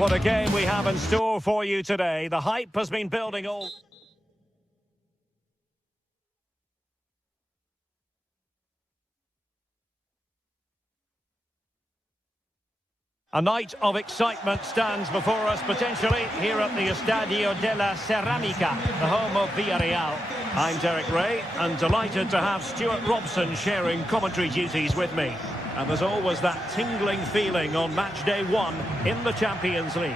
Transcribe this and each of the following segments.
What a game we have in store for you today. The hype has been building all... A night of excitement stands before us potentially here at the Estadio de la Ceramica, the home of Villarreal. I'm Derek Ray and delighted to have Stuart Robson sharing commentary duties with me. And there's always that tingling feeling on match day 1 in the Champions League.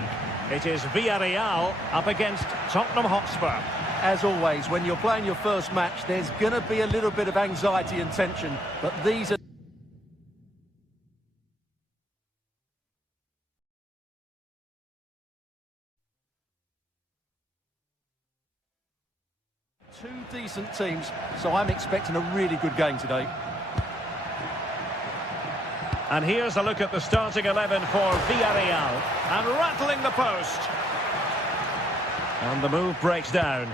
It is Villarreal up against Tottenham Hotspur. As always, when you're playing your first match, there's going to be a little bit of anxiety and tension, but these are... two decent teams, so I'm expecting a really good game today. And here's a look at the starting 11 for Villarreal. And rattling the post. And the move breaks down.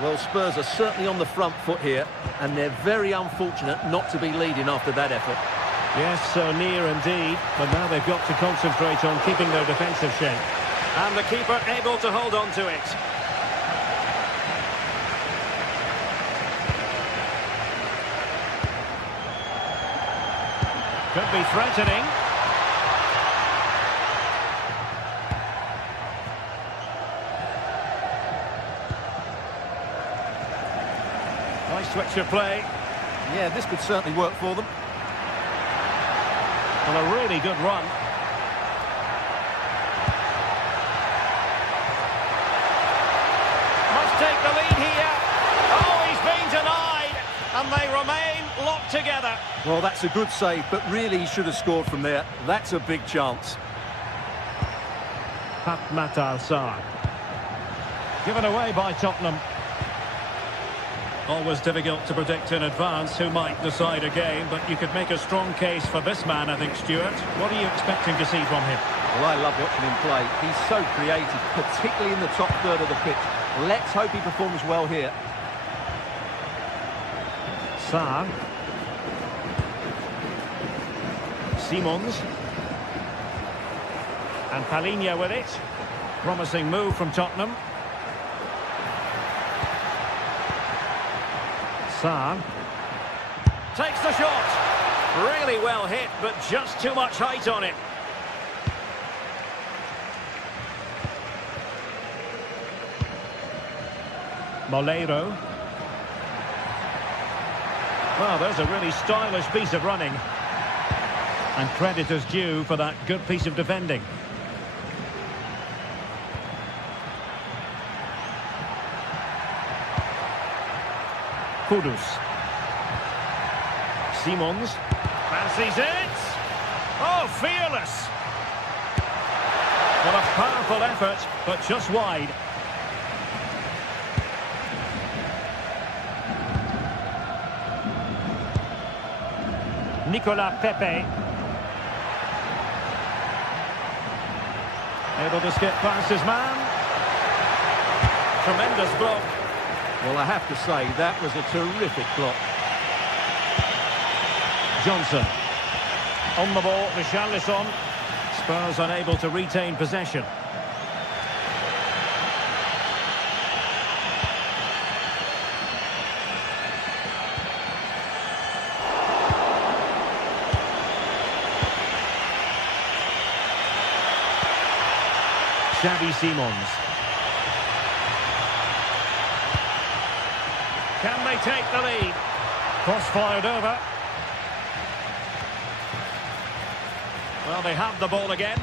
Well, Spurs are certainly on the front foot here, and they're very unfortunate not to be leading after that effort. Yes, so near indeed, but now they've got to concentrate on keeping their defensive shape. And the keeper able to hold on to it. Could be threatening. Nice switch of play. Yeah, this could certainly work for them. And a really good run. Must take the lead here. Oh, he's been denied. And they remain locked together. Well, that's a good save, but really he should have scored from there. That's a big chance. Pat Al-Sar. Given away by Tottenham. Always difficult to predict in advance who might decide a game, but you could make a strong case for this man, I think, Stuart. What are you expecting to see from him? Well, I love watching him play. He's so creative, particularly in the top third of the pitch. Let's hope he performs well here. Sarr. Simons. And Palhinha with it. Promising move from Tottenham. Sarr. Takes the shot. Really well hit, but just too much height on it. Moleiro. Well, there's a really stylish piece of running. And credit is due for that good piece of defending. Kudus. Simons. Fancies it. Oh, fearless. What a powerful effort, but just wide. Nicolas Pepe. Able to skip past his man. Tremendous block. Well, I have to say, that was a terrific block. Johnson. On the ball, Richarlison. Spurs unable to retain possession. Xavi Simons. Can they take the lead? Cross fired over. Well, they have the ball again.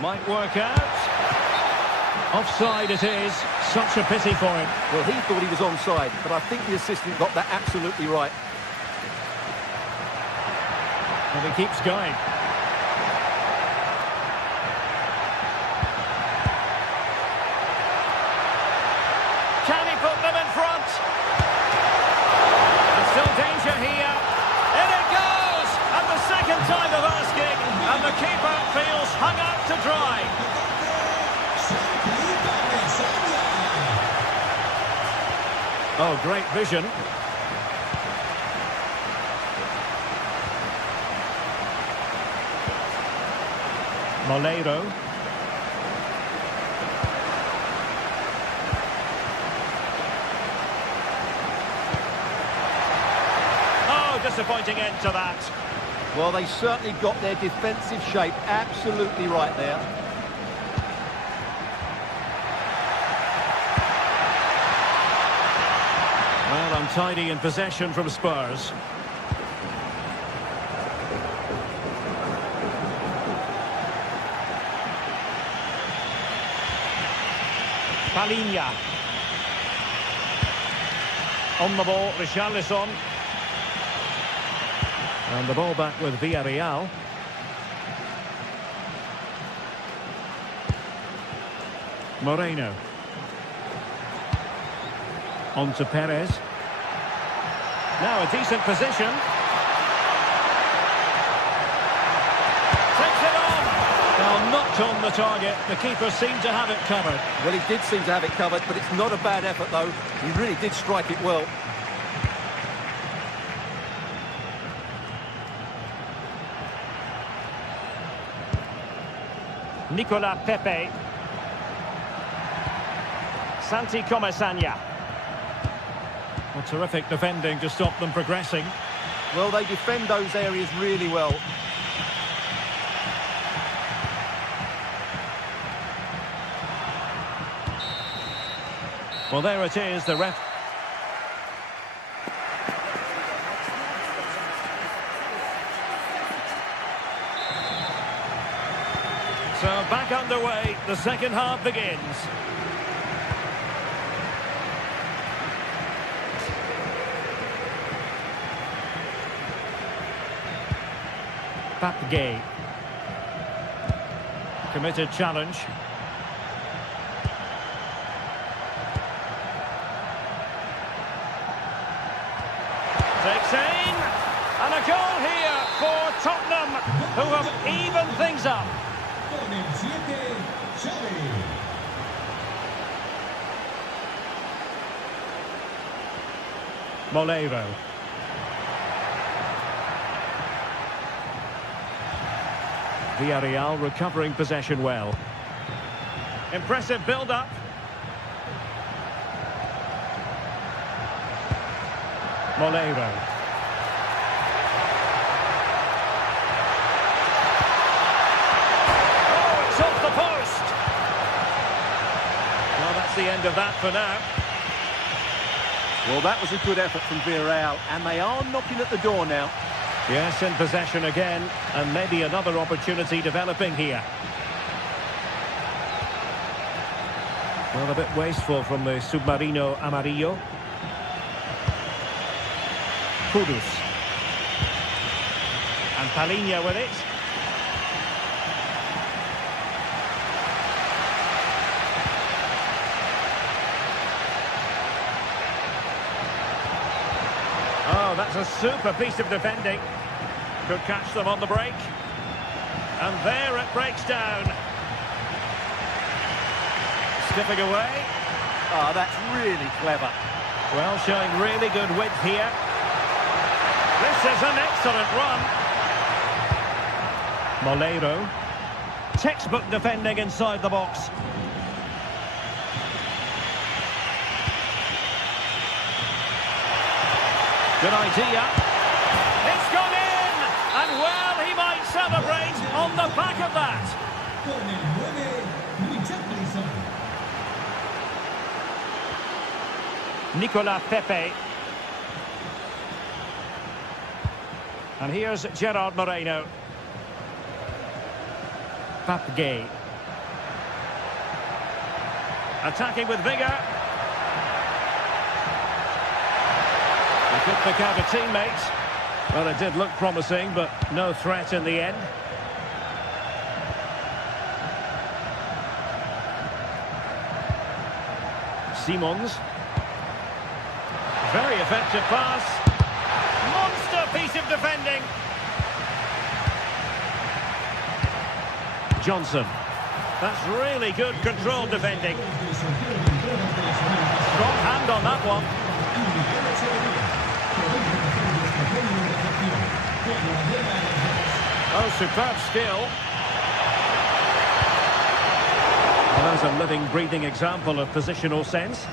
Might work out. Offside it is. Such a pity for him. Well, he thought he was onside, but I think the assistant got that absolutely right. And he keeps going. Can he put them in front? There's still danger here. In it goes! And the second time of asking. And the keeper feels hung out to dry. Oh, great vision. Moleiro. Oh, disappointing end to that. Well, they certainly got their defensive shape absolutely right there. Well, untidy in possession from Spurs. Palinha. On the ball, Richarlison. And the ball back with Villarreal. Moreno. On to Perez. Now a decent position. Takes it on. Well, knocked on the target. The keeper seemed to have it covered. Well, he did seem to have it covered, but it's not a bad effort, though. He really did strike it well. Nicolas Pepe. Santi Comesaña. Well, terrific defending to stop them progressing. Well, they defend those areas really well. Well, there it is, the ref. So back underway, the second half begins. Papgay. Committed challenge. Takes aim. And a goal here for Tottenham, who have evened things up. Moleiro. Villarreal recovering possession well. Impressive build-up. Moleiro. Oh, it's off the post. Well, that's the end of that for now. Well, that was a good effort from Villarreal, and they are knocking at the door now. Yes, in possession again, and maybe another opportunity developing here. Well, a bit wasteful from the Submarino Amarillo. Kudus. And Palinha with it. Oh, that's a super piece of defending. Could catch them on the break. And there it breaks down. Snipping away. Oh, that's really clever. Well, showing really good width here. This is an excellent run. Moleiro. Textbook defending inside the box. Good idea. It's gone in! And well, he might celebrate on the back of that. Nicolas Pepe. And here's Gerard Moreno. Papgay. Attacking with vigour. He could pick out a teammate. Well, it did look promising, but no threat in the end. Simons. Very effective pass. Monster piece of defending. Johnson. That's really good controlled defending. Strong hand on that one. Oh, superb skill. Well, there's a living, breathing example of positional sense.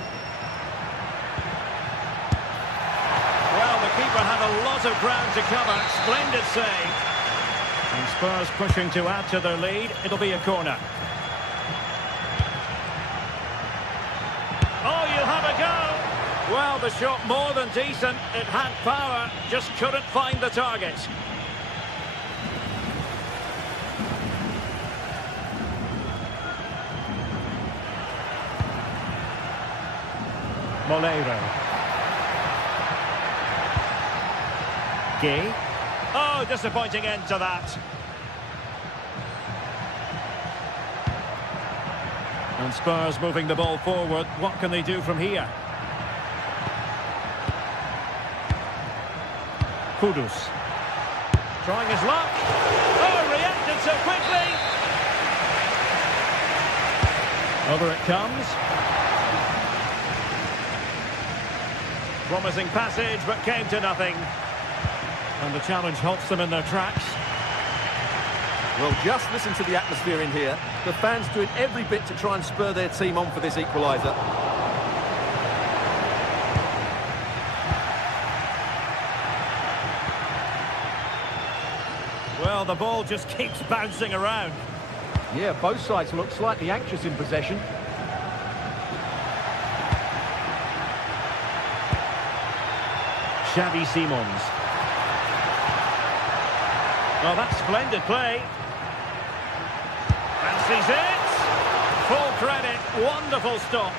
Well, the keeper had a lot of ground to cover. Splendid save. And Spurs pushing to add to their lead. It'll be a corner. Oh, you'll have a go. Well, the shot more than decent. It had power, just couldn't find the target. Molero. Gay. Oh, disappointing end to that. And Spurs moving the ball forward. What can they do from here? Kudus. Trying his luck. Oh, reacted so quickly. Over it comes. Promising passage, but came to nothing. And the challenge halts them in their tracks. Well, just listen to the atmosphere in here. The fans doing every bit to try and spur their team on for this equaliser. Well, the ball just keeps bouncing around. Yeah, both sides look slightly anxious in possession. Xavi Simons. Oh, that's splendid play. Fancies it. Full credit. Wonderful stop.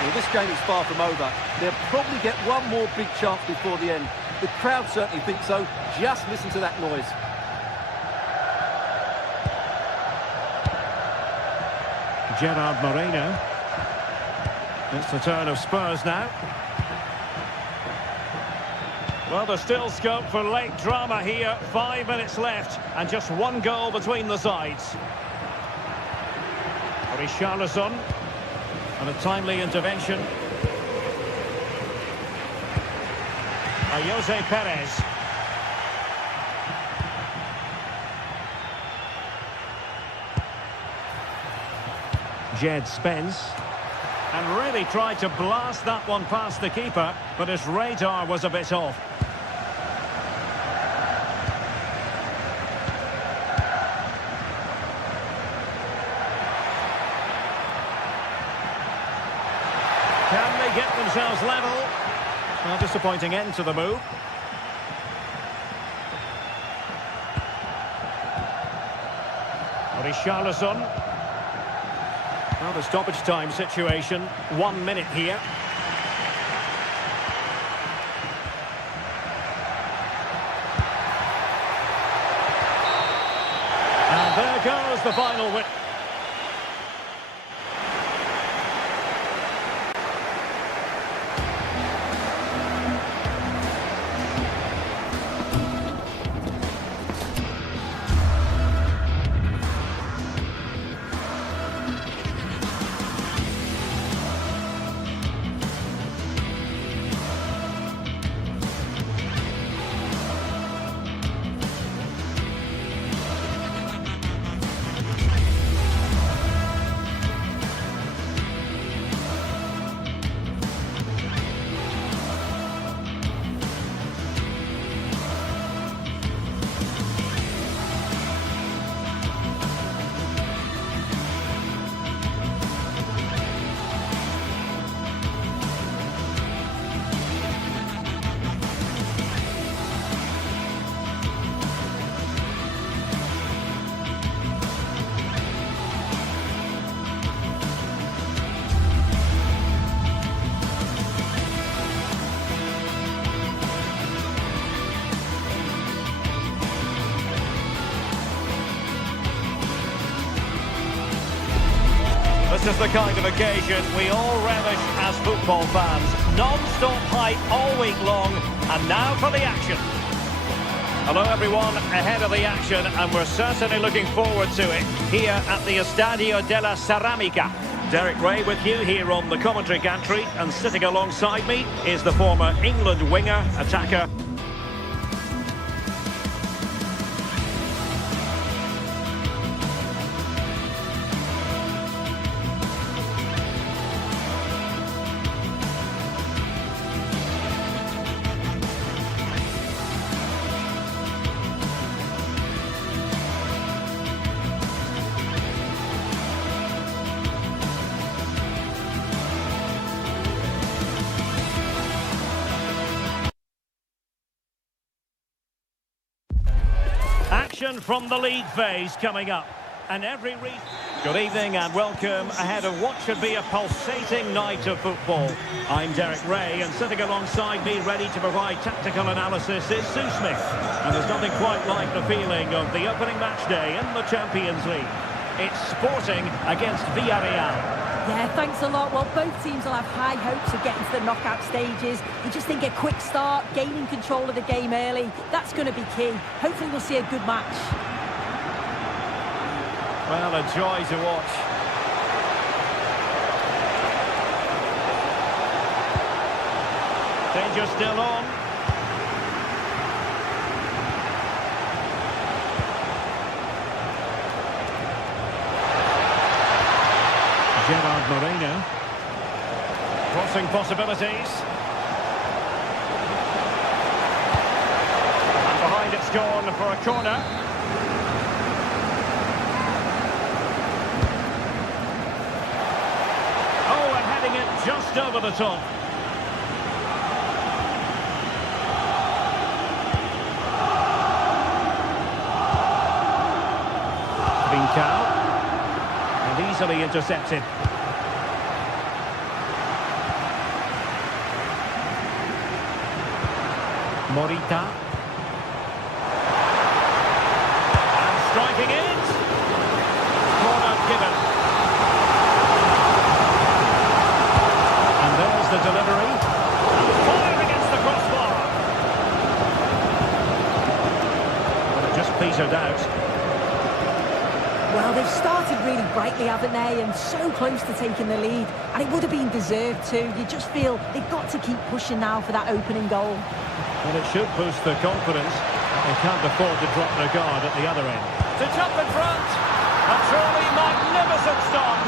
Well, this game is far from over. They'll probably get one more big chance before the end. The crowd certainly think so. Just listen to that noise. Gerard Moreno. It's the turn of Spurs now. Well, there's still scope for late drama here. 5 minutes left and just one goal between the sides. Richarlison. And a timely intervention. Jose Perez. Jed Spence. And really tried to blast that one past the keeper, but his radar was a bit off. Can they get themselves level? Well, disappointing end to the move. Richarlison. Well, the stoppage time situation. 1 minute here. And there goes the final win. This is the kind of occasion we all relish as football fans. Non-stop hype all week long, and now for the action. Hello everyone, ahead of the action, and we're certainly looking forward to it here at the Estadio della Ceramica. Derek Ray with you here on the commentary gantry, and sitting alongside me is the former England winger, attacker action from the league phase coming up. And Good evening and welcome ahead of what should be a pulsating night of football. I'm Derek Ray, and sitting alongside me ready to provide tactical analysis is Sue Smith. And there's nothing quite like the feeling of the opening match day in the Champions League. It's Sporting against Villarreal. Yeah, thanks a lot. Well, both teams will have high hopes of getting to the knockout stages. You just think a quick start, gaining control of the game early, that's going to be key. Hopefully we'll see a good match. Well, a joy to watch. Danger still on. Gerard Moreno. Crossing possibilities. And behind it's gone for a corner. Oh, and heading it just over the top. Trincao. And easily intercepted. Morita. And striking it. Corner given. And there's the delivery. And fired against the crossbar. But it just petered out. Well, they've started really brightly, haven't they? And so close to taking the lead. And it would have been deserved too. You just feel they've got to keep pushing now for that opening goal. And it should boost their confidence. They can't afford to drop their guard at the other end. To jump in front. A truly magnificent start.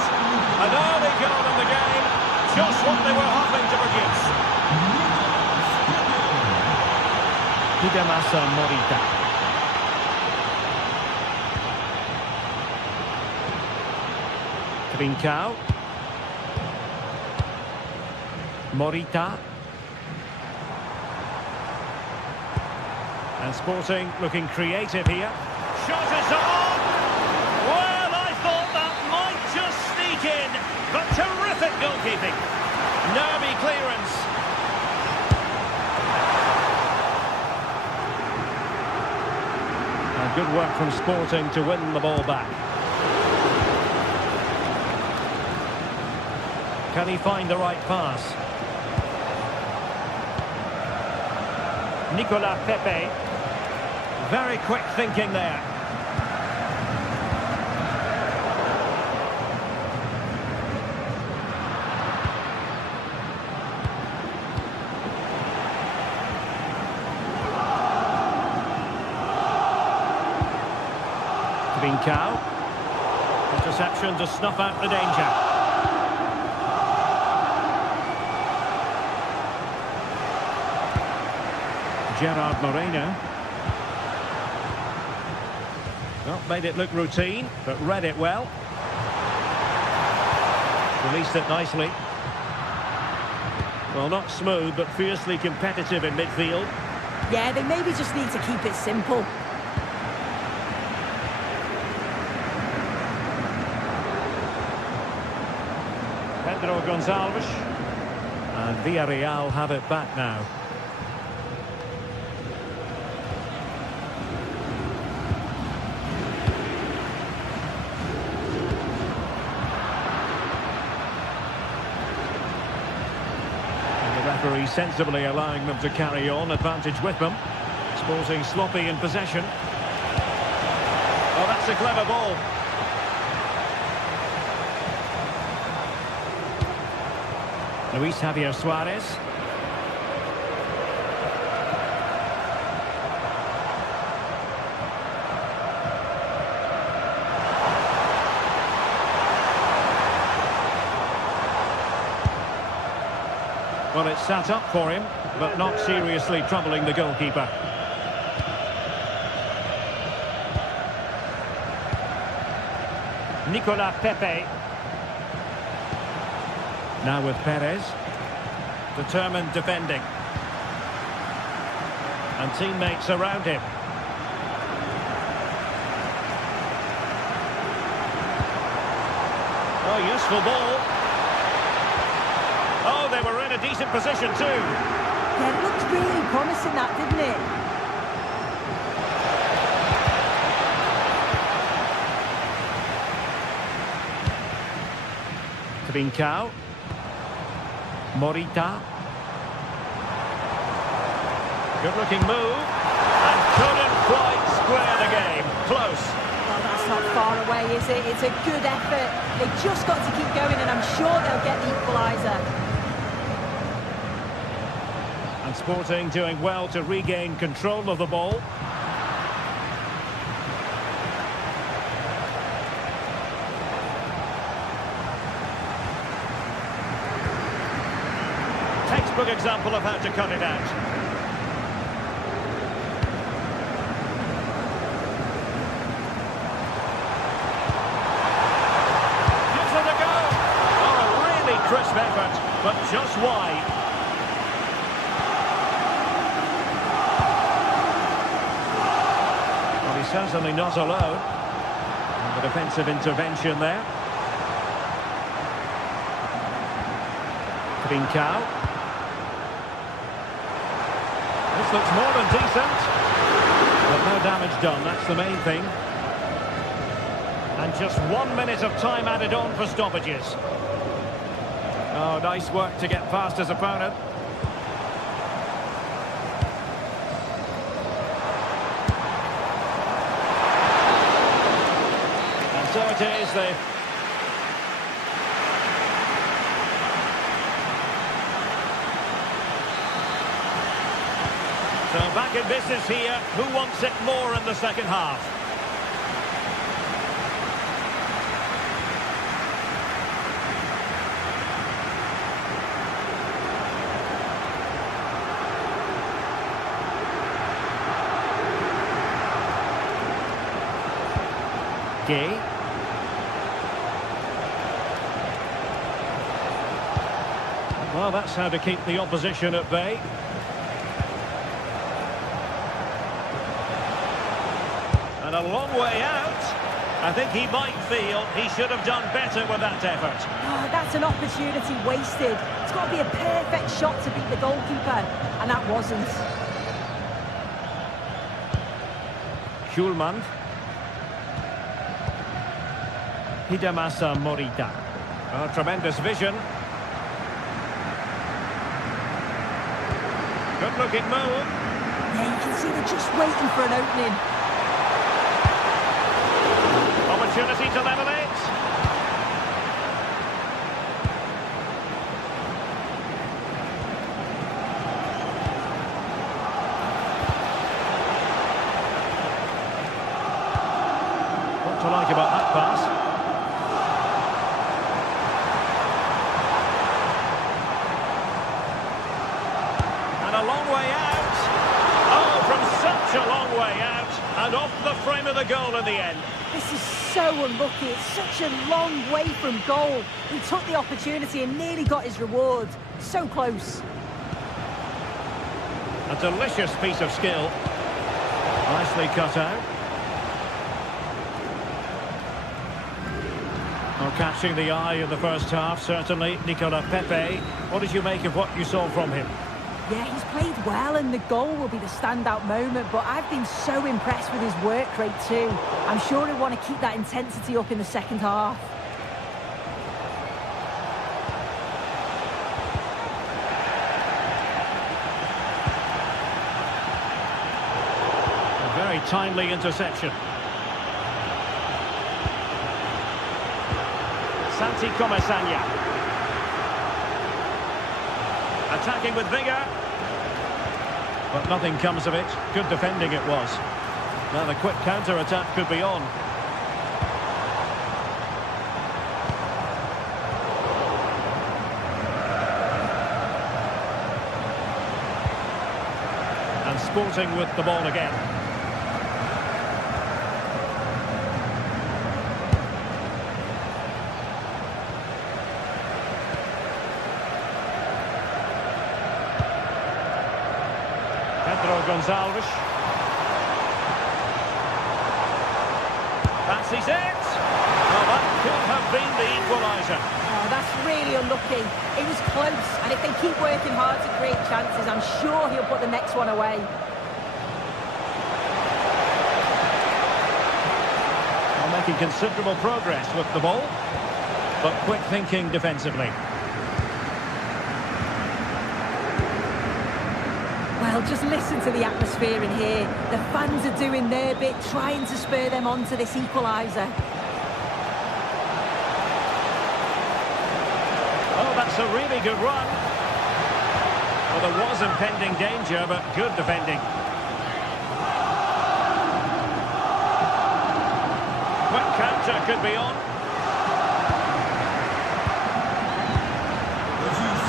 An early goal in the game. Just what they were hoping to produce. Hidemasa Morita. Trincao. Morita. And Sporting looking creative here. Shot is on! Well, I thought that might just sneak in, but terrific goalkeeping. Nervy clearance. And good work from Sporting to win the ball back. Can he find the right pass? Nicolas Pepe. Very quick thinking there. Trincao. Interception to snuff out the danger. Gerard Moreno. Well, made it look routine, but read it well. Released it nicely. Well, not smooth, but fiercely competitive in midfield. Yeah, they maybe just need to keep it simple. Pedro Gonçalves. And Villarreal have it back now. Referee sensibly allowing them to carry on, advantage with them. Sporting sloppy in possession. Oh, that's a clever ball. Luis Javier Suarez. Well, it's sat up for him, but not seriously troubling the goalkeeper. Nicolas Pepe. Now with Perez. Determined defending. And teammates around him. Oh, useful ball. Oh, they were in a decent position too. Yeah, it looked really promising, that, didn't it? Trincao. Morita. Good-looking move. And couldn't quite square the game. Close. Well, that's not far away, is it? It's a good effort. They've just got to keep going, and I'm sure they'll get the equaliser. And Sporting doing well to regain control of the ball. Textbook example of how to cut it out. Gives it a go. Oh, a really crisp effort, but just wide. Well, he's certainly not alone. And the defensive intervention there. Trincao. This looks more than decent. But no damage done, that's the main thing. And just 1 minute of time added on for stoppages. Oh, nice work to get past his opponent. And so it is, So back in business here. Who wants it more in the second half? Gay. Well, that's how to keep the opposition at bay. And a long way out. I think he might feel he should have done better with that effort. Oh, that's an opportunity wasted. It's got to be a perfect shot to beat the goalkeeper, and that wasn't. Schulman. Hidemasa Morita. Oh, tremendous vision. Good-looking move. Yeah, you can see they're just waiting for an opening. Opportunity to level it. What to like about that pass? And a long way out. Oh, from such a long way out. And off the frame of the goal in the end. This is so unlucky. It's such a long way from goal. He took the opportunity and nearly got his reward. So close. A delicious piece of skill. Nicely cut out. Well, catching the eye in the first half, certainly, Nicola Pepe. What did you make of what you saw from him? Yeah, he's played well, and the goal will be the standout moment, but I've been so impressed with his work rate too. I'm sure he'll want to keep that intensity up in the second half. A very timely interception. Santi Comesaña. Attacking with vigour. But nothing comes of it. Good defending it was. Now the quick counter-attack could be on. And Sporting with the ball again. Gonzalez. Fancies it. Oh, that could have been the equaliser. Oh, that's really unlucky. It was close, and if they keep working hard to create chances, I'm sure he'll put the next one away. Well, making considerable progress with the ball, but quick thinking defensively. Well, just listen to the atmosphere in here. The fans are doing their bit, trying to spur them on to this equaliser. Oh, that's a really good run. Well, there was impending danger, but good defending. Quick counter could be on.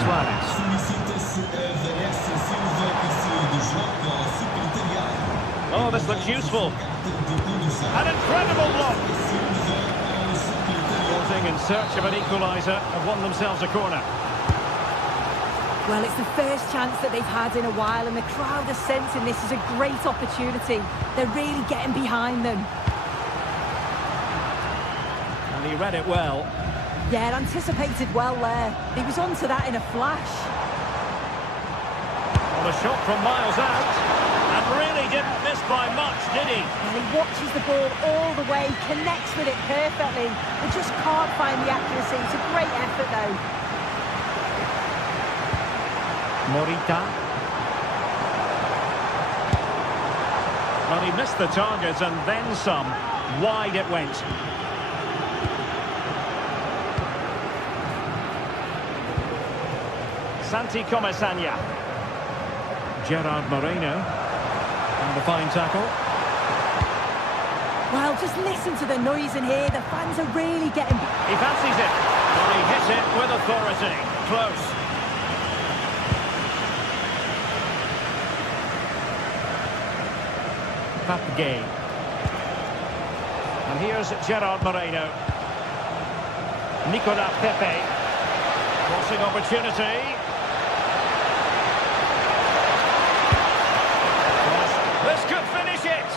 Suarez. Oh, this looks useful. An incredible block. In search of an equaliser, have won themselves a corner. Well, it's the first chance that they've had in a while, and the crowd are sensing this as a great opportunity. They're really getting behind them. And he read it well. Yeah, anticipated well there. He was onto that in a flash. Well, a shot from miles out. And really didn't miss by much, did he? Well, he watches the ball all the way, connects with it perfectly, and just can't find the accuracy. It's a great effort, though. Morita. Well, he missed the target and then some. Wide it went. Santi Comesaña. Gerard Moreno. And the fine tackle. Well, just listen to the noise in here. The fans are really getting... He fancies it. Well, he hit it with authority. Close. Papgay. And here's Gerard Moreno. Nicolas Pepe. Crossing opportunity. This could finish it.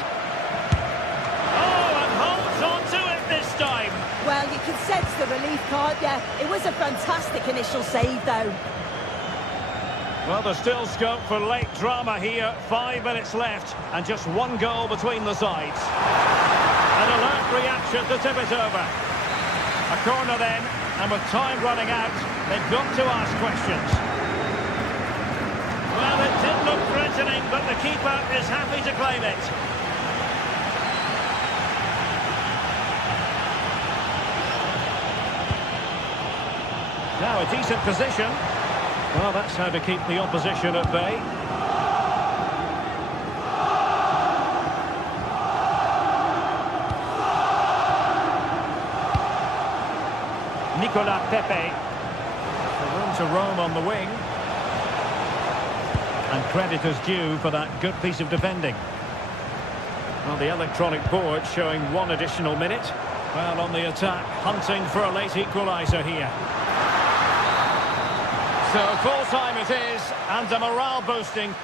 Oh, and holds on to it this time. Well, you can sense the relief, can't you? It was a fantastic initial save, though. Well, there's still scope for late drama here. 5 minutes left, and just one goal between the sides. An alert reaction to tip it over. A corner then, and with time running out, they've got to ask questions. Well, it did look threatening, but the keeper is happy to claim it. Now a decent position. Well, that's how to keep the opposition at bay. Nicolas Pepe. Room to roam on the wing. And credit is due for that good piece of defending. Well, the electronic board showing 1 additional minute. Well, on the attack, hunting for a late equaliser here. So full time it is, and a morale boosting.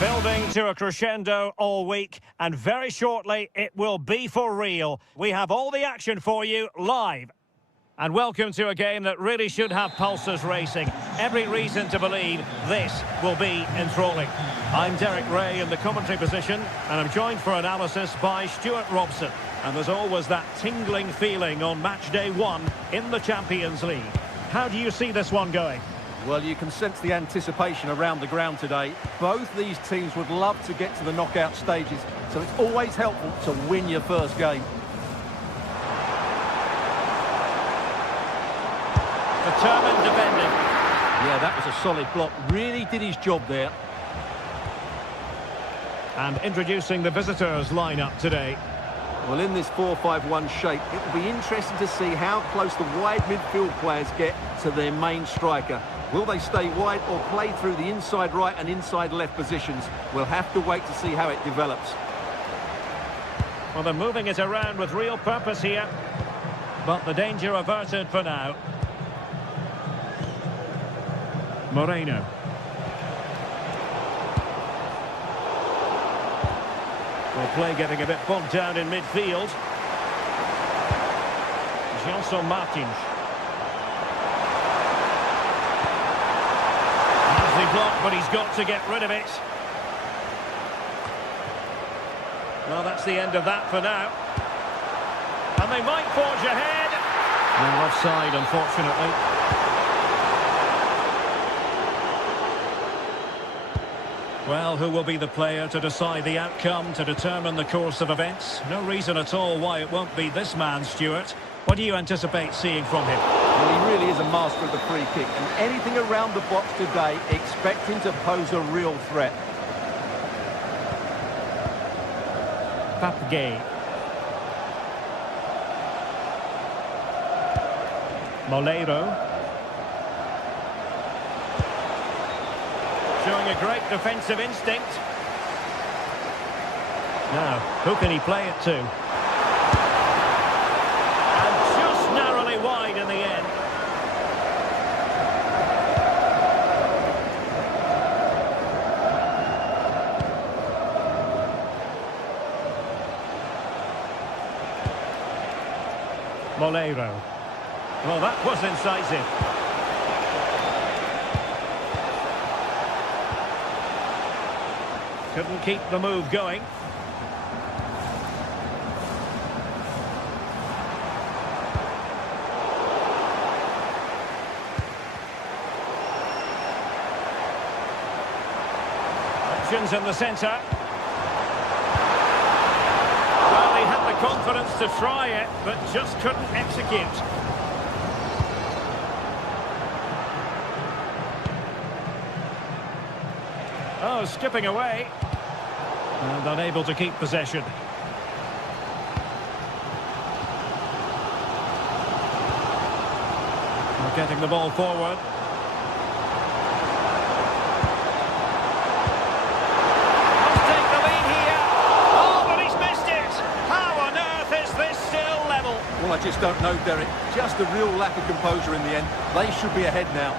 Building to a crescendo all week, and very shortly it will be for real. We have all the action for you live. And welcome to a game that really should have pulses racing. Every reason to believe this will be enthralling. I'm Derek Ray in the commentary position, and I'm joined for analysis by Stuart Robson. And there's always that tingling feeling on match day 1 in the Champions League. How do you see this one going? Well, you can sense the anticipation around the ground today. Both these teams would love to get to the knockout stages, so it's always helpful to win your first game. Determined defending. Yeah, that was a solid block. Really did his job there. And introducing the visitors lineup today. Well, in this 4-5-1 shape, it will be interesting to see how close the wide midfield players get to their main striker. Will they stay wide or play through the inside right and inside left positions? We'll have to wait to see how it develops. Well, they're moving it around with real purpose here. But the danger averted for now. Moreno. Well, play getting a bit bogged down in midfield. Gelson Martins. Has the block, but he's got to get rid of it. Well, that's the end of that for now. And they might forge ahead. No, offside, unfortunately. Well, who will be the player to decide the outcome, to determine the course of events? No reason at all why it won't be this man, Stuart. What do you anticipate seeing from him? Well, he really is a master of the free kick, and anything around the box today, expect him to pose a real threat. Papgay. Molero. Showing a great defensive instinct. Now, who can he play it to? And just narrowly wide in the end. Molero. Well, that was incisive. Couldn't keep the move going. Options in the centre. Well, he had the confidence to try it, but just couldn't execute. Oh, skipping away. And unable to keep possession. We're getting the ball forward. Let's take the lead here. Oh, but he's missed it. How on earth is this still level? Well, I just don't know, Derek. Just a real lack of composure in the end. They should be ahead now.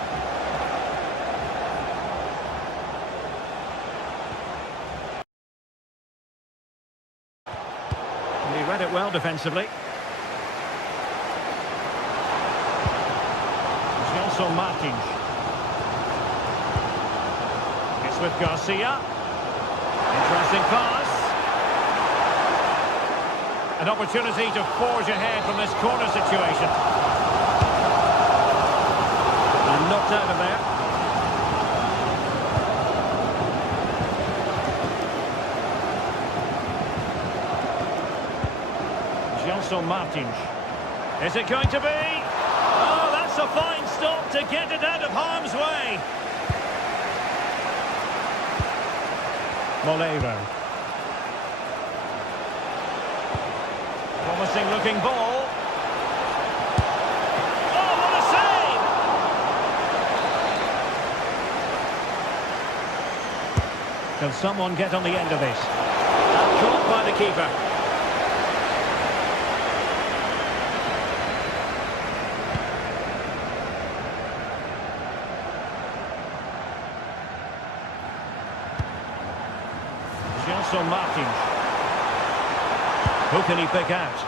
Read it well defensively. Gelson Martins. It's with Garcia. Interesting pass. An opportunity to forge ahead from this corner situation. And knocked out of there. Gelson Martins. Is it going to be? Oh, that's a fine stop to get it out of harm's way. Molero. Promising looking ball. Oh, what a save! Can someone get on the end of this? Caught by the keeper. Gelson Martins. Who can he pick out?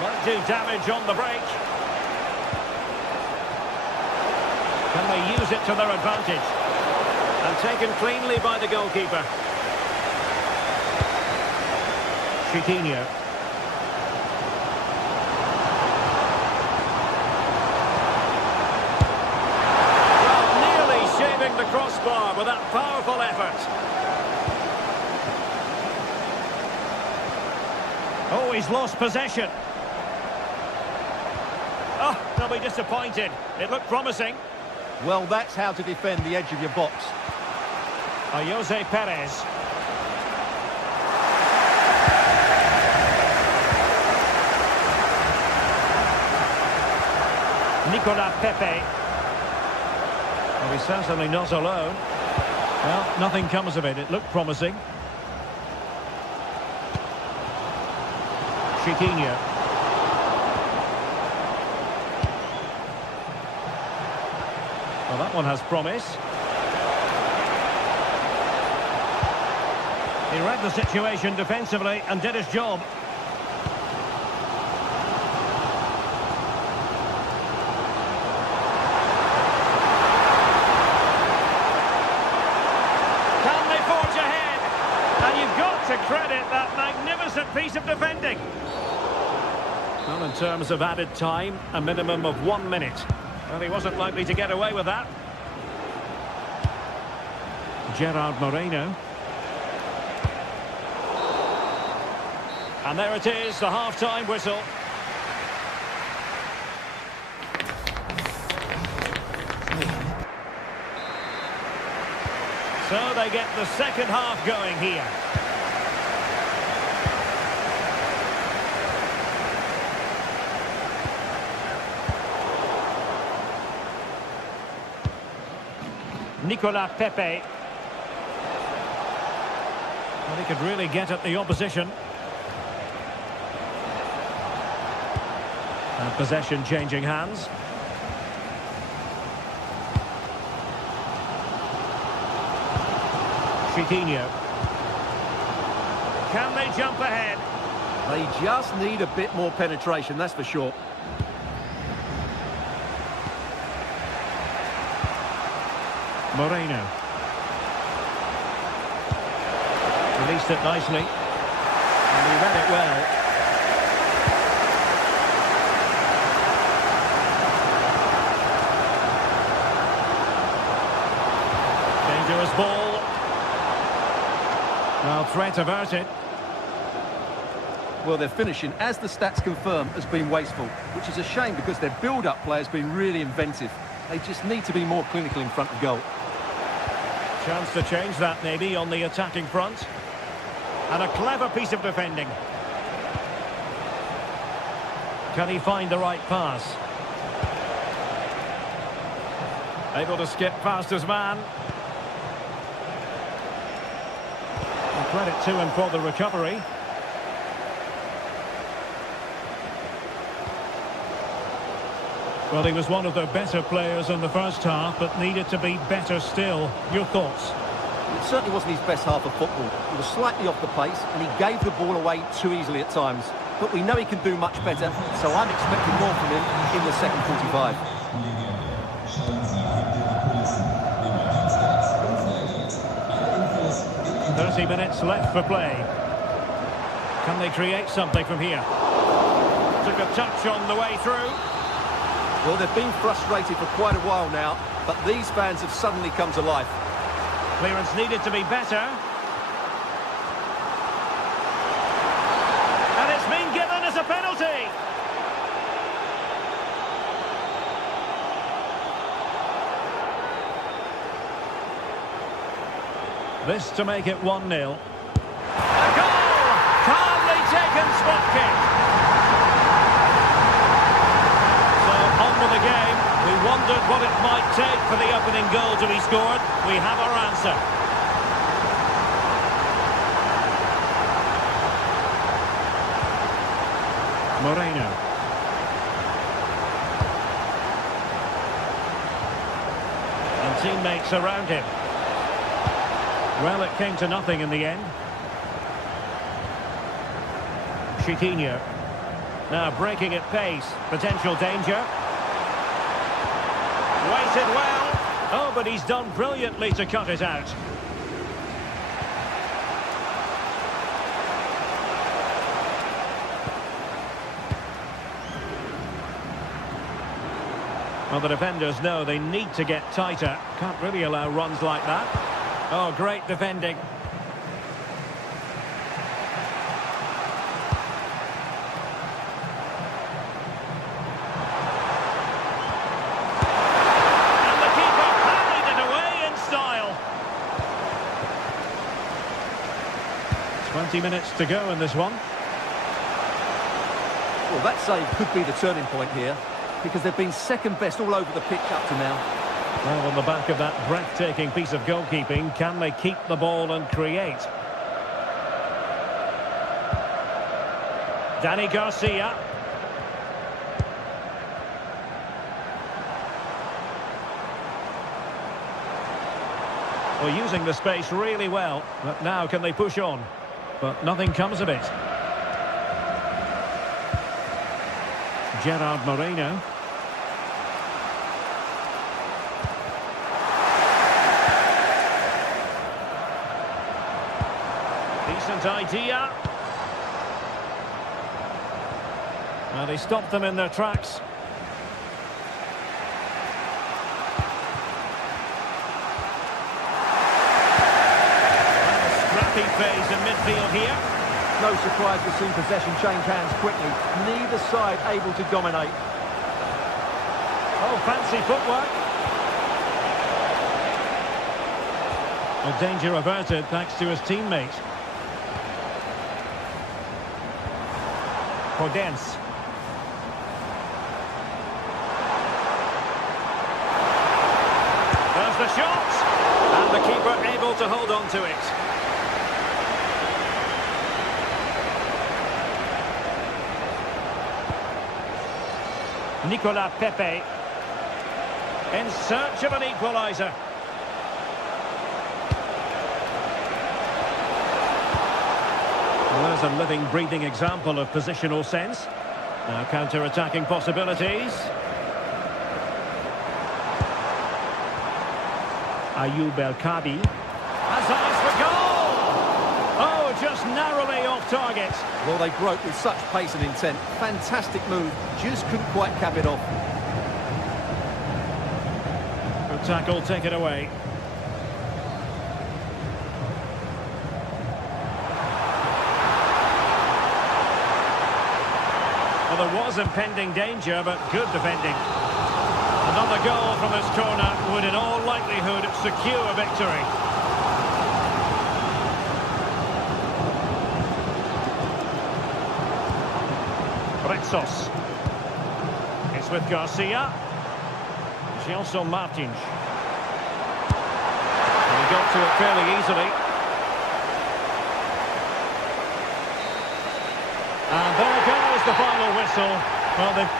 Might do damage on the break. Can they use it to their advantage? And taken cleanly by the goalkeeper. Chiquinho. The crossbar with that powerful effort. Oh, he's lost possession. Oh, they'll be disappointed. It looked promising. Well, that's how to defend the edge of your box. Jose Perez. Nicolas Pepe. Well, he's certainly not alone. Well, nothing comes of it. It looked promising. Chiquinho. Well, that one has promise. He read the situation defensively and did his job. Can they forge ahead? And you've got to credit that magnificent piece of defending. Well, in terms of added time, a minimum of 1 minute. Well, he wasn't likely to get away with that. Gerard Moreno. And there it is, the half-time whistle. So they get the second half going here. Nicolas Pepe. Well, he could really get at the opposition. And possession changing hands. Chiquinho. Can they jump ahead? They just need a bit more penetration, that's for sure. Moreno. Released it nicely. And he read it well. Dangerous ball. Well, threat averted. Well, their finishing, as the stats confirm, has been wasteful, which is a shame because their build-up play has been really inventive. They just need to be more clinical in front of goal. Chance to change that maybe on the attacking front. And a clever piece of defending. Can he find the right pass? Able to skip past his man. And credit to him for the recovery. Well, he was one of the better players in the first half, but needed to be better still. Your thoughts? It certainly wasn't his best half of football. He was slightly off the pace and he gave the ball away too easily at times. But we know he can do much better, so I'm expecting more from him in the second 45. "30 minutes left for play. Can they create something from here?" Took a touch on the way through. Well, they've been frustrated for quite a while now, but these fans have suddenly come to life. Clearance needed to be better. And it's been given as a penalty. This to make it 1-0. A goal! Calmly taken spot kick. So on with the game. We wondered what it might take for the opening goal to be scored. We have our answer. Moreno. And teammates around him. Well, it came to nothing in the end. Chiquinho. Now breaking at pace. Potential danger. Waited well. Oh, but he's done brilliantly to cut it out. Well, the defenders know they need to get tighter. Can't really allow runs like that. Oh, great defending. 20 minutes to go in this one. Well, that save could be the turning point here, because they've been second best all over the pitch up to now. Well, on the back of that breathtaking piece of goalkeeping, can they keep the ball and create? Danny Garcia. Well, using the space really well, but now can they push on? But nothing comes of it. Gerard Moreno. Decent idea. Well, they stopped them in their tracks. Phase in midfield here. No surprise to see possession change hands quickly. Neither side able to dominate. Oh, fancy footwork. Well, danger averted thanks to his teammate. Podence. There's the shot. And the keeper able to hold on to it. Nicolas Pepe in search of an equaliser. Well, there's a living, breathing example of positional sense. Now counter-attacking possibilities. Ayoub El Kabi has eyes for goal! Oh, just narrowly off target. Well, they broke with such pace and intent. Fantastic move, just couldn't quite cap it off. Good tackle, take it away. Well, there was impending danger, but good defending. Another goal from this corner would in all likelihood secure victory. Retsos. It's with Garcia. Gelson Martins. And he got to it fairly easily. And there goes the final whistle. Well, they've...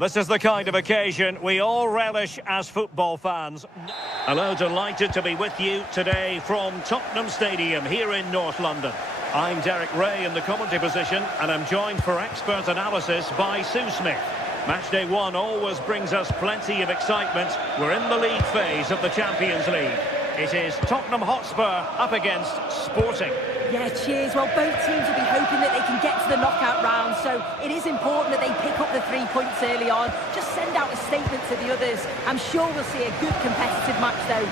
This is the kind of occasion we all relish as football fans. Hello, delighted to be with you today from Tottenham Stadium here in North London. I'm Derek Ray in the commentary position, and I'm joined for expert analysis by Sue Smith. Matchday 1 always brings us plenty of excitement. We're in the league phase of the Champions League. It is Tottenham Hotspur up against Sporting. Yeah, cheers. Well, both teams will be hoping that they can get to the knockout round, so it is important that they pick up the 3 points early on. Just send out a statement to the others. I'm sure we'll see a good competitive match, though.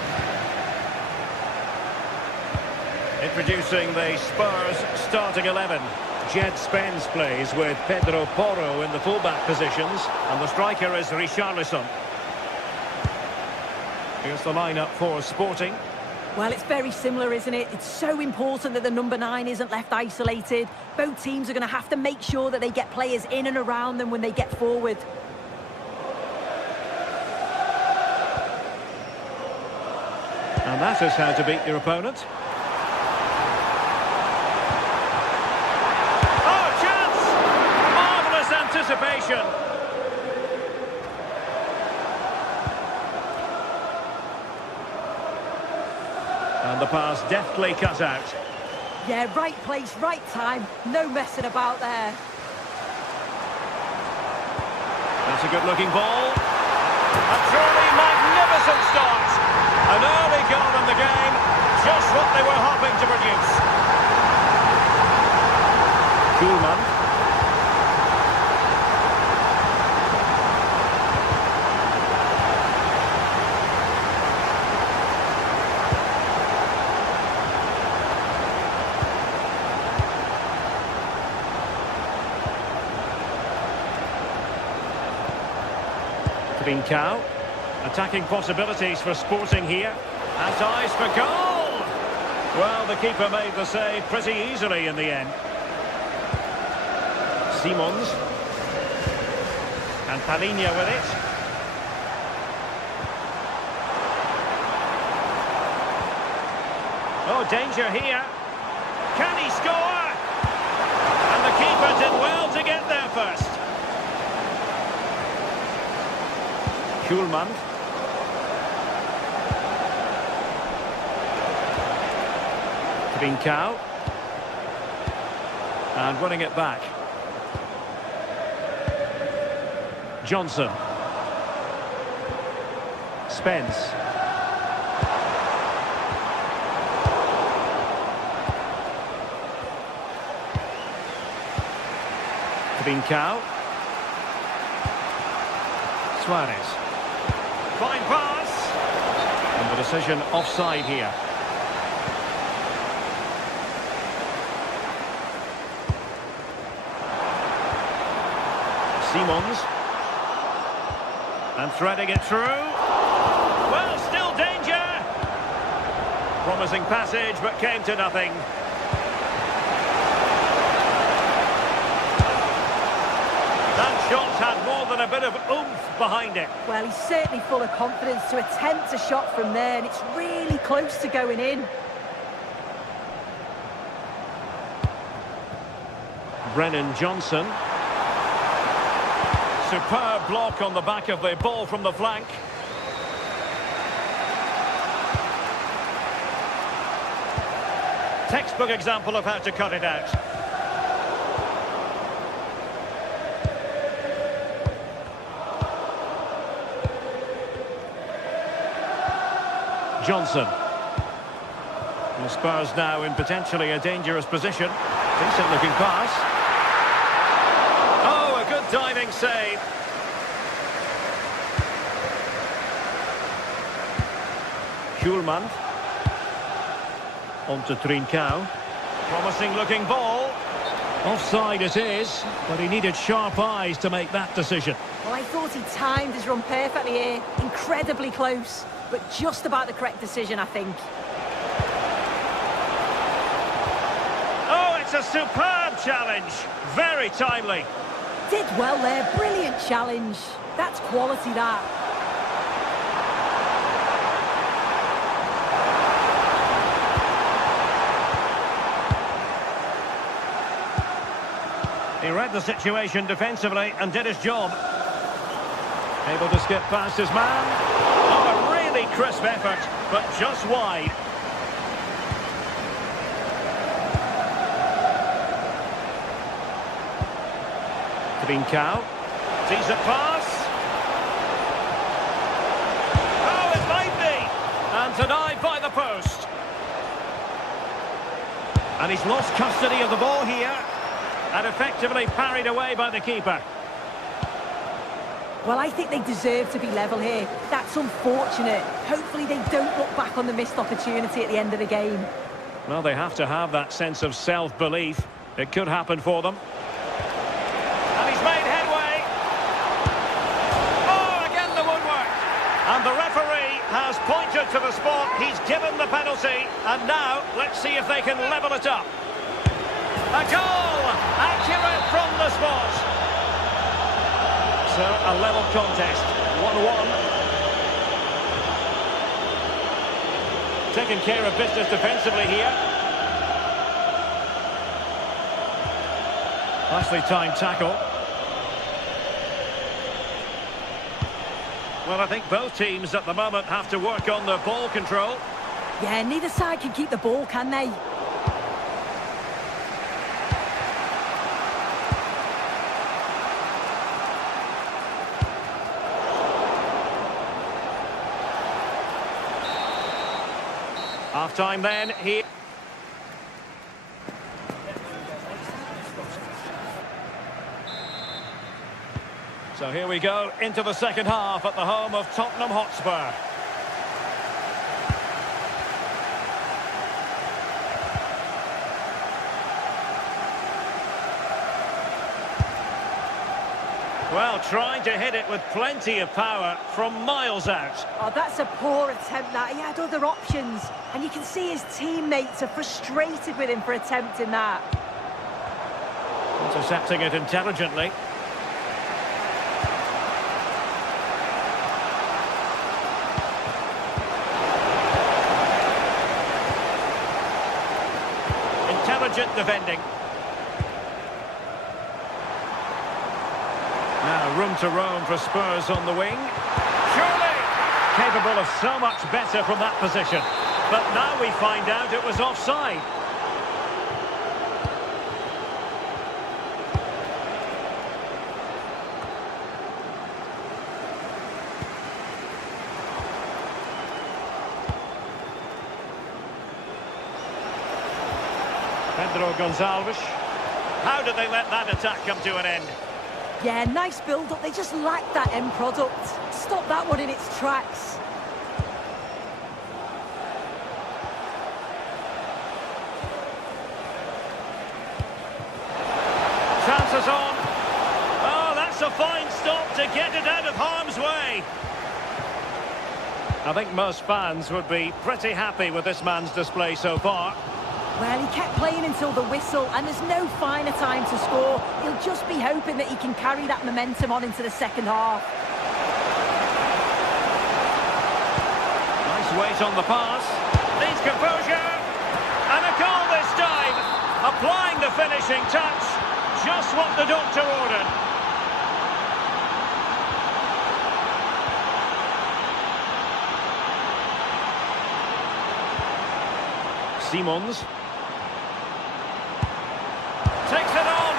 Introducing the Spurs starting 11. Jed Spence plays with Pedro Porro in the fullback positions, and the striker is Richarlison. Here's the lineup for Sporting. Well, it's very similar, isn't it? It's so important that the number 9 isn't left isolated. Both teams are going to have to make sure that they get players in and around them when they get forward. And that is how to beat your opponent. Oh, chance! Marvellous anticipation. And the pass deftly cut out. Yeah, right place, right time. No messing about there. That's a good-looking ball. A truly magnificent start. An early goal in the game. Just what they were hoping to produce. Schulman. Trincao. Attacking possibilities for Sporting here. And eyes for goal! Well, the keeper made the save pretty easily in the end. Simons. And Palinha with it. Oh, danger here. Can he score? And the keeper did well to get there first. Schulman. Trincao. And winning it back. Johnson. Spence. Trincao. Suarez. Fine pass. And the decision offside here. Simons. And threading it through. Well, still danger. Promising passage, but came to nothing. That shot had more than a bit of oomph behind it. Well, he's certainly full of confidence to attempt a shot from there, and it's really close to going in. Brennan Johnson. Superb block on the back of the ball from the flank. Textbook example of how to cut it out. Johnson. The Spurs now in potentially a dangerous position. Decent looking pass. Oh, a good diving save. Schulman. On to Trincao. Promising looking ball. Offside it is, but he needed sharp eyes to make that decision. Well, I thought he timed his run perfectly here. Incredibly close, but just about the correct decision, I think. Oh, it's a superb challenge. Very timely. Did well there. Brilliant challenge. That's quality, that. He read the situation defensively and did his job. Able to skip past his man. Oh, a really crisp effort, but just wide. Trincao. Decent pass. Oh, it might be. And denied by the post. And he's lost custody of the ball here. And effectively parried away by the keeper. Well, I think they deserve to be level here. That's unfortunate. Hopefully they don't look back on the missed opportunity at the end of the game. Well, they have to have that sense of self-belief. It could happen for them. And he's made headway. Oh, again the woodwork. And the referee has pointed to the spot. He's given the penalty. And now, let's see if they can level it up. A goal! Accurate from the spot. So, a level contest. 1-1. Taking care of business defensively here. Nicely timed tackle. Well, I think both teams at the moment have to work on their ball control. Yeah, neither side can keep the ball, can they? Half-time then, here. So here we go into the second half at the home of Tottenham Hotspur. Well, trying to hit it with plenty of power from miles out. Oh, that's a poor attempt, that. He had other options. And you can see his teammates are frustrated with him for attempting that. Intercepting it intelligently. Intelligent defending. Now room to roam for Spurs on the wing. Surely capable of so much better from that position. But now we find out it was offside. Pedro Gonçalves. How did they let that attack come to an end? Yeah, nice build-up. They just lacked that end product. Stop that one in its tracks. Chances on. Oh, that's a fine stop to get it out of harm's way. I think most fans would be pretty happy with this man's display so far. Well, he kept playing until the whistle, and there's no finer time to score. He'll just be hoping that he can carry that momentum on into the second half. Nice weight on the pass. Needs composure. And a goal this time. Applying the finishing touch. Just what the doctor ordered. Simons. Takes it on.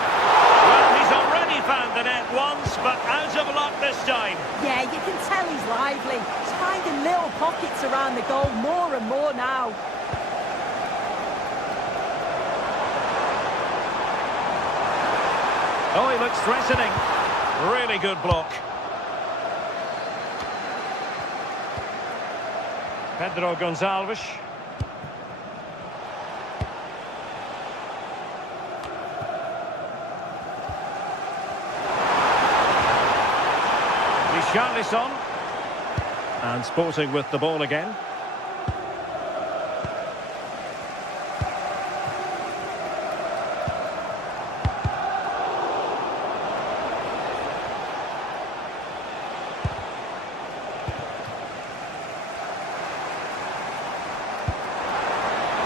Well, he's already found the net once, but out of luck this time. Yeah, you can tell he's lively. He's finding little pockets around the goal more and more now. Oh, he looks threatening. Really good block. Pedro Gonçalves. Richarlison. And Sporting with the ball again.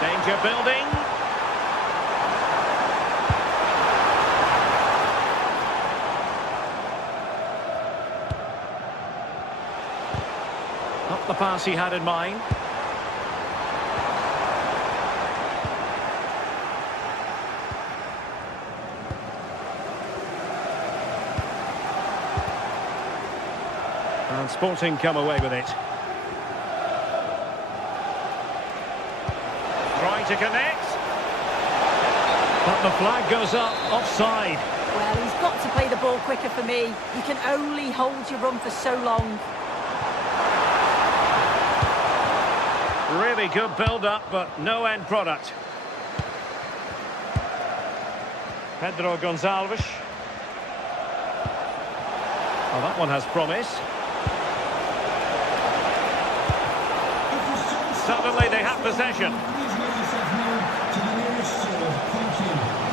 Danger building. Not the pass he had in mind. And Sporting come away with it. Trying to connect. But the flag goes up, offside. Well, he's got to play the ball quicker for me. You can only hold your run for so long. Really good build-up, but no end product. Pedro Gonçalves. Oh, that one has promise. Suddenly they have possession.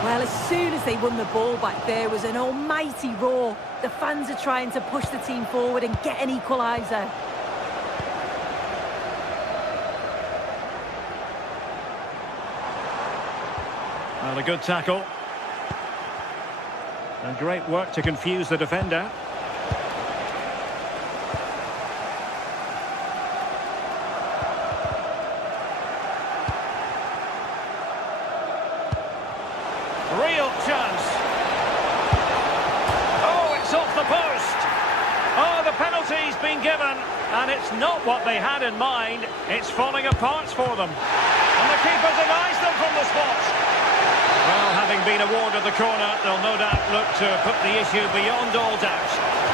Well, as soon as they won the ball back, there was an almighty roar. The fans are trying to push the team forward and get an equaliser. Well, a good tackle. And great work to confuse the defender. Real chance. Oh, it's off the post. Oh, the penalty's been given, and it's not what they had in mind. It's falling apart for them. And the keeper denies them from the spot. Well, having been awarded the corner, they'll no doubt look to put the issue beyond all doubt.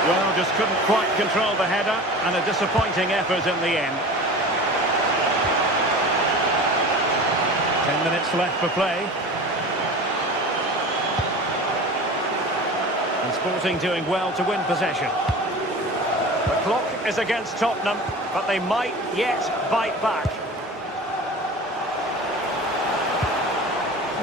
Well, just couldn't quite control the header, and a disappointing effort in the end. 10 minutes left for play. And Sporting doing well to win possession. The clock is against Tottenham, but they might yet bite back.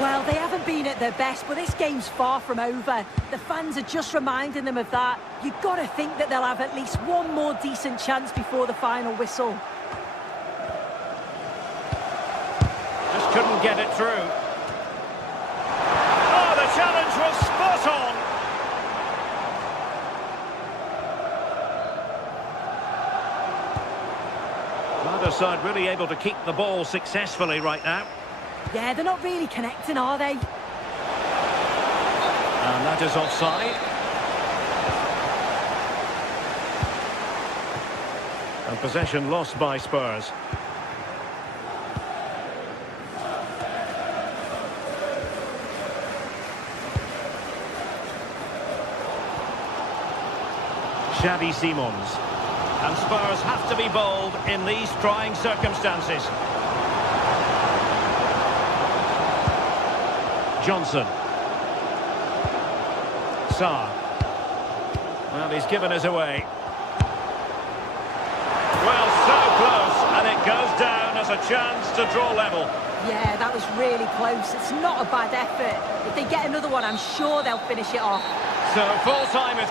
Well, they haven't been at their best, but this game's far from over. The fans are just reminding them of that. You've got to think that they'll have at least one more decent chance before the final whistle. Just couldn't get it through. Oh, the challenge was spot on. Neither side really able to keep the ball successfully right now. Yeah, they're not really connecting, are they? And that is offside. And possession lost by Spurs. Xavi Simons. And Spurs have to be bold in these trying circumstances. Johnson. Sarr. Well, he's given us away. Well, so close, and it goes down as a chance to draw level. Yeah, that was really close. It's not a bad effort. If they get another one, I'm sure they'll finish it off. So full time is...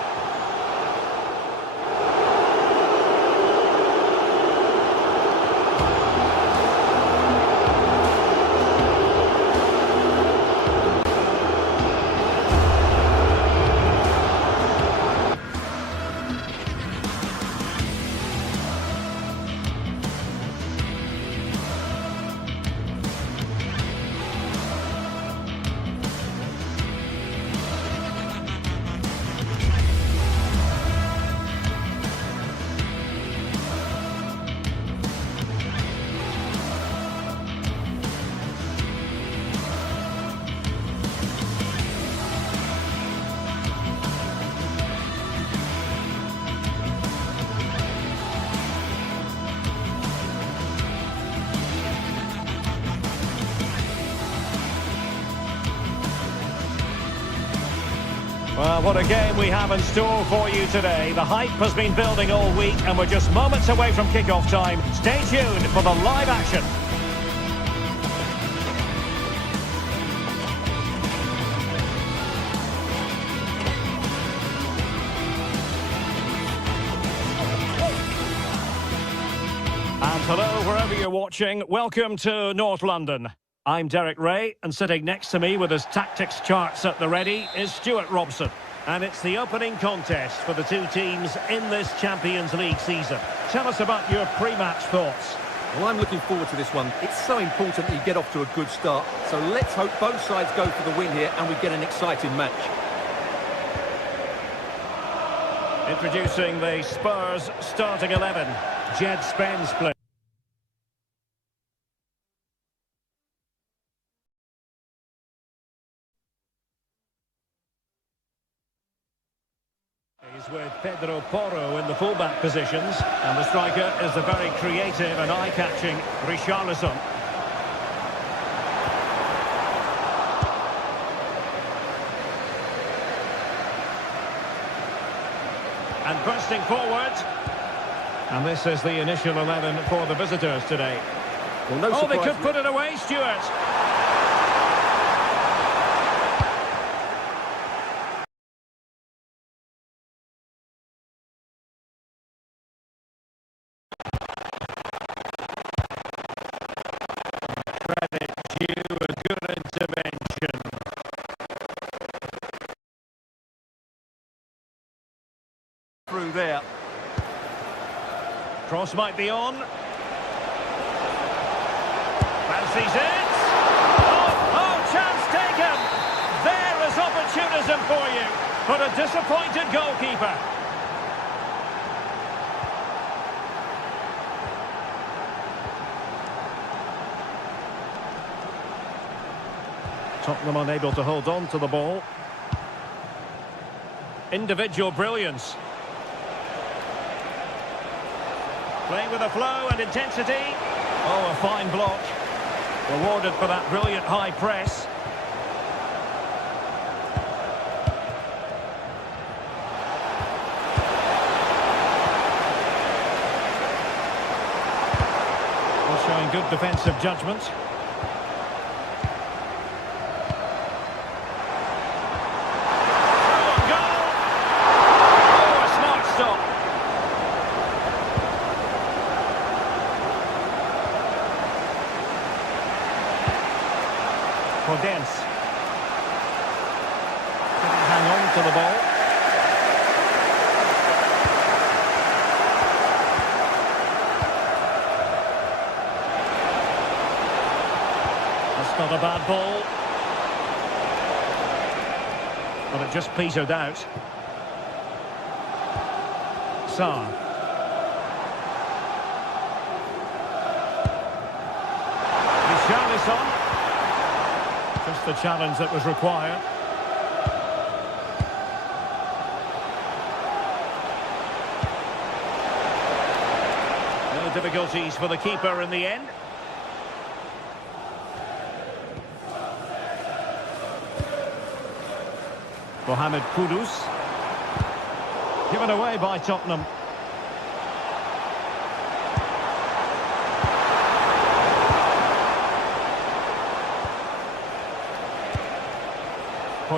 Well, what a game we have in store for you today. The hype has been building all week and we're just moments away from kick-off time. Stay tuned for the live action. And hello, wherever you're watching, welcome to North London. I'm Derek Ray, and sitting next to me with his tactics charts at the ready is Stuart Robson. And it's the opening contest for the two teams in this Champions League season. Tell us about your pre-match thoughts. Well, I'm looking forward to this one. It's so important that you get off to a good start. So let's hope both sides go for the win here and we get an exciting match. Introducing the Spurs starting 11. Jed Spence plays. With Pedro Porro in the fullback positions, and the striker is the very creative and eye-catching Richarlison. And bursting forward. And this is the initial 11 for the visitors today. Well, no Oh, they surprise could put it away, Stuart. Credit due, a good intervention. through there. Cross might be on. Fancies it. Oh, chance taken. There is opportunism for you. But a disappointed goalkeeper. Tottenham unable to hold on to the ball. Individual brilliance. Playing with a flow and intensity. Oh, a fine block. Rewarded for that brilliant high press. Well, showing good defensive judgment. Dense. Couldn't hang on to the ball. That's not a bad ball. But it just petered out. Sarr. Richarlison. Just the challenge that was required. No difficulties for the keeper in the end. Mohamed Kudus. Given away by Tottenham.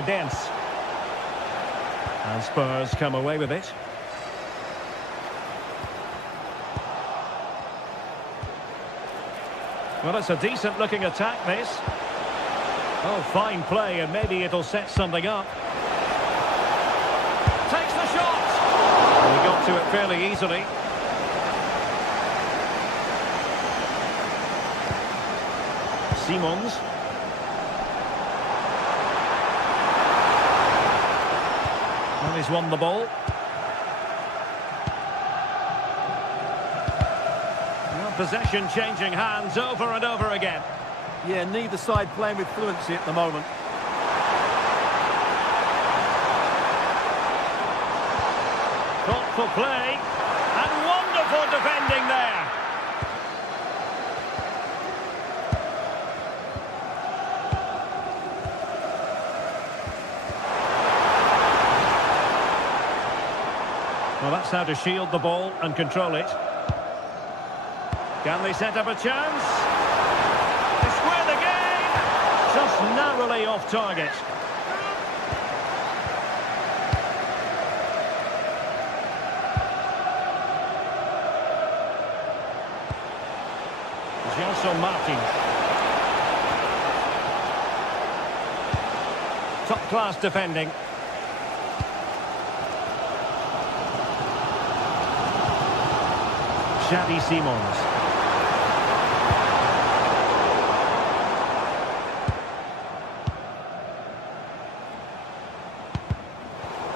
Dense. And Spurs come away with it. Well, it's a decent looking attack, this. Oh, fine play, and maybe it'll set something up. Takes the shot! And he got to it fairly easily. Simons. He's won the ball. Well, possession changing hands over and over again. Yeah, neither side playing with fluency at the moment. Thoughtful play and wonderful defending there. Well, that's how to shield the ball and control it. Can they set up a chance? They square the game! Just narrowly off target. Gelson Martin. Top-class defending. Xavi Simons.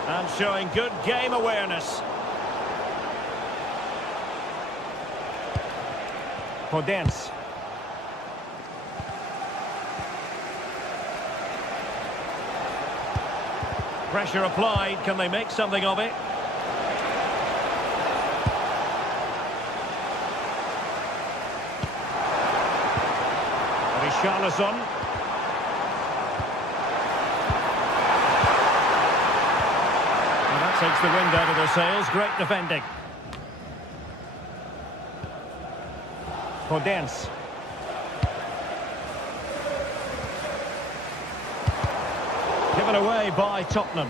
And showing good game awareness. Dense. Pressure applied. Can they make something of it? Richarlison. And that's Takes the wind out of their sails. Great defending. Podence. Given away by Tottenham.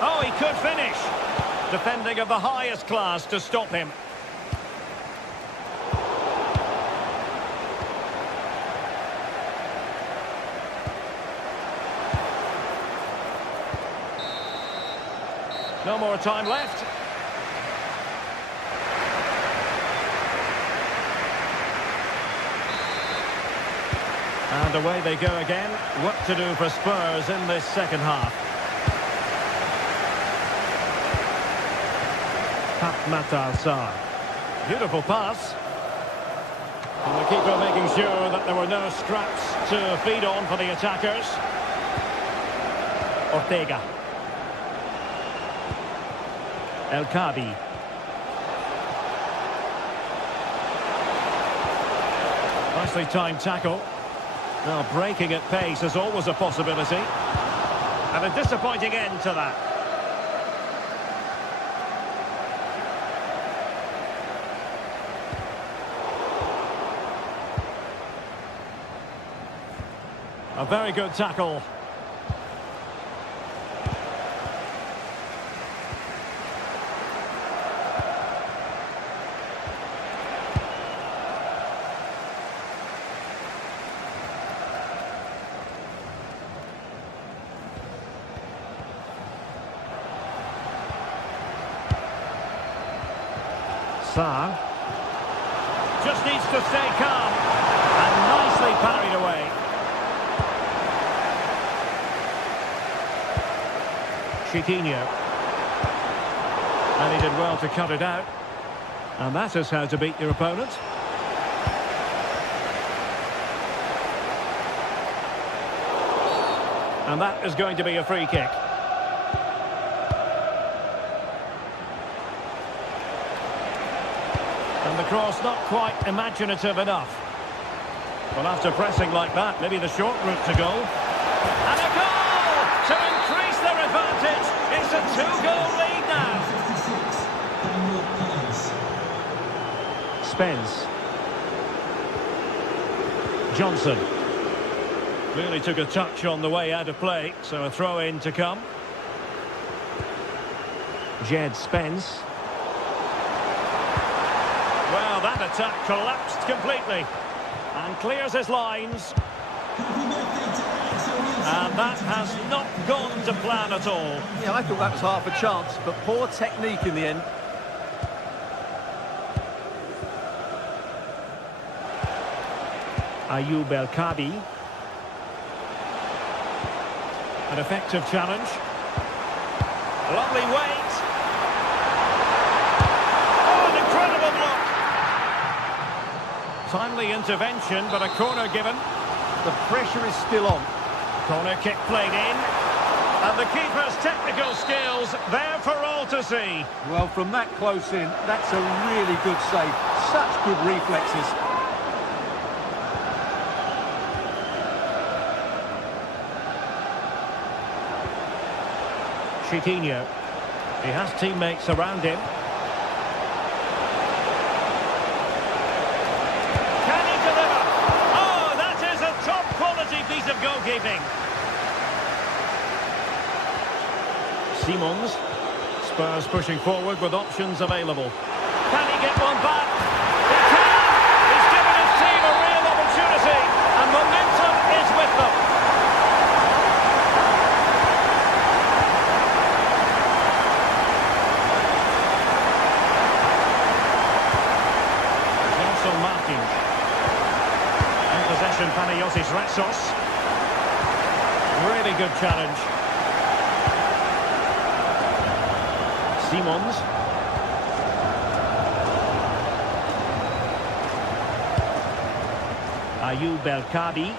Oh, he could finish. Defending of the highest class to stop him. No more time left. And away they go again. What to do for Spurs in this second half. Beautiful pass. And the keeper making sure that there were no scraps to feed on for the attackers. Ortega. El Kadi. Nicely timed tackle. Now breaking at pace is always a possibility. And a disappointing end to that. A very good tackle. Sarr. Just needs to stay calm. And nicely parried away. Chiquinho. And he did well to cut it out. And that is how to beat your opponent. And that is going to be a free kick. And the cross not quite imaginative enough. Well, after pressing like that, maybe the short route to goal. And a goal to increase their advantage. It's a 2-goal lead now. Spence. Johnson. Really took a touch on the way out of play, so a throw-in to come. Jed Spence. Well, that attack collapsed completely and clears his lines. And that has not gone to plan at all. Yeah, I thought that was half a chance, but poor technique in the end. Ayoub El Kadi. An effective challenge. Lovely weight. Oh, an incredible block. Timely intervention, but a corner given. The pressure is still on. Corner kick played in. And the keeper's technical skills there for all to see. Well, from that close in, that's a really good save. Such good reflexes. Chiquinho. He has teammates around him. Can he deliver? Oh, that is a top-quality piece of goalkeeping. Simons. Spurs pushing forward with options available. Can he get one back? He can! He's given his team a real opportunity, and momentum is with them. And possession, Panayotis Ratsos. Really good challenge. Simons. Ayoub El Kadi.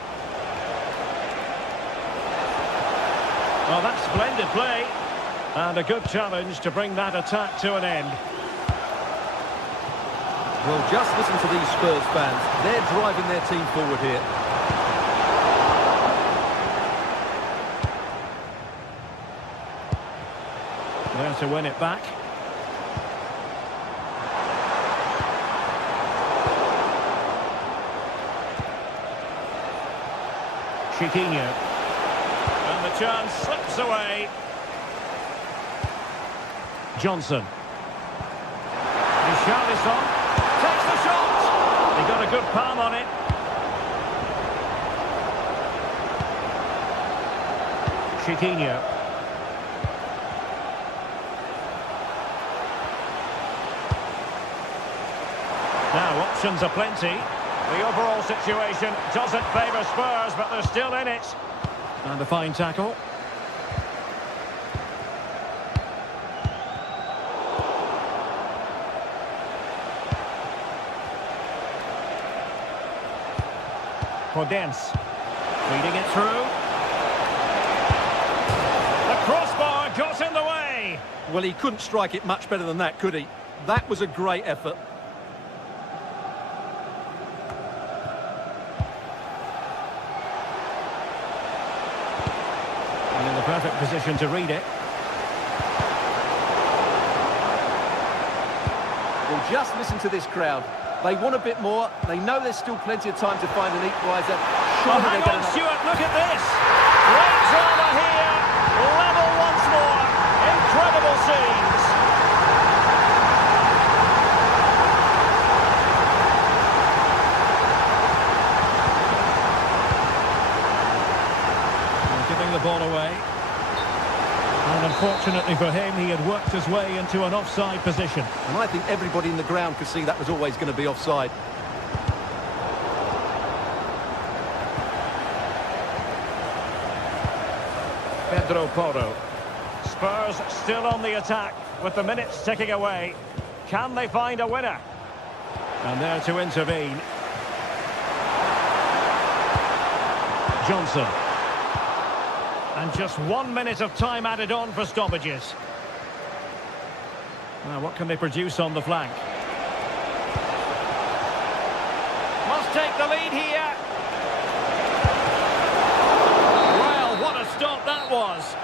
Oh, that's splendid play. And a good challenge to bring that attack to an end. Well, just listen to these Spurs fans. They're driving their team forward here. to win it back. Chiquinho. And the chance slips away. Johnson. Richarlison takes the shot. He got a good palm on it. Chiquinho. Now options are plenty. The overall situation doesn't favour Spurs, but they're still in it. And a fine tackle. Podence. Feeding it through. The crossbar got in the way. Well, he couldn't strike it much better than that, could he? That was a great effort. And in the perfect position to read it. Well, just listen to this crowd. They want a bit more. They know there's still plenty of time to find an equaliser. Well, hang on, Stuart, look at this. Great drama here. Level once more. Incredible scenes. And giving the ball away. And unfortunately for him, he had worked his way into an offside position. And I think everybody in the ground could see that was always going to be offside. Pedro Porro. Spurs still on the attack with the minutes ticking away. Can they find a winner? And there to intervene. Johnson. And just 1 minute of time added on for stoppages. Now, what can they produce on the flank? Must take the lead here. Well, what a stop that was.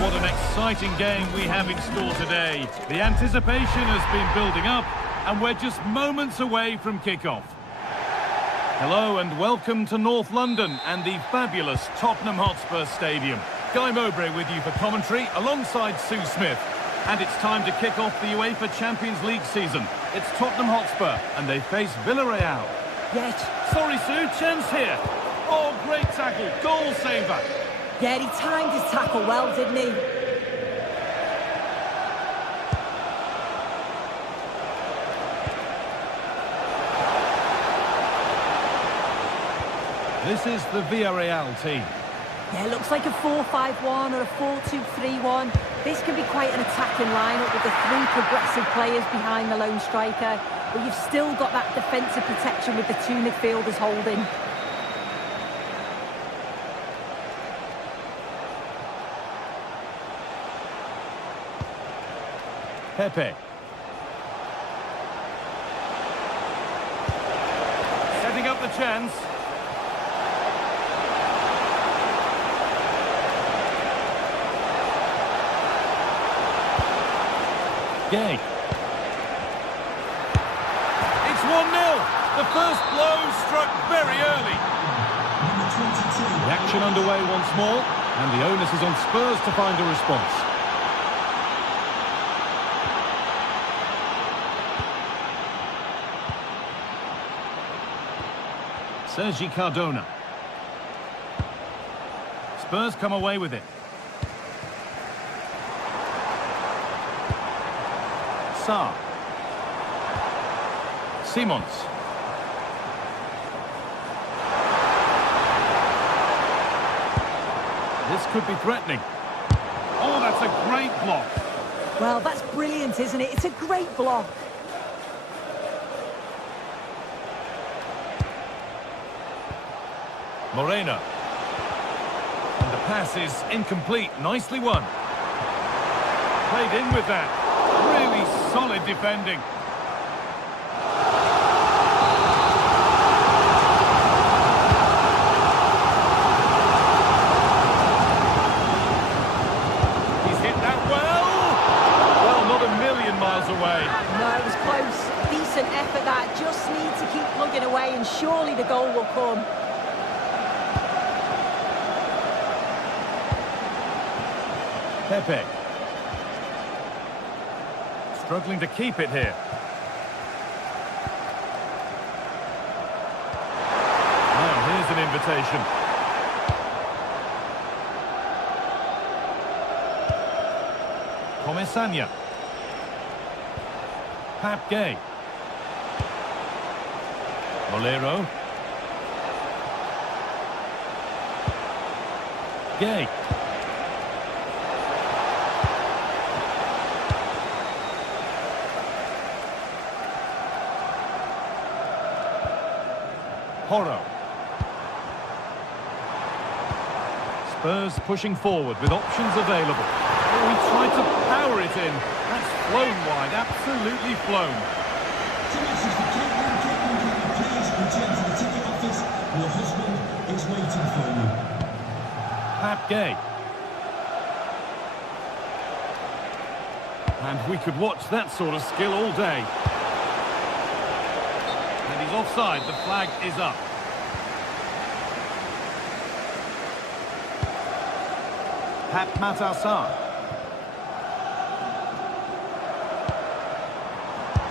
What an exciting game we have in store today. The anticipation has been building up and we're just moments away from kick-off. Hello and welcome to North London and the fabulous Tottenham Hotspur Stadium. Guy Mowbray with you for commentary alongside Sue Smith. And it's time to kick off the UEFA Champions League season. It's Tottenham Hotspur and they face Villarreal. Yes. Sorry Sue, chance here. Oh, great tackle, goal saver. Yeah, he timed his tackle well, didn't he? This is the Villarreal team. Yeah, it looks like a 4-5-1 or a 4-2-3-1. This can be quite an attacking lineup with the three progressive players behind the lone striker. But you've still got that defensive protection with the two midfielders holding. Pepe. Setting up the chance. Gay. It's 1-0. The first blow struck very early. The action underway once more, and the onus is on Spurs to find a response. Sergi Cardona. Spurs come away with it. Sarr. Simons. This could be threatening. Oh, that's a great block. Well, that's brilliant, isn't it? It's a great block. Moreno. And the pass is incomplete. Nicely won. Played in with that. Really solid defending. He's hit that well. Well, not a million miles away. No, it was close. Decent effort that. Just need to keep plugging away and surely the goal will come. Pepe. Struggling to keep it here. Now, here's an invitation. Comesaña. Pap Gay. Molero. Gay. Horo. Spurs pushing forward with options available. Oh, he tried to power it in. That's flown wide, absolutely flown. Pap Gay. And we could watch that sort of skill all day. And he's offside, the flag is up. Pat Matassar.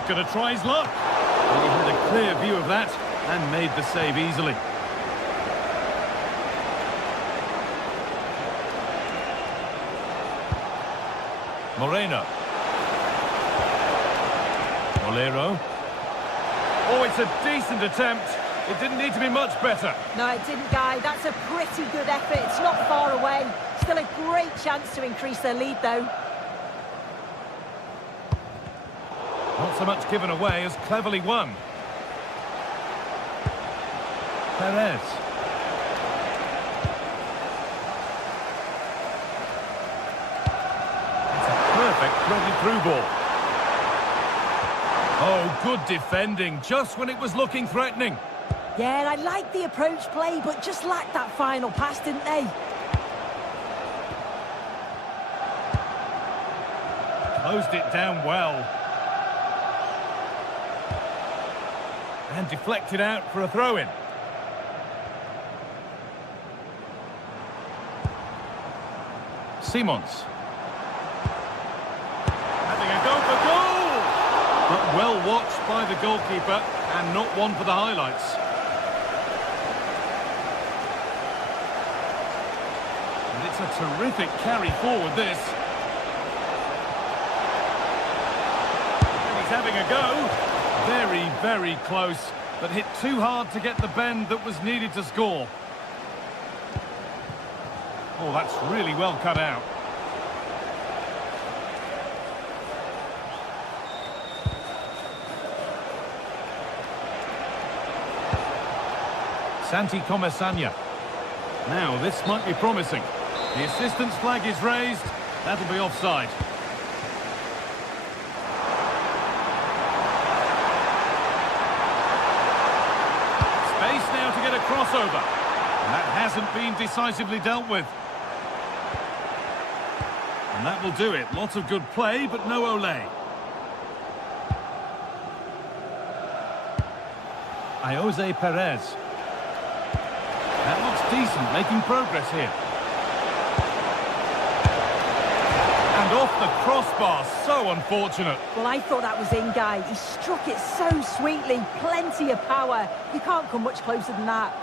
Gonna try his luck. Well, he had a clear view of that and made the save easily. Moreno. Molero. Oh, it's a decent attempt. It didn't need to be much better. No, it didn't, Guy. That's a pretty good effort. It's not far away. Still a great chance to increase their lead, though. Not so much given away as cleverly won. Perez. It's a perfect threaded-through ball. Oh, good defending, just when it was looking threatening. Yeah, I like the approach play, but just lacked that final pass, didn't they? Closed it down well. And deflected out for a throw-in. Simons. Having a go for goal! But well watched by the goalkeeper and not one for the highlights. And it's a terrific carry forward, this. And he's having a go. Very, very close, but hit too hard to get the bend that was needed to score. Oh, that's really well cut out. Santi Comesaña. Now, this might be promising. The assistant's flag is raised. That'll be offside. get a crossover. And that hasn't been decisively dealt with. And that will do it. Lots of good play, but no Ole. Jose Perez. That looks decent, making progress here. And off the crossbar, so unfortunate. Well, I thought that was in, Guy. He struck it so sweetly, plenty of power. You can't come much closer than that.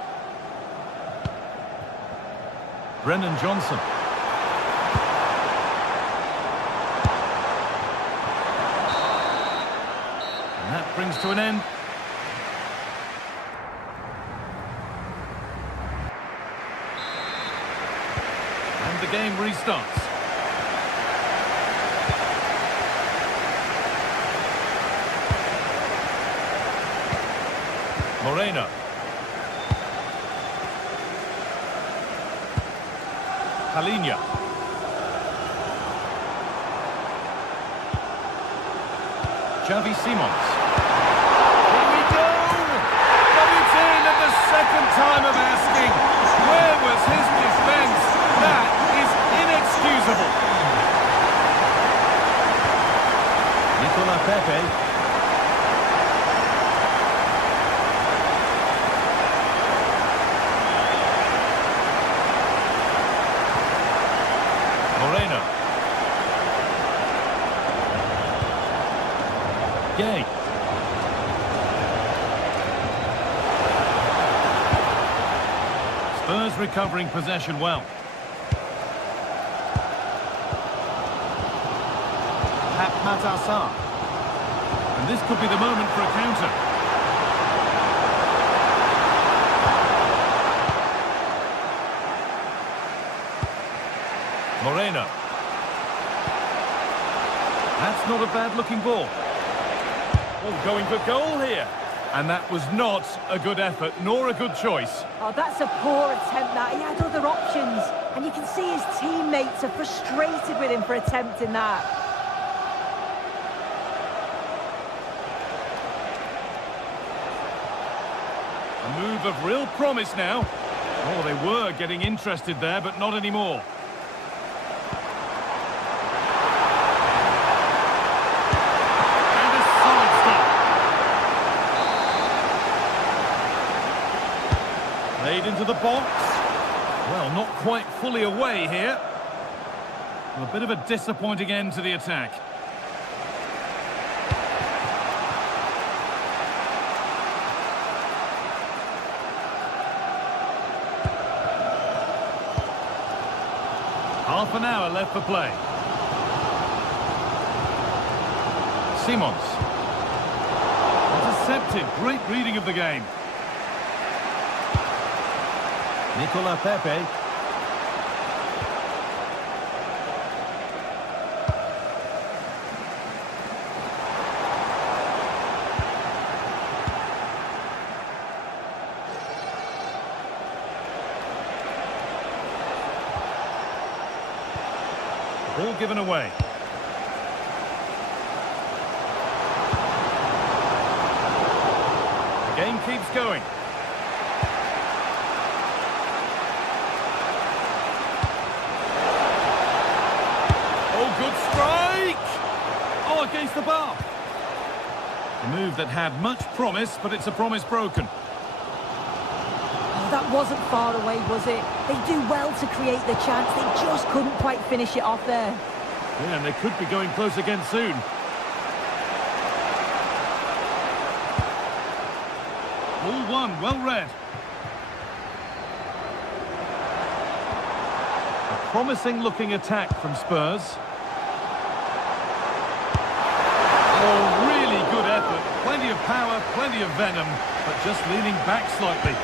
Brennan Johnson. And that brings to an end. And the game restarts. Moreno. Palinha. Xavi Simons. Here we go! But it's in at the second time of asking. Where was his defence? That is inexcusable. Nicola Pepe. Moreno. Gay. Spurs recovering possession well. Matassar. And this could be the moment for a counter. Moreno. That's not a bad-looking ball. Oh, going for goal here. And that was not a good effort, nor a good choice. Oh, that's a poor attempt, that. He had other options. And you can see his teammates are frustrated with him for attempting that. A move of real promise now. Oh, they were getting interested there, but not anymore. Played into the box. Well, not quite fully away here. A bit of a disappointing end to the attack. Half an hour left for play. Simons. Intercepted. Great reading of the game. Nicola Pepe. Ball given away. The game keeps going. Against the bar. A move that had much promise, but it's a promise broken. Oh, that wasn't far away, was it? They do well to create the chance. They just couldn't quite finish it off there. Yeah, and they could be going close again soon. All one, well read. A promising looking attack from Spurs. Oh, really good effort. Plenty of power, plenty of venom, but just leaning back slightly.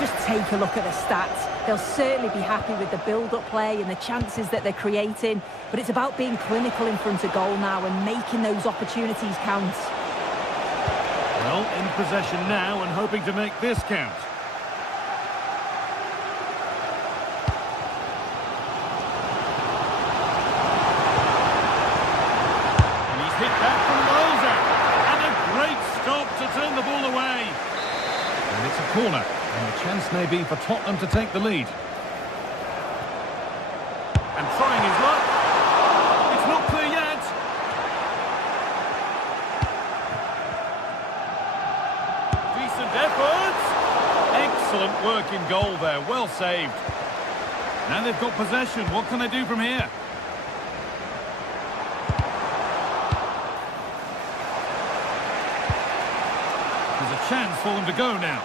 Just take a look at the stats. They'll certainly be happy with the build-up play and the chances that they're creating, but it's about being clinical in front of goal now and making those opportunities count. Well, in possession now and hoping to make this count. Hit that from miles out, and a great stop to turn the ball away. And it's a corner, and the chance may be for Tottenham to take the lead. And trying his luck. It's not clear yet. Decent effort. Excellent work in goal there. Well saved. Now they've got possession. What can they do from here? There's a chance for them to go now.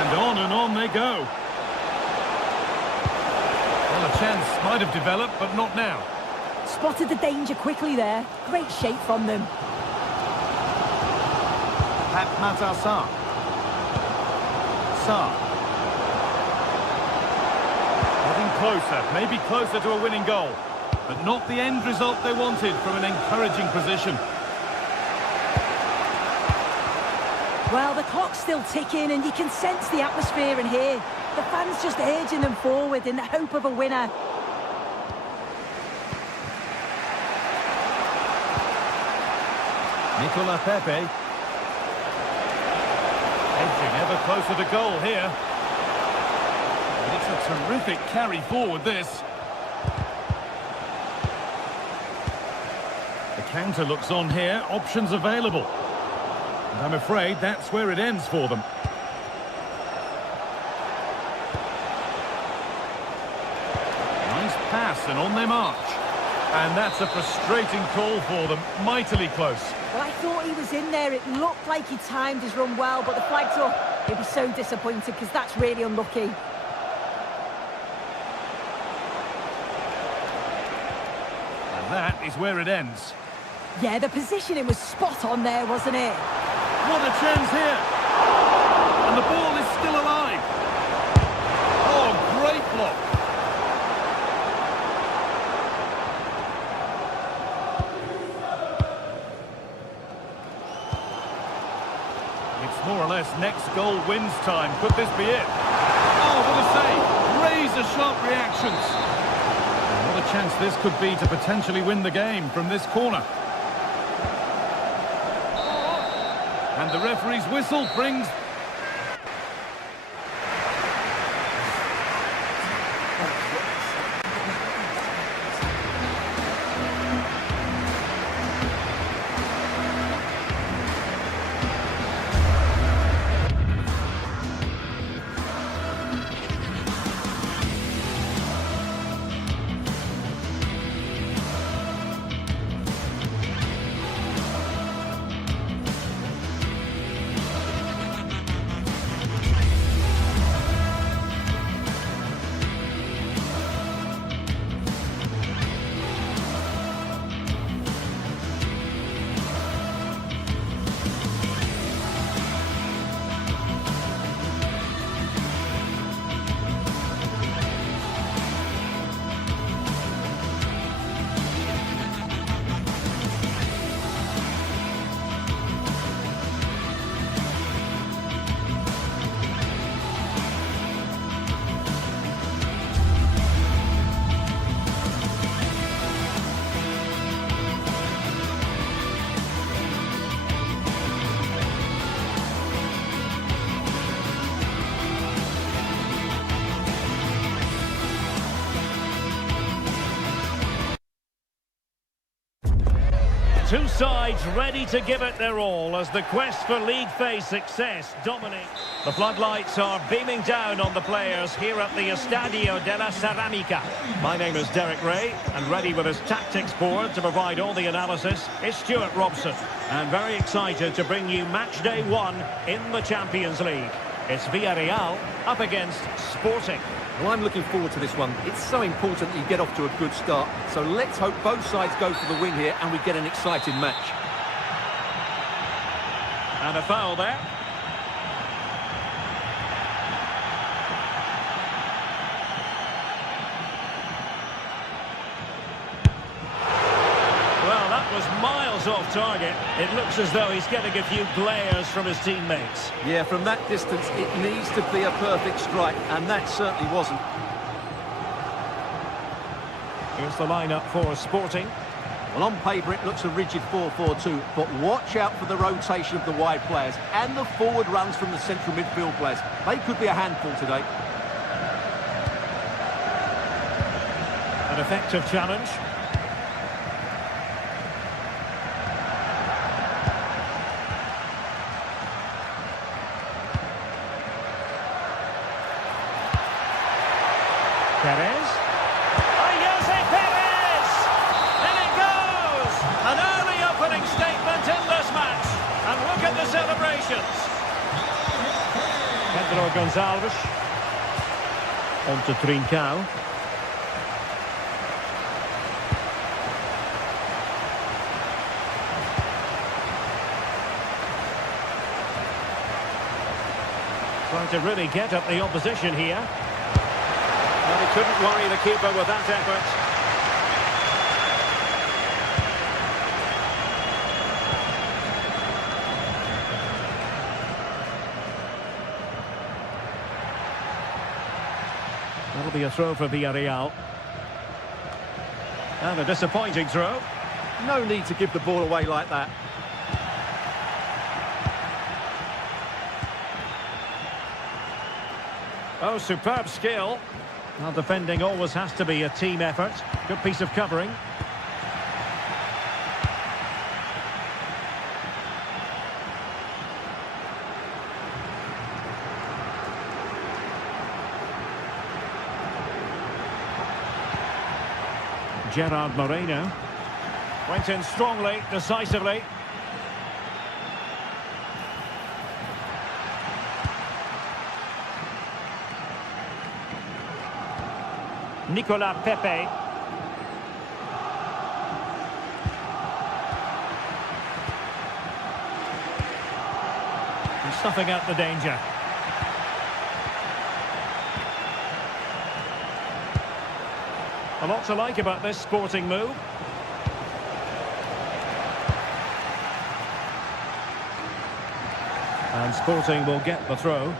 And on they go. Well, a chance might have developed, but not now. Spotted the danger quickly there. Great shape from them. Matar Sarr. Sarr. Getting closer, maybe closer to a winning goal. But not the end result they wanted from an encouraging position. Well, the clock's still ticking and you can sense the atmosphere in here. The fans just urging them forward in the hope of a winner. Nicola Pepe. Edging ever closer to goal here. But it's a terrific carry forward, this. The counter looks on here. Options available. And I'm afraid that's where it ends for them. Nice pass and on they march. And that's a frustrating call for them. Mightily close. Well, I thought he was in there. It looked like he timed his run well, but the flag's up. He'll be so disappointed because that's really unlucky. And that is where it ends. Yeah, the positioning was spot on there, wasn't it? What a chance here! And the ball is still alive! Oh, great block! It's more or less next goal wins time. Could this be it? Oh, what a save! Razor-sharp reactions! And what a chance this could be to potentially win the game from this corner. And the referee's whistle brings... Two sides ready to give it their all as the quest for league phase success dominates. The floodlights are beaming down on the players here at the Estadio de la Ceramica. My name is Derek Ray, and ready with his tactics board to provide all the analysis is Stuart Robson. And very excited to bring you match day 1 in the Champions League. It's Villarreal up against Sporting. Well, I'm looking forward to this one. It's so important that you get off to a good start. So let's hope both sides go for the win here and we get an exciting match. And a foul there. Well, that was miles off target. It looks as though he's getting a few glares from his teammates. Yeah, from that distance, it needs to be a perfect strike, and that certainly wasn't. Here's the lineup for Sporting. Well, on paper, it looks a rigid 4-4-2, but watch out for the rotation of the wide players and the forward runs from the central midfield players. They could be a handful today. An effective challenge. Perez. In it goes! An early opening statement in this match. And look at the celebrations. Pedro Gonçalves. On to Trincao. Trying to really get at the opposition here. Well, he couldn't worry the keeper with that effort. That'll be a throw for Villarreal. And a disappointing throw. No need to give the ball away like that. Oh, superb skill. Well, defending always has to be a team effort. Good piece of covering. Gerard Moreno. Went in strongly, decisively. Nicolas Pepe. He's snuffing out the danger. A lot to like about this sporting move. And Sporting will get the throw.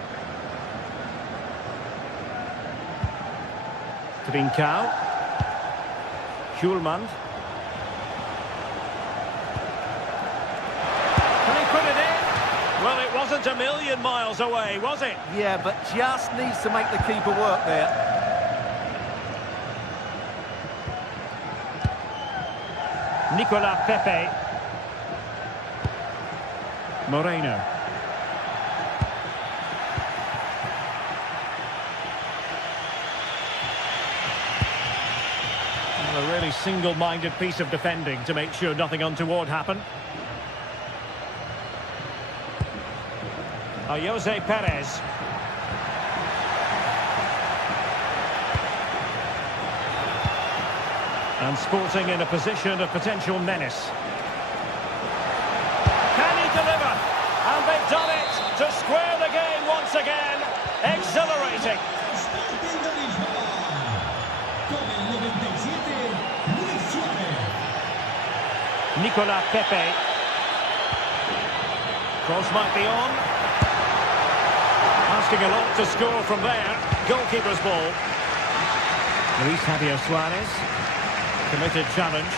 Trincao. Schulman. Can he put it in? Well, it wasn't a million miles away, was it? Yeah, but just needs to make the keeper work there. Nicolas Pepe. Moreno. A really single-minded piece of defending to make sure nothing untoward happened. Jose Perez. And Sporting in a position of potential menace. Can he deliver? And they've done it to square the game once again. Exhilarating. Nicolas Pepe. Cross might be on. Asking a lot to score from there. Goalkeeper's ball. Luis Javier Suarez. Committed challenge.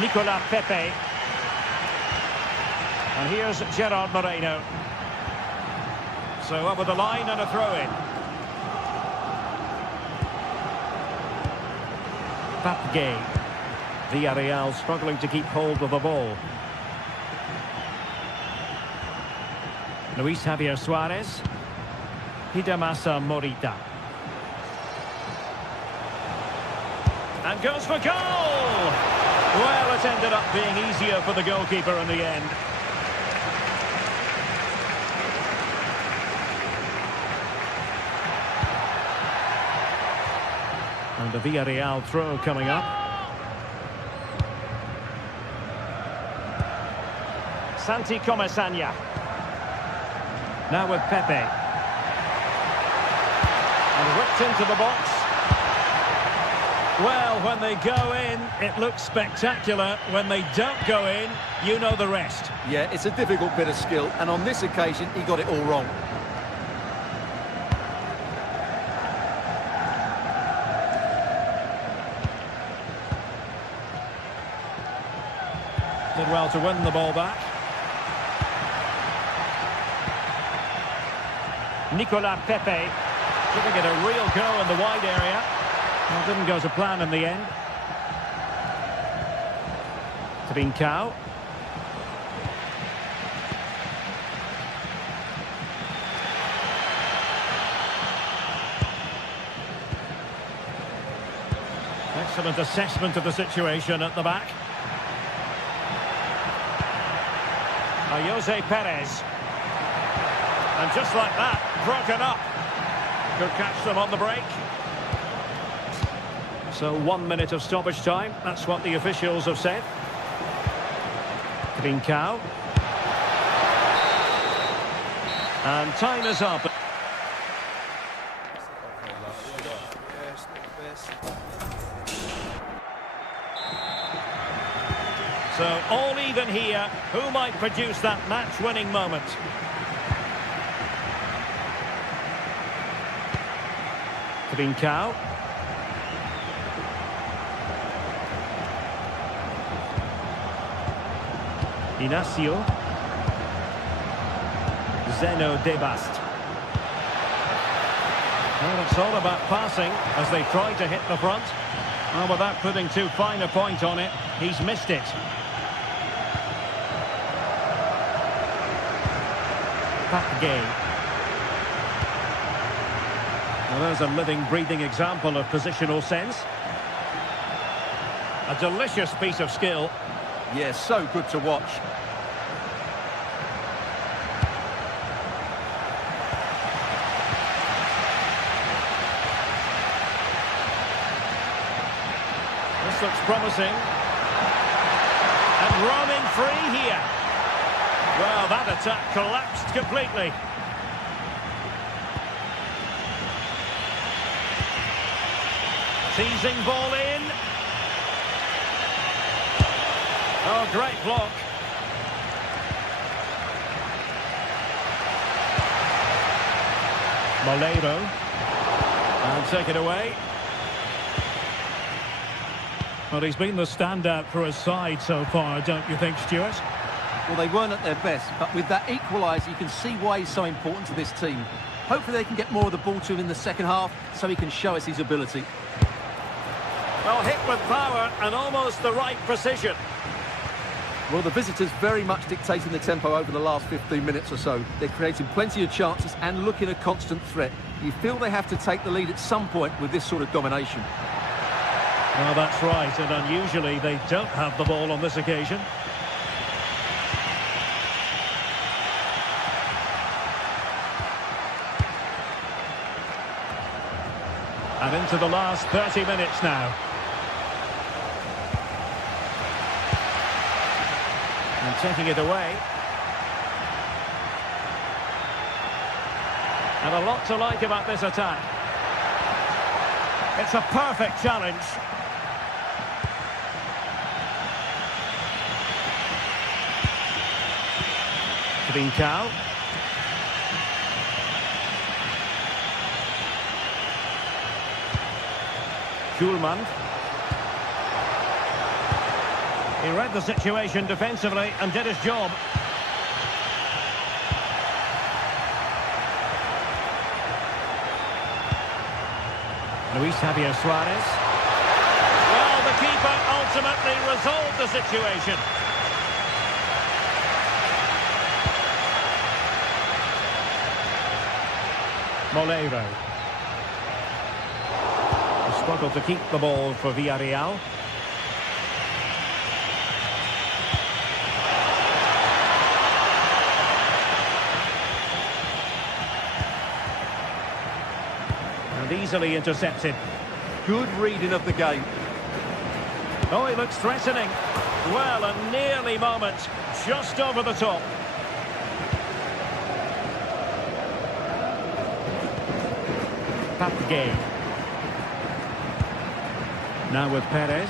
Nicolas Pepe. And here's Gerard Moreno. So over the line and a throw-in. Papgay. Villarreal struggling to keep hold of the ball. Luis Javier Suarez. Hidemasa Morita. And goes for goal! Well, it ended up being easier for the goalkeeper in the end. And the Villarreal throw coming up. Santi Comesaña. Now with Pepe. And whipped into the box. Well, when they go in, it looks spectacular. When they don't go in, you know the rest. Yeah, it's a difficult bit of skill, and on this occasion, he got it all wrong. Did well to win the ball back. Nicolas Pepe giving it a real go in the wide area. Well, didn't go to plan in the end. Trincao. Excellent assessment of the situation at the back. Jose Perez. And just like that, broken up. Could catch them on the break. So 1 minute of stoppage time. That's what the officials have said. Trincao. And time is up. So all even here. Who might produce that match-winning moment? Trincao. Inacio. Zeno Debast. Well, it's all about passing as they try to hit the front. Well, without putting too fine a point on it, he's missed it. Game. Well, there's a living, breathing example of positional sense. A delicious piece of skill. Yeah, so good to watch. This looks promising. And roaming free here. Well, that attack collapsed completely. Teasing ball in. Oh, great block. Molero. And take it away. Well, he's been the standout for his side so far, don't you think, Stuart? Well, they weren't at their best, but with that equaliser, you can see why he's so important to this team. Hopefully they can get more of the ball to him in the second half so he can show us his ability. Well, hit with power and almost the right precision. Well, the visitors very much dictating the tempo over the last 15 minutes or so. They're creating plenty of chances and looking a constant threat. You feel they have to take the lead at some point with this sort of domination. Well, that's right, and unusually they don't have the ball on this occasion. And into the last 30 minutes now. And taking it away. And a lot to like about this attack. It's a perfect challenge. Trincao. Schulman. He read the situation defensively and did his job. Luis Javier Suarez. Well, the keeper ultimately resolved the situation. Molero. Struggled to keep the ball for Villarreal. And easily intercepted. Good reading of the game. Oh, he looks threatening. Well, a nearly moment. Just over the top. Game. Now with Perez.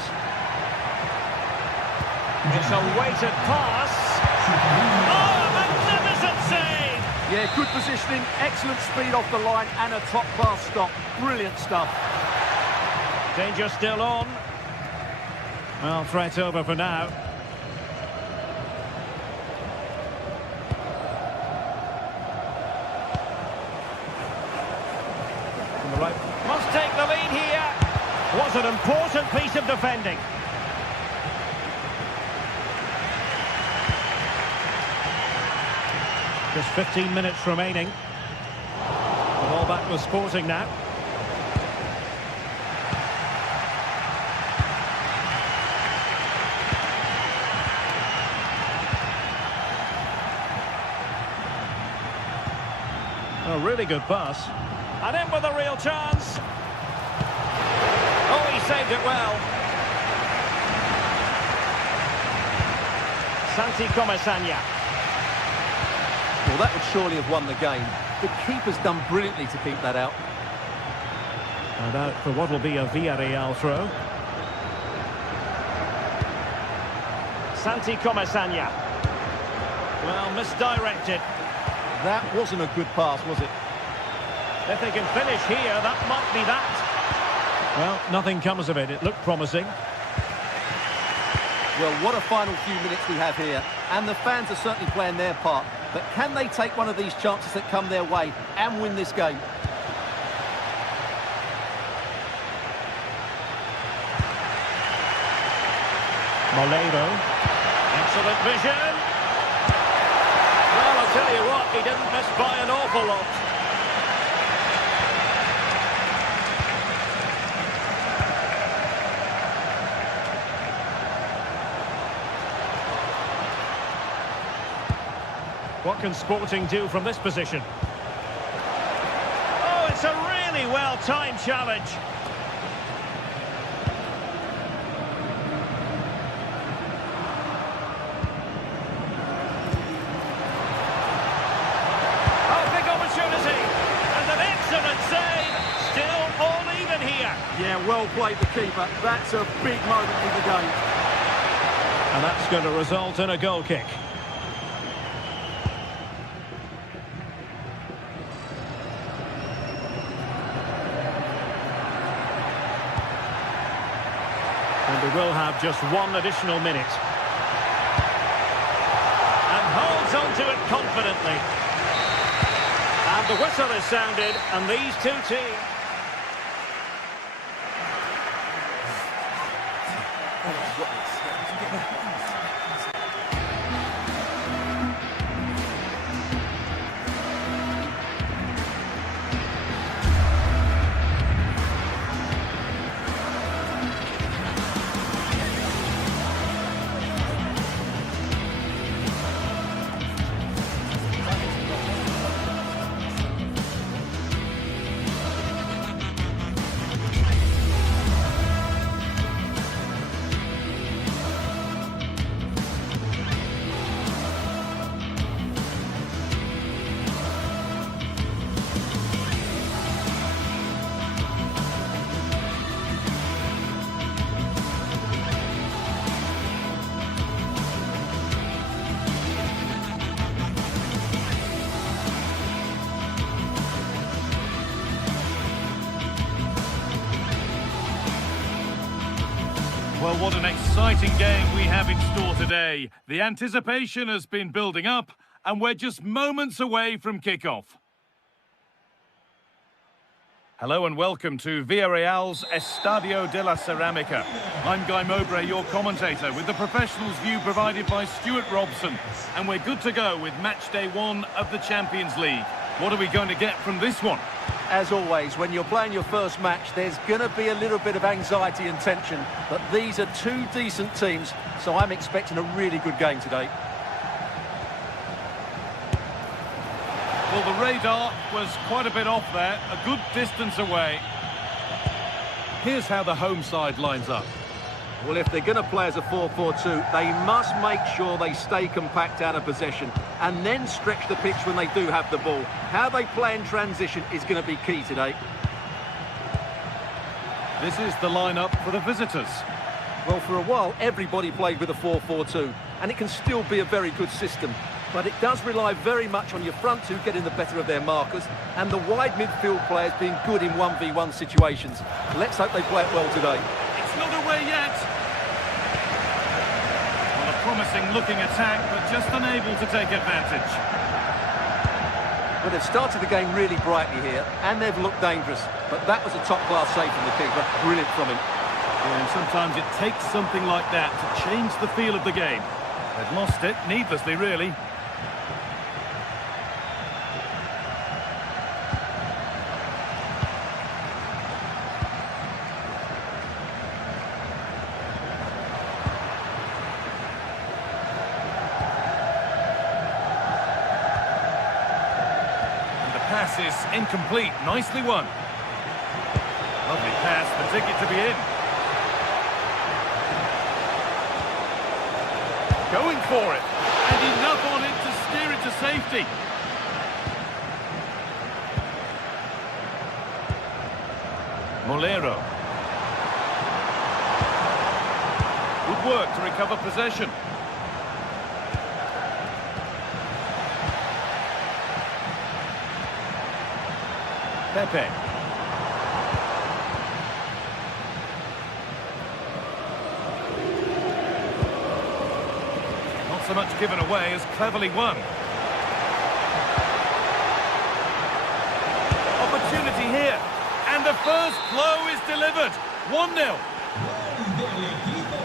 It's a weighted pass. Oh, a magnificent save! Yeah, good positioning, excellent speed off the line, and a top-class stop. Brilliant stuff. Danger still on. Well, threat over for now. On the right. Must take the lead here. Was an important piece of defending. Just 15 minutes remaining. The ball back with Sporting now. A really good pass. And in with a real chance. Oh, he saved it well. Santi Comasagna. Well, that would surely have won the game. The keeper's done brilliantly to keep that out. And out for what will be a Villarreal throw. Santi Comasagna. Well, misdirected. That wasn't a good pass, was it? If they can finish here, that might be that. Well, nothing comes of it. It looked promising. Well, what a final few minutes we have here. And the fans are certainly playing their part. But can they take one of these chances that come their way and win this game? Moleiro. Excellent vision. Well, I'll tell you what, he didn't miss by an awful lot. What can Sporting do from this position? Oh, it's a really well-timed challenge. Oh, big opportunity. And an excellent save. Still all even here. Yeah, well played the keeper. That's a big moment in the game. And that's going to result in a goal kick. And we will have just one additional minute. And holds on to it confidently. And the whistle is sounded, and these two teams... Well, what an exciting game we have in store today. The anticipation has been building up, and we're just moments away from kickoff. Hello and welcome to Villarreal's Estadio de la Ceramica. I'm Guy Mowbray, your commentator, with the professionals' view provided by Stuart Robson. And we're good to go with match day 1 of the Champions League. What are we going to get from this one? As always, when you're playing your first match, there's going to be a little bit of anxiety and tension. But these are two decent teams, so I'm expecting a really good game today. Well, the radar was quite a bit off there, a good distance away. Here's how the home side lines up. Well, if they're going to play as a 4-4-2, they must make sure they stay compact out of possession and then stretch the pitch when they do have the ball. How they play in transition is going to be key today. This is the lineup for the visitors. Well, for a while, everybody played with a 4-4-2, and it can still be a very good system. But it does rely very much on your front two getting the better of their markers and the wide midfield players being good in 1v1 situations. Let's hope they play it well today. It's not away yet. Well, a promising looking attack, but just unable to take advantage. Well, they've started the game really brightly here, and they've looked dangerous. But that was a top-class save from the keeper. Brilliant from him. Yeah, and sometimes it takes something like that to change the feel of the game. They've lost it, needlessly, really. Pass is incomplete. Nicely won. Lovely pass, the ticket to be in. Going for it. And enough on it to steer it to safety. Molero. Good work to recover possession. Pepe. Not so much given away as cleverly won. Opportunity here. And the first blow is delivered. 1-0.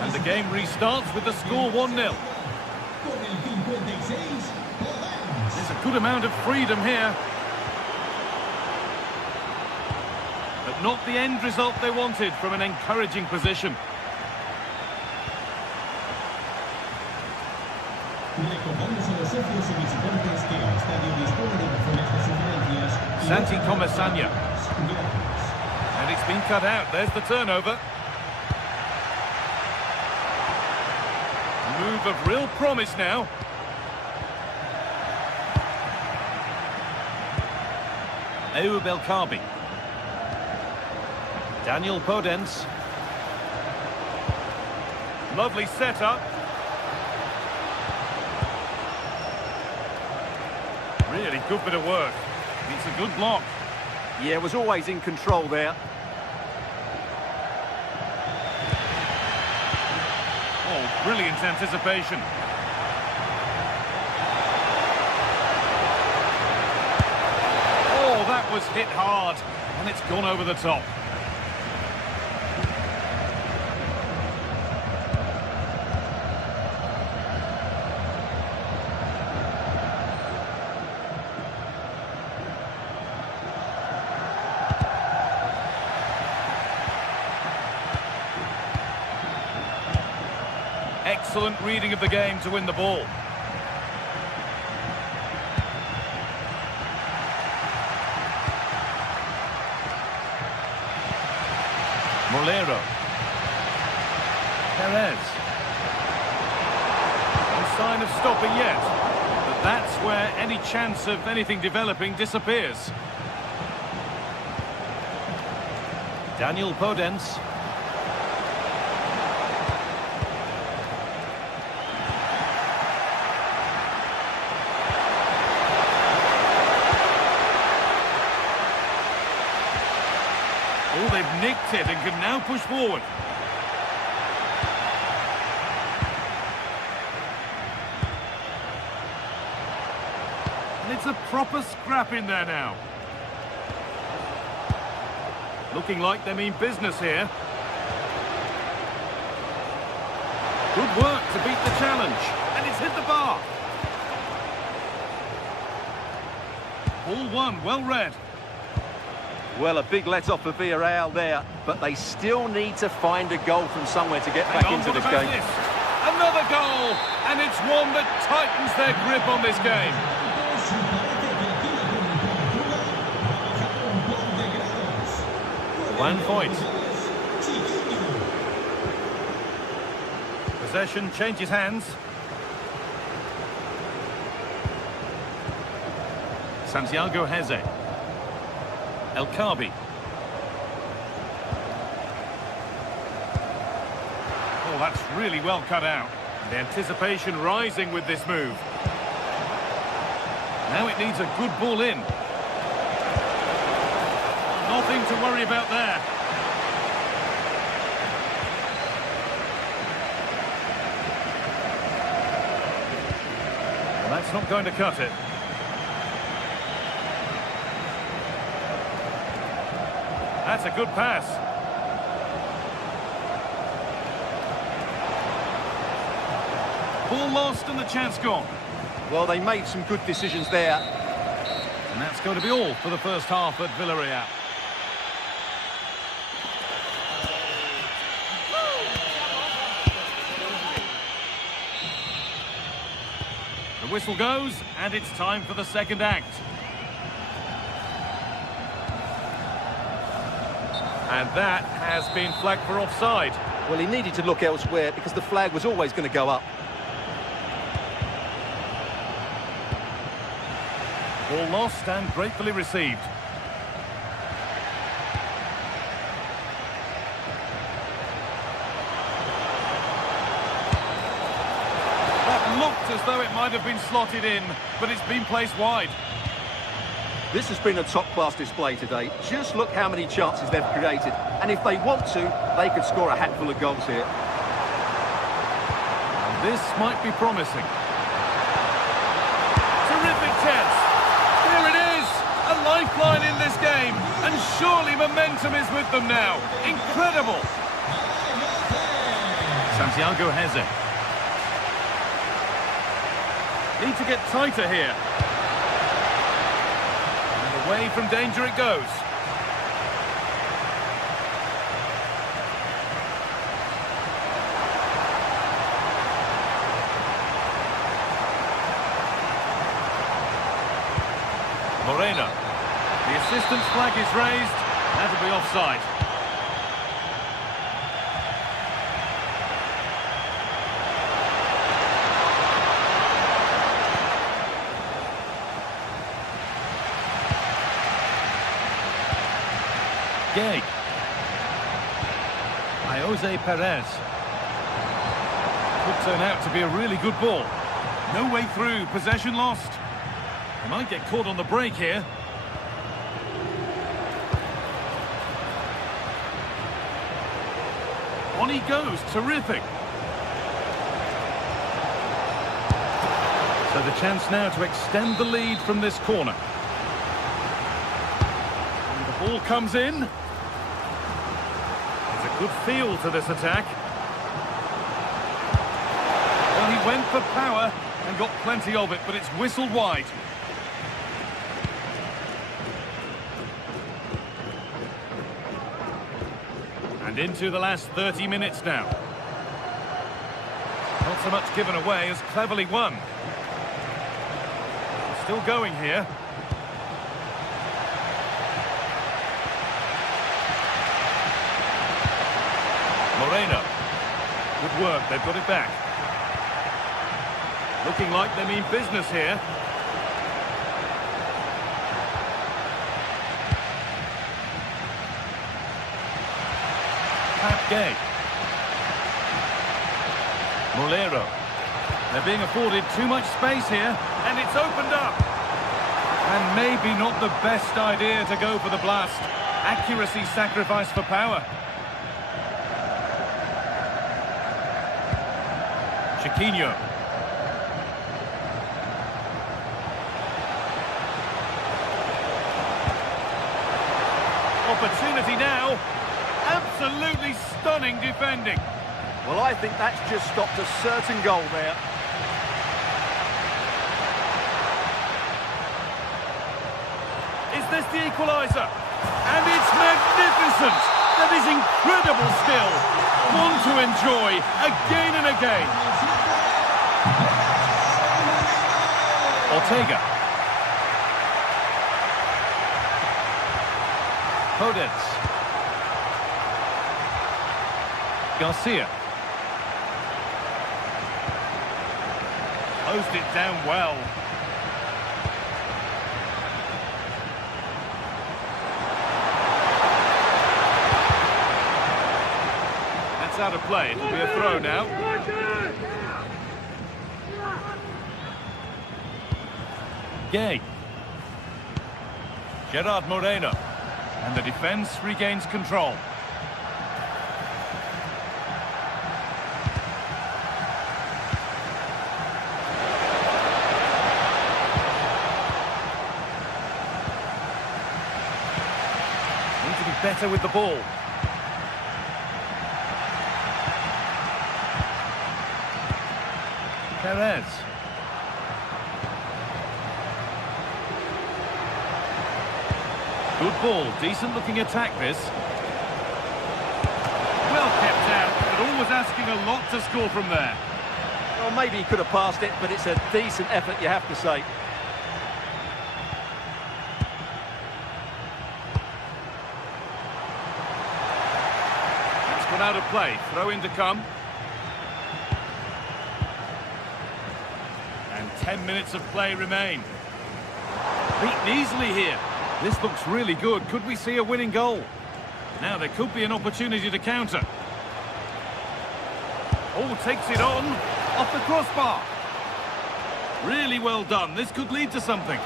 And the game restarts with the score 1-0. There's a good amount of freedom here. But not the end result they wanted from an encouraging position. Santi Comesaña. And it's been cut out. There's the turnover. A move of real promise now. Ayoub El Kaabi. Daniel Podence. Lovely setup. Really good bit of work. It's a good block. Yeah, was always in control there. Oh, brilliant anticipation. Oh, that was hit hard. And it's gone over the top. Excellent reading of the game to win the ball. Molero. Perez. No sign of stopping yet. But that's where any chance of anything developing disappears. Daniel Podence. Oh, they've nicked it and can now push forward. And it's a proper scrap in there now. Looking like they mean business here. Good work to beat the challenge. And it's hit the bar. Ball one, well read. Well, a big let-off for Villarreal there, but they still need to find a goal from somewhere to get back into this game. Another goal, and it's one that tightens their grip on this game. 1 point. Possession changes hands. Santiago Heze. El Kaabi. Well, that's really well cut out. The anticipation rising with this move. Now it needs a good ball in. Nothing to worry about there. Well, that's not going to cut it. That's a good pass. Ball lost and the chance gone. Well, they made some good decisions there. And that's going to be all for the first half at Villarreal. The whistle goes, and it's time for the second act. And that has been flagged for offside. Well, he needed to look elsewhere because the flag was always going to go up. Ball lost and gratefully received. That looked as though it might have been slotted in, but it's been placed wide. This has been a top-class display today. Just look how many chances they've created. And if they want to, they could score a hatful of goals here. And this might be promising. Terrific chance. Here it is. A lifeline in this game. And surely momentum is with them now. Incredible. Santiago Heze. Need to get tighter here. Away from danger it goes. Moreno. The assistant's flag is raised. That'll be offside. Gay. Jose Perez. Could turn out to be a really good ball. No way through, possession lost. They might get caught on the break here. On he goes, terrific. So the chance now to extend the lead from this corner. And the ball comes in. There's a good feel to this attack. Well, he went for power and got plenty of it, but it's whistled wide. And into the last 30 minutes now. Not so much given away as cleverly won. Still going here. Moreno. Good work, they've got it back. Looking like they mean business here. Gay. Molero. They're being afforded too much space here, and it's opened up. And maybe not the best idea to go for the blast. Accuracy sacrificed for power. Chiquinho. Opportunity now. Absolutely stunning defending. Well, I think that's just stopped a certain goal there. Is this the equaliser? And it's magnificent. That is incredible skill. One to enjoy again and again. Ortega. Podence. Garcia. Closed it down well. That's That's out of play. It'll be a throw now. Gay. Gerard Moreno. And the defence regains control. Need to be better with the ball. Perez. Good ball, decent looking attack this. Well kept out, but always asking a lot to score from there. Well, maybe he could have passed it, but it's a decent effort, you have to say. That's gone out of play, throw in to come. And 10 minutes of play remain. Beaten easily here. This looks really good. Could we see a winning goal? Now there could be an opportunity to counter. Oh, takes it on. Off the crossbar. Really well done. This could lead to something.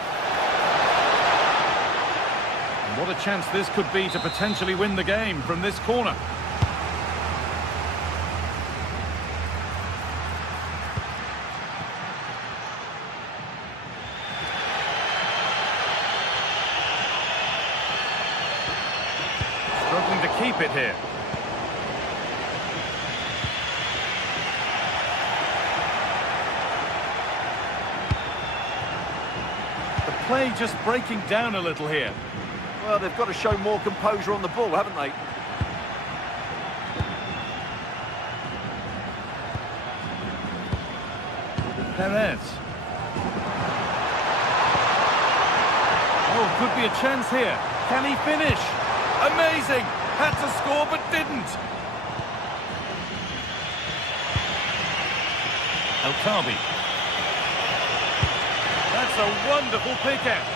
And what a chance this could be to potentially win the game from this corner. Struggling to keep it here. The play just breaking down a little here. Well, they've got to show more composure on the ball, haven't they? Perez. Oh, could be a chance here. Can he finish? Amazing! Had to score but didn't. El-Kabi. That's a wonderful pick-out.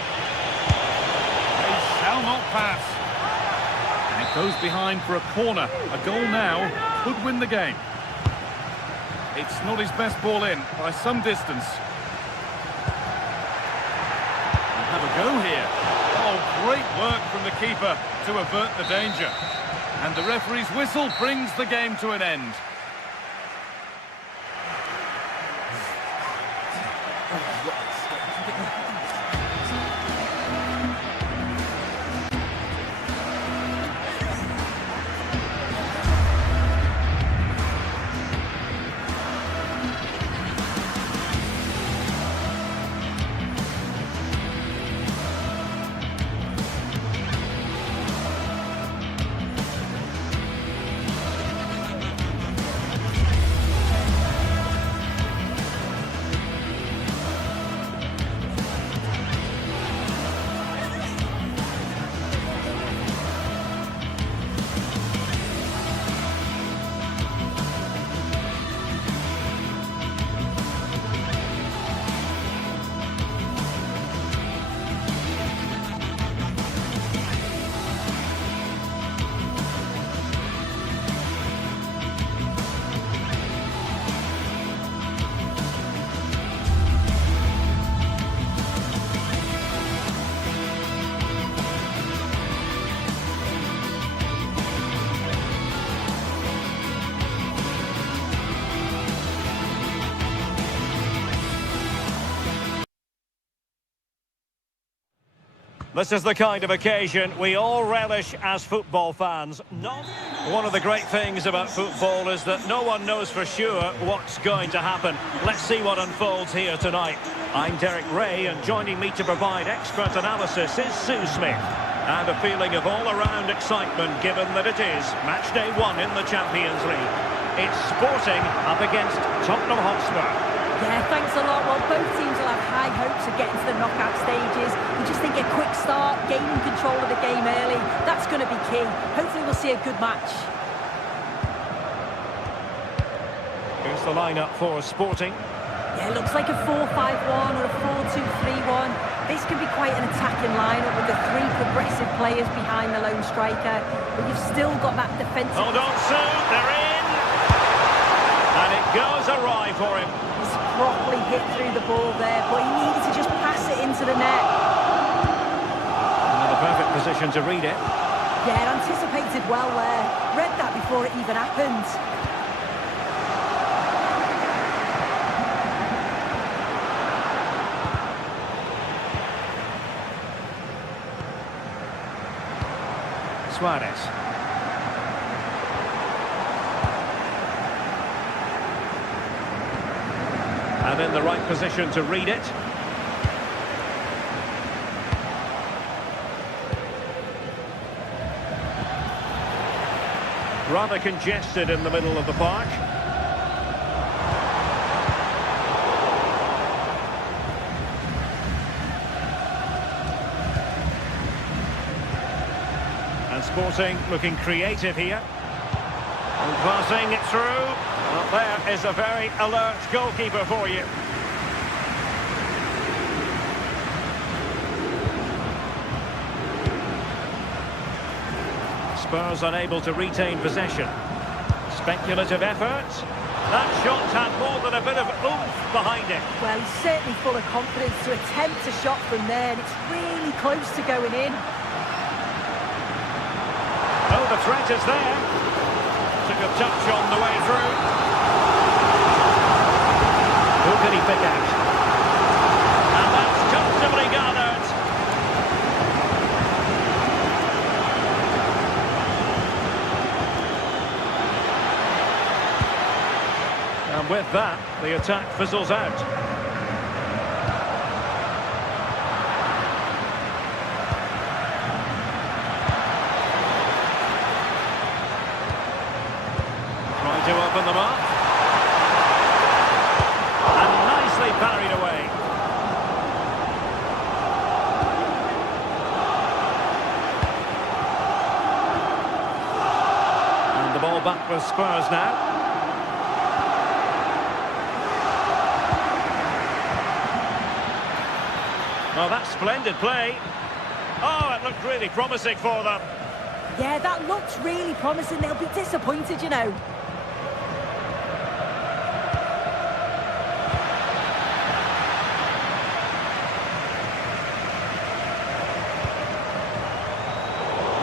They shall not pass. And it goes behind for a corner. A goal now could win the game. It's not his best ball in by some distance. We'll have a go here. Oh, great work from the keeper to avert the danger. And the referee's whistle brings the game to an end. This is the kind of occasion we all relish as football fans. One of the great things about football is that no one knows for sure what's going to happen. Let's see what unfolds here tonight. I'm Derek Ray, and joining me to provide expert analysis is Sue Smith. And a feeling of all-around excitement given that it is match day 1 in the Champions League. It's Sporting up against Tottenham Hotspur. Yeah, thanks a lot. Well, both teams will have high hopes of getting to the knockout stages. We just think a quick start, gaining control of the game early, that's going to be key. Hopefully we'll see a good match. Here's the lineup for Sporting. Yeah, it looks like a 4-5-1 or a 4-2-3-1. This can be quite an attacking lineup with the 3 progressive players behind the lone striker. But you've still got that defensive... Hold on, Sue, they're in! goes awry for him. He's properly hit through the ball there, but he needed to just pass it into the net. Another perfect position to read it. Yeah, anticipated well there. Read that before it even happened. Suarez. And in the right position to read it. Rather congested in the middle of the park. And Sporting looking creative here. And passing it through. Well, there is a very alert goalkeeper for you. Spurs unable to retain possession. Speculative effort. That shot had more than a bit of oomph behind it. Well, he's certainly full of confidence to attempt a shot from there, and it's really close to going in. Oh, the threat is there. Took a touch on the way through. Who can he pick out? And that's comfortably gathered. And with that, the attack fizzles out. Trying to open them up. And nicely parried away. And the ball back with Spurs now. Well, that's splendid play. Oh, it looked really promising for them. Yeah, that looks really promising. They'll be disappointed, you know.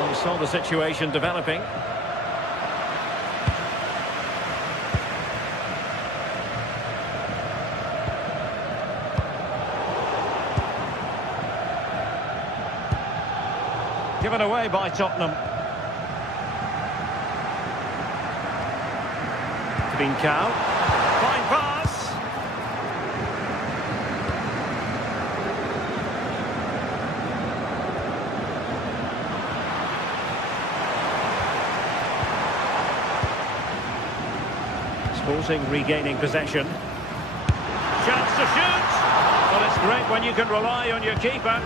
We saw the situation developing. Given away by Tottenham. Trincao. Fine pass. Sporting regaining possession. Chance to shoot. Well, it's great when you can rely on your keeper.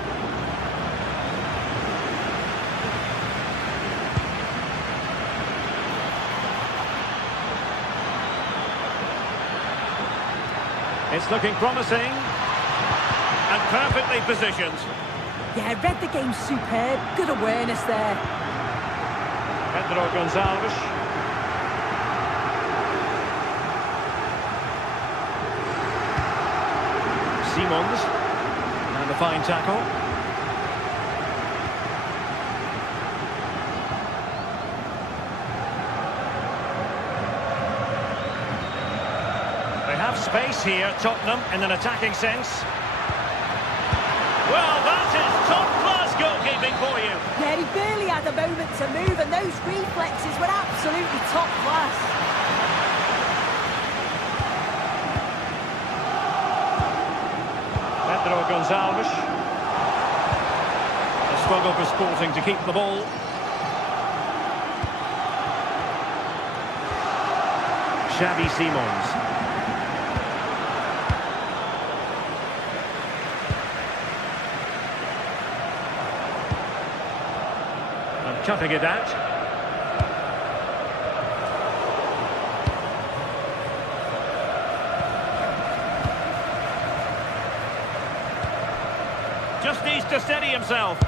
It's looking promising and perfectly positioned. Yeah, read the game superb. Good awareness there. Pedro Gonçalves. Simons. And a fine tackle. Space here, Tottenham, in an attacking sense. Well, that is top-class goalkeeping for you. Yeah, he barely had a moment to move, and those reflexes were absolutely top class. Pedro Gonçalves. A struggle for Sporting to keep the ball. Xavi Simons. Cutting it out. Just needs to steady himself.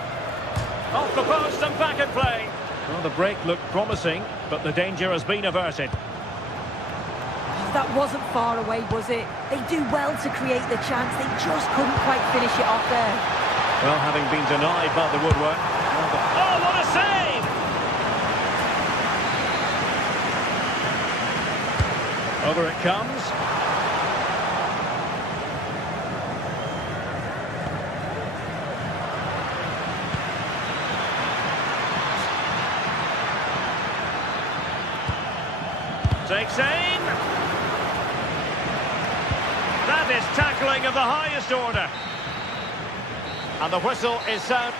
Off the post and back in play. Well, the break looked promising, but the danger has been averted. that wasn't far away, was it? They do well to create the chance. They just couldn't quite finish it off there. Well, having been denied by the woodwork. Oh, what a save! Over it comes. Takes aim. That is tackling of the highest order. And the whistle is sound.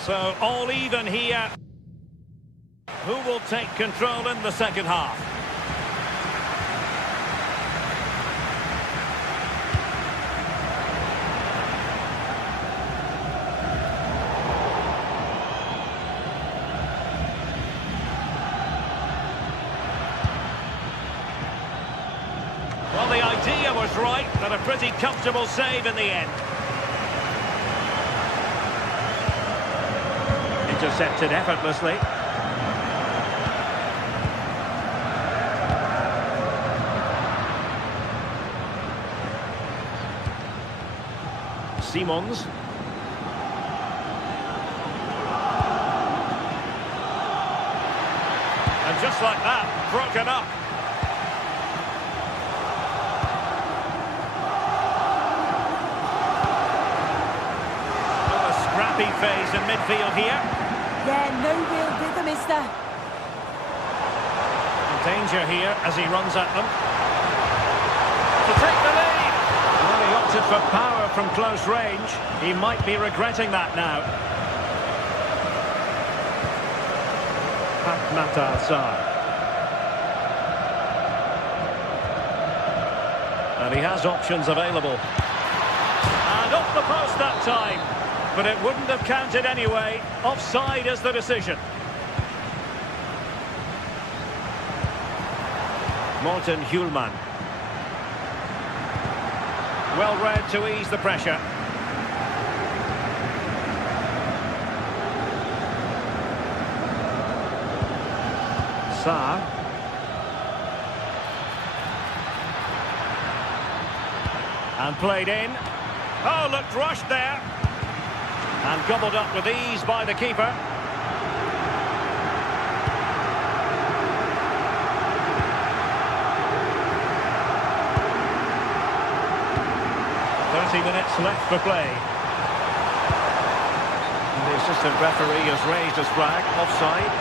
So all even here. Who will take control in the second half? Well, the idea was right, but a pretty comfortable save in the end. Intercepted effortlessly. Simons. And just like that, broken up. A scrappy phase in midfield here. Yeah, no real rhythm, is there? Danger here as he runs at them. To take the lead. Well, he opted for power from close range. He might be regretting that now. Mata Sarr. And he has options available. And off the post that time. But it wouldn't have counted anyway. Offside is the decision. Morten Hjulman. Well read to ease the pressure. Sarr. And played in. Oh, looked rushed there. And gobbled up with ease by the keeper. Minutes left for play. And the assistant referee has raised his flag, offside.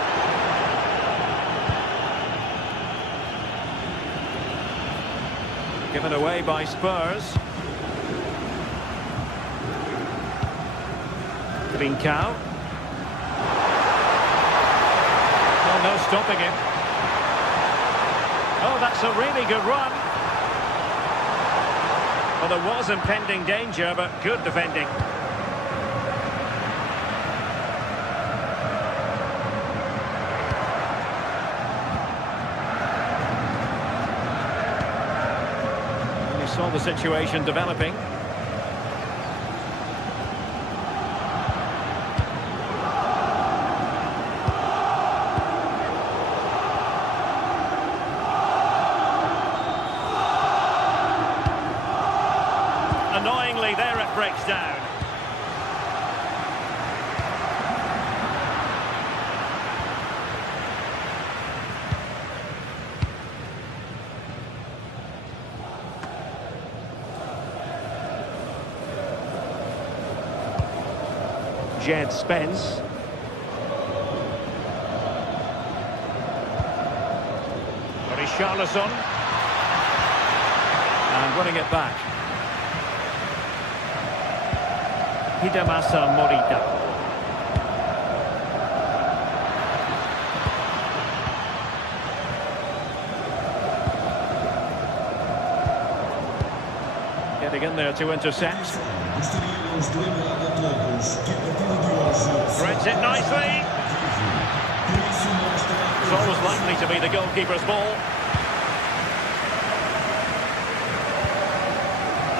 Given away by Spurs. Trincao. Oh, no stopping him. Oh, that's a really good run. Well, there was impending danger, but good defending. We saw the situation developing. Annoyingly, there it breaks down. Jed Spence. Richarlison. And winning it back. Hidemasa Morita. Getting in there to intercept. Threads it nicely. It's always likely to be the goalkeeper's ball.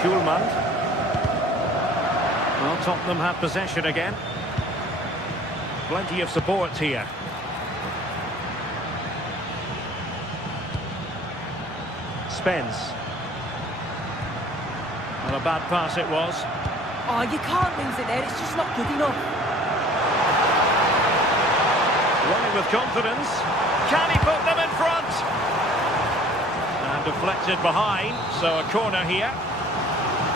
Hjulman. Well, Tottenham have possession again. Plenty of support here. Spence. Well, a bad pass it was. Oh, you can't lose it there. It's just not good enough. Running with confidence. Can he put them in front? And deflected behind, so a corner here.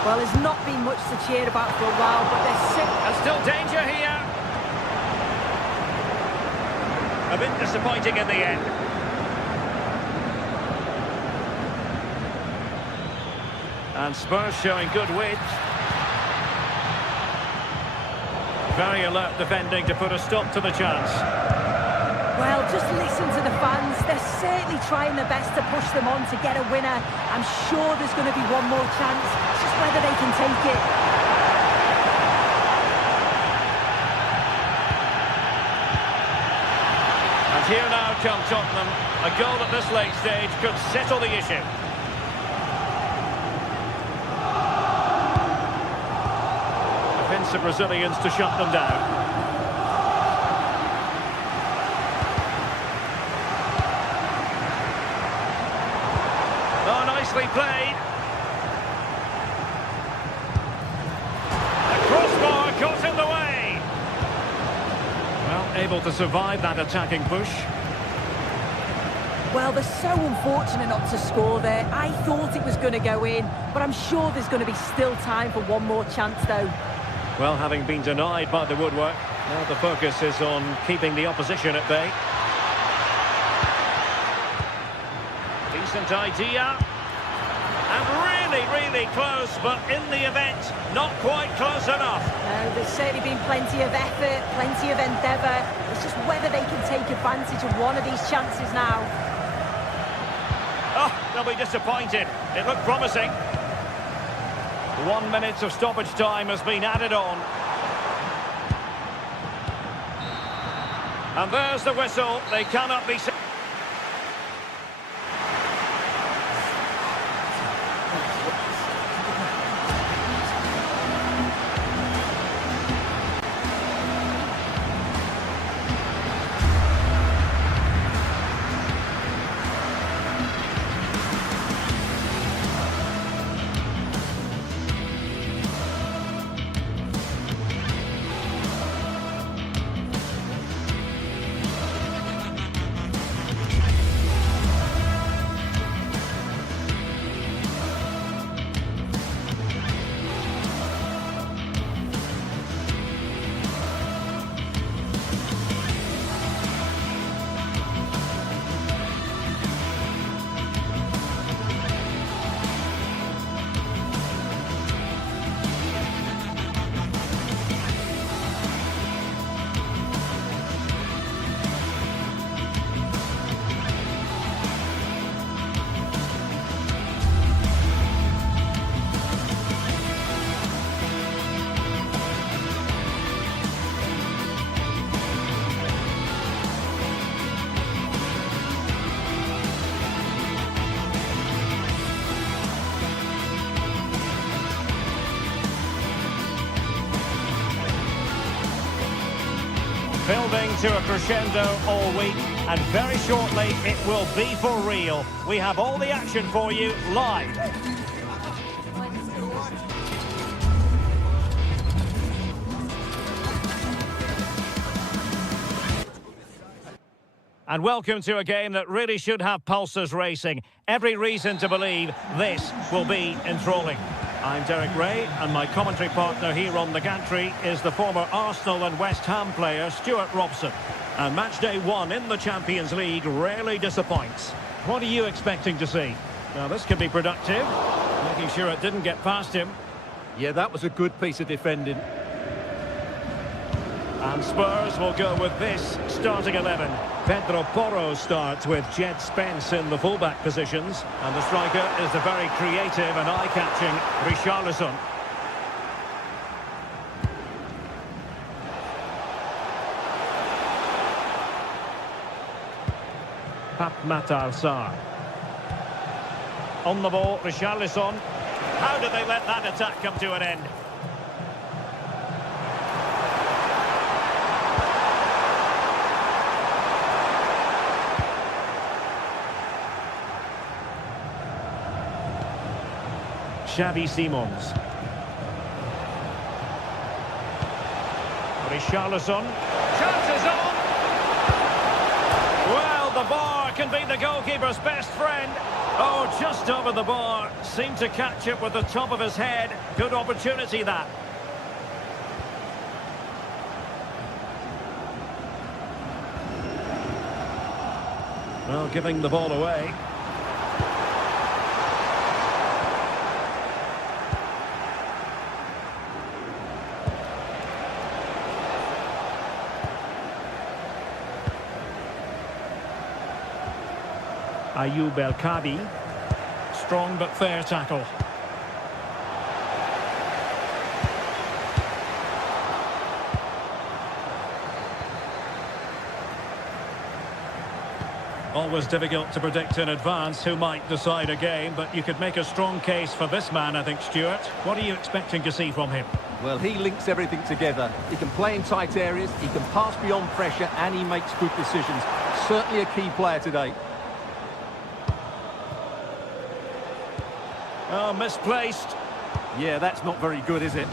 Well, there's not been much to cheer about for a while, but there's still danger here. A bit disappointing in the end. And Spurs showing good width. Very alert defending to put a stop to the chance. Well, just listen to the fans. They're certainly trying their best to push them on to get a winner. I'm sure there's going to be one more chance. It's just whether they can take it. And here now come Tottenham. A goal at this late stage could settle the issue. Defensive Brazilians to shut them down. Nicely played. The crossbar got in the way. Well, able to survive that attacking push. Well, they're so unfortunate not to score there. I thought it was going to go in, but I'm sure there's going to be still time for one more chance, though. Well, having been denied by the woodwork, now the focus is on keeping the opposition at bay. Decent idea. And really close, but in the event, not quite close enough. No, there's certainly been plenty of effort, plenty of endeavour. It's just whether they can take advantage of one of these chances now. Oh, they'll be disappointed. It looked promising. 1 minute of stoppage time has been added on. And there's the whistle. They cannot be... Building to a crescendo all week, and very shortly it will be for real. We have all the action for you live. And welcome to a game that really should have pulses racing. Every reason to believe this will be enthralling. I'm Derek Ray, and my commentary partner here on the gantry is the former Arsenal and West Ham player Stuart Robson. And match day 1 in the Champions League rarely disappoints. What are you expecting to see? Now, this could be productive, making sure it didn't get past him. Yeah, that was a good piece of defending. And Spurs will go with this starting 11. Pedro Porro starts with Jed Spence in the fullback positions. And the striker is the very creative and eye-catching Richarlison. Pape Matar Sarr. On the ball, Richarlison. How did they let that attack come to an end? Xavi Simons. Richarlison. Chances on! Well, the bar can be the goalkeeper's best friend. Oh, just over the bar. Seemed to catch it with the top of his head. Good opportunity, that. Well, giving the ball away. Ayoub El-Kabi. Strong but fair tackle. Always difficult to predict in advance who might decide a game, but you could make a strong case for this man, I think, Stuart. What are you expecting to see from him? Well, he links everything together. He can play in tight areas, he can pass beyond pressure, and he makes good decisions. Certainly a key player today. Oh, misplaced. Yeah, that's not very good, is it?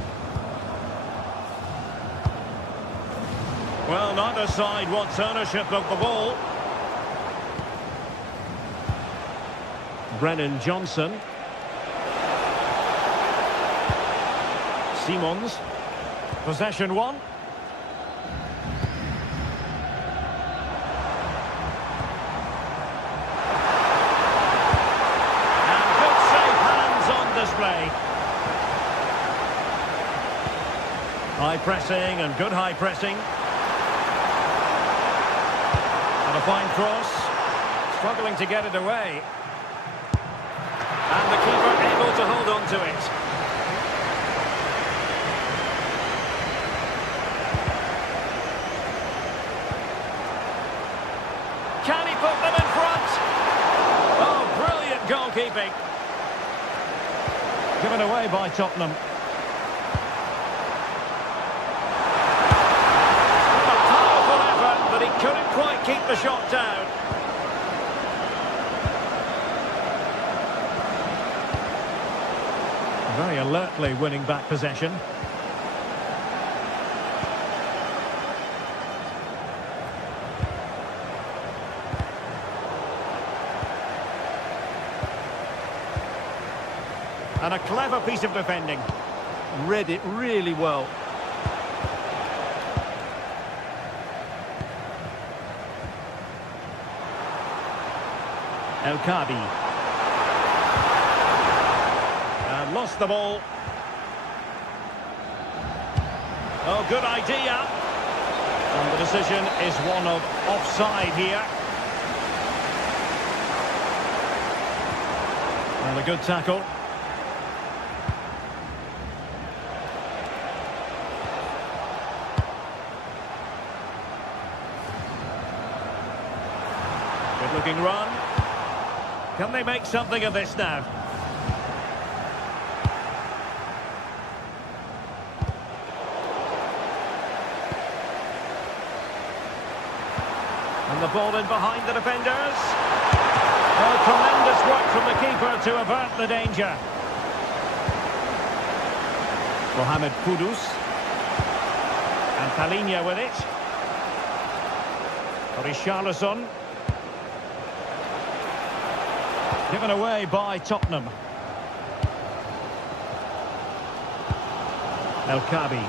Well, neither side wants ownership of the ball. Brennan Johnson. Simons. Possession one. And good safe hands on display. High pressing and good high pressing. And a fine cross. Struggling to get it away. And the keeper able to hold on to it. Can he put them in front? Oh, brilliant goalkeeping. Given away by Tottenham. A powerful effort, but he couldn't quite keep the shot down. Very alertly winning back possession. And a clever piece of defending. Read it really well. El-Kabi. Lost the ball. Oh, good idea. And the decision is one of offside here. And a good tackle. Good looking run. Can they make something of this now? And the ball in behind the defenders. Oh, tremendous work from the keeper to avert the danger. Mohamed Kudus. And Palhinha with it. Richarlison. Given away by Tottenham. El-Kabi.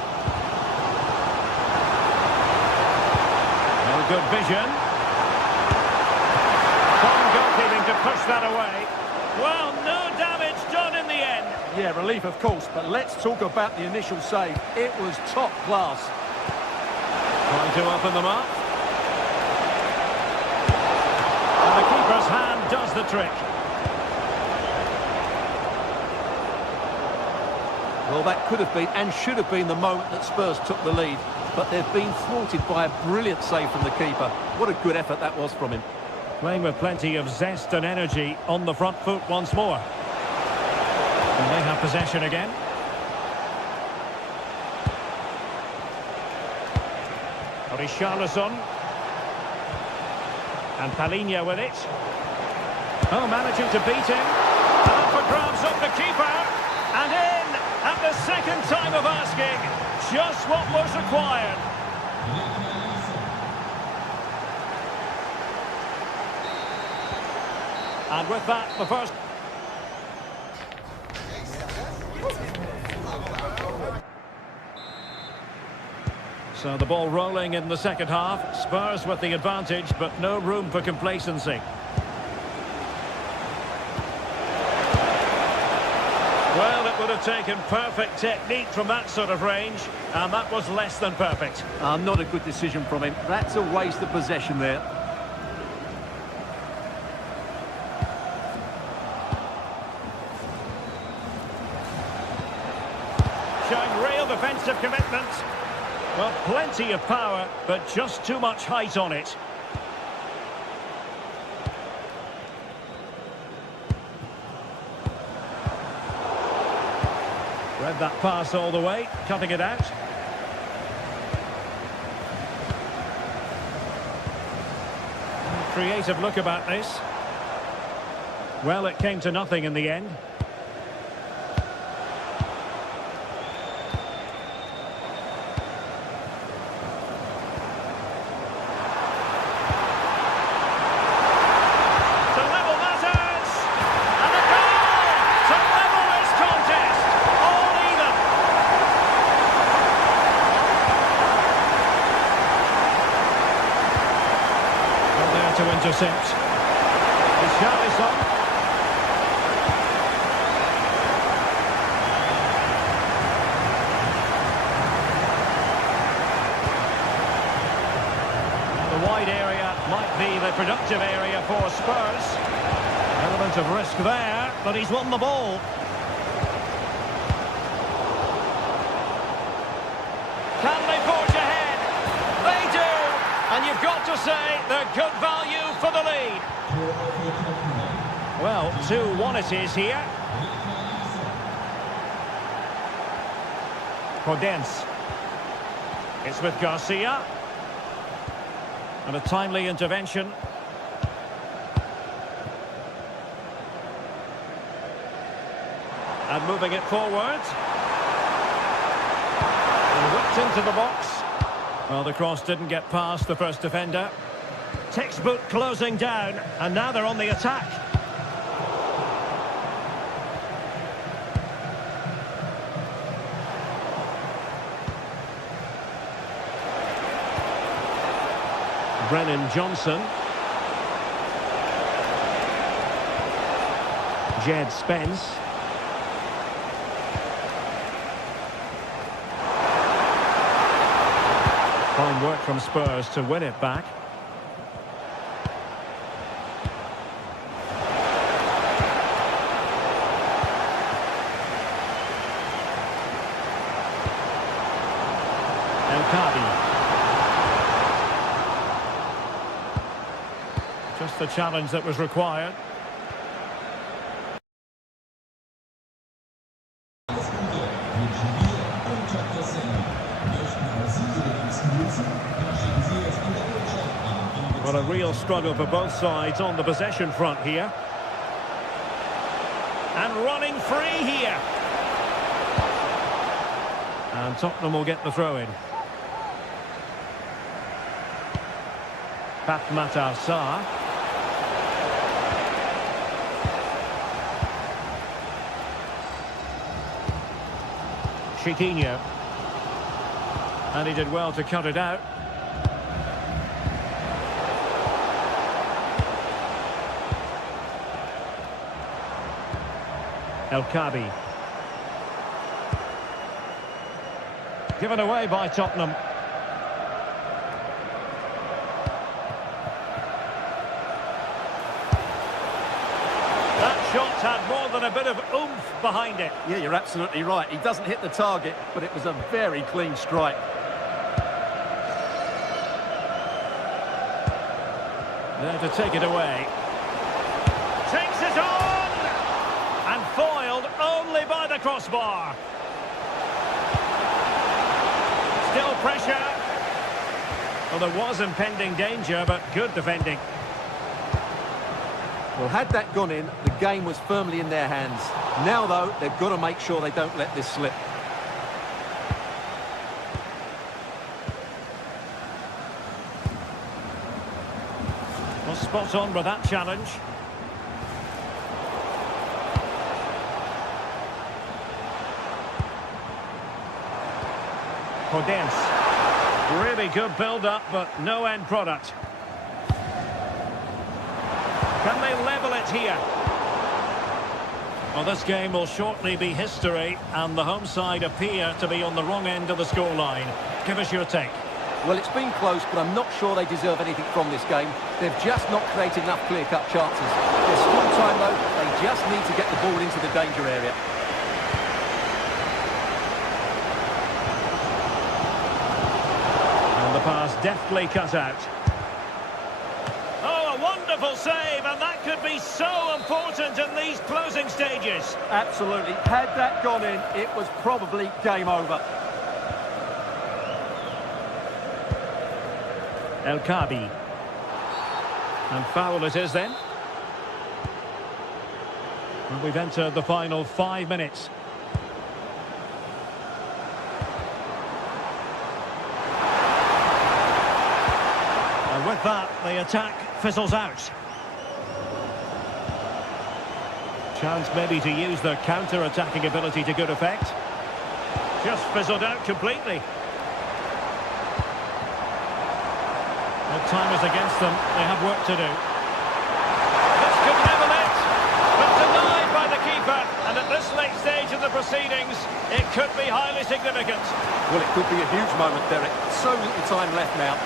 No good vision. Goalkeeping to push that away. Well, no damage done in the end. Yeah, relief of course, but let's talk about the initial save. It was top class. Trying to open them up. And the keeper's hand does the trick. Well, that could have been and should have been the moment that Spurs took the lead, but they've been thwarted by a brilliant save from the keeper. What a good effort that was from him. Playing with plenty of zest and energy on the front foot once more. And they have possession again. Richarlison. And Palhinha with it. Oh, managing to beat him. And up for grabs up the keeper. And in at the second time of asking, just what was required. And with that, the first... So the ball rolling in the second half. Spurs with the advantage, but no room for complacency. Well, it would have taken perfect technique from that sort of range, and that was less than perfect. Not a good decision from him. That's a waste of possession there. Showing real defensive commitment. Well, plenty of power, but just too much height on it. Read that pass all the way, cutting it out. Creative look about this. Well, it came to nothing in the end. To intercept. Richarlison. The wide area might be the productive area for Spurs. Element of risk there, but he's won the ball. Can they forge ahead? They do! And you've got to say they're good value for the lead. Well, 2-1 it is here. Podence. It's with Garcia. And a timely intervention. And moving it forward. And whipped into the box. Well, the cross didn't get past the first defender. Textbook closing down, and now they're on the attack. Brennan Johnson. Jed Spence. Fine work from Spurs to win it back. Just the challenge that was required. Well, a real struggle for both sides on the possession front here. And running free here. And Tottenham will get the throw-in. Pat Matar Sarr. Chiquinho. And he did well to cut it out. El Kabi. Given away by Tottenham. That shot had more than a bit of oomph behind it. Yeah, you're absolutely right. He doesn't hit the target, but it was a very clean strike. There to take it away. Takes it on! And foiled only by the crossbar. Still pressure. Well, there was impending danger, but good defending. Well, had that gone in, the game was firmly in their hands. Now, though, they've got to make sure they don't let this slip. Well, spot on with that challenge. Podence. Really good build-up, but no end product. Can they level it here? Well, this game will shortly be history, and the home side appear to be on the wrong end of the scoreline. Give us your take. Well, it's been close, but I'm not sure they deserve anything from this game. They've just not created enough clear-cut chances. There's still time, though. They just need to get the ball into the danger area. And the pass deftly cut out. Oh, a wonderful save, and that could be so important in these closing stages. Absolutely. Had that gone in, it was probably game over. El Kabi. And foul it is then. And we've entered the final 5 minutes. And with that, the attack fizzles out. Chance maybe to use their counter-attacking ability to good effect. Just fizzled out completely. Time is against them. They have work to do. This could level it, but denied by the keeper. And at this late stage of the proceedings, it could be highly significant. Well, it could be a huge moment, Derek. So little time left now.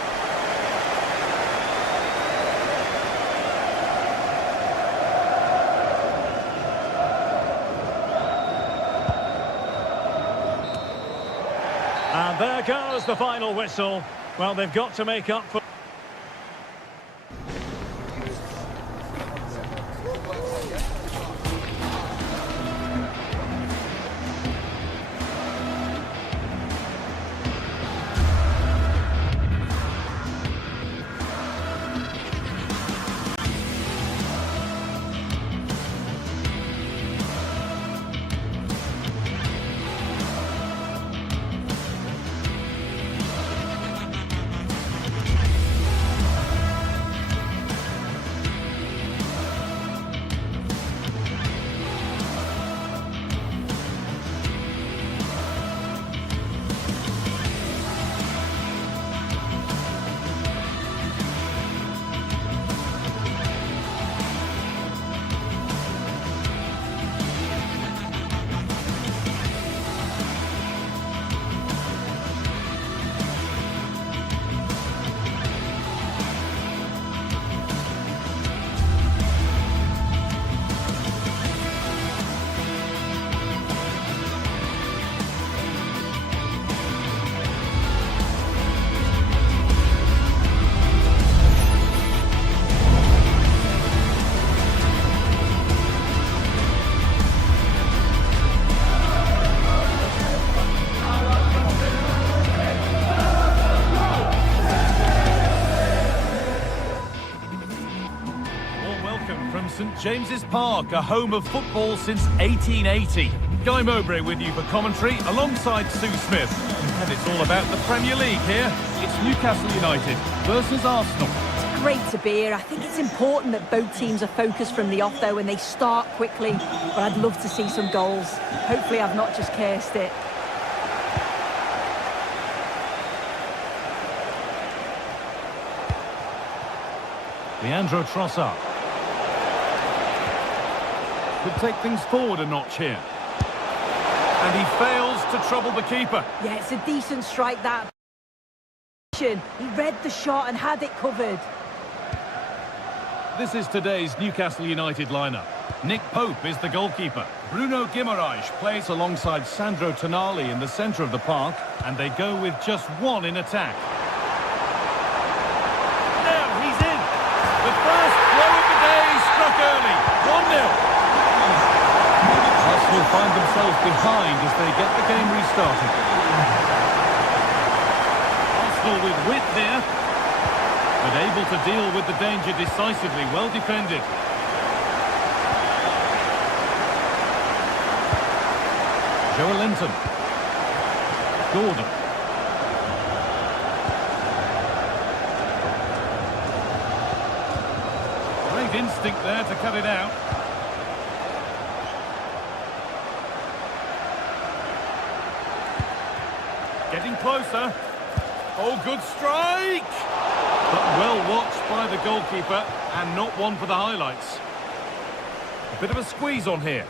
And there goes the final whistle. Well, they've got to make up for... St James's Park, a home of football since 1880. Guy Mowbray with you for commentary alongside Sue Smith. And it's all about the Premier League here. It's Newcastle United versus Arsenal. It's great to be here. I think it's important that both teams are focused from the off, though, and they start quickly. But I'd love to see some goals. Hopefully I've not just cursed it. Leandro Trossard. Could take things forward a notch here. And he fails to trouble the keeper. Yeah, it's a decent strike, that. He read the shot and had it covered. This is today's Newcastle United lineup. Nick Pope is the goalkeeper. Bruno Guimaraes plays alongside Sandro Tonali in the centre of the park, and they go with just one in attack. Now he's in. The first blow of the day struck early. 1-0. Arsenal find themselves behind as they get the game restarted. Arsenal with wit there, but able to deal with the danger decisively. Well defended. Linton. Gordon. Great instinct there to cut it out. Getting closer. Oh, good strike! But well watched by the goalkeeper, and not one for the highlights. A bit of a squeeze on here.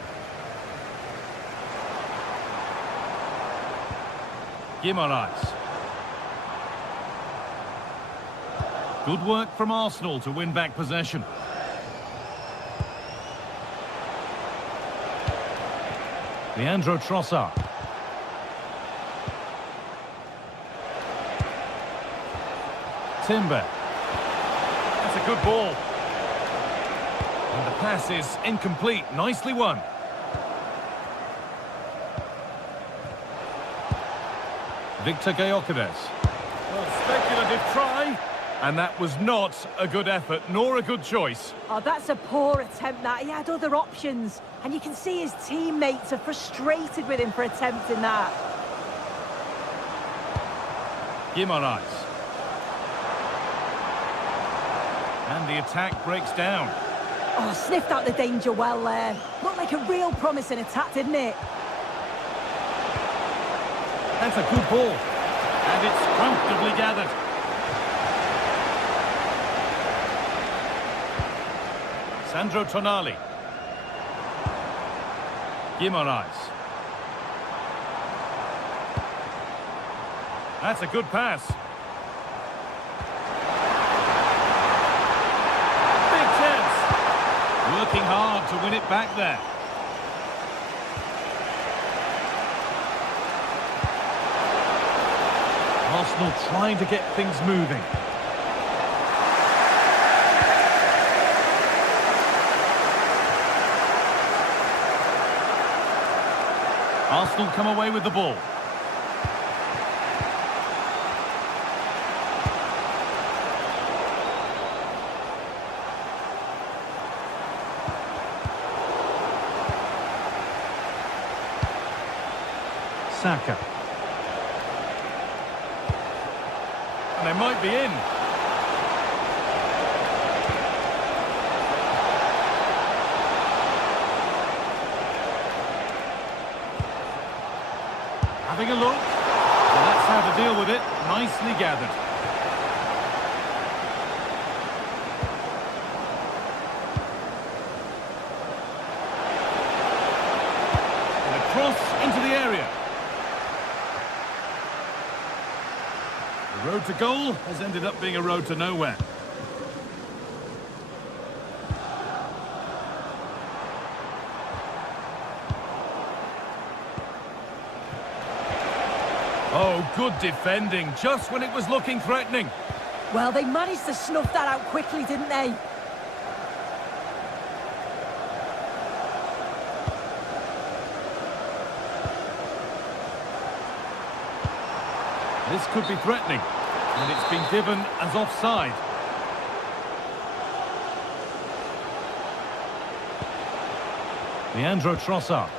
Guimaraes. Good work from Arsenal to win back possession. Leandro Trossard. Timber. That's a good ball. And the pass is incomplete. Nicely won. Victor Gyökeres. Well, speculative try. And that was not a good effort, nor a good choice. Oh, that's a poor attempt, that. He had other options. And you can see his teammates are frustrated with him for attempting that. Guimaraes. And the attack breaks down. Oh, sniffed out the danger well there. Looked like a real promising attack, didn't it? That's a good ball. And it's comfortably gathered. Sandro Tonali. Guimaraes. That's a good pass. Big chance. Working hard to win it back there. Arsenal trying to get things moving. Arsenal come away with the ball. Saka. And they might be in. Having a look. Well, that's how to deal with it. Nicely gathered. And a cross into the area. The road to goal has ended up being a road to nowhere. Oh, good defending, just when it was looking threatening. Well, they managed to snuff that out quickly, didn't they? This could be threatening, and it's been given as offside. Leandro Trossard.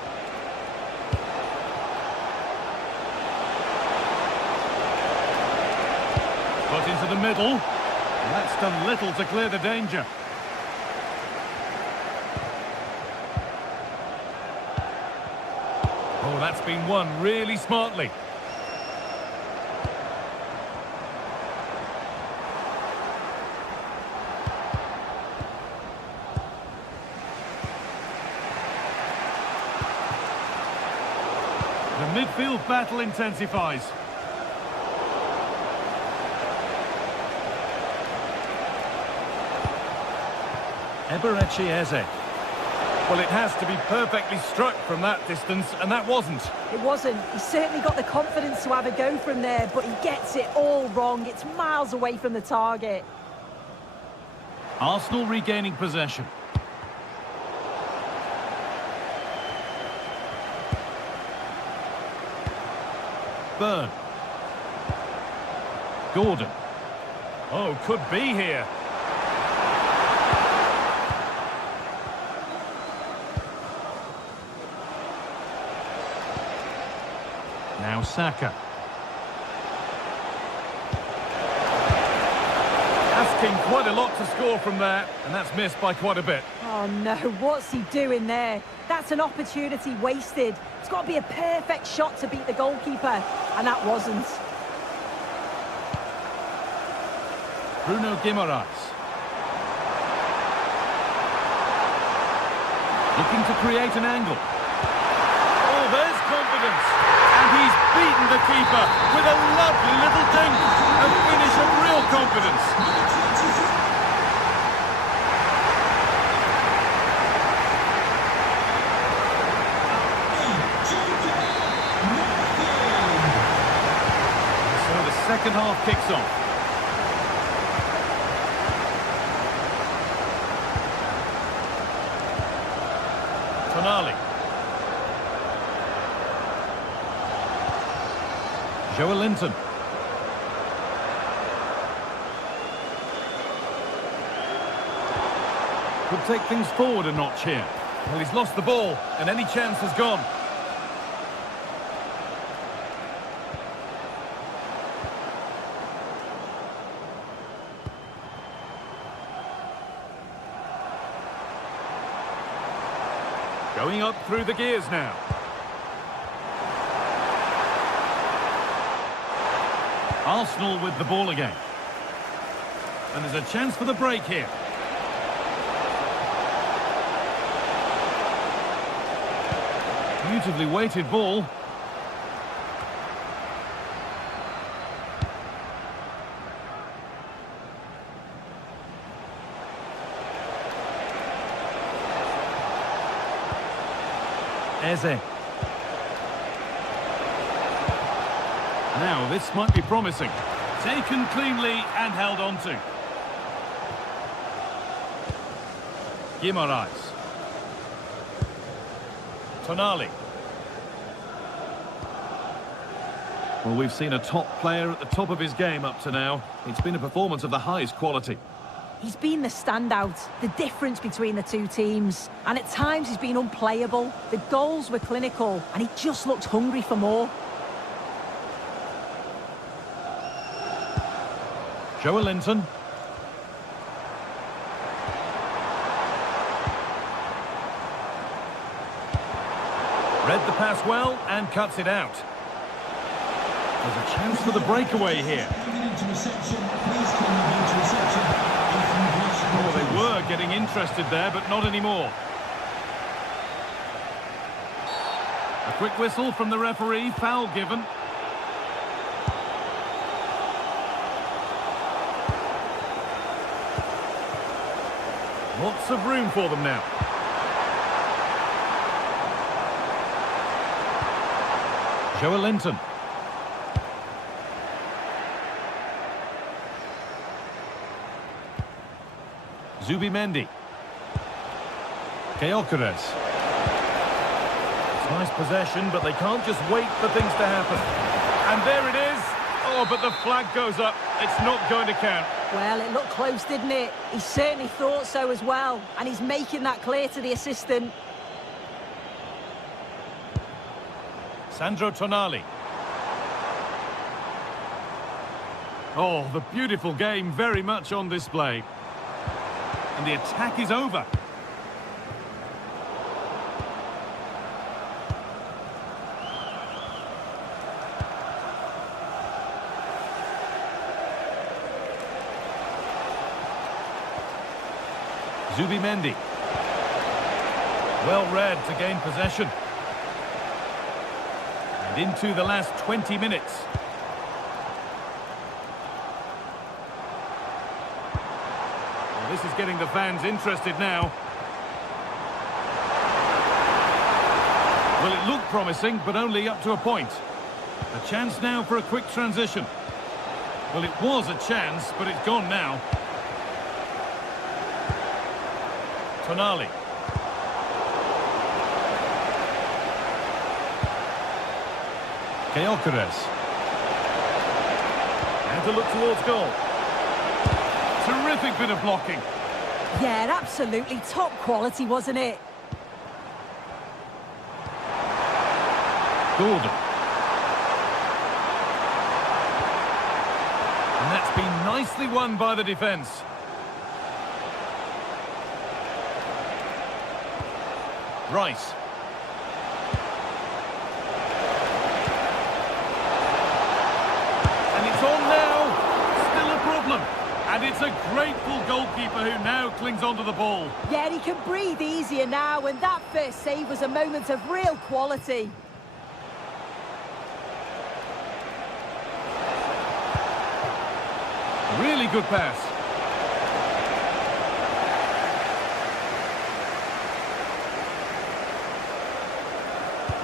Put into the middle. That's done little to clear the danger. Oh, that's been won really smartly. The midfield battle intensifies. Eberechi Eze. Well, it has to be perfectly struck from that distance, and that wasn't. It wasn't. He certainly got the confidence to have a go from there, but he gets it all wrong. It's miles away from the target. Arsenal regaining possession. Burn. Gordon. Oh, could be here. Now Saka. Asking quite a lot to score from there, and that's missed by quite a bit. Oh no, what's he doing there? That's an opportunity wasted. It's got to be a perfect shot to beat the goalkeeper, and that wasn't. Bruno Guimaraes. Looking to create an angle. Oh, there's confidence. And he's beaten the keeper with a lovely little dink. A finish of real confidence. So the second half kicks off. Tonali. Joelinton. Could take things forward a notch here. Well, he's lost the ball, and any chance has gone. Going up through the gears now. Arsenal with the ball again. And there's a chance for the break here. Beautifully weighted ball. Eze. Now, this might be promising. Taken cleanly and held on to. Guimaraes. Tonali. Well, we've seen a top player at the top of his game up to now. It's been a performance of the highest quality. He's been the standout, the difference between the two teams. And at times he's been unplayable. The goals were clinical and he just looked hungry for more. Joelinton. Read the pass well and cuts it out. There's a chance for the breakaway here. Oh, they were getting interested there, but not anymore. A quick whistle from the referee, foul given. Lots of room for them now. Joelinton. Zubimendi. Gyökeres. It's nice possession, but they can't just wait for things to happen. And there it is. Oh, but the flag goes up. It's not going to count. Well, it looked close, didn't it? He certainly thought so as well. And he's making that clear to the assistant. Sandro Tonali. Oh, the beautiful game very much on display. And the attack is over. Zubimendi. Well read to gain possession. And into the last 20 minutes. Well, this is getting the fans interested now. Well, it looked promising, but only up to a point. A chance now for a quick transition. Well, it was a chance, but it's gone now. Tonali. Gyökeres. And to look towards goal. Terrific bit of blocking. Yeah, absolutely top quality, wasn't it? Gordon. Nicely won by the defence. Rice. And it's on now. Still a problem. And it's a grateful goalkeeper who now clings onto the ball. Yeah, he can breathe easier now, and that first save was a moment of real quality. Really good pass.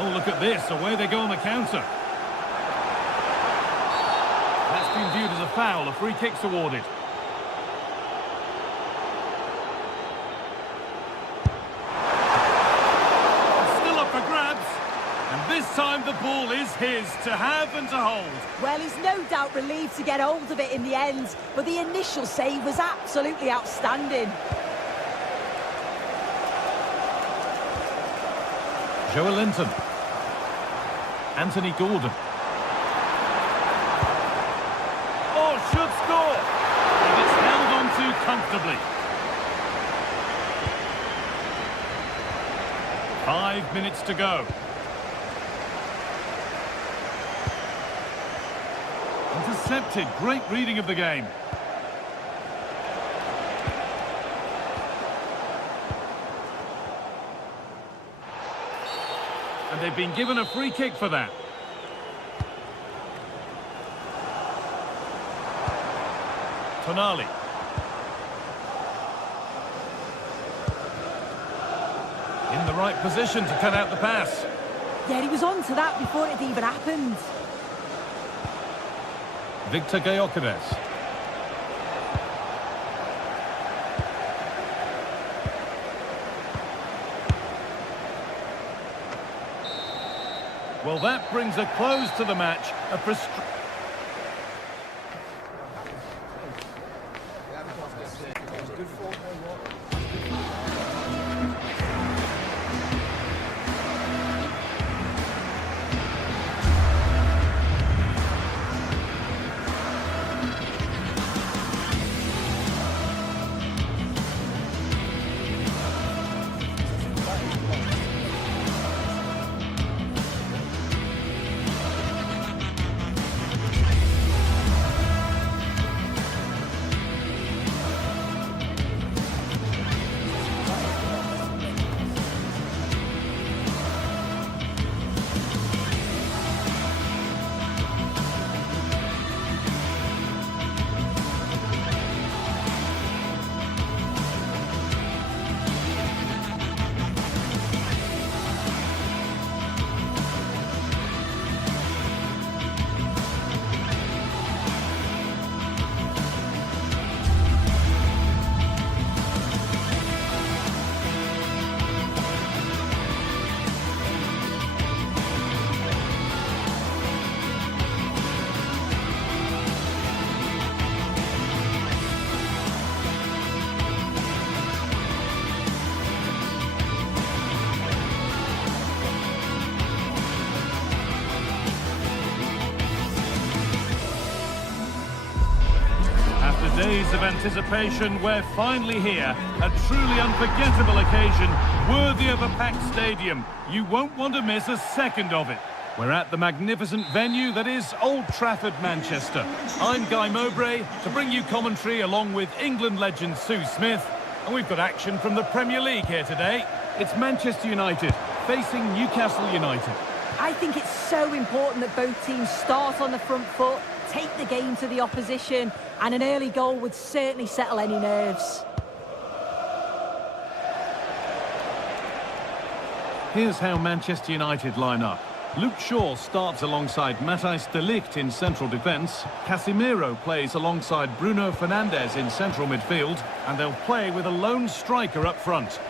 Oh, look at this. Away they go on the counter. That's been viewed as a foul. A free kick's awarded. Still up for grabs. And this time the ball is his to have and to hold. Well, he's no doubt relieved to get hold of it in the end, but the initial save was absolutely outstanding. Joe Linton. Anthony Gordon. Oh, should score! And it's held on to comfortably. 5 minutes to go. Intercepted. Great reading of the game. And they've been given a free kick for that. Tonali. In the right position to cut out the pass. Yeah, he was on to that before it even happened. Victor Gyökeres. Well, that brings a close to the match. Days of anticipation, we're finally here. A truly unforgettable occasion, worthy of a packed stadium. You won't want to miss a second of it. We're at the magnificent venue that is Old Trafford, Manchester. I'm Guy Mowbray to bring you commentary along with England legend Sue Smith. And we've got action from the Premier League here today. It's Manchester United facing Newcastle United. I think it's so important that both teams start on the front foot, take the game to the opposition, and an early goal would certainly settle any nerves. Here's how Manchester United line up. Luke Shaw starts alongside Matthijs de Ligt in central defence. Casemiro plays alongside Bruno Fernandes in central midfield, and they'll play with a lone striker up front.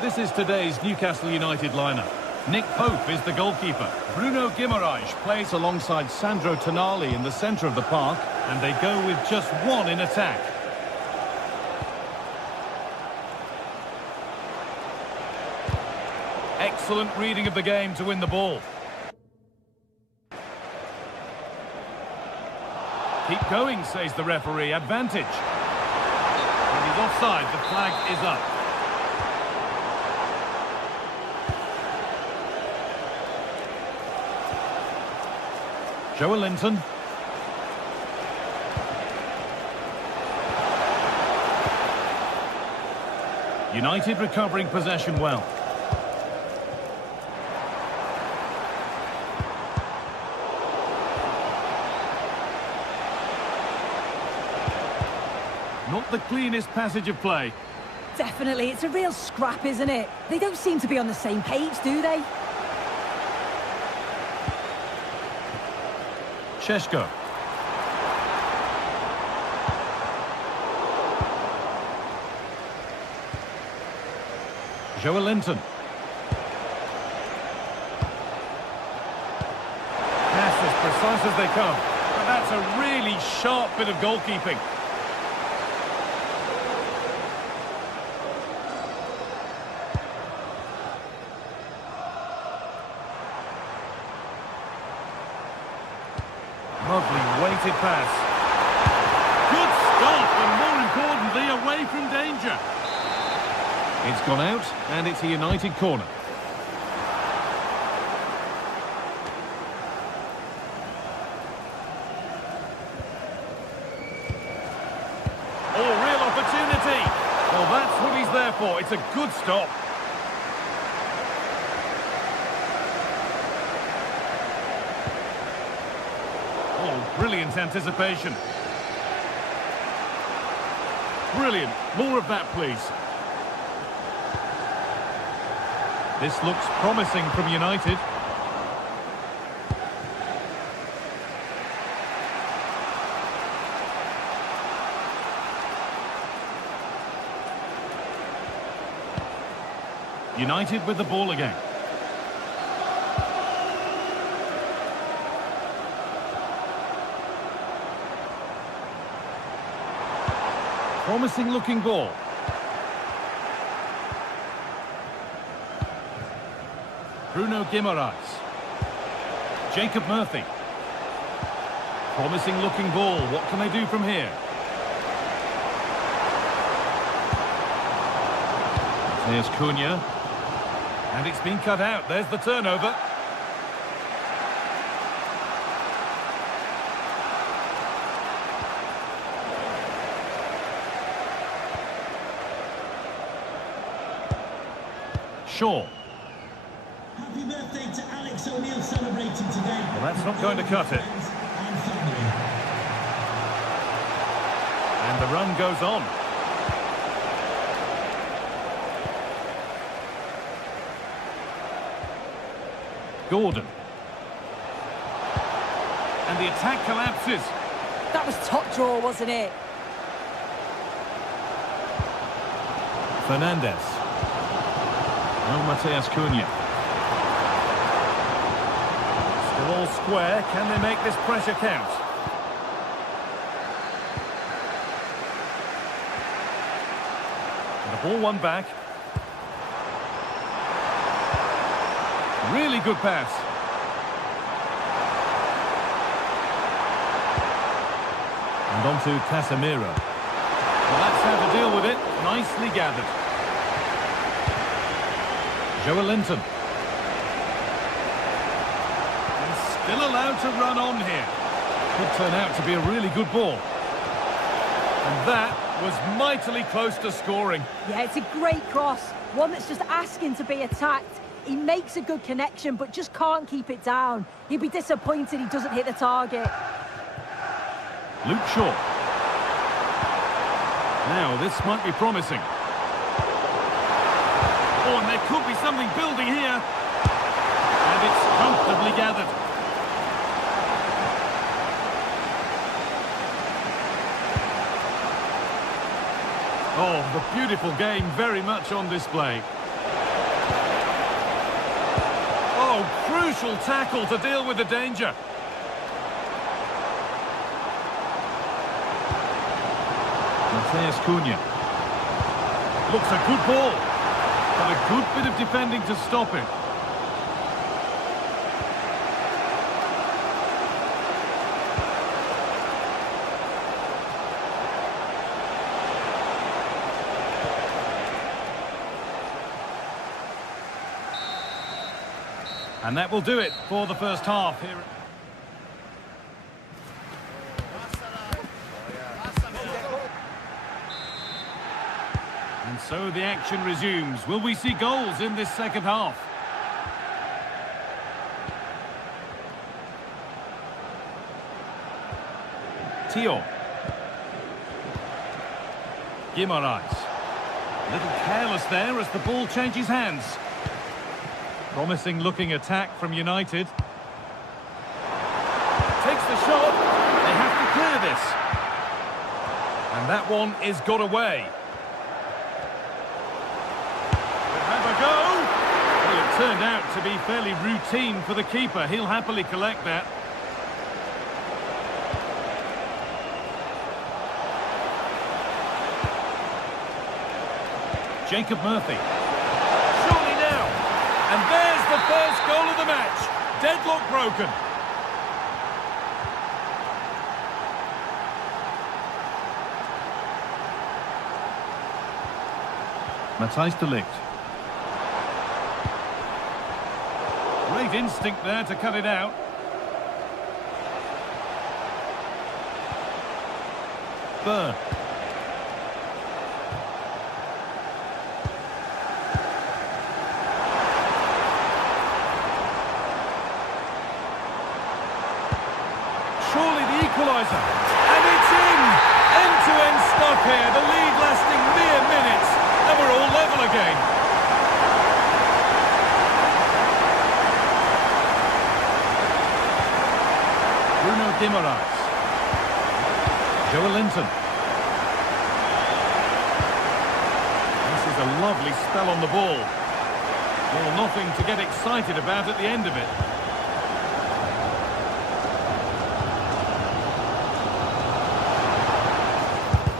This is today's Newcastle United lineup. Nick Pope is the goalkeeper. Bruno Guimaraes plays alongside Sandro Tonali in the centre of the park, and they go with just one in attack. excellent reading of the game to win the ball. Keep going, says the referee. Advantage. And he's offside. The flag is up. Joelinton. United recovering possession well. Not the cleanest passage of play. Definitely, it's a real scrap, isn't it? They don't seem to be on the same page, do they? Šeško. Joelinton. Pass as precise as they come. But that's a really sharp bit of goalkeeping. Lovely weighted pass. Good stop, and more importantly, away from danger. It's gone out, and it's a United corner. Oh, real opportunity. Well, that's what he's there for. It's a good stop. Oh, brilliant anticipation. Brilliant. More of that, please. This looks promising from United. United with the ball again. Promising looking ball. Bruno Guimaraes. Jacob Murphy. Promising looking ball. What can they do from here? There's Cunha. And it's been cut out. There's the turnover. Shaw. Happy birthday to Alex O'Neill celebrating today. Well, that's not going to cut it. And the run goes on. Gordon. And the attack collapses. That was top draw, wasn't it? Fernandez. No, Mateus Cunha. Still all square. Can they make this pressure count? And the ball won back. Really good pass. And on to Casemiro. Well, that's how to deal with it. Nicely gathered. Joelinton. And still allowed to run on here. Could turn out to be a really good ball. And that was mightily close to scoring. Yeah, it's a great cross. One that's just asking to be attacked. He makes a good connection, but just can't keep it down. He'd be disappointed he doesn't hit the target. Luke Shaw. Now, this might be promising. Oh, and there could be something building here. And it's comfortably gathered. Oh, the beautiful game very much on display. Oh, crucial tackle to deal with the danger. Mateus Cunha. Looks a good ball. But a good bit of defending to stop it. And that will do it for the first half here. And so the action resumes. Will we see goals in this second half? Tio. Guimaraes. A little careless there as the ball changes hands. Promising looking attack from United. Takes the shot. They have to clear this. And that one is got away. Have a go. Well, it turned out to be fairly routine for the keeper. He'll happily collect that. Jacob Murphy. Surely now. And there's the first goal of the match. Deadlock broken. Matthijs de Ligt. Great instinct there to cut it out. Burn. Surely the equaliser. And it's in! End-to-end stuff here. The lead lasting mere minutes. And we're all level again. Bruno Guimaraes. Joelinton. This is a lovely spell on the ball. Well, nothing to get excited about at the end of it.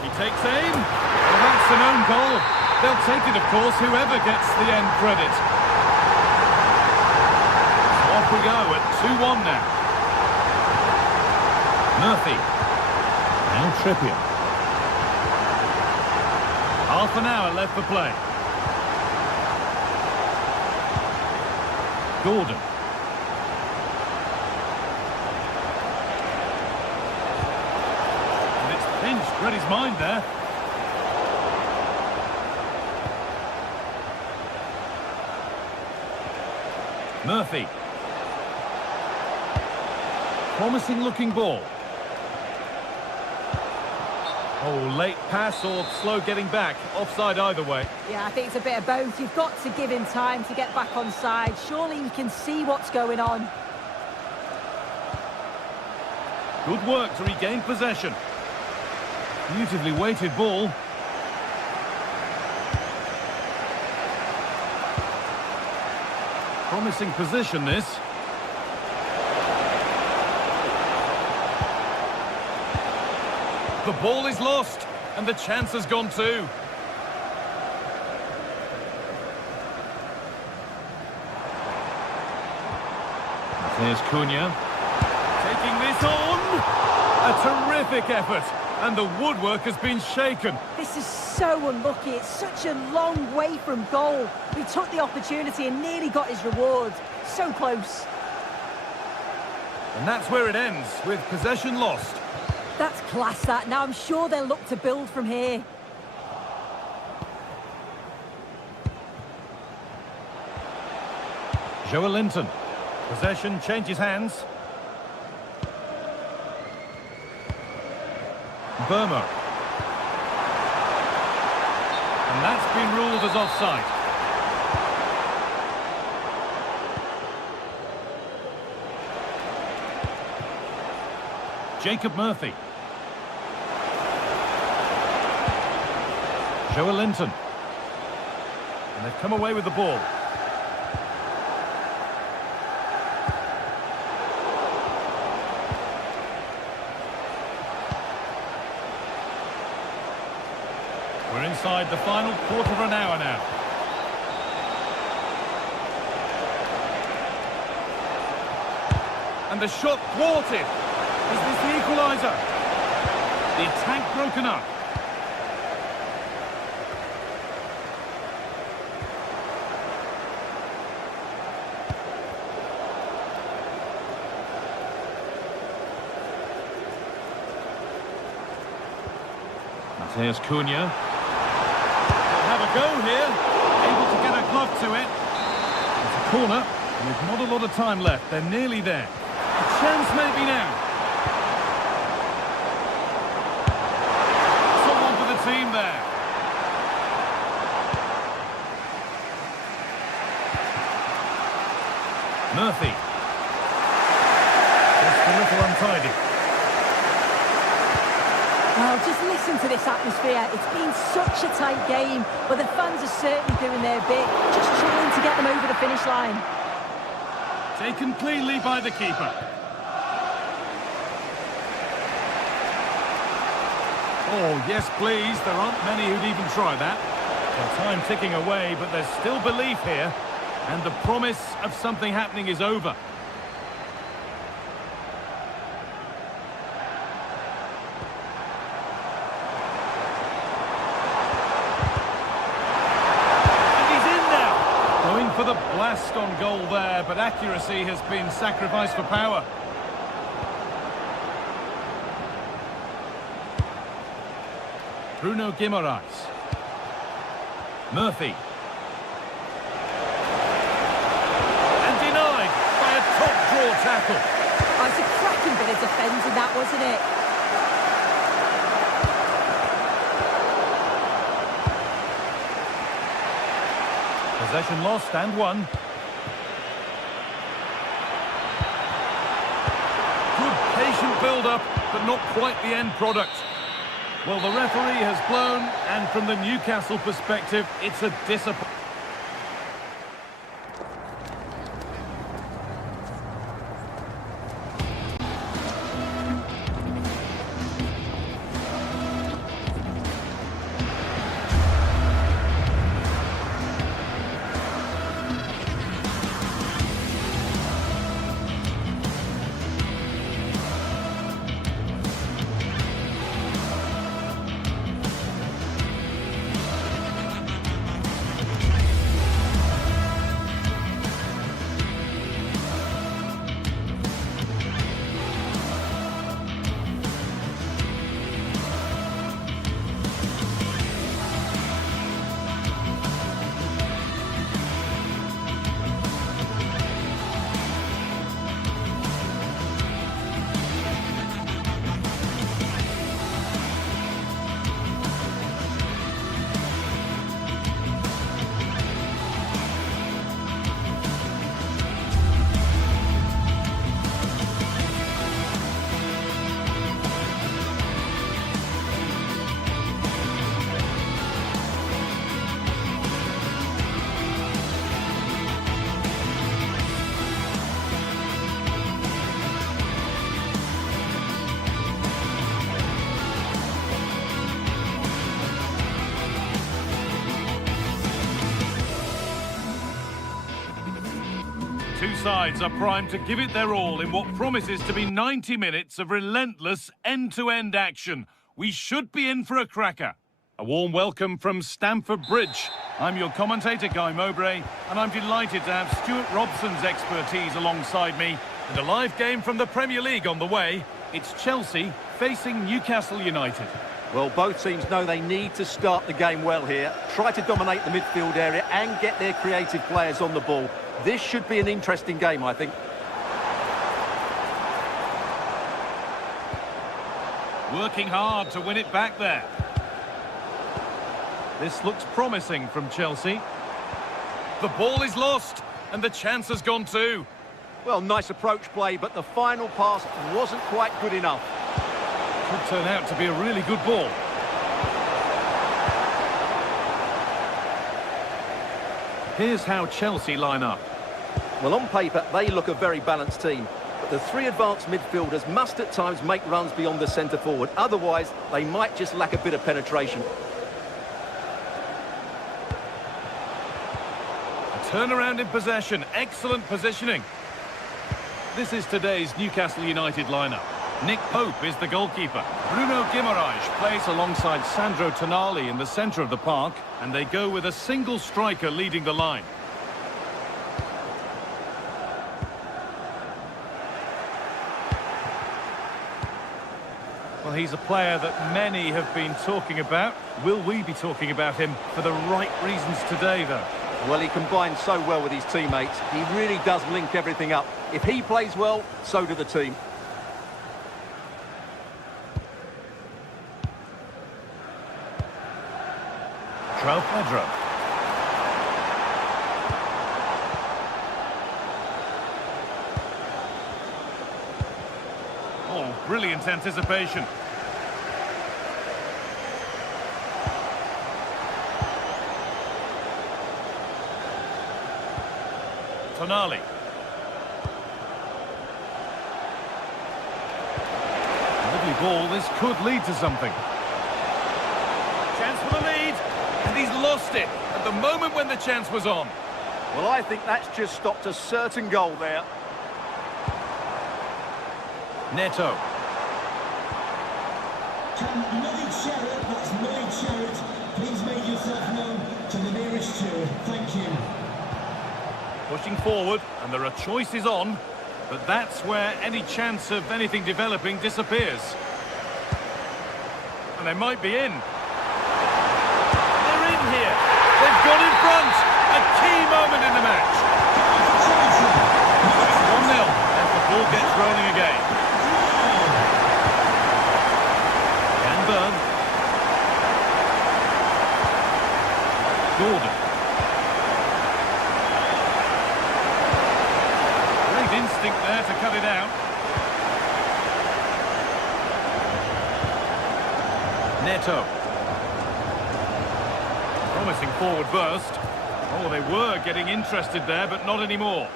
He takes aim. Well, that's an own goal. They'll take it, of course, whoever gets the end credit. So off we go at 2-1 now. Murphy. Now Trippier. Half an hour left for play. Gordon. And it's pinched. Read his mind there. Murphy. Promising looking ball. Oh, late pass or slow getting back. Offside either way. Yeah, I think it's a bit of both. You've got to give him time to get back on side. Surely he can see what's going on. Good work to regain possession. Beautifully weighted ball. Promising position, this. The ball is lost, and the chance has gone too. There's Cunha. Taking this on. A terrific effort, and the woodwork has been shaken. This is so unlucky. It's such a long way from goal. He took the opportunity and nearly got his reward. So close. And that's where it ends, with possession lost. That's class, that. Now I'm sure they'll look to build from here. Joelinton. Possession changes hands. Burma. And that's been ruled as offside. Jacob Murphy. Joelinton. And they've come away with the ball. We're inside the final quarter of an hour now. And the shot thwarted. Is this the equaliser? The attack broken up. Here's Cunha. They'll have a go here. Able to get a glove to it. It's a corner. With not a lot of time left. They're nearly there. A chance maybe now. Someone for the team there. Murphy. Just a little untidy. Well, just listen to this atmosphere. It's been such a tight game, but the fans are certainly doing their bit, just trying to get them over the finish line. Taken cleanly by the keeper. Oh, yes, please. There aren't many who'd even try that. The time ticking away, but there's still belief here. And the promise of something happening is over. For the blast on goal there, but accuracy has been sacrificed for power. Bruno Guimaraes. Murphy. And denied by a top-draw tackle. Oh, it's a cracking bit of defending that, wasn't it? Possession lost and won. Good patient build-up, but not quite the end product. Well, the referee has blown, and from the Newcastle perspective, it's a disappointment. Two sides are primed to give it their all in what promises to be 90 minutes of relentless end-to-end action. We should be in for a cracker. A warm welcome from Stamford Bridge. I'm your commentator, Guy Mowbray, and I'm delighted to have Stuart Robson's expertise alongside me. And a live game from the Premier League on the way. It's Chelsea facing Newcastle United. Well, both teams know they need to start the game well here. Try to dominate the midfield area and get their creative players on the ball. This should be an interesting game, I think. Working hard to win it back there. This looks promising from Chelsea. The ball is lost, and the chance has gone too. Well, nice approach play, but the final pass wasn't quite good enough. Could turn out to be a really good ball. Here's how Chelsea line up. Well, on paper, they look a very balanced team. But the three advanced midfielders must at times make runs beyond the centre-forward. Otherwise, they might just lack a bit of penetration. A turnaround in possession. Excellent positioning. This is today's Newcastle United lineup. Nick Pope is the goalkeeper. Bruno Guimaraes plays alongside Sandro Tonali in the centre of the park, and they go with a single striker leading the line. Well, he's a player that many have been talking about. Will we be talking about him for the right reasons today, though? Well, he combines so well with his teammates. He really does link everything up. If he plays well, so do the team. Pedro. Oh, brilliant anticipation. Tonali. Lovely ball. This could lead to something. Chance for the lead. And he's lost it at the moment when the chance was on. Well, I think that's just stopped a certain goal there. Neto. Can Lloyd Sherritt, that's Lloyd Sherritt, please make yourself known to the nearest steward. Thank you. Pushing forward, and there are choices on, but that's where any chance of anything developing disappears. And they might be in. They're in here. They've got in front. A key moment in the match. 1-0 as the ball gets rolling again. Can burn. Gordon. Instinct there to cut it out. Neto. Promising forward burst. Oh, they were getting interested there, but not anymore.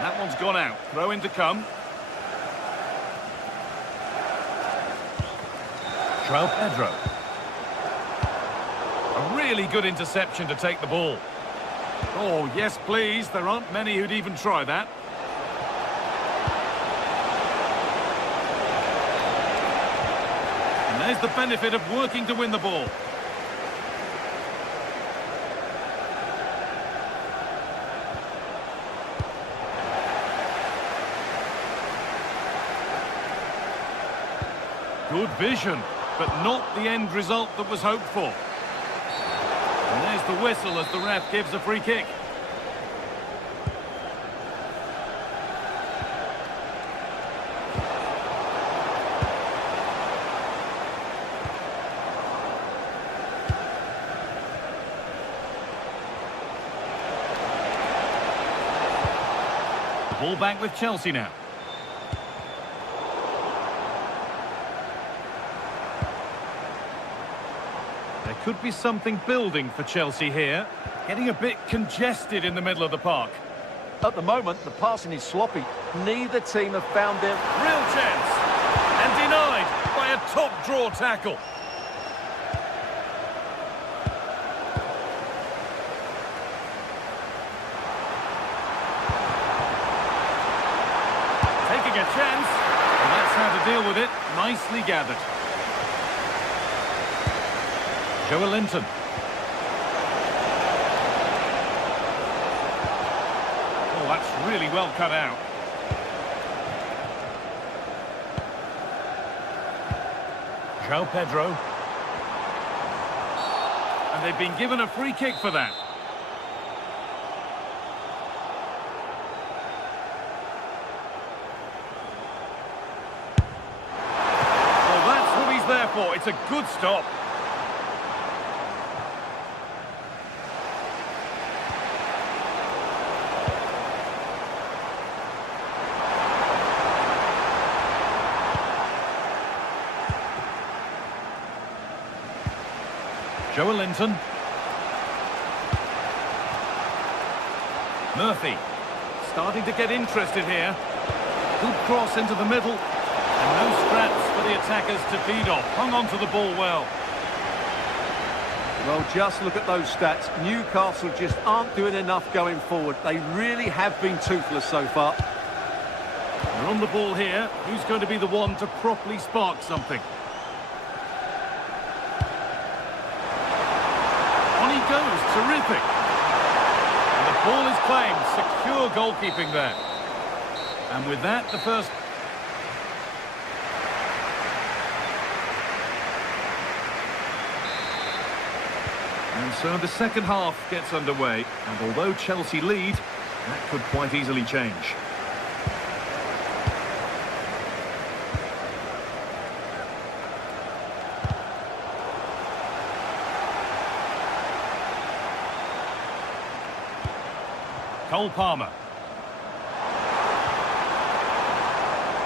That one's gone out. Throw in to come. Pedro. A really good interception to take the ball. Oh, yes, please. There aren't many who'd even try that. And there's the benefit of working to win the ball. Good vision, but not the end result that was hoped for. And there's the whistle as the ref gives a free kick. The ball back with Chelsea now. There could be something building for Chelsea here. Getting a bit congested in the middle of the park. At the moment, the passing is sloppy. Neither team have found their real chance. And denied by a top-draw tackle. Taking a chance. And that's how to deal with it. Nicely gathered. Linton. Oh, that's really well cut out. Pedro. And they've been given a free kick for that. Well, that's what he's there for. It's a good stop. Linton. Murphy. Starting to get interested here. Good cross into the middle. And no scraps for the attackers to feed off. Hung on to the ball well. Well, just look at those stats. Newcastle just aren't doing enough going forward. They really have been toothless so far. They're on the ball here. Who's going to be the one to properly spark something? Goes, terrific. And the ball is claimed. Secure goalkeeping there. And with that, the first... And so the second half gets underway, and although Chelsea lead, that could quite easily change. Cole Palmer.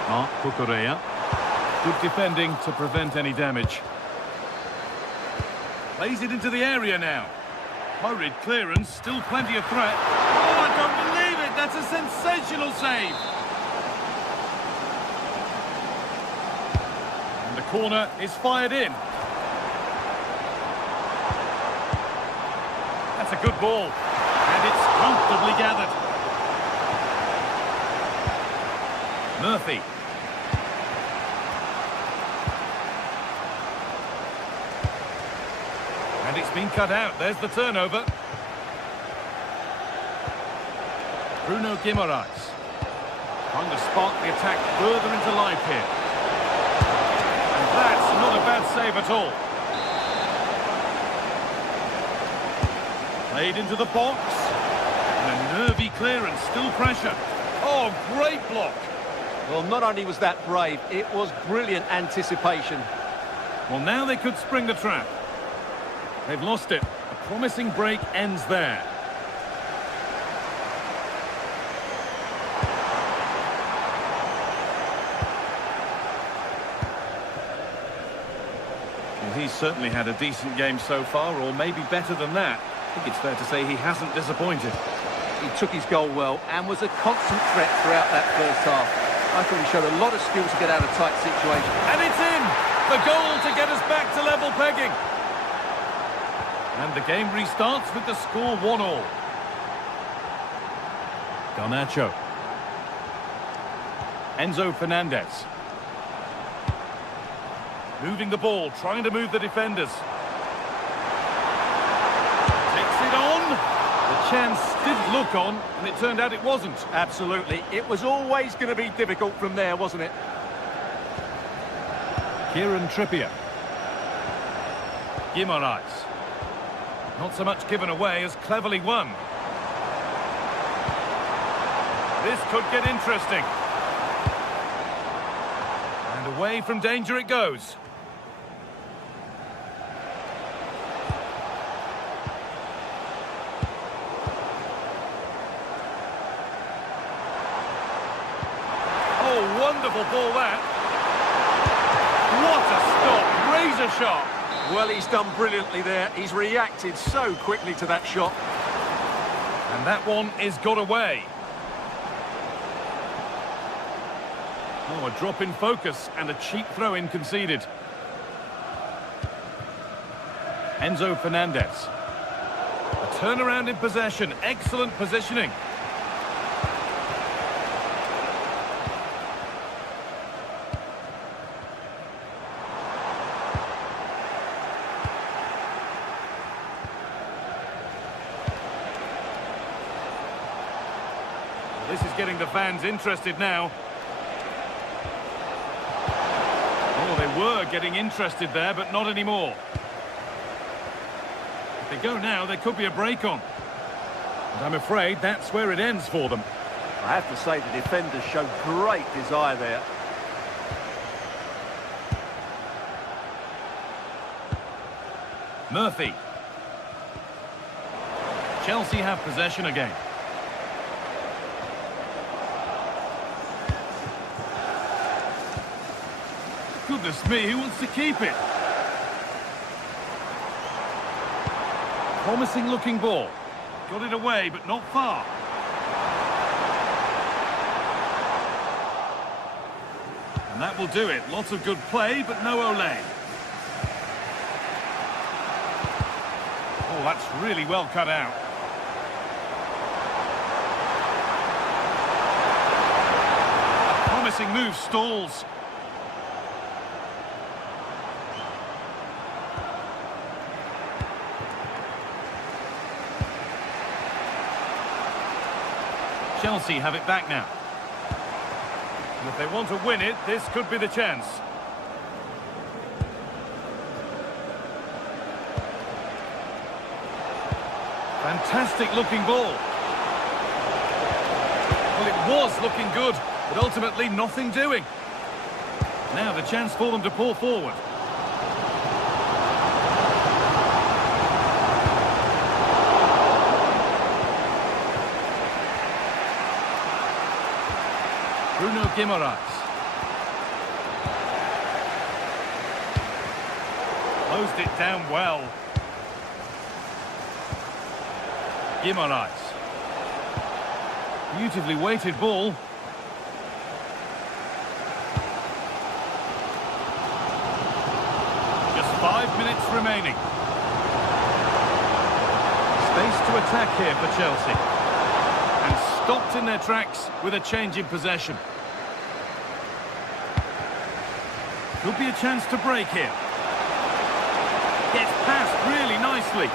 Mark Cucurella. Good defending to prevent any damage. Plays it into the area now. Hurried clearance, still plenty of threat. Oh, I don't believe it! That's a sensational save! And the corner is fired in. That's a good ball. And it's comfortably gathered. Murphy. And it's been cut out. There's the turnover. Bruno Guimaraes. Trying to spark the attack further into life here. And that's not a bad save at all. Played into the box. And a nervy clearance, still pressure. Oh, great block. Well, not only was that brave, it was brilliant anticipation. Well, now they could spring the trap. They've lost it. A promising break ends there. Well, he's certainly had a decent game so far, or maybe better than that. I think it's fair to say he hasn't disappointed. He took his goal well and was a constant threat throughout that first half. I thought he showed a lot of skill to get out of tight situations. And it's in! The goal to get us back to level pegging. And the game restarts with the score 1-1. Garnacho. Enzo Fernandez. Moving the ball, trying to move the defenders. Takes it on. The chance did look on, and it turned out it wasn't. Absolutely. It was always going to be difficult from there, wasn't it? Kieran Trippier. Guimaraes. Not so much given away as cleverly won. This could get interesting. And away from danger it goes. Oh, wonderful ball that. What a stop, razor sharp. Well, he's done brilliantly there. He's reacted so quickly to that shot. And that one is got away. Oh, a drop in focus and a cheap throw-in conceded. Enzo Fernandez. A turnaround in possession. Excellent positioning. This is getting the fans interested now. Oh, they were getting interested there, but not anymore. If they go now, there could be a break on. And I'm afraid that's where it ends for them. I have to say the defenders showed great desire there. Murphy. Chelsea have possession again. Goodness me, who wants to keep it? Promising looking ball. Got it away, but not far. And that will do it. Lots of good play, but no Olé. Oh, that's really well cut out. A promising move stalls. Chelsea have it back now. And if they want to win it, this could be the chance. Fantastic looking ball. Well, it was looking good, but ultimately nothing doing. Now the chance for them to pull forward. Bruno Guimaraes. Closed it down well. Guimaraes. Beautifully weighted ball. Just 5 minutes remaining. Space to attack here for Chelsea. And stopped in their tracks with a change in possession. Could be a chance to break here. Gets past really nicely.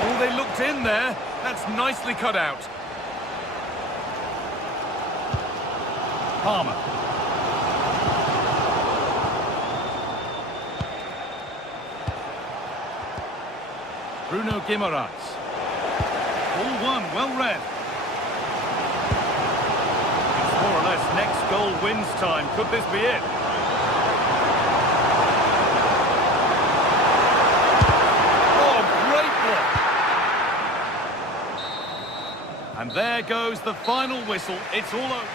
Oh, they looked in there. That's nicely cut out. Palmer. Bruno Guimaraes. Ball one, well read. It's more or less next goal wins time. Could this be it? Oh, great block. And there goes the final whistle. It's all over.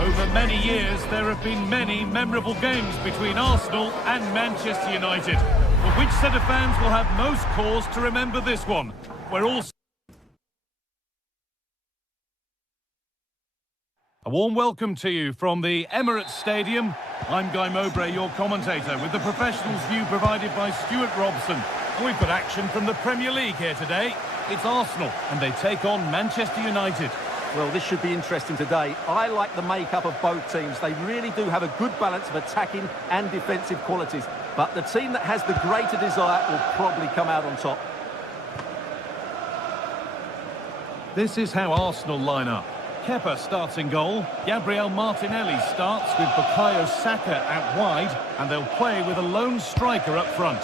Over many years, there have been many memorable games between Arsenal and Manchester United. But which set of fans will have most cause to remember this one? We're all... A warm welcome to you from the Emirates Stadium. I'm Guy Mowbray, your commentator, with the professionals' view provided by Stuart Robson. We've got action from the Premier League here today. It's Arsenal, and they take on Manchester United. Well, this should be interesting today. I like the makeup of both teams. They really do have a good balance of attacking and defensive qualities. But the team that has the greater desire will probably come out on top. This is how Arsenal line up. Kepa starts in goal. Gabriel Martinelli starts with Bukayo Saka out wide. And they'll play with a lone striker up front.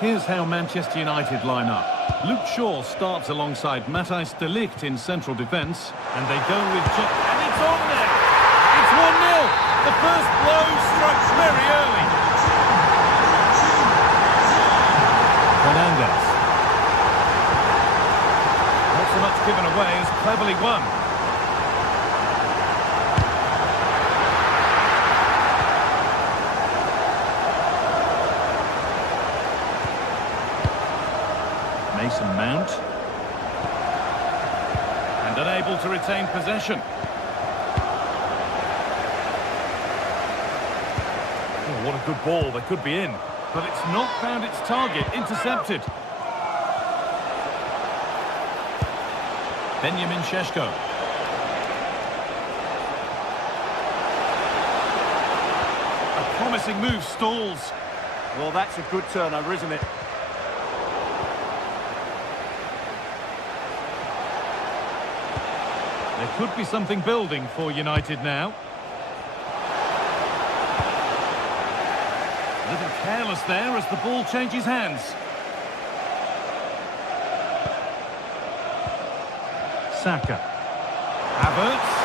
Here's how Manchester United line up. Luke Shaw starts alongside Matthijs de Ligt in central defence. And they go with... And it's on there! It's 1-0! The first blow struck very early. Fernandes. Not so much given away as cleverly won. Mason Mount. And unable to retain possession. Oh, what a good ball. They could be in. But it's not found its target. Intercepted. Benjamin Šeško. pressing move stalls. Well, that's a good turnover, isn't it? There could be something building for United now. A little careless there as the ball changes hands. Saka. Havertz.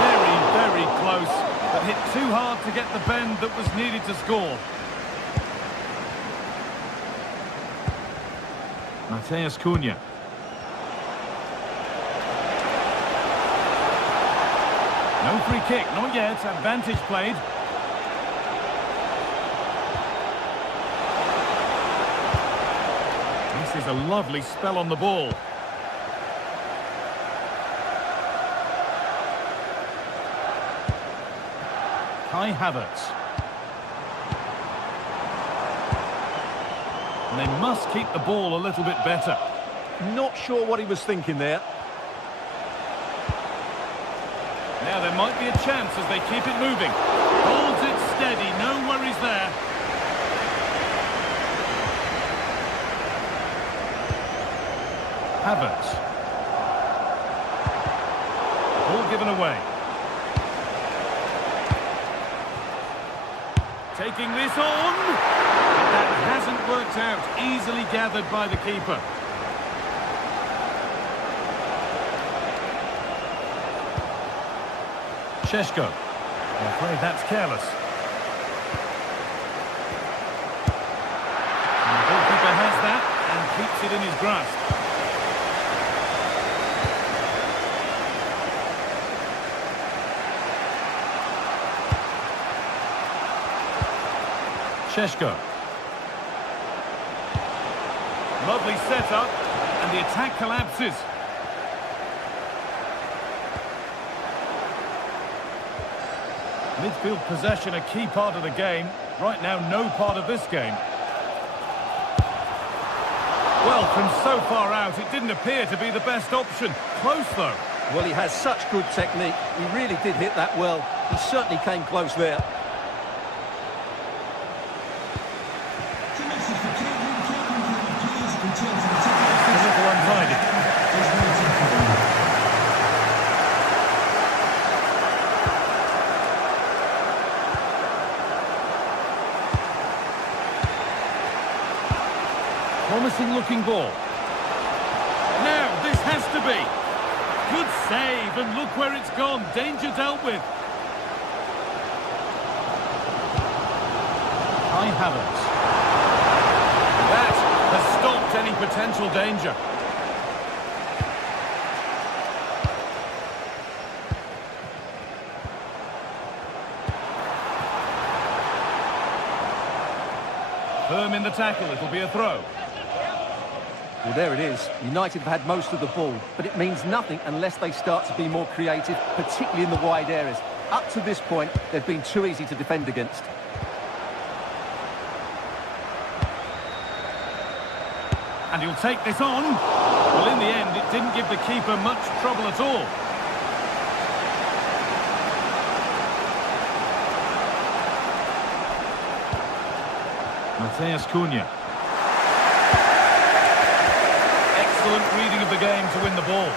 Very, very close, but hit too hard to get the bend that was needed to score. Mateus Cunha. No free kick, not yet. Advantage played. This is a lovely spell on the ball. Kai Havertz. And they must keep the ball a little bit better. Not sure what he was thinking there. Now there might be a chance as they keep it moving. Holds it steady, no worries there. Havertz. Ball given away. Taking this on. That hasn't worked out. Easily gathered by the keeper. Šeško. I'm afraid that's careless. And the goalkeeper has that and keeps it in his grasp. Šeško. Lovely setup, and the attack collapses. Midfield possession a key part of the game. Right now, no part of this game. Well, from so far out, it didn't appear to be the best option. Close, though. Well, he has such good technique. He really did hit that well. He certainly came close there. A little untidy. Promising looking ball. Now, this has to be. Good save, and look where it's gone. Danger dealt with. Kai Havertz. That has stopped any potential danger. Firm in the tackle, it'll be a throw. Well, there it is. United have had most of the ball, but it means nothing unless they start to be more creative, particularly in the wide areas. Up to this point, they've been too easy to defend against. And he'll take this on. Well, in the end, it didn't give the keeper much trouble at all. Mateus Cunha. Excellent reading of the game to win the ball.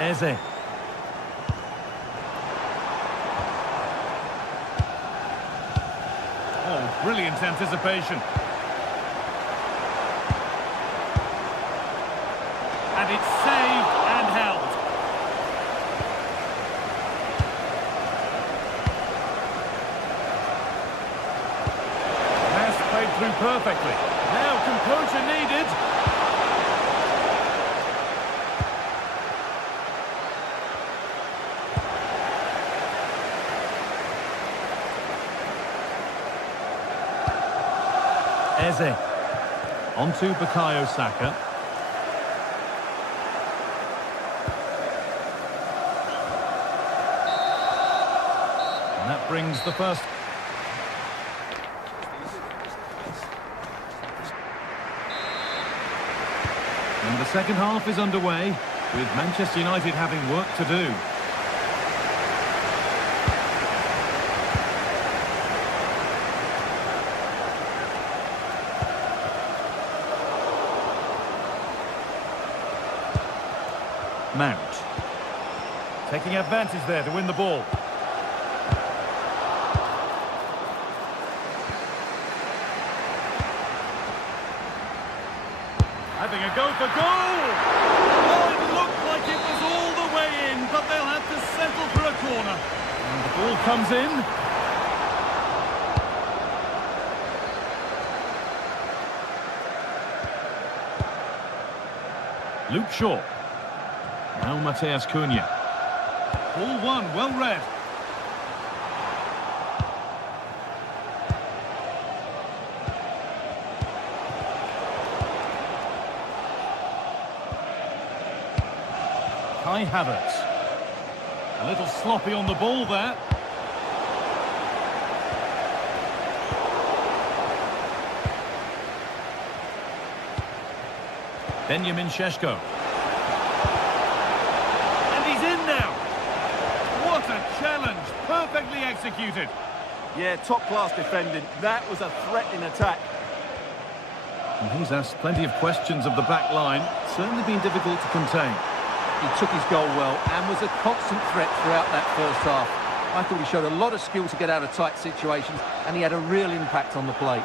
Eze. Oh, brilliant anticipation. And it's saved and held. Pass played through perfectly. Now composure needed. Eze. On to Bukayo Saka. And that brings the first. And the second half is underway. with Manchester United having work to do. Mount. Taking advantage there to win the ball. Having a go for goal! Oh, it looked like it was all the way in, but they'll have to settle for a corner. And the ball comes in. Luke Shaw. Now Mateus Cunha. Ball one, well read. Kai Havertz. A little sloppy on the ball there. Benjamin Šeško. And he's in now. What a challenge. Perfectly executed. Yeah, top-class defending. That was a threat in attack. And he's asked plenty of questions of the back line. Certainly been difficult to contain. He took his goal well and was a constant threat throughout that first half. I thought he showed a lot of skill to get out of tight situations, and he had a real impact on the plate.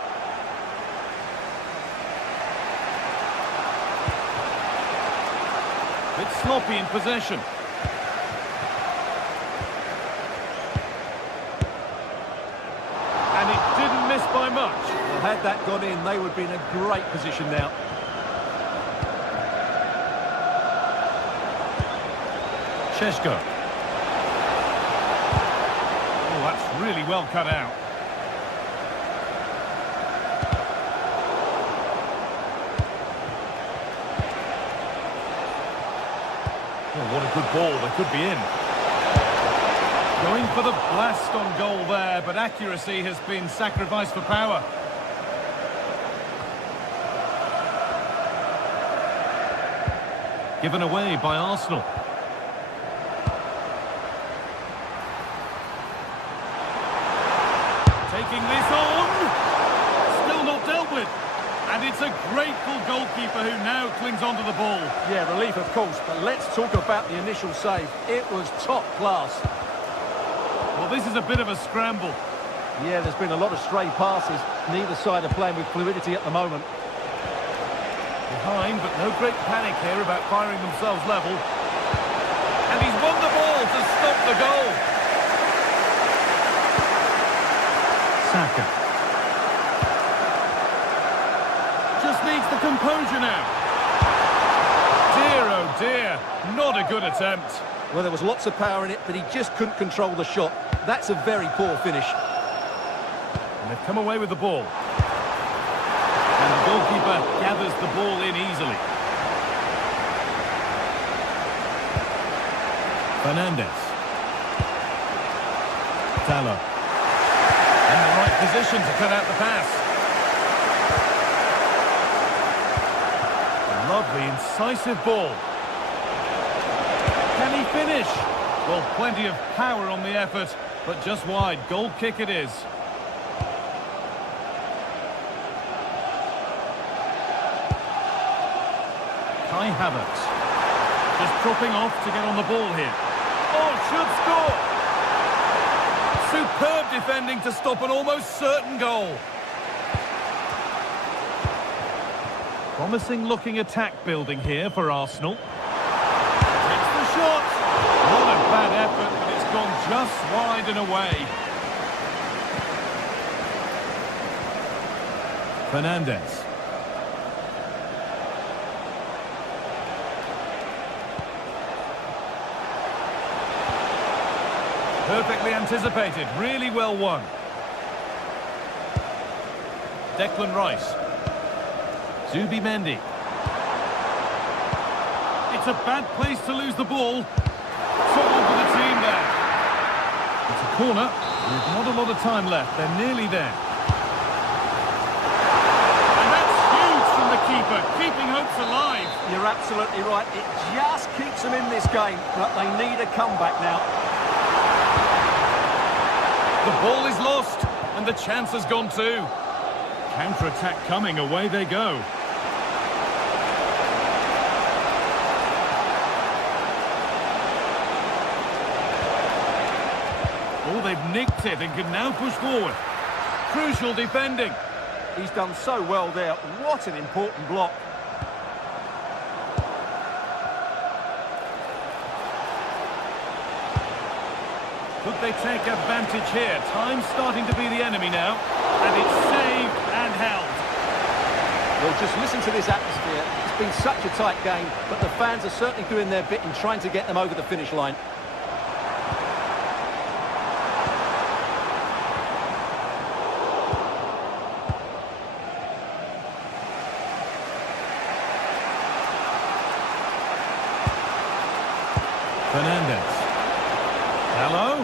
Bit sloppy in possession. And it didn't miss by much. Well, had that gone in, they would be in a great position now. Šeško. Oh, that's really well cut out. Oh, what a good ball. They could be in. Going for the blast on goal there, but accuracy has been sacrificed for power. Given away by Arsenal. Taking this on. Still not dealt with. And it's a grateful goalkeeper who now clings onto the ball. Yeah, relief of course, but let's talk about the initial save. It was top class. Well, this is a bit of a scramble. Yeah, there's been a lot of stray passes. Neither side are playing with fluidity at the moment. Behind, but no great panic here about firing themselves level. And he's won the ball to stop the goal. Saka. Just needs the composure now. Dear, oh dear. Not a good attempt. Well, there was lots of power in it, but he just couldn't control the shot. That's a very poor finish. And they've come away with the ball. And the goalkeeper gathers the ball in easily. Fernandes. Talon. In the right position to cut out the pass. A lovely, incisive ball. Can he finish? Well, plenty of power on the effort, but just wide. Goal kick it is. Kai Havertz. Just dropping off to get on the ball here. Oh, should score! Superb defending to stop an almost certain goal. Promising looking attack building here for Arsenal. Takes the shot. Not a bad effort, but it's gone just wide and away. Fernandes. Perfectly anticipated, really well won. Declan Rice. Zubimendi. It's a bad place to lose the ball. Trouble for the team there. It's a corner with not a lot of time left. They're nearly there. And that's huge from the keeper. keeper, keeping hopes alive. You're absolutely right. It just keeps them in this game, but they need a comeback now. The ball is lost, and the chance has gone too. Counter-attack coming, away they go. Oh, they've nicked it and can now push forward. Crucial defending. He's done so well there. What an important block. Could they take advantage here? Time's starting to be the enemy now. And it's saved and held. Well, just listen to this atmosphere. It's been such a tight game, but the fans are certainly doing their bit in trying to get them over the finish line. Fernandez. Hello?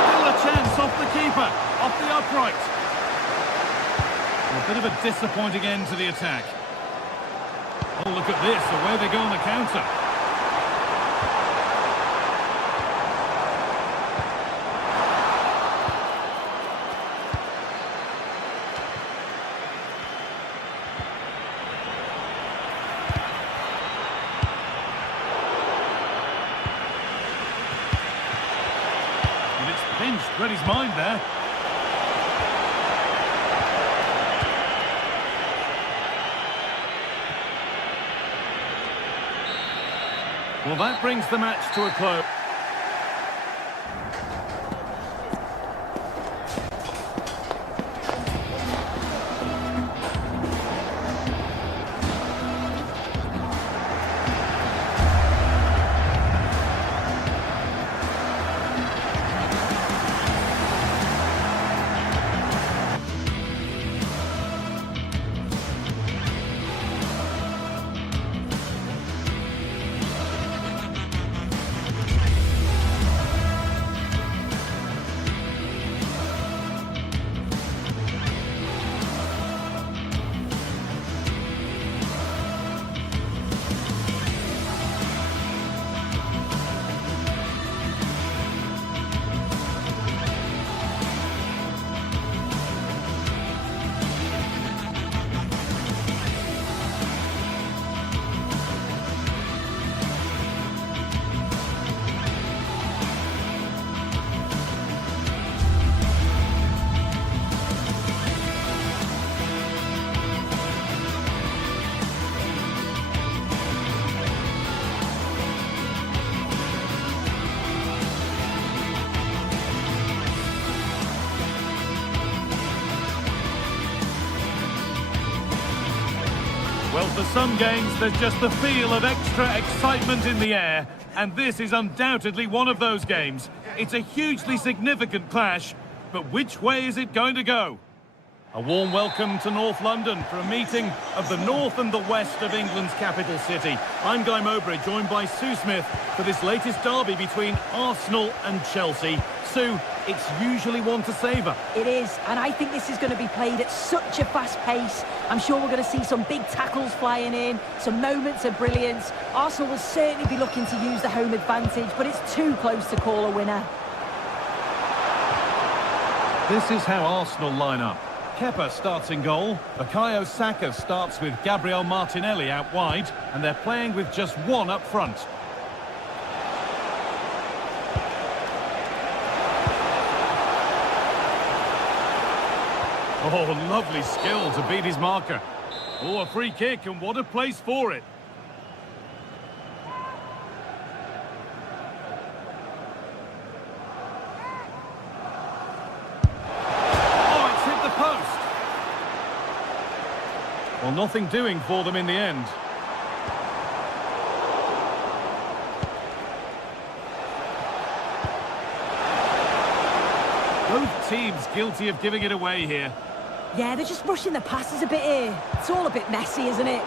Still a chance off the keeper, off the upright. A bit of a disappointing end to the attack. Oh, look at this, away they go on the counter. Pinched, read his mind there. Well, that brings the match to a close. Well, for some games, there's just the feel of extra excitement in the air, and this is undoubtedly one of those games. It's a hugely significant clash, but which way is it going to go? A warm welcome to North London for a meeting of the north and the west of England's capital city. I'm Guy Mowbray, joined by Sue Smith for this latest derby between Arsenal and Chelsea. Sue, it's usually one to savour. It is, and I think this is going to be played at such a fast pace. I'm sure we're going to see some big tackles flying in, some moments of brilliance. Arsenal will certainly be looking to use the home advantage, but it's too close to call a winner. This is how Arsenal line up. Kepa starts in goal, Bukayo Saka starts with Gabriel Martinelli out wide, and they're playing with just one up front. Oh, lovely skill to beat his marker. Oh, a free kick, and what a place for it. Well, nothing doing for them in the end. Both teams guilty of giving it away here. Yeah, they're just rushing the passes a bit here. It's all a bit messy, isn't it?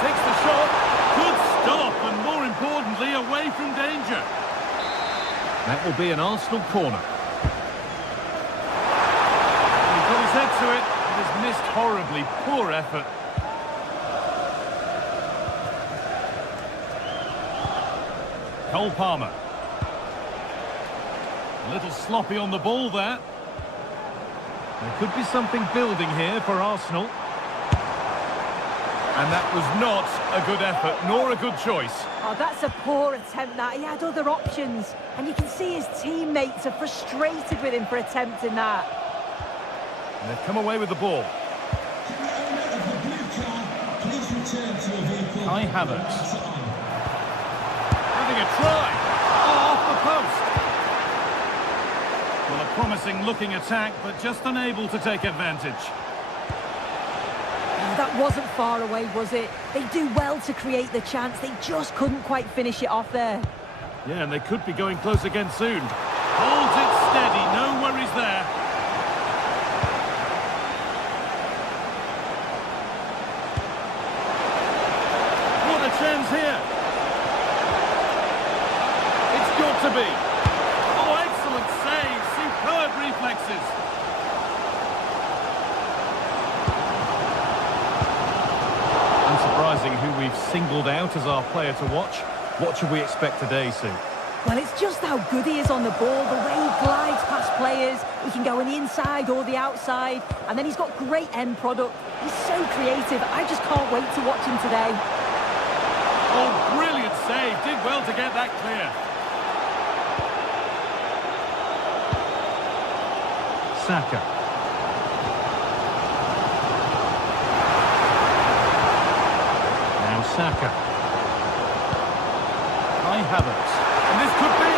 Takes the shot. Good stop, and more importantly, away from danger. That will be an Arsenal corner. set to it, but has missed horribly. Poor effort. Cole Palmer. A little sloppy on the ball there. There could be something building here for Arsenal. And that was not a good effort, nor a good choice. Oh, that's a poor attempt, that. He had other options. And you can see his teammates are frustrated with him for attempting that. And they've come away with the ball. Kai Havertz. Having a try. Oh, off the post. Well, a promising looking attack, but just unable to take advantage. That wasn't far away, was it? They do well to create the chance. They just couldn't quite finish it off there. Yeah, and they could be going close again soon. Holds it steady, no worries there. What a chance here. It's got to be. Oh, excellent save. Superb reflexes. Unsurprising who we've singled out as our player to watch. What should we expect today, Sue? Well, it's just how good he is on the ball, the way he glides past players. He can go on the inside or the outside, and then he's got great end product. He's so creative. I just can't wait to watch him today. Oh, brilliant save. Did well to get that clear. Saka. Now Saka. Kai Havertz. And this could be.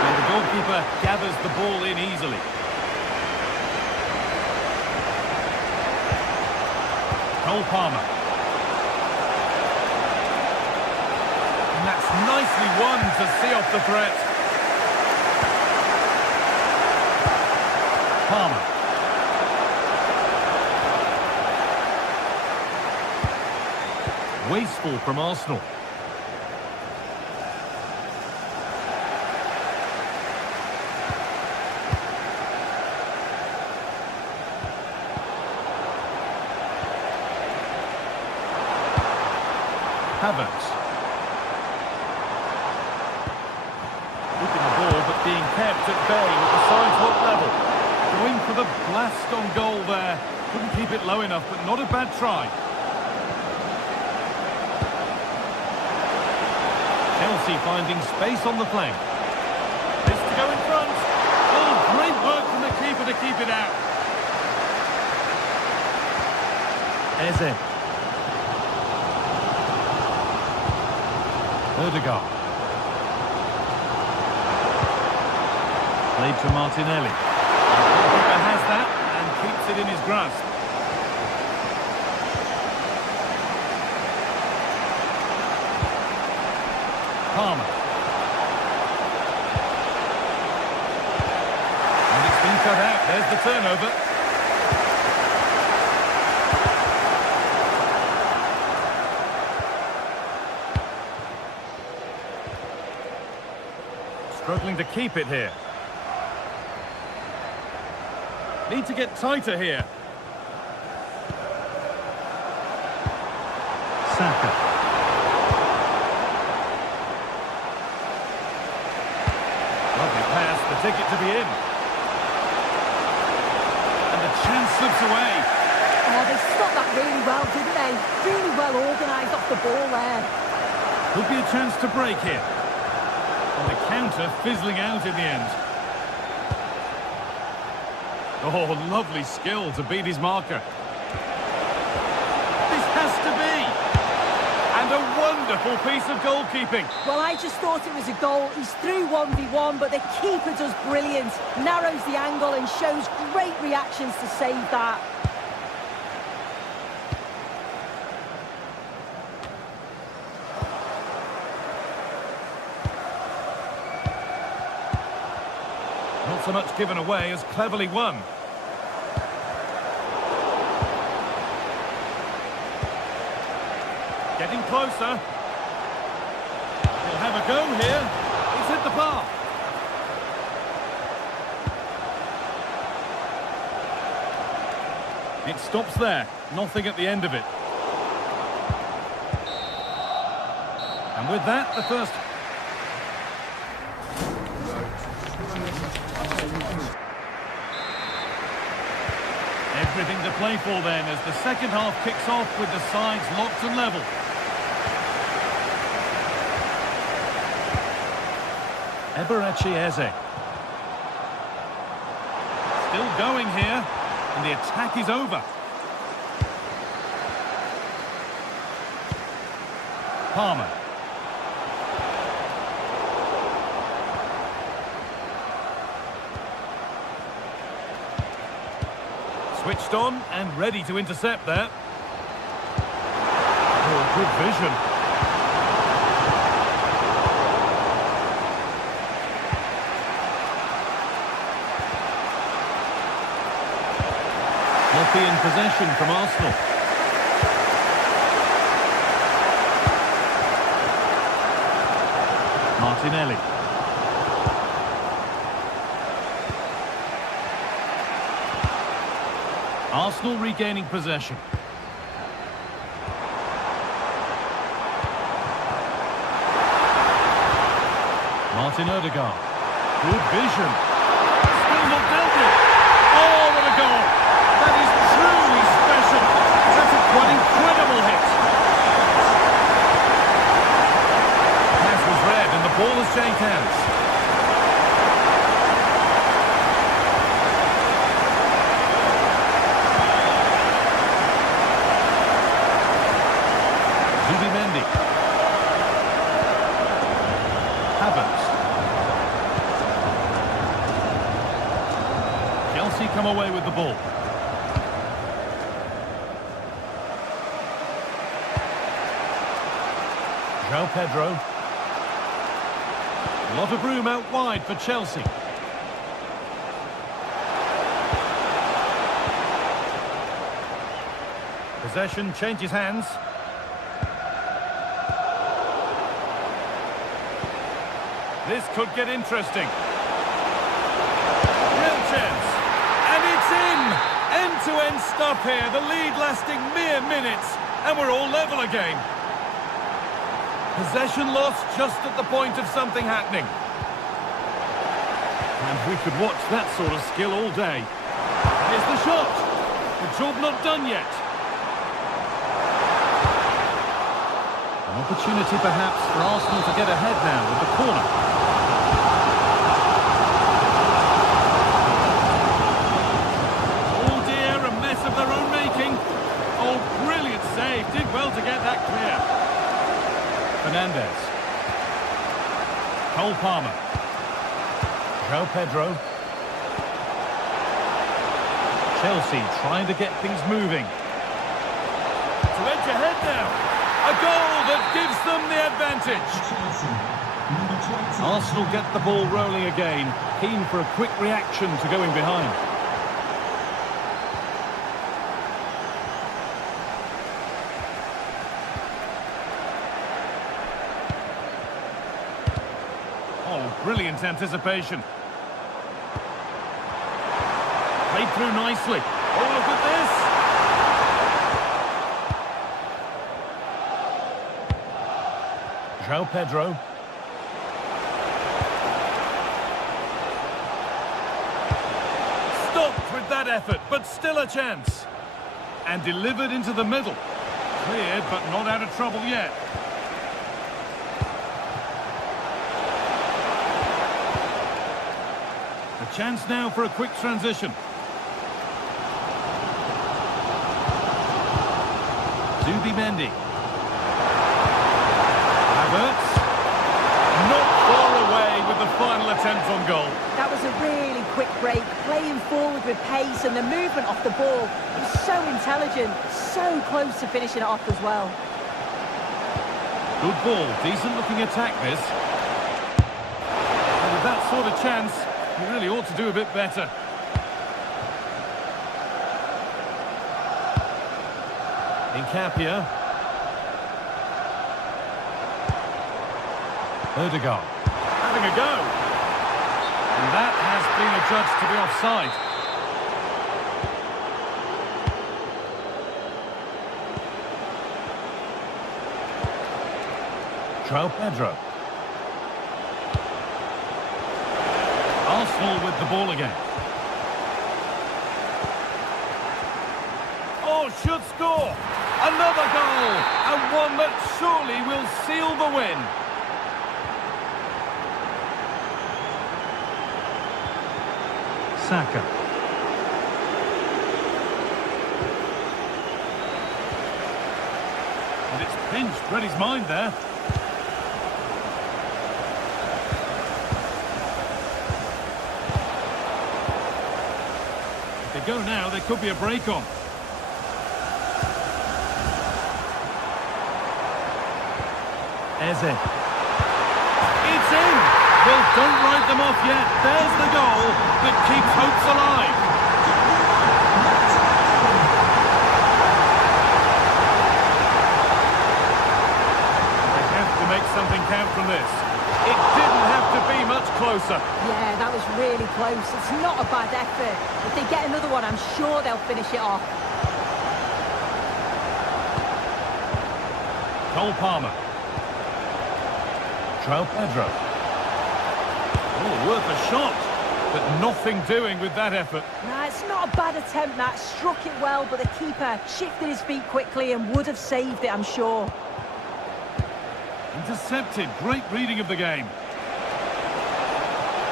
And the goalkeeper gathers the ball in easily. Cole Palmer. And that's nicely won to see off the threat. Palmer. Wasteful from Arsenal. Havertz. Keeping the ball, but being kept at bay with the sides look level. Going for the blast on goal there. Couldn't keep it low enough, but not a bad try. Chelsea finding space on the flank. This to go in front. Oh, great work from the keeper to keep it out. Eze. Odegaard. Played to Martinelli. The goalkeeper has that and keeps it in his grasp. Palmer. And it's been cut out. There's the turnover. Struggling to keep it here. Need to get tighter here. Saka. Lovely pass, the ticket to be in. And the chance slips away. Oh, they stopped that really well, didn't they? Really well organised off the ball there. Could be a chance to break here. And the counter fizzling out in the end. Oh, lovely skill to beat his marker. This has to be. And a wonderful piece of goalkeeping. Well, I just thought it was a goal. He's through 1v1, but the keeper does brilliant. Narrows the angle and shows great reactions to save that. Not so much given away as cleverly won. Getting closer. He'll have a go here. He's hit the bar. It stops there. Nothing at the end of it. And with that, the first... Everything to play for then as the second half kicks off with the sides locked and level. Eberechi Eze. Still going here, and the attack is over. Palmer. Switched on and ready to intercept there. Oh, good vision. Lucky in possession from Arsenal. Martinelli. Arsenal regaining possession. Martin Odegaard. Good vision. Still not dealt with. Oh, what a goal! That is truly special. That's a quite incredible hit. Pass was read and the ball has changed hands. Chelsea come away with the ball. João Pedro. A lot of room out wide for Chelsea. Possession changes hands. This could get interesting. Real chance. And it's in! End-to-end stuff here. The lead lasting mere minutes. And we're all level again. Possession lost just at the point of something happening. And we could watch that sort of skill all day. Here's the shot. The job not done yet. An opportunity perhaps for Arsenal to get ahead now with the corner. Oh dear, a mess of their own making. Oh, brilliant save. Did well to get that clear. Fernandez. Cole Palmer. João Pedro. Chelsea trying to get things moving. To edge ahead now. A goal that gives them the advantage. Arsenal get the ball rolling again, keen for a quick reaction to going behind. Oh, brilliant anticipation. Played through nicely. Oh, look at this. João Pedro. Stopped with that effort, but still a chance. And delivered into the middle. Cleared, but not out of trouble yet. A chance now for a quick transition. Zubimendi. Not far away with the final attempt on goal. That was a really quick break, playing forward with pace, and the movement off the ball was so intelligent, so close to finishing it off as well. Good ball, decent looking attack this. And with that sort of chance, he really ought to do a bit better. Incapia. Odegaard having a go. And that has been adjudged to be offside. Pedro. Arsenal with the ball again. Oh, should score! Another goal! And one that surely will seal the win. Saka. And it's pinched Reddy's mind there. If they go now, there could be a break on. Eze. It's in! Well, don't write them off yet. There's the goal that keeps hopes alive. They have to make something count from this. It didn't have to be much closer. Yeah, that was really close. It's not a bad effort. If they get another one, I'm sure they'll finish it off. Cole Palmer. Pedro. Oh, worth a shot, but nothing doing with that effort. Nah, it's not a bad attempt, that. Struck it well, but the keeper shifted his feet quickly and would have saved it, I'm sure. Intercepted. Great reading of the game.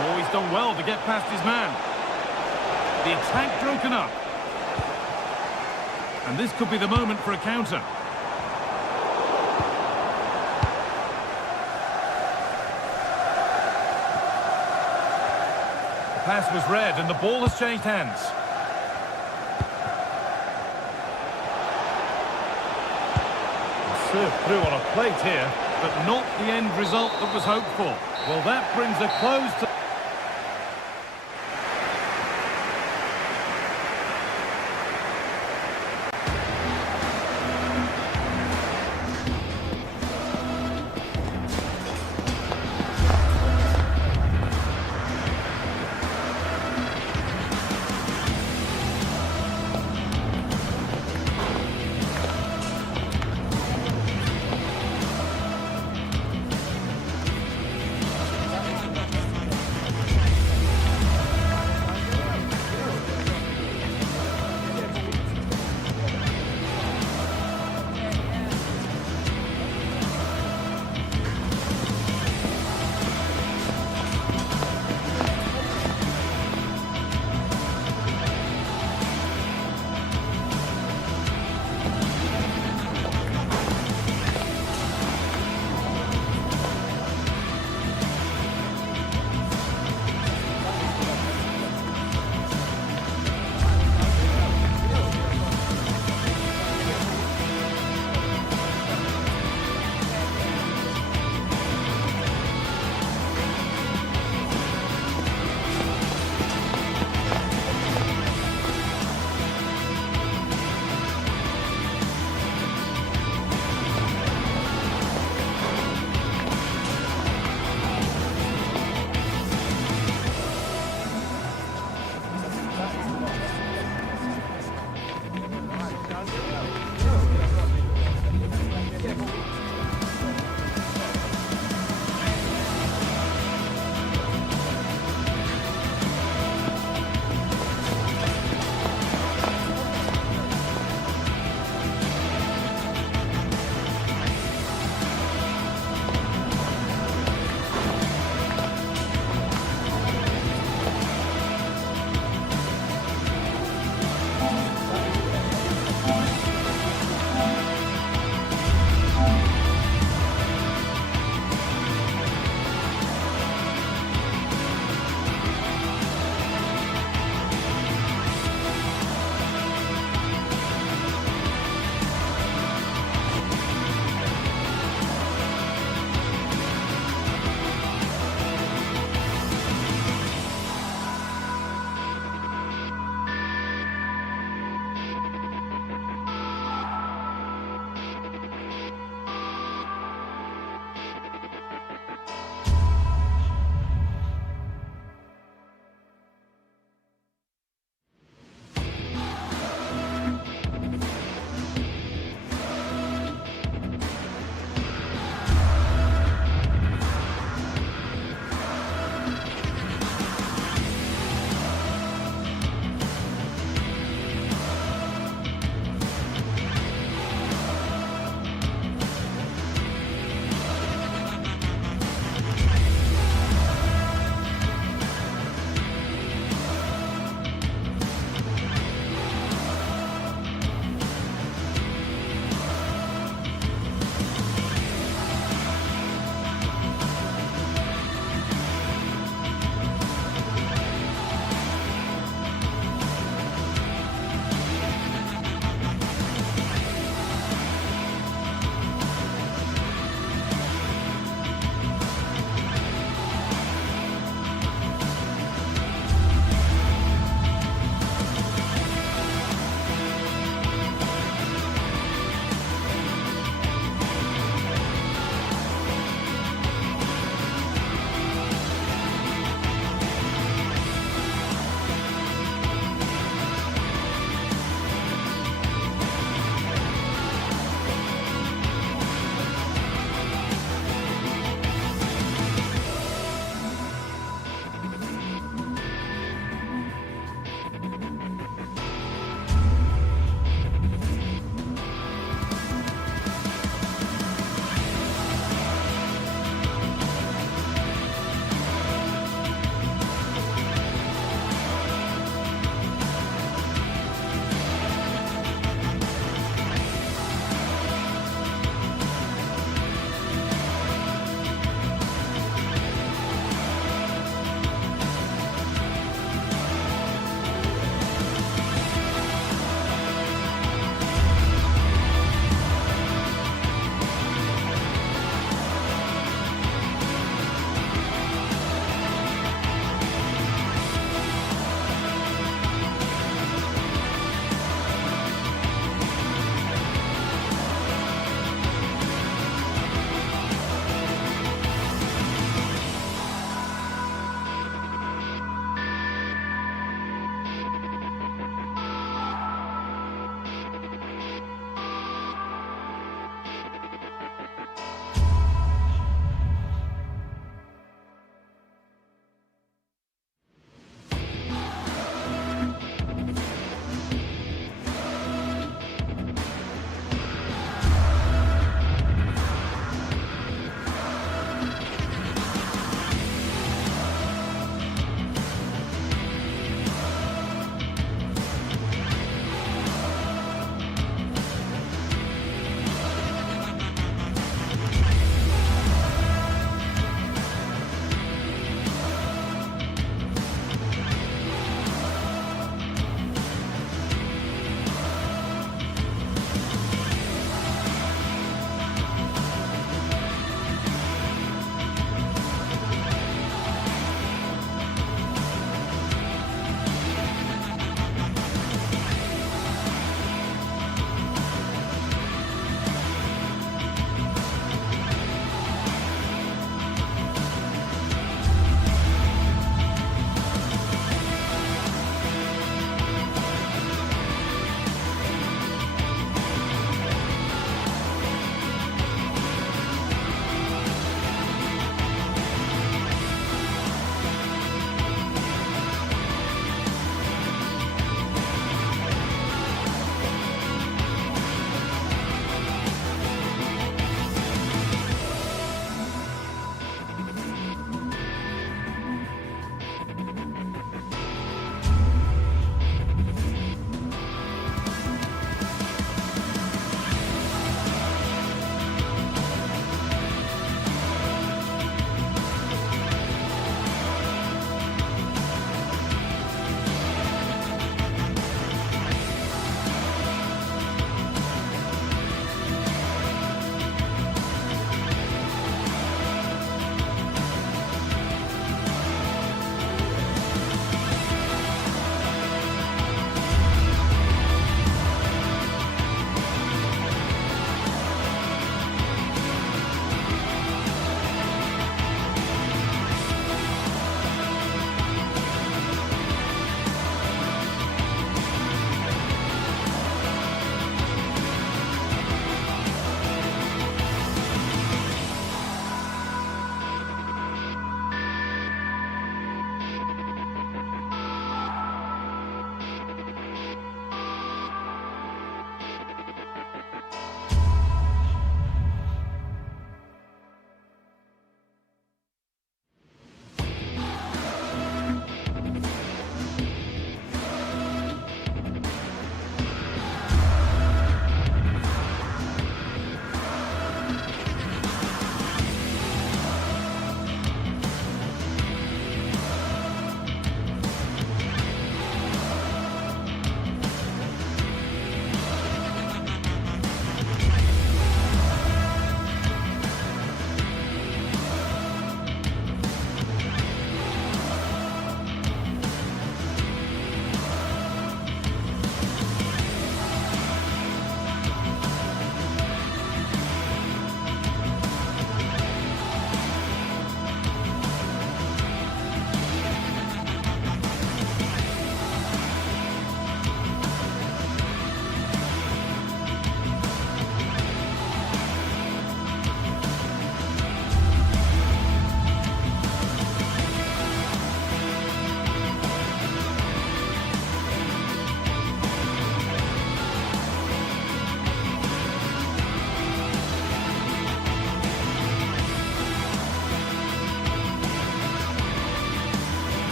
Oh, he's done well to get past his man. The attack broken up. And this could be the moment for a counter. Pass was read and the ball has changed hands. Served through on a plate here, but not the end result that was hoped for. Well, that brings a close to...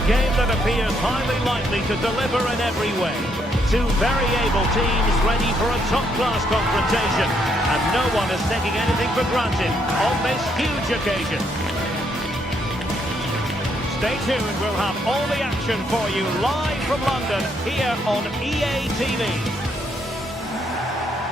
A game that appears highly likely to deliver in every way. Two very able teams ready for a top-class confrontation. And no one is taking anything for granted on this huge occasion. Stay tuned, we'll have all the action for you live from London here on EA TV.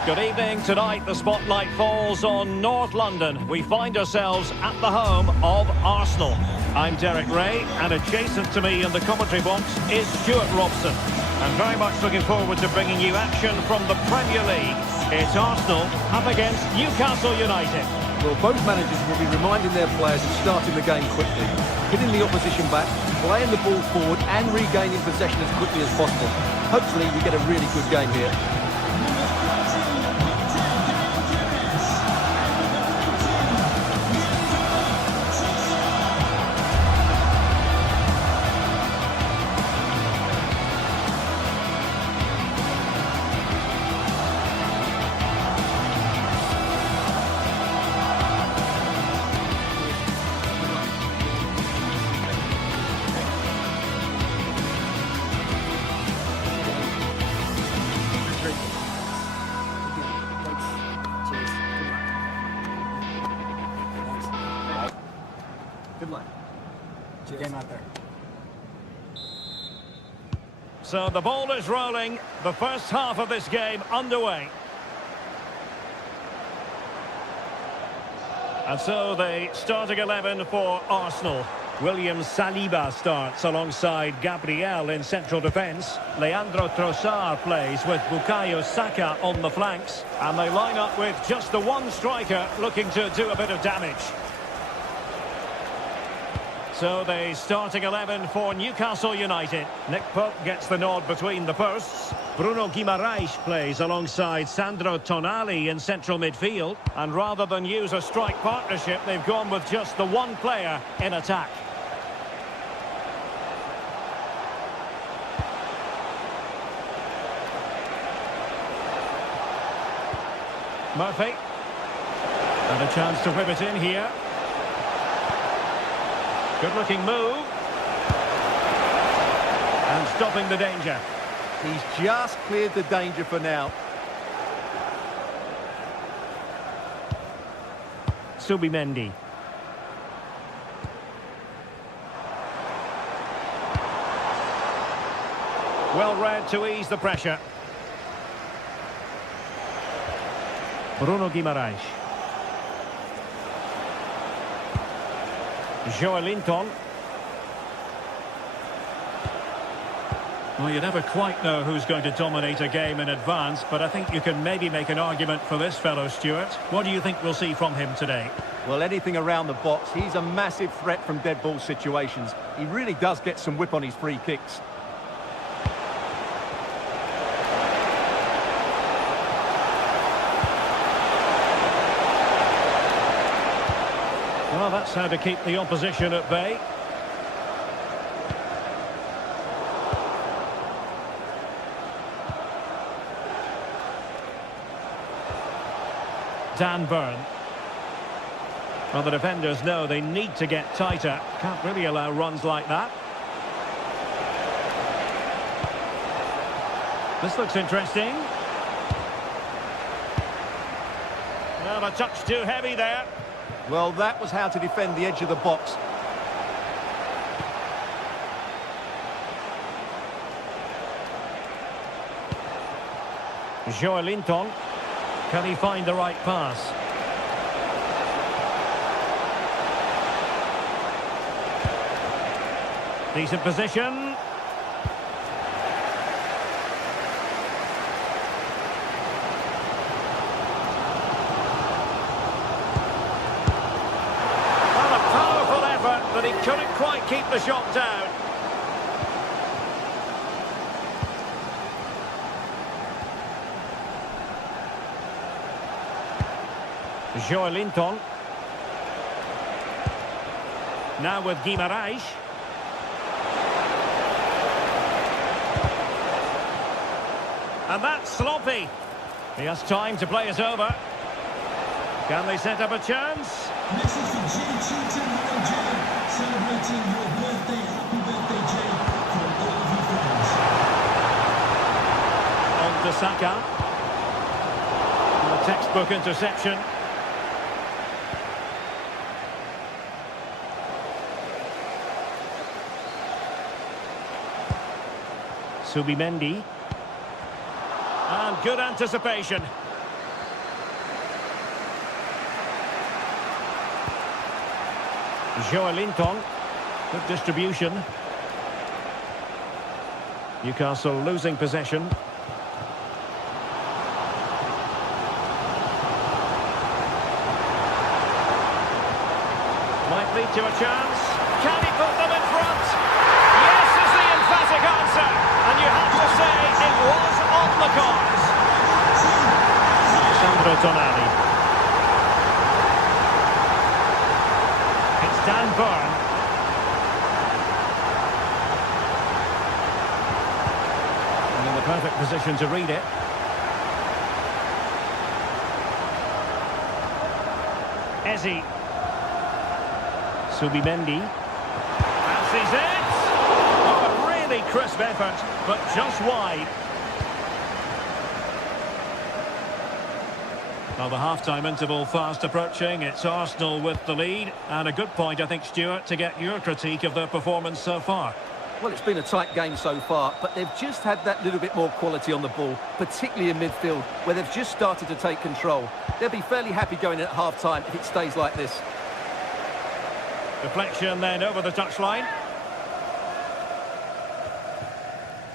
Good evening. Tonight the spotlight falls on North London. We find ourselves at the home of Arsenal. I'm Derek Ray, and adjacent to me in the commentary box is Stuart Robson. I'm very much looking forward to bringing you action from the Premier League. It's Arsenal up against Newcastle United. Well, both managers will be reminding their players of starting the game quickly, hitting the opposition back, playing the ball forward and regaining possession as quickly as possible. Hopefully we get a really good game here. Good luck. Game out there. So the ball is rolling. The first half of this game underway. And so the starting 11 for Arsenal. William Saliba starts alongside Gabriel in central defence. Leandro Trossard plays with Bukayo Saka on the flanks. And they line up with just the one striker looking to do a bit of damage. So the starting 11 for Newcastle United. Nick Pope gets the nod between the posts. Bruno Guimaraes plays alongside Sandro Tonali in central midfield. And rather than use a strike partnership, they've gone with just the one player in attack. Murphy. And a chance to whip it in here. Good-looking move. And stopping the danger. He's just cleared the danger for now. Subimendi. Well read to ease the pressure. Bruno Guimaraes. Joelinton. Well, you never quite know who's going to dominate a game in advance, but I think you can maybe make an argument for this fellow, Stuart. What do you think we'll see from him today? Well, anything around the box. He's a massive threat from dead ball situations. He really does get some whip on his free kicks. Well, that's how to keep the opposition at bay. Dan Burn. Well, the defenders know they need to get tighter. Can't really allow runs like that. This looks interesting. Well, a touch too heavy there. Well, that was how to defend the edge of the box. Joelinton. Can he find the right pass? Decent position. Well, a powerful effort, but he couldn't quite keep the shot down. Joelinton. Now with Guimaraes. And that's sloppy. He has time to play it over. Can they set up a chance? Message for Jay Cheatham. Hello, Jay. Celebrating your birthday. Happy birthday, Jay. Saka. A textbook interception. Subimendi. And good anticipation. Joelinton. Good distribution. Newcastle losing possession. Might lead to a chance. Can he put them in front? Yes is the emphatic answer. And you have to say it was on the cards. Sandro Tonali. It's Dan Burn. And in the perfect position to read it. Eze. Subimendi. Fancies it. Oh, a really crisp effort, but just wide. Well, the half-time interval fast approaching. It's Arsenal with the lead. And a good point, I think, Stuart, to get your critique of their performance so far. Well, it's been a tight game so far, but they've just had that little bit more quality on the ball, particularly in midfield, where they've just started to take control. They'll be fairly happy going in at half-time if it stays like this. Deflection then over the touchline.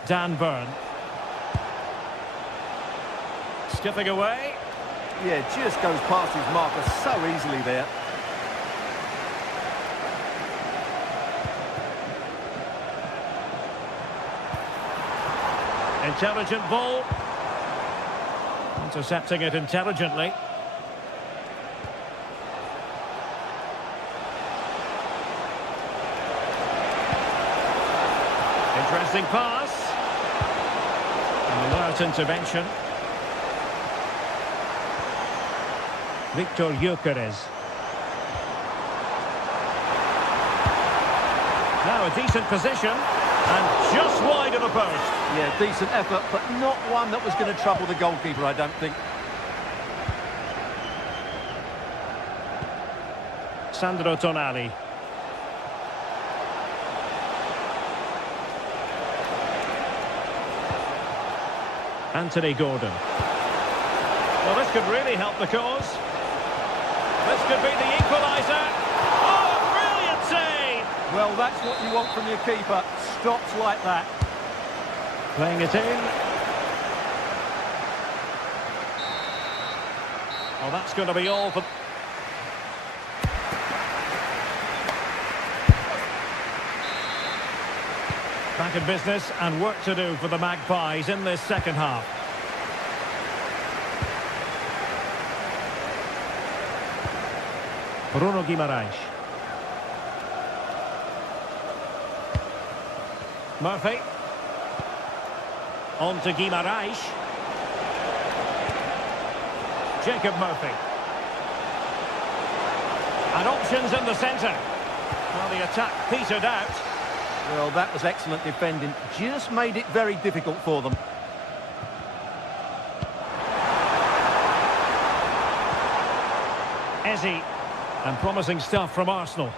Dan Burn. Skipping away. Yeah, just goes past his marker so easily there. Intelligent ball. Intercepting it intelligently. Interesting pass. An alert intervention. Victor Gyökeres. Now a decent position and just wide of the post. Yeah, decent effort, but not one that was going to trouble the goalkeeper, I don't think. Sandro Tonali. Anthony Gordon. Well, this could really help the cause. This could be the equaliser. Oh, brilliant save! Well, that's what you want from your keeper. Stops like that. Playing it in. Well, that's going to be all for... Back in business and work to do for the Magpies in this second half. Bruno Guimaraes. Murphy. On to Guimaraes. Jacob Murphy. And options in the centre. Well, the attack petered out. Well, that was excellent defending. Just made it very difficult for them. Eze. And promising stuff from Arsenal.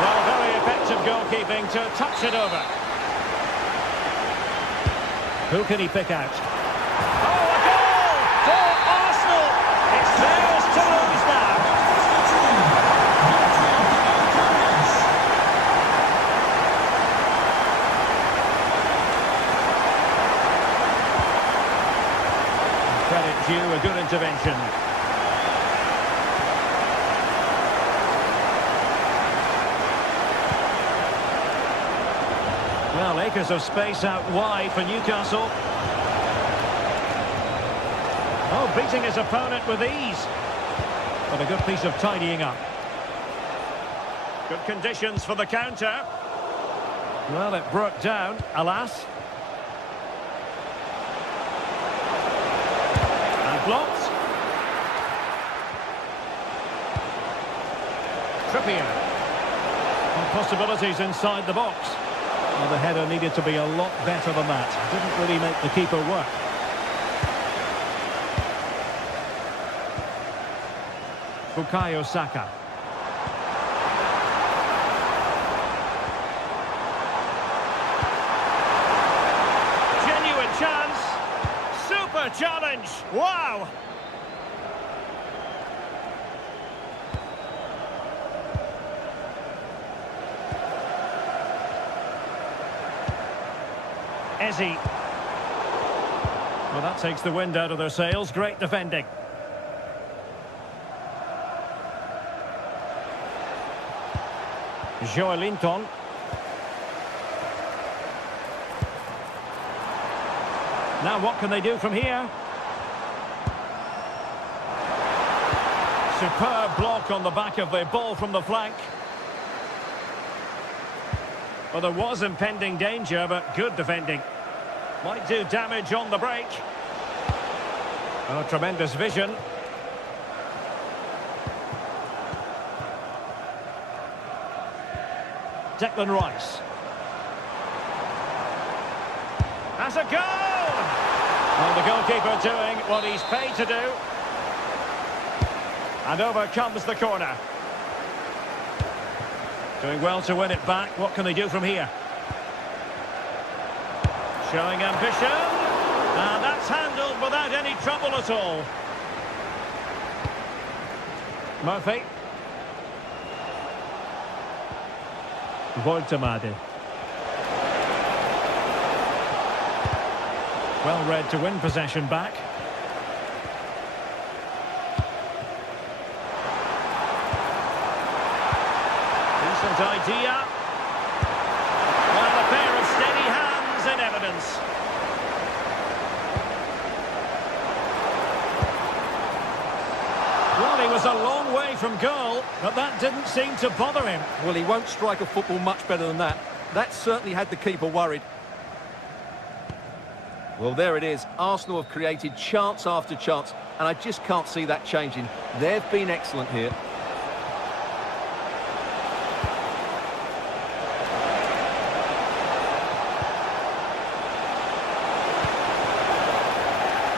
Well, very effective goalkeeping to touch it over. Who can he pick out? Oh, a goal for Arsenal! It's theirs to lose now. Credit due, a good intervention. Well, acres of space out wide for Newcastle. Oh, beating his opponent with ease. But a good piece of tidying up. Good conditions for the counter. Well, it broke down, alas. And blocked. Trippier. And possibilities inside the box. Well, the header needed to be a lot better than that. Didn't really make the keeper work. Bukayo Saka. Genuine chance. Super challenge. Wow. Ezzy. Well, that takes the wind out of their sails. Great defending. Joelinton. Now what can they do from here? Superb block on the back of the ball from the flank. Well, there was impending danger, but good defending. Might do damage on the break. Oh, tremendous vision. Declan Rice. Has a goal! Well, the goalkeeper doing what he's paid to do. And over comes the corner. Doing well to win it back. What can they do from here? Showing ambition. And that's handled without any trouble at all. Murphy. Voltemade. Well read to win possession back. Decent idea. Well, a pair of steady hands in evidence. Well, he was a long way from goal, but that didn't seem to bother him. Well, he won't strike a football much better than that. That certainly had the keeper worried. Well, there it is. Arsenal have created chance after chance, and I just can't see that changing. They've been excellent here.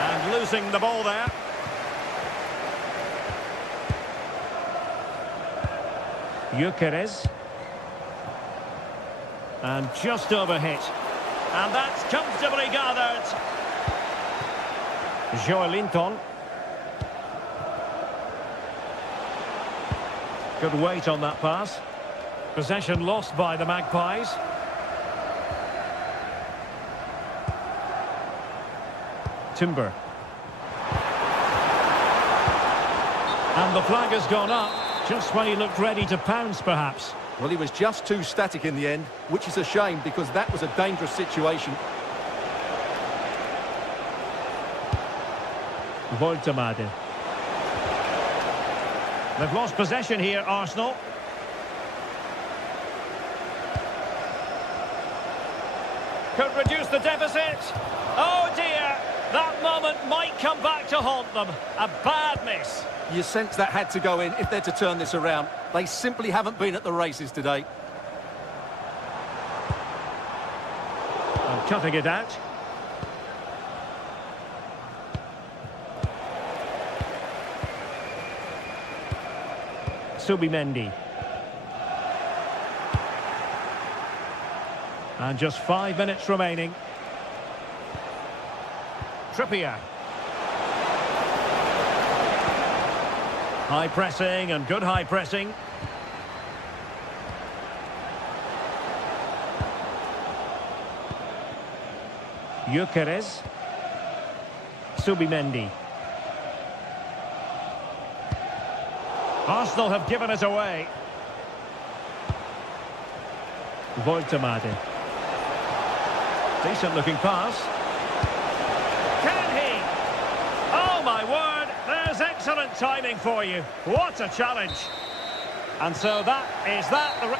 And losing the ball there. Gyökeres. And just overhit. And that's comfortably gathered. Joelinton. Good weight on that pass. Possession lost by the Magpies. Timber. And the flag has gone up, just when he looked ready to pounce, perhaps. Well, he was just too static in the end, which is a shame because that was a dangerous situation. Voltemade. They've lost possession here, Arsenal. Could reduce the deficit. Oh dear, that moment might come back to haunt them. A bad miss. You sense that had to go in if they're to turn this around. They simply haven't been at the races today. And cutting it out. Subimendi. And just 5 minutes remaining. Trippier. High pressing and good high pressing. Gyökeres. Subimendi. Arsenal have given it away. Voltemade. Decent looking pass. Can he? Oh my word, there's excellent timing for you. What a challenge. And so that is that.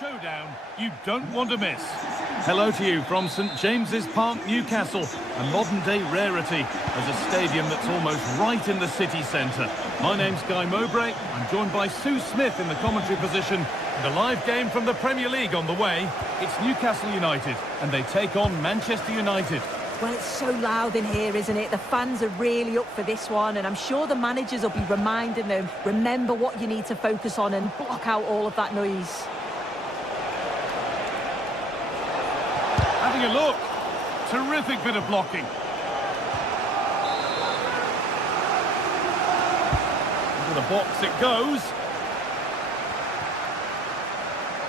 showdown you don't want to miss. Hello to you from St James's Park, Newcastle, a modern-day rarity as a stadium that's almost right in the city centre. My name's Guy Mowbray. I'm joined by Sue Smith in the commentary position, and a live game from the Premier League on the way. It's Newcastle United, and they take on Manchester United. Well, it's so loud in here, isn't it? The fans are really up for this one, and I'm sure the managers will be reminding them, remember what you need to focus on and block out all of that noise. Having a look. Terrific bit of blocking. Into the box it goes.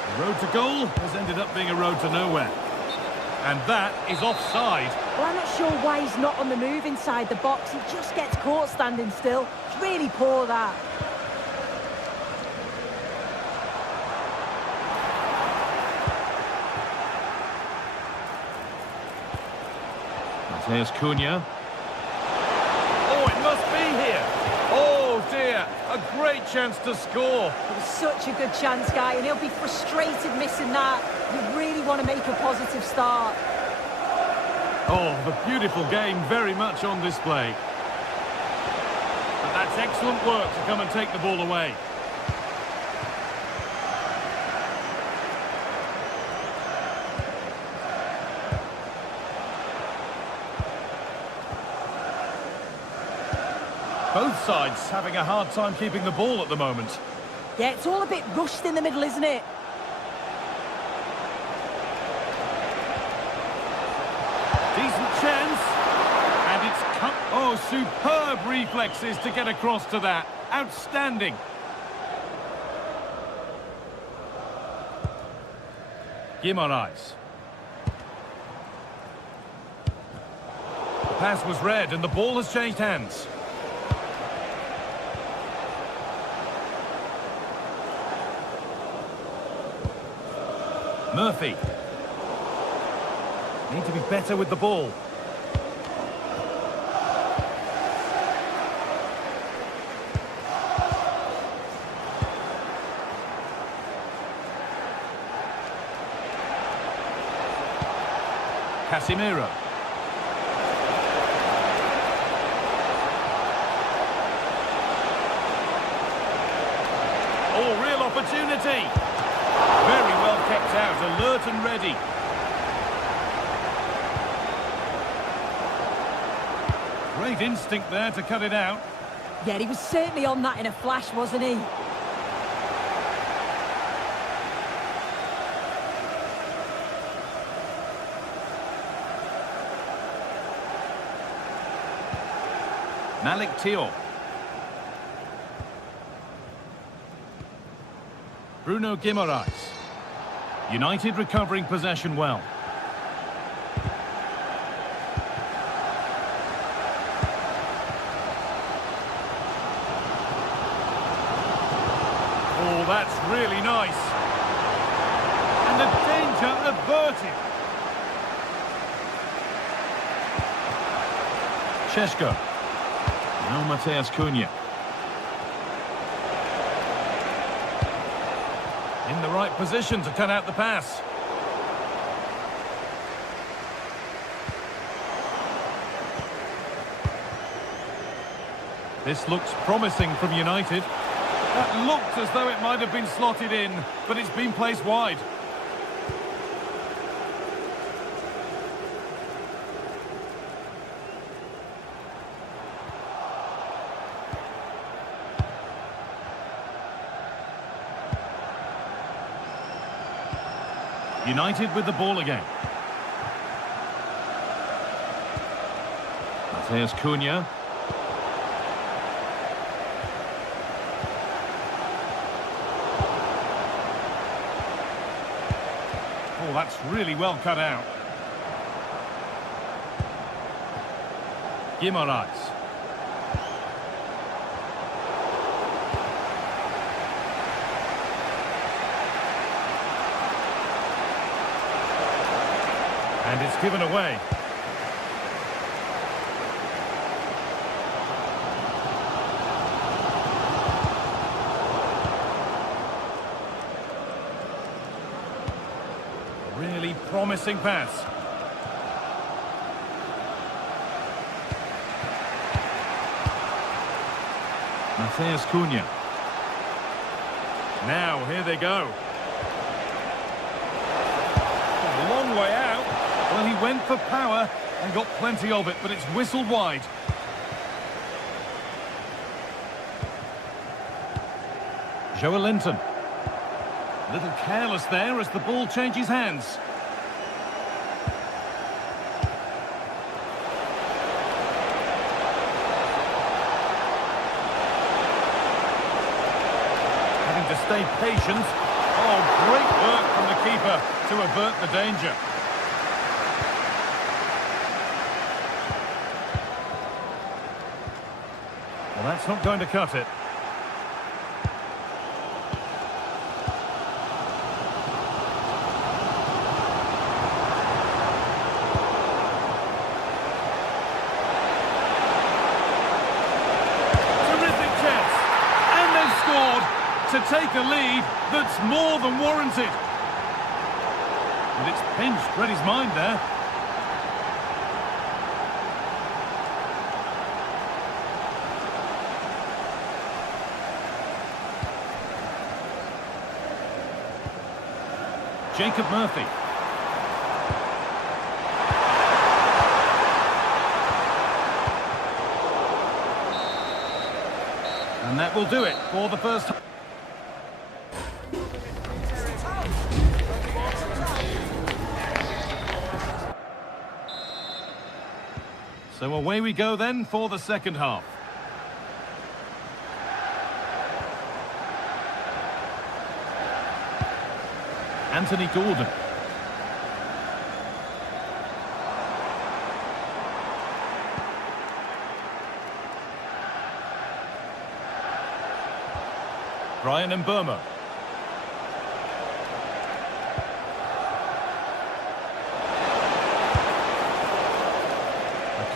The road to goal has ended up being a road to nowhere. And that is offside. Well, I'm not sure why he's not on the move inside the box. He just gets caught standing still. It's really poor, that. Mateus Cunha. Oh, it must be here. Oh, dear. A great chance to score. It was such a good chance, Guy, and he'll be frustrated missing that. You really want to make a positive start. Oh, the beautiful game very much on display. But that's excellent work to come and take the ball away. Both sides having a hard time keeping the ball at the moment. Yeah, it's all a bit rushed in the middle, isn't it? Decent chance. And it's cut. Oh, superb reflexes to get across to that. Outstanding. Guimaraes. The pass was read and the ball has changed hands. Murphy. Need to be better with the ball. Casemiro. Oh, real opportunity. Very well kept out, alert and ready. Great instinct there to cut it out. Yeah, he was certainly on that in a flash, wasn't he? Malik Thiaw. Bruno Guimaraes. United recovering possession well. Oh, that's really nice. And the danger averted. Šeško. Now Mateus Cunha. In the right position to cut out the pass. This looks promising from United. That looked as though it might have been slotted in, but it's been placed wide. United with the ball again. Mateus Cunha. Oh, that's really well cut out. Guimaraes. And it's given away. really promising pass. Matheus Cunha. Now, here they go. A long way out. Well, he went for power and got plenty of it, but it's whistled wide. Joelinton. A little careless there as the ball changes hands. Having to stay patient. Oh, great work from the keeper to avert the danger. Well, that's not going to cut it. To take a lead that's more than warranted. And it's pinched Reddy's mind there. Jacob Murphy. And that will do it for the first time. So away we go then for the second half. Anthony Gordon. Brian Mbeumo.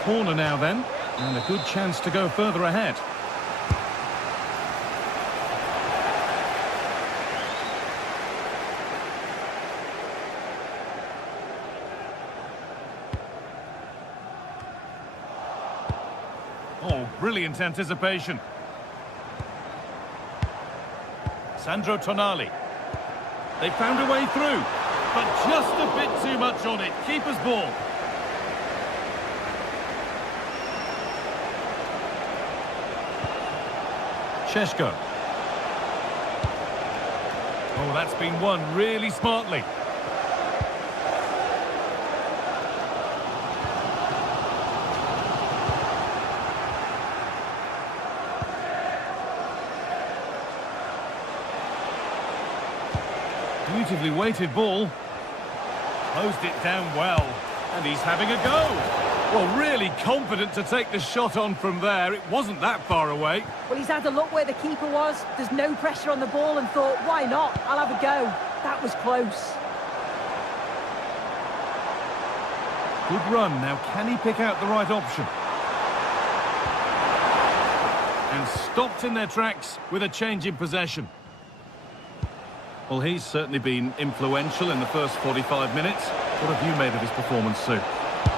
Corner now then, and a good chance to go further ahead. Oh, brilliant anticipation. Sandro Tonali. They found a way through, but just a bit too much on it. Keeper's ball. Šeško. Oh, that's been won really smartly. Beautifully weighted ball. Closed it down well. And he's having a go. Well, really confident to take the shot on from there. It wasn't that far away. Well, he's had a look where the keeper was. There's no pressure on the ball and thought, why not? I'll have a go. That was close. Good run. Now, can he pick out the right option? And stopped in their tracks with a change in possession. Well, he's certainly been influential in the first 45 minutes. What have you made of his performance, Sue?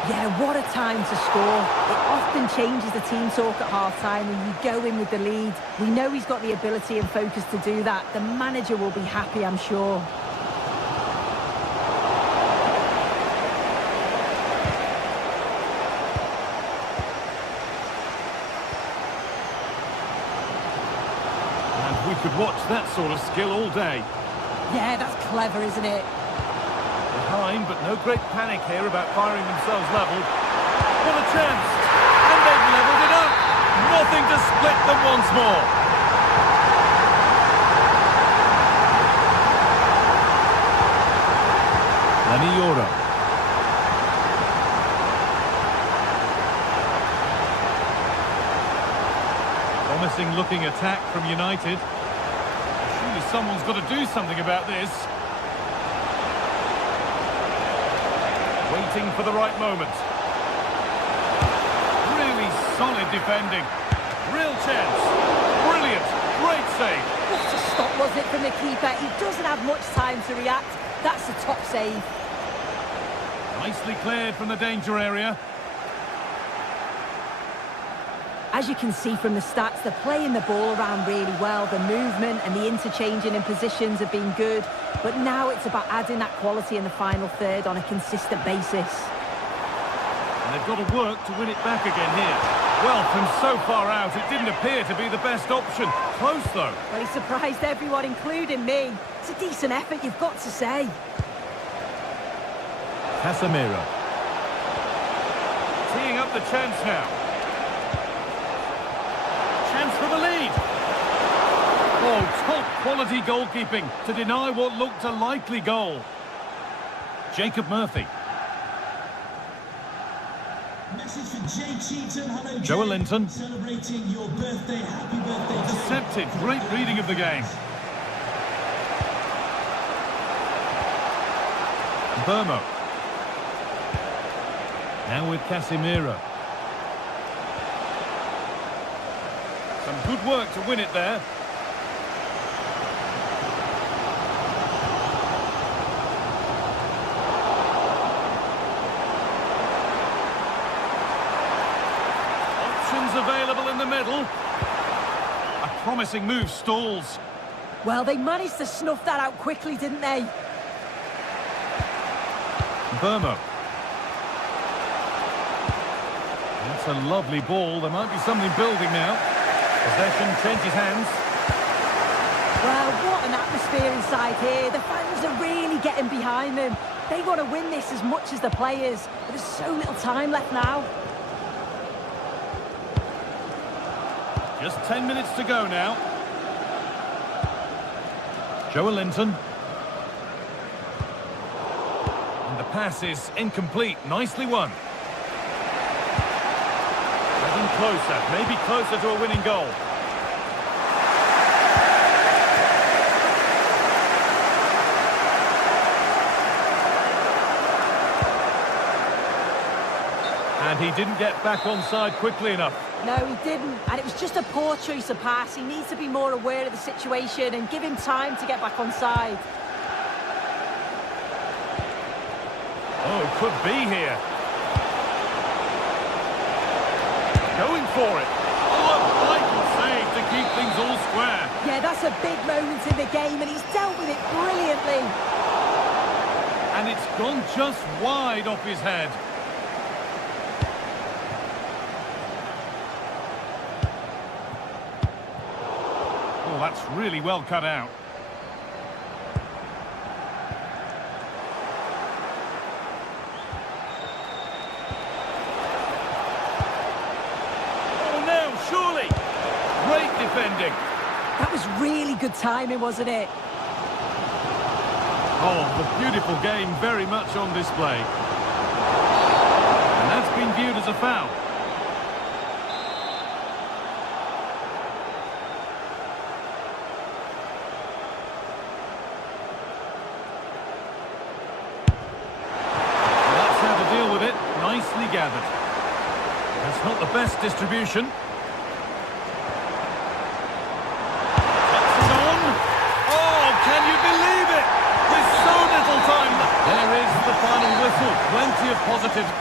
Yeah, what a time to score. It often changes the team talk at half-time when you go in with the lead. We know he's got the ability and focus to do that. The manager will be happy, I'm sure. And we could watch that sort of skill all day. Yeah, that's clever, isn't it? Behind, but no great panic here about firing themselves level. What a chance! And they've levelled it up! Nothing to split them once more. Lenny Yoro. Promising looking attack from United. Surely someone's got to do something about this. Waiting for the right moment. Really solid defending. Real chance. Brilliant. Great save. What a stop, wasn't it, from the keeper? He doesn't have much time to react. That's a top save. Nicely cleared from the danger area. As you can see from the stats, they're playing the ball around really well. The movement and the interchanging in positions have been good. But now it's about adding that quality in the final third on a consistent basis. And they've got to work to win it back again here. Well, from so far out, it didn't appear to be the best option. Close, though. Well, he surprised everyone, including me. It's a decent effort, you've got to say. Casemiro. Teeing up the chance now. Chance for the lead. Oh, top quality goalkeeping to deny what looked a likely goal. Jacob Murphy. Message for Jay Cheatham. Hello, Joe Jay. Linton. Celebrating your birthday. Happy birthday. Intercepted. Great reading of the game. Burmo. Now with Casemiro. Some good work to win it there. Options available in the middle. A promising move stalls. Well, they managed to snuff that out quickly, didn't they? Burmo. That's a lovely ball. There might be something building now. Possession changes hands. Well, what an atmosphere inside here. The fans are really getting behind them. They want to win this as much as the players. But there's so little time left now. Just 10 minutes to go now. Joe Linton. And the pass is incomplete. Nicely won. Getting closer, maybe closer to a winning goal. And he didn't get back onside quickly enough. No, he didn't. And it was just a poor choice of pass. He needs to be more aware of the situation and give him time to get back onside. Oh, could be here. Going for it. Oh, a vital save to keep things all square. Yeah, that's a big moment in the game, and he's dealt with it brilliantly. And it's gone just wide off his head. Oh, that's really well cut out. Oh, no, surely. Great defending. That was really good timing, wasn't it? Oh, the beautiful game very much on display. And that's been viewed as a foul. That's how to deal with it. Nicely gathered. That's not the best distribution. Can you believe it? With so little time left. There is the final whistle. Plenty of positives.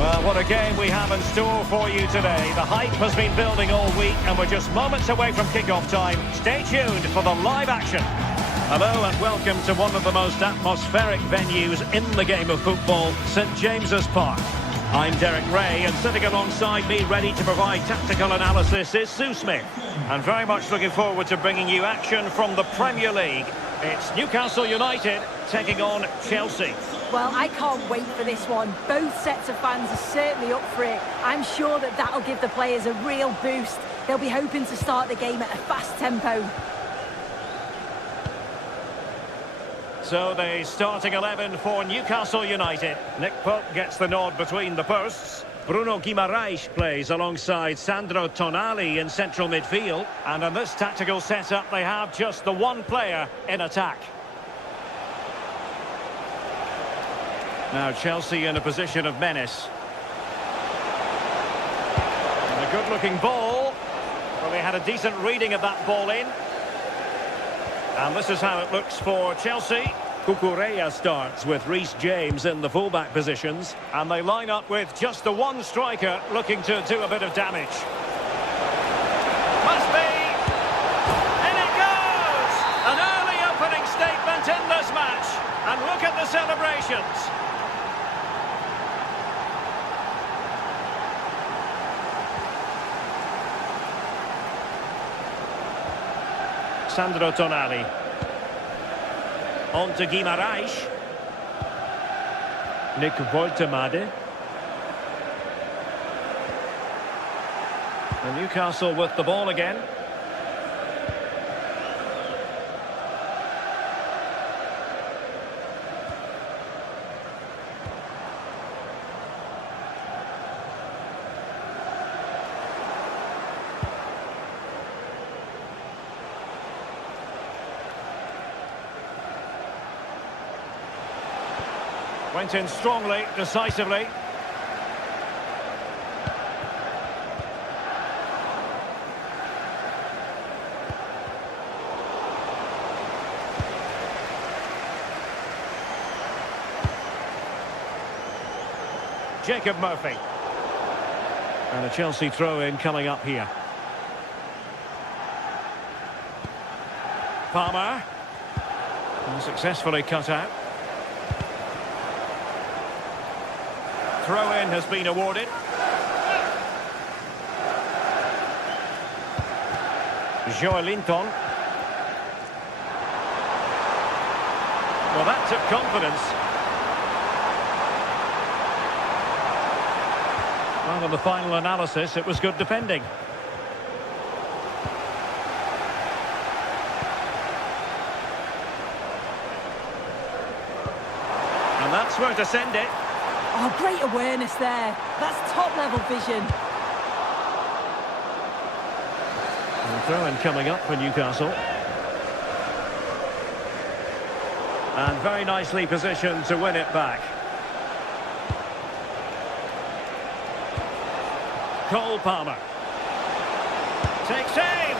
Well, what a game we have in store for you today. The hype has been building all week and we're just moments away from kick-off time. Stay tuned for the live action. Hello and welcome to one of the most atmospheric venues in the game of football, St James's Park. I'm Derek Ray, and sitting alongside me ready to provide tactical analysis is Sue Smith. And very much looking forward to bringing you action from the Premier League. It's Newcastle United taking on Chelsea. Well, I can't wait for this one. Both sets of fans are certainly up for it. I'm sure that that'll give the players a real boost. They'll be hoping to start the game at a fast tempo. So the starting 11 for Newcastle United. Nick Pope gets the nod between the posts. Bruno Guimaraes plays alongside Sandro Tonali in central midfield. And in this tactical setup, they have just the one player in attack. Now Chelsea in a position of menace. And a good-looking ball. Well, they had a decent reading of that ball in. And this is how it looks for Chelsea. Cucurella starts with Reece James in the fullback positions. And they line up with just the one striker looking to do a bit of damage. Must be! In it goes! An early opening statement in this match. And look at the celebrations. Sandro Tonali. On to Guimaraes. Nick Woltemade. And Newcastle with the ball again. Went in strongly, decisively. Jacob Murphy. And a Chelsea throw-in coming up here. Palmer. And successfully cut out. Throw-in has been awarded. Joelinton. Well, that took confidence. Well, in the final analysis, it was good defending. And that's where to send it. Oh, great awareness there. That's top-level vision. And throw-in coming up for Newcastle. And very nicely positioned to win it back. Cole Palmer. Takes aim.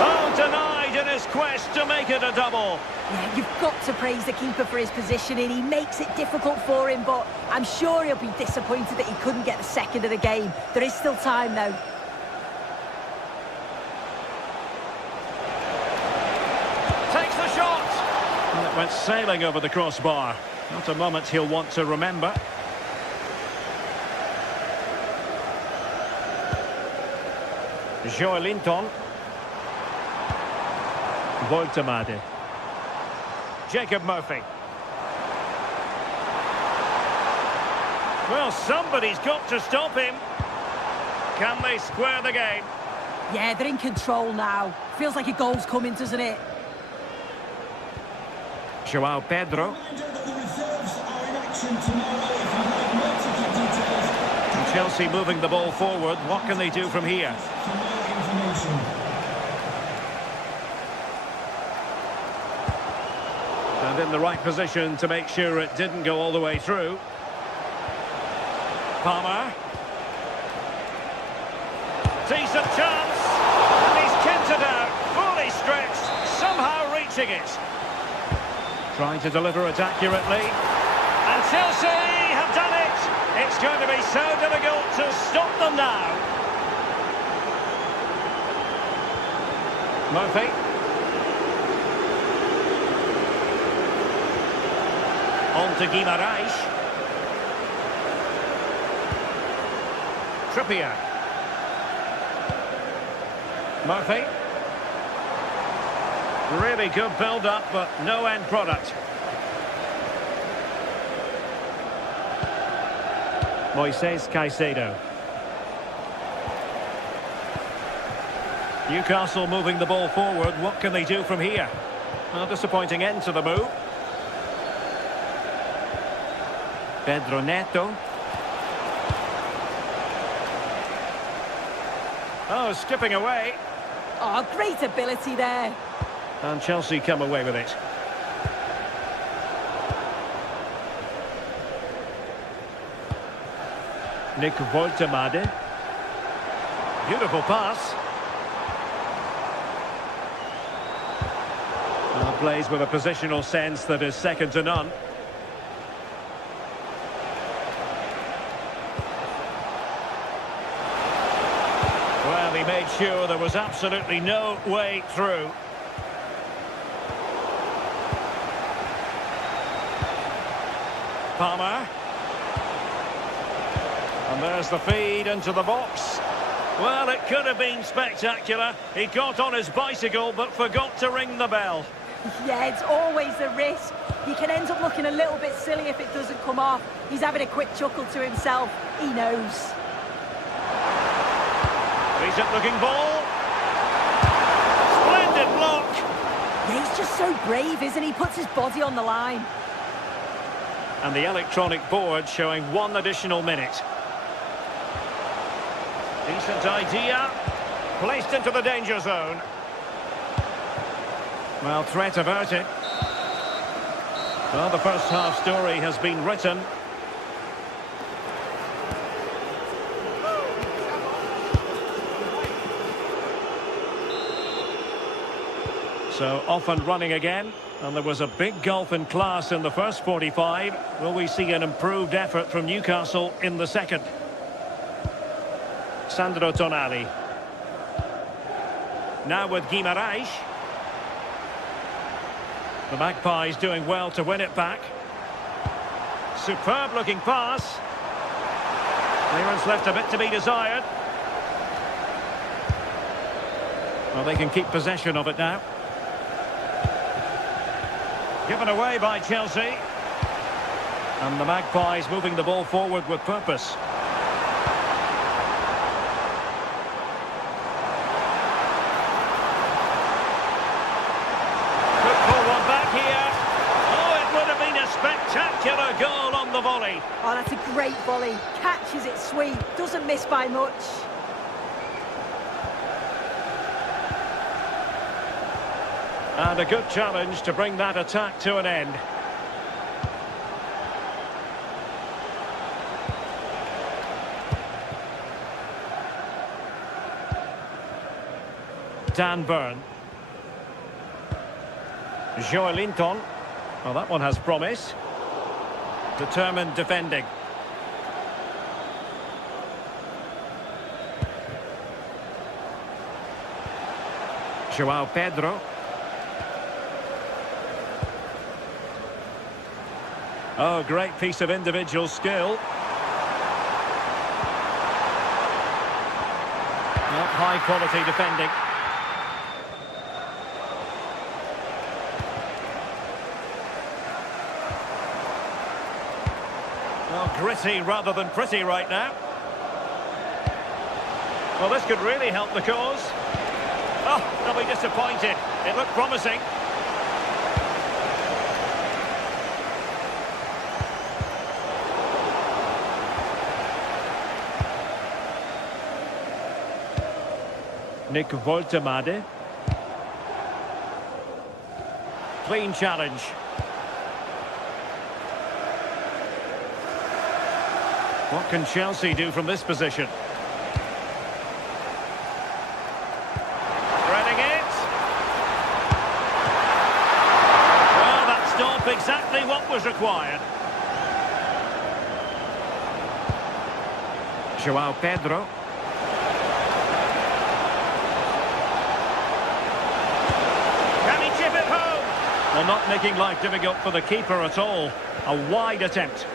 Oh, denied in his quest to make it a double. Yeah, you've got to praise the keeper for his positioning. He makes it difficult for him, but I'm sure he'll be disappointed that he couldn't get the second of the game. There is still time, though. Takes the shot. And it went sailing over the crossbar. Not a moment he'll want to remember. Joelinton. Woltemade. Jacob Murphy. Well, somebody's got to stop him. Can they square the game? Yeah, they're in control now. Feels like a goal's coming, doesn't it? Joao Pedro. And Chelsea moving the ball forward. What can they do from here? And in the right position to make sure it didn't go all the way through. Palmer. Decent chance. And he's kicked it out. Fully stretched. Somehow reaching it. Trying to deliver it accurately. And Chelsea have done it. It's going to be so difficult to stop them now. Murphy. On to Guimaraes. Trippier. Murphy. Really good build-up, but no end product. Moises Caicedo. Newcastle moving the ball forward. What can they do from here? A disappointing end to the move. Pedro Neto. Oh, skipping away. Oh, great ability there. And Chelsea come away with it. Nick Woltemade. Beautiful pass. Well, plays with a positional sense that is second to none. Well, he made sure there was absolutely no way through. Palmer. And there's the feed into the box. Well, it could have been spectacular. He got on his bicycle but forgot to ring the bell. Yeah, it's always a risk. He can end up looking a little bit silly if it doesn't come off. He's having a quick chuckle to himself. He knows. Decent looking ball. Splendid block. Yeah, he's just so brave, isn't he? Puts his body on the line. And the electronic board showing 1 additional minute. Decent idea. Placed into the danger zone. Well, threat averted. Well, the first half story has been written. So off and running again. And there was a big gulf in class in the first 45. Will we see an improved effort from Newcastle in the second? Sandro Tonali. Now with Guimarães. The Magpies doing well to win it back. Superb looking pass. Clearance left a bit to be desired. Well, they can keep possession of it now. Given away by Chelsea. And the Magpies moving the ball forward with purpose. Could pull one back here. Oh, it would have been a spectacular goal on the volley. Oh, that's a great volley. Catches it sweet. Doesn't miss by much. And a good challenge to bring that attack to an end. Dan Burn. Joelinton. Well, that one has promise. Determined defending. João Pedro. Oh, great piece of individual skill. Not high quality defending. Oh, gritty rather than pretty right now. Well, this could really help the cause. Oh, they'll be disappointed. It looked promising. Nick Woltemade. Clean challenge. What can Chelsea do from this position? Threading it. Well, that stop exactly what was required. João Pedro. Well, not making life difficult for the keeper at all. A wide attempt.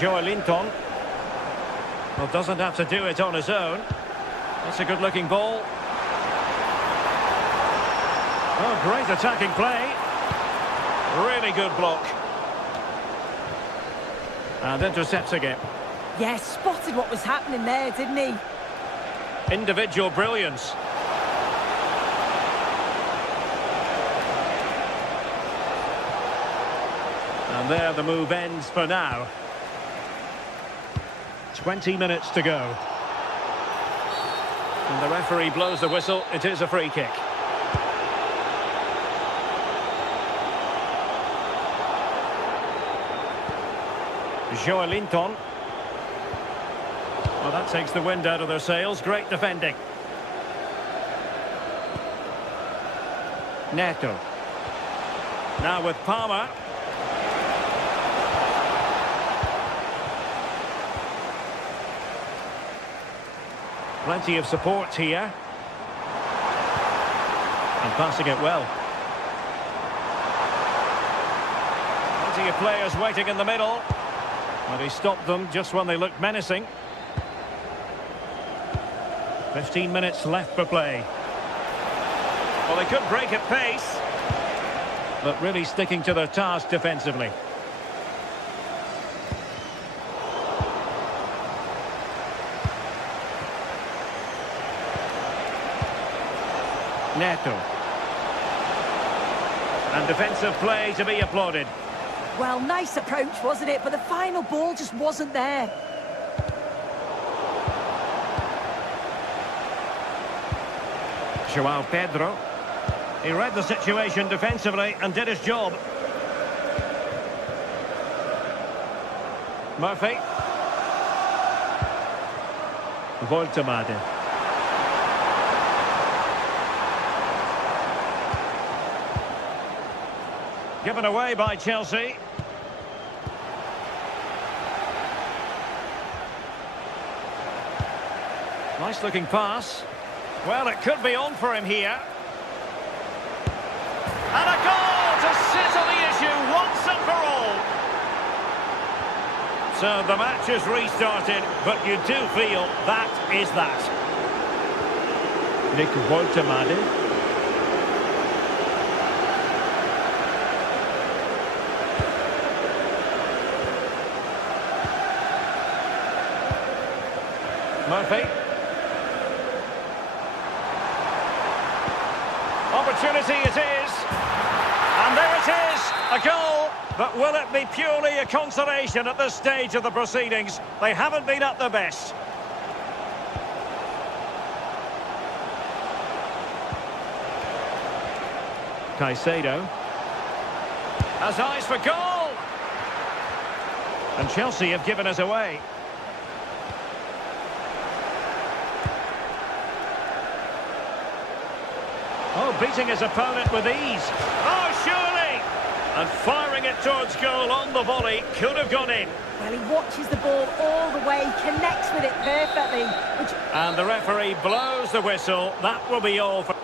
Joelinton. Well, doesn't have to do it on his own. That's a good-looking ball. Oh, great attacking play. Really good block. And intercepts again. Yes, spotted what was happening there, didn't he? Individual brilliance. And there the move ends for now. 20 minutes to go. And the referee blows the whistle. It is a free kick. Joelinton. Well, that takes the wind out of their sails. Great defending. Neto. Now with Palmer. Plenty of support here. And passing it well. Plenty of players waiting in the middle. And he stopped them just when they looked menacing. 15 minutes left for play. Well, they could break at pace, but really sticking to their task defensively. Neto. And defensive play to be applauded. Well, nice approach, wasn't it? But the final ball just wasn't there. João Pedro. He read the situation defensively and did his job. Murphy. Voltemade. Given away by Chelsea. Nice looking pass. Well, it could be on for him here. And a goal to settle the issue once and for all. So the match is restarted, but you do feel that is that. Nick Voltemade. Murphy. Opportunity it is. And there it is, a goal. But will it be purely a consolation at this stage of the proceedings? They haven't been at their best. Caicedo. Has eyes for goal. And Chelsea have given us away. Oh, beating his opponent with ease. Oh, surely! And firing it towards goal on the volley. Could have gone in. Well, he watches the ball all the way, connects with it perfectly. And the referee blows the whistle. That will be all for...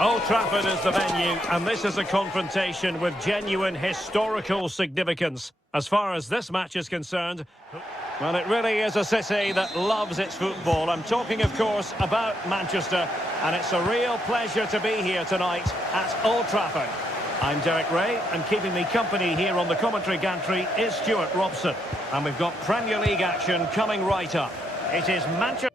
Old Trafford is the venue, and this is a confrontation with genuine historical significance. As far as this match is concerned, well, it really is a city that loves its football. I'm talking, of course, about Manchester, and it's a real pleasure to be here tonight at Old Trafford. I'm Derek Ray, and keeping me company here on the commentary gantry is Stuart Robson. And we've got Premier League action coming right up. It is Manchester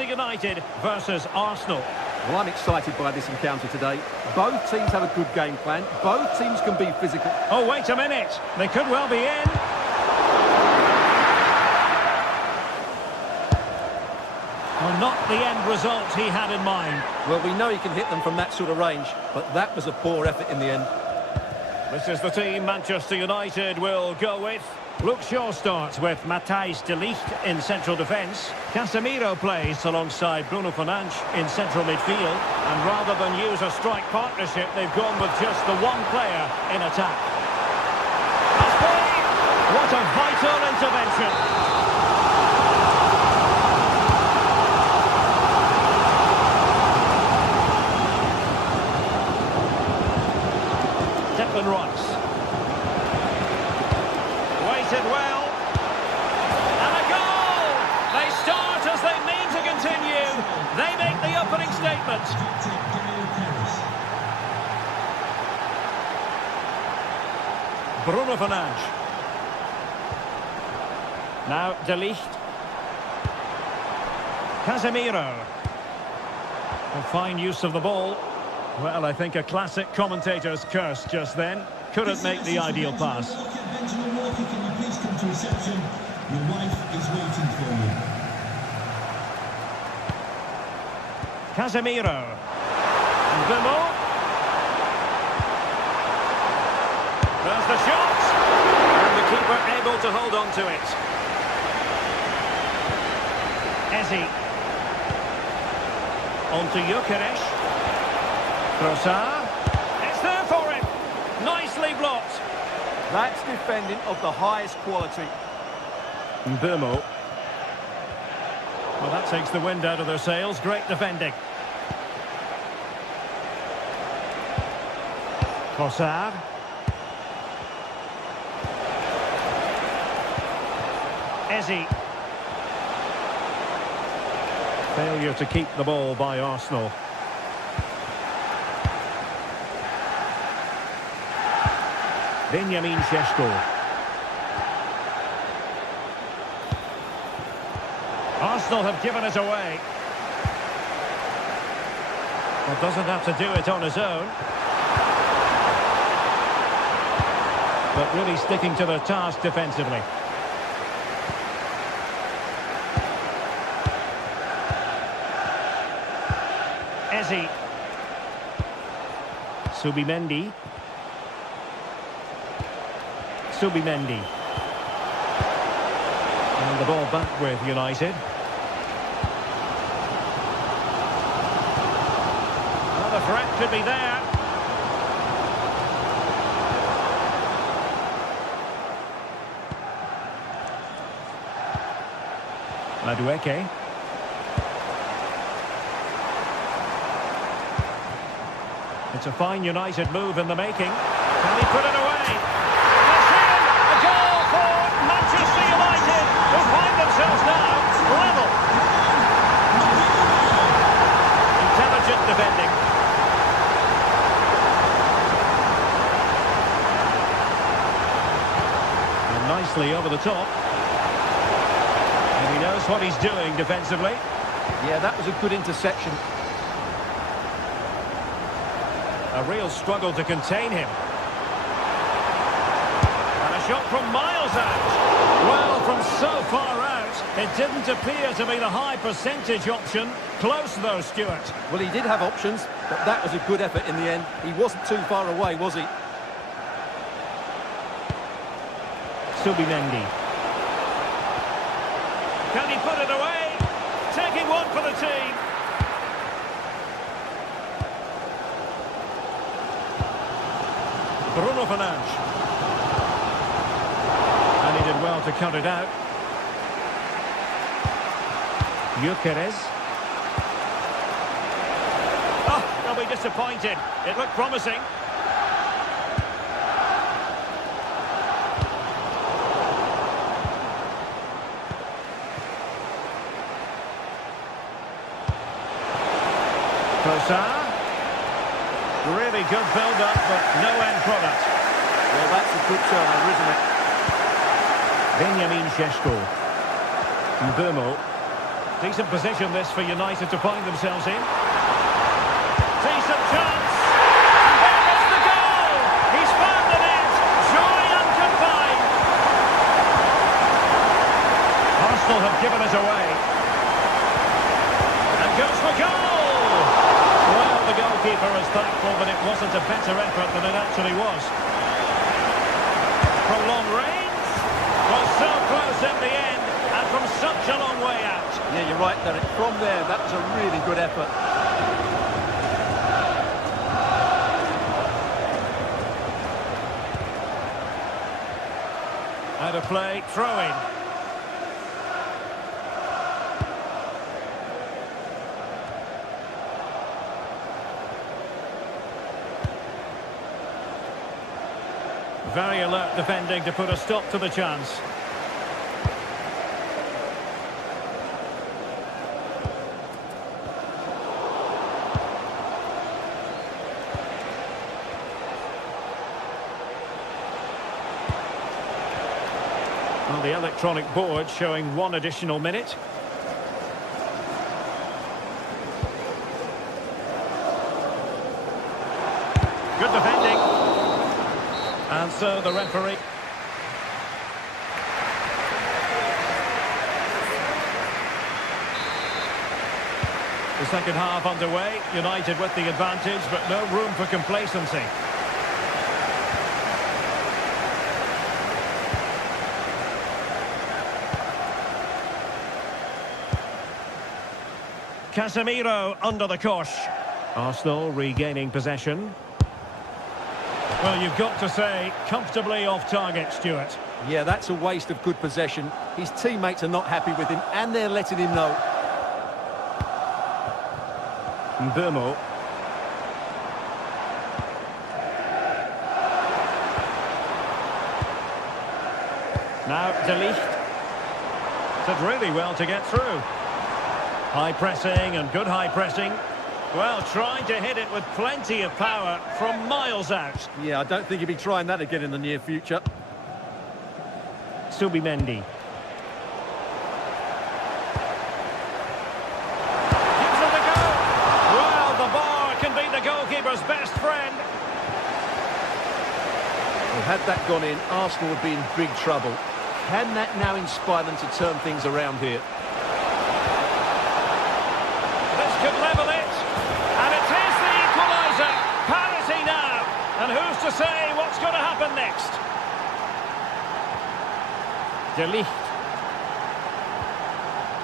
United versus Arsenal. Well, I'm excited by this encounter today. Both teams have a good game plan. Both teams can be physical. Oh, wait a minute. They could well be in. Well, not the end result he had in mind. Well, we know he can hit them from that sort of range, but that was a poor effort in the end. This is the team Manchester United will go with. Luke Shaw starts with Matthijs de Ligt in central defence. Casemiro plays alongside Bruno Fernandes in central midfield. And rather than use a strike partnership, they've gone with just the one player in attack. What a vital intervention. Declan Rice. Waited well. And a goal! They start as they mean to continue. They make the opening statement. Bruno Fernandes. Now de Ligt. Casemiro. A fine use of the ball. Well, I think a classic commentator's curse just then. Couldn't make the ideal pass. Benjamin Walker, can you please come to reception? Your wife is waiting for you. Casemiro. Vimo. There's the shot. And the keeper able to hold on to it. Eze. On to Gyökeres. Trossard. It's there for him. Nicely blocked. That's defending of the highest quality. Vimo. Well, that takes the wind out of their sails. Great defending. Trossard. Eze. Failure to keep the ball by Arsenal. Benjamin Šeško. Arsenal have given it away. Well, doesn't have to do it on his own. But really sticking to their task defensively. Eze. Subimendi. Subimendi. And the ball back with United. Well, the threat could be there. Madueke. It's a fine United move in the making. Can he put it away? That's in! A goal for Manchester United, who find themselves now level. Intelligent defending. And nicely over the top. And he knows what he's doing defensively. Yeah, that was a good interception. A real struggle to contain him. And a shot from miles out. Well, from so far out, it didn't appear to be the high percentage option. Close though, Stuart. Well, he did have options, but that was a good effort in the end. He wasn't too far away, was he? Subimendi. Can he put it away? Taking one for the team. Bruno Fernandes. And he did well to cut it out. Gyökeres. Oh, they'll be disappointed. It looked promising. Sarr. Really good build-up, but no end product. Well, that's a good turnover, isn't it? Benjamin Šeško. Mbermo. Decent position this for United to find themselves in. Decent chance. And there is the goal. He's found the net. Joy unconfined. Arsenal have given it away. And goes for goal. Well, the goalkeeper is thankful that it wasn't a better effort than it actually was. From long range. Was so close in the end. And from such a long way out. Yeah, you're right, Derek. From there, that was a really good effort. Out of play, throw in. Very alert defending to put a stop to the chance. Well, the electronic board showing 1 additional minute. Good defending. And so the referee... The second half underway. United with the advantage, but no room for complacency. Casemiro under the cosh. Arsenal regaining possession. Well, you've got to say, comfortably off target, Stuart. Yeah, that's a waste of good possession. His teammates are not happy with him, and they're letting him know. Mbermo. Now, De Ligt. Did really well to get through. High pressing and good high pressing. Well, trying to hit it with plenty of power from miles out. Yeah, I don't think he'll be trying that again in the near future. Subimendi. Gives it a go. Well, the bar can be the goalkeeper's best friend. Well, had that gone in, Arsenal would be in big trouble. Can that now inspire them to turn things around here? This could level it. And it is the equaliser. Parity now. And who's to say what's going to happen next? De Ligt.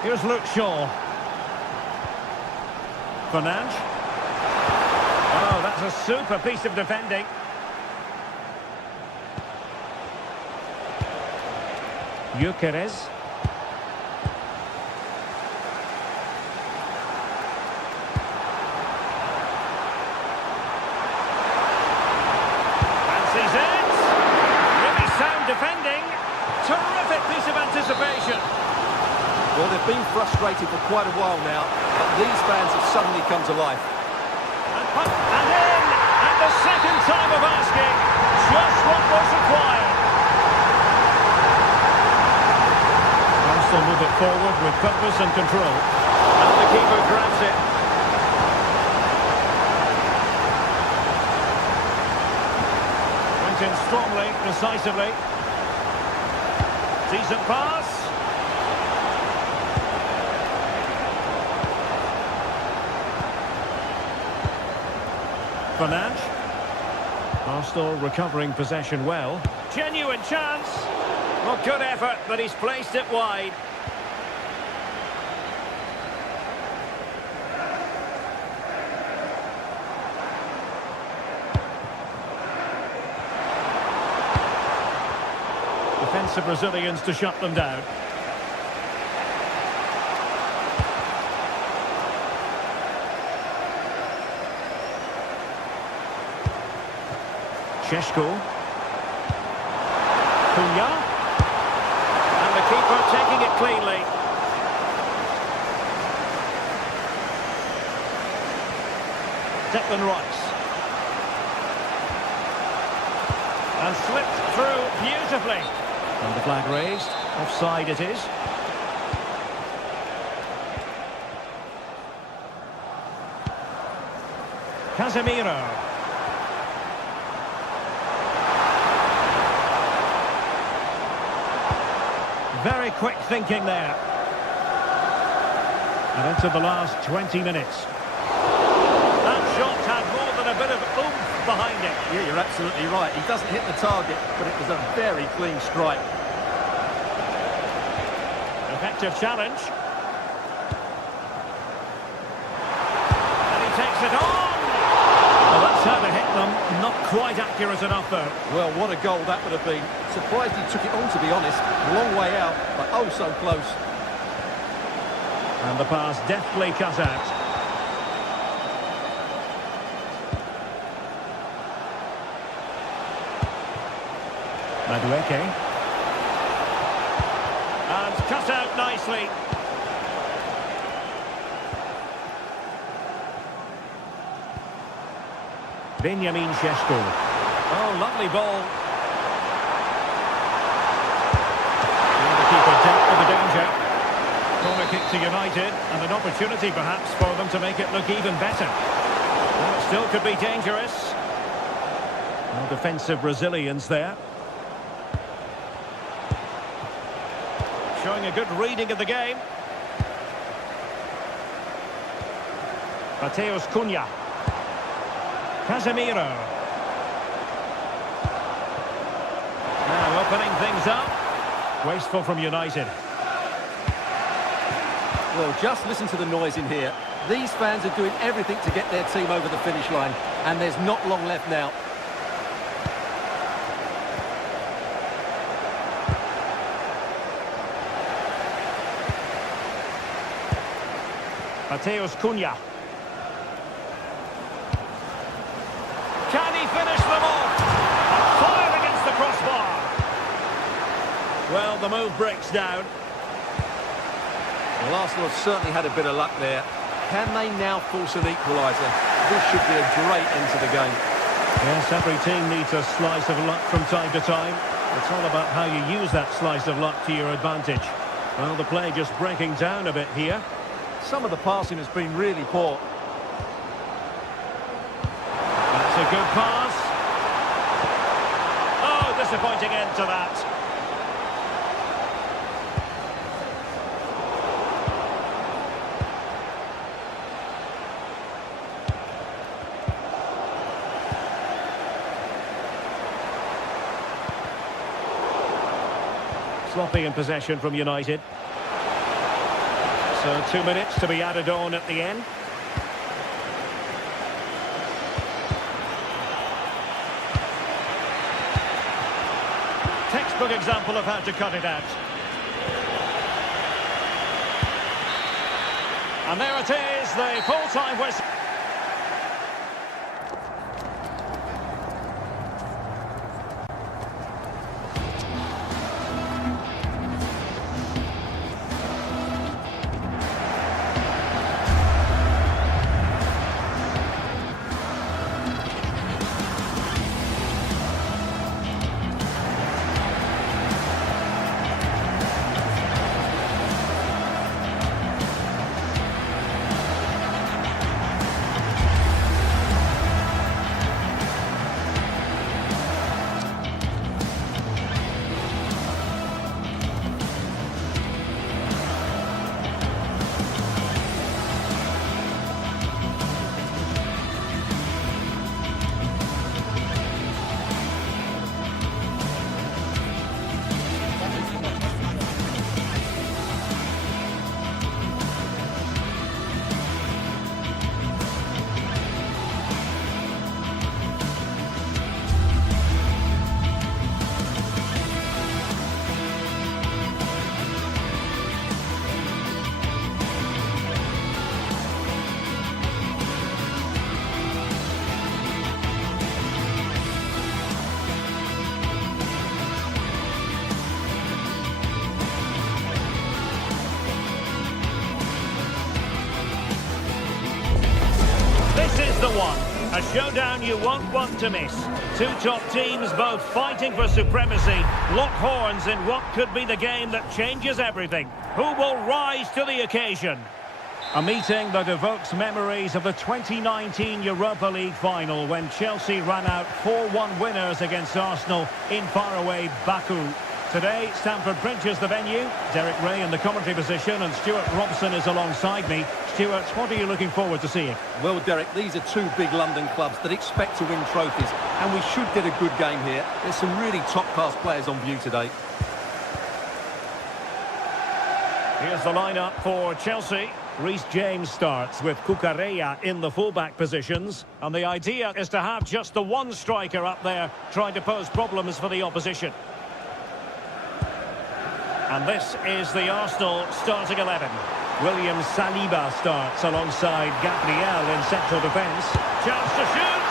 Here's Luke Shaw. Fernandes. Oh, that's a super piece of defending. Gyökeres. Fancies it. Really sound defending. Terrific piece of anticipation. Well, they've been frustrated for quite a while now, but these fans have suddenly come to life. And in, at the second time of asking, just what was required. Arsenal move it forward with purpose and control. And the keeper grabs it. Went in strongly, decisively. Decent pass. Fernandes. Arsenal recovering possession well. Genuine chance. Well, good effort, but he's placed it wide. Defensive Brazilians to shut them down. Šeško. Cunha. And the keeper taking it cleanly. Declan Rice. And slipped through beautifully. And the flag raised. Offside it is. Casemiro. Very quick thinking there. And into the last 20 minutes. That shot had more than a bit of oomph behind it. Yeah, you're absolutely right. He doesn't hit the target, but it was a very clean strike. Effective challenge. And he takes it on. Well, that's how to hit them. Not quite accurate enough, though. Well, what a goal that would have been. Surprised he took it on, to be honest. Long way out, but oh so close. And the pass deftly cut out. Madueke. And cut out nicely. Benjamin Šeško. Oh, lovely ball. And the keeper dealt with the danger. Corner kick to United, and an opportunity perhaps for them to make it look even better. Well, it still could be dangerous. Well, defensive resilience there. Showing a good reading of the game. Mateus Cunha. Casemiro. Now opening things up. Wasteful from United. Well, just listen to the noise in here. These fans are doing everything to get their team over the finish line, and there's not long left now. Mateus Cunha. Can he finish them off? Fired against the crossbar. Well, the move breaks down. Well, Arsenal have certainly had a bit of luck there. Can they now force an equaliser? This should be a great end to the game. Yes, every team needs a slice of luck from time to time. It's all about how you use that slice of luck to your advantage. Well, the play just breaking down a bit here. Some of the passing has been really poor. That's a good pass. Oh, disappointing end to that. Sloppy in possession from United. So 2 minutes to be added on at the end. Textbook example of how to cut it out. And there it is, the full-time whistle. showdown you won't want to miss. Two top teams both fighting for supremacy, lock horns in what could be the game that changes everything. Who will rise to the occasion? A meeting that evokes memories of the 2019 Europa League final when Chelsea ran out 4-1 winners against Arsenal in faraway Baku. Today, Stamford Bridge is the venue. Derek Ray in the commentary position and Stuart Robson is alongside me. Stuart, what are you looking forward to seeing? Well, Derek, these are two big London clubs that expect to win trophies, and we should get a good game here. There's some really top-class players on view today. Here's the lineup for Chelsea. Reece James starts with Cucurella in the fullback positions. And the idea is to have just the one striker up there trying to pose problems for the opposition. And this is the Arsenal starting 11. William Saliba starts alongside Gabriel in central defence. Chance to shoot!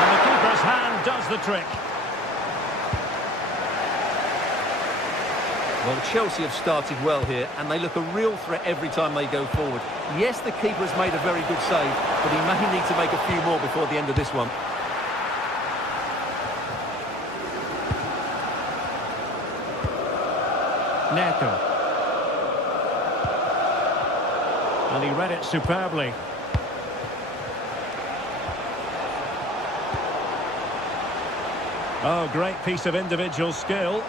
And the keeper's hand does the trick. Well, Chelsea have started well here, and they look a real threat every time they go forward. Yes, the keeper has made a very good save, but he may need to make a few more before the end of this one. Neto. And he read it superbly. Oh, great piece of individual skill.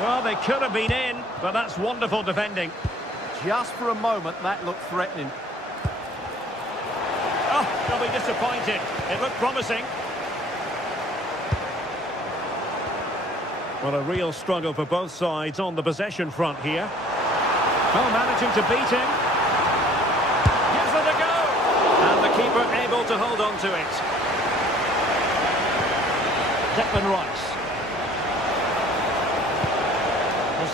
Well, they could have been in, but that's wonderful defending. Just for a moment, that looked threatening. Oh, they'll be disappointed. It looked promising. Well, a real struggle for both sides on the possession front here. Oh, managing to beat him. Gives it a go. And the keeper able to hold on to it. Declan Rice.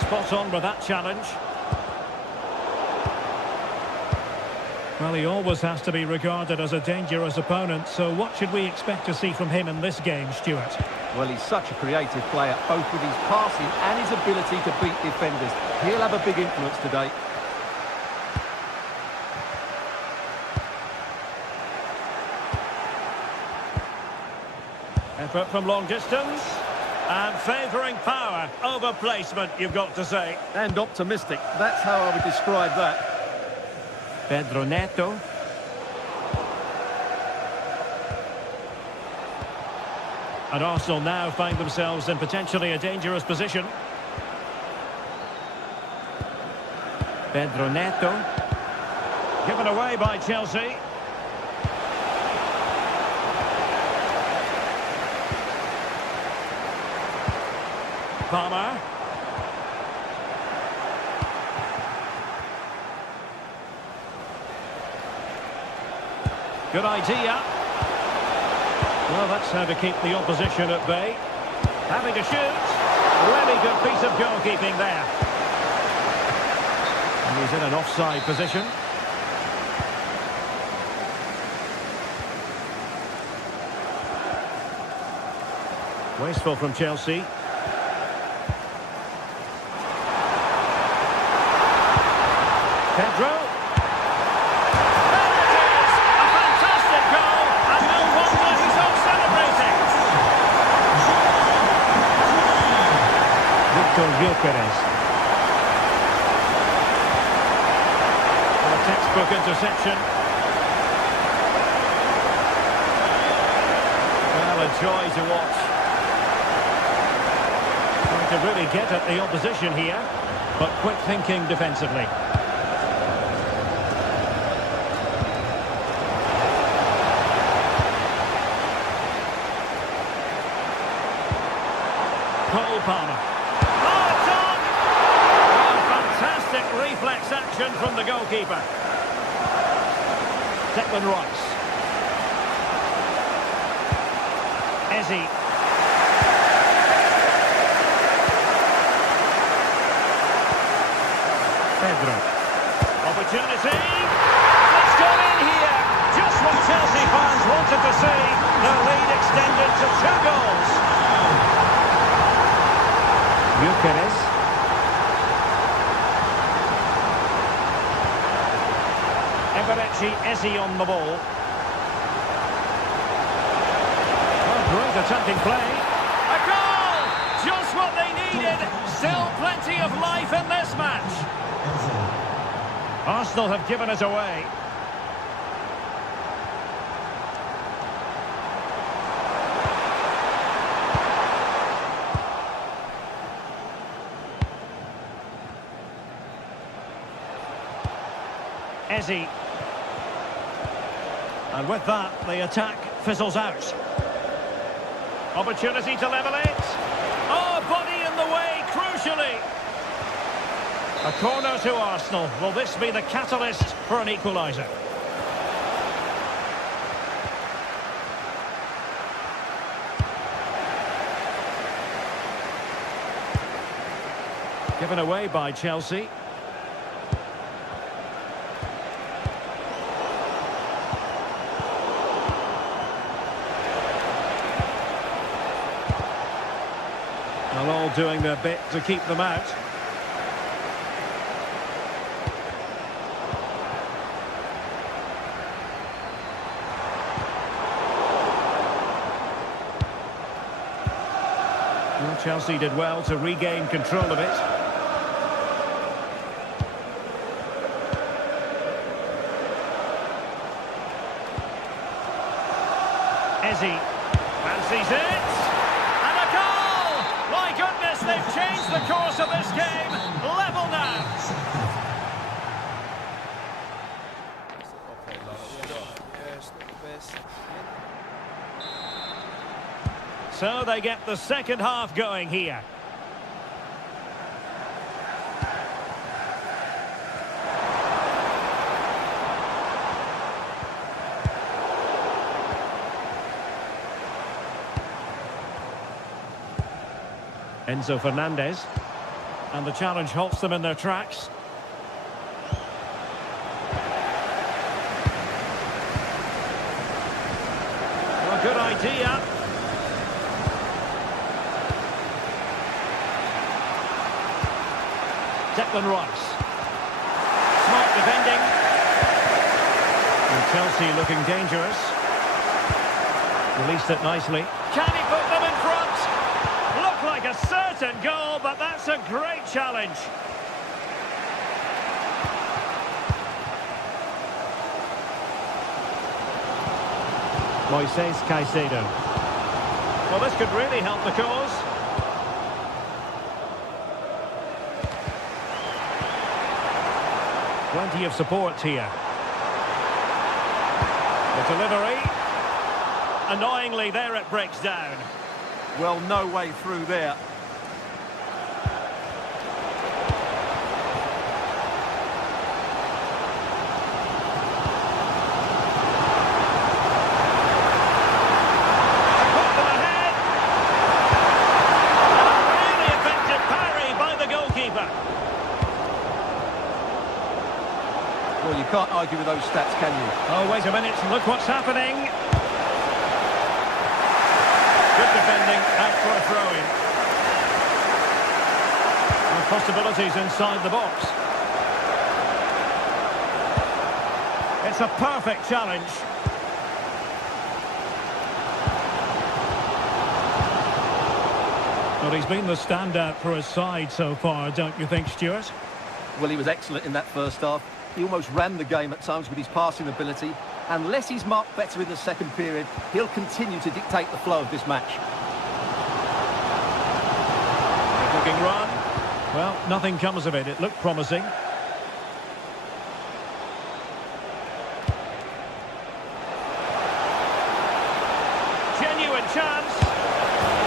Spot on with that challenge. Well, he always has to be regarded as a dangerous opponent, so what should we expect to see from him in this game, Stuart? Well, he's such a creative player, both with his passing and his ability to beat defenders. He'll have a big influence today. Effort from long distance. And favouring power over placement, you've got to say. And optimistic. That's how I would describe that. Pedro Neto. And Arsenal now find themselves in potentially a dangerous position. Pedro Neto. Given away by Chelsea. Palmer. Good idea. Well, that's how to keep the opposition at bay. Having to shoot. Really good piece of goalkeeping there. And he's in an offside position. Wasteful from Chelsea. Pedro. There it is! A fantastic goal, and no wonder he's all celebrating. Victor Gyökeres. A textbook interception. Well, a joy to watch. Trying to really get at the opposition here, but quick thinking defensively. Palmer. Oh, it's on! Oh, fantastic reflex action from the goalkeeper. Declan Rice. Eze. Pedro. Opportunity. It's gone in here. Just what Chelsea fans wanted to see. Their lead extended to 2 goals. Gyökeres. Eberechi Eze on the ball. attacking play. A goal! Just what they needed. Still plenty of life in this match. Arsenal have given us away. Eze. And with that, the attack fizzles out. Opportunity to level it. Oh, body in the way, crucially. A corner to Arsenal. Will this be the catalyst for an equaliser? Given away by Chelsea. They're all doing their bit to keep them out. Well, Chelsea did well to regain control of it. Eze fancies it. They've changed the course of this game. Level now. So they get the second half going here. Enzo Fernandez, and the challenge halts them in their tracks. Well, good idea. Declan Rice. Smart defending. And Chelsea looking dangerous. Released it nicely. Can he put them in front? Looked like a certain goal, but that's a great challenge. Moises Caicedo. Well, this could really help the cause. Plenty of support here. The delivery. Annoyingly, there it breaks down. Well, no way through there. Put them ahead. A really effective parry by the goalkeeper. Well, you can't argue with those stats, can you? Oh, wait a minute. Look what's happening. Good defending, out for a throw-in. And possibilities inside the box. It's a perfect challenge. Well, he's been the standout for his side so far, don't you think, Stuart? Well, he was excellent in that first half. He almost ran the game at times with his passing ability. Unless he's marked better in the second period, he'll continue to dictate the flow of this match. Looking run. Well, nothing comes of it. It looked promising. Genuine chance.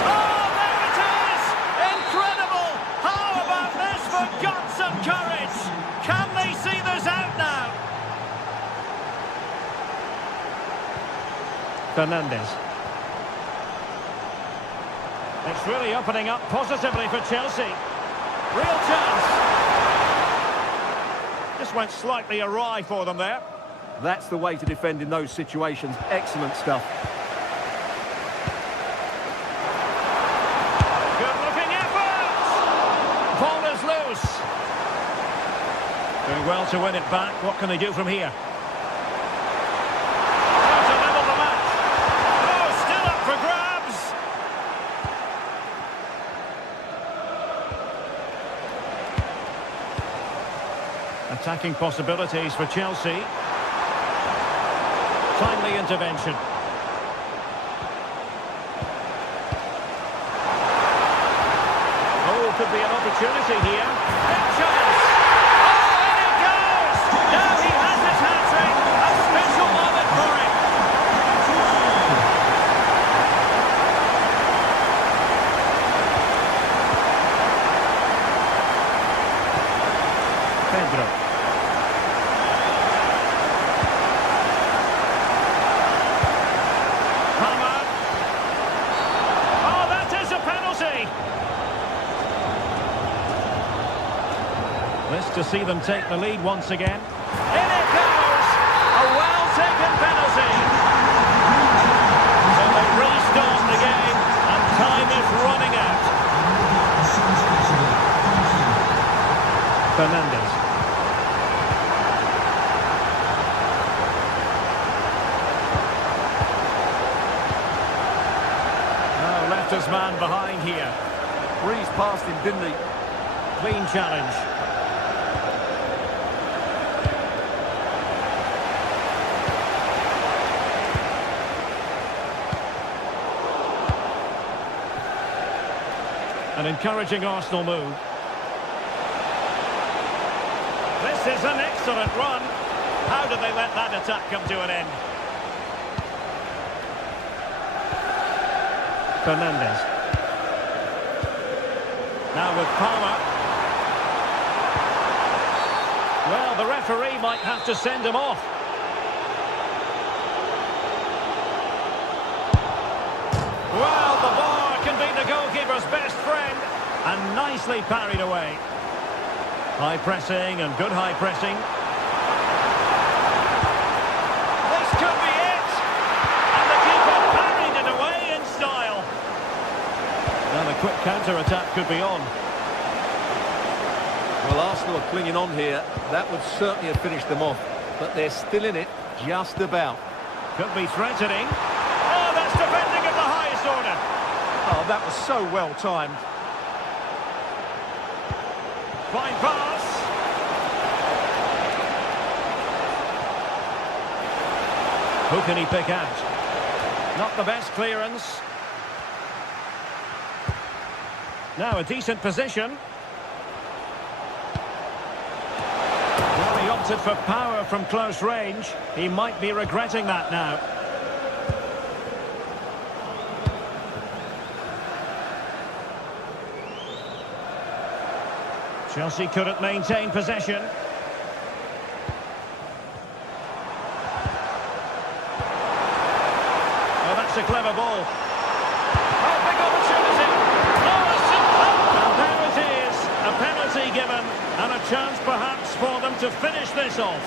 Oh, there it is! Incredible! How about this for guts and courage? Can they see this out now? Fernandez. It's really opening up positively for Chelsea. Real chance. Just went slightly awry for them there. That's the way to defend in those situations. Excellent stuff. Good-looking effort! Ball is loose. Doing well to win it back. What can they do from here? To level the match. Oh, still up for grabs. Attacking possibilities for Chelsea. Timely intervention. Oh, could be an opportunity here. Big chance! Oh, in it goes! Now he has his hat-trick! A special moment for him! Pedro. Palmer. Oh, that is a penalty! This to see them take the lead once again. In it goes! A well-taken penalty! So they restart the game, and time is running out. Fernandes. Oh, left his man behind here. Breezed past him, didn't he? Clean challenge. An encouraging Arsenal move. This is an excellent run. How did they let that attack come to an end? Fernandes. Now with Palmer. Well, the referee might have to send him off. Well, the bar can be the goalkeeper's best friend, and nicely parried away. High pressing and good high pressing. This could be it! And the keeper parried it away in style. Now the quick counter-attack could be on. Well, Arsenal are clinging on here. That would certainly have finished them off. But they're still in it, just about. Could be threatening. Oh, that's defending of the highest order. Oh, that was so well timed. Fine pass. Who can he pick out? Not the best clearance. Now a decent position. Well, he opted for power from close range. He might be regretting that now. Chelsea couldn't maintain possession. Oh, that's a clever ball. Oh, big opportunity. Oh, and there it is. A penalty given, and a chance perhaps for them to finish this off.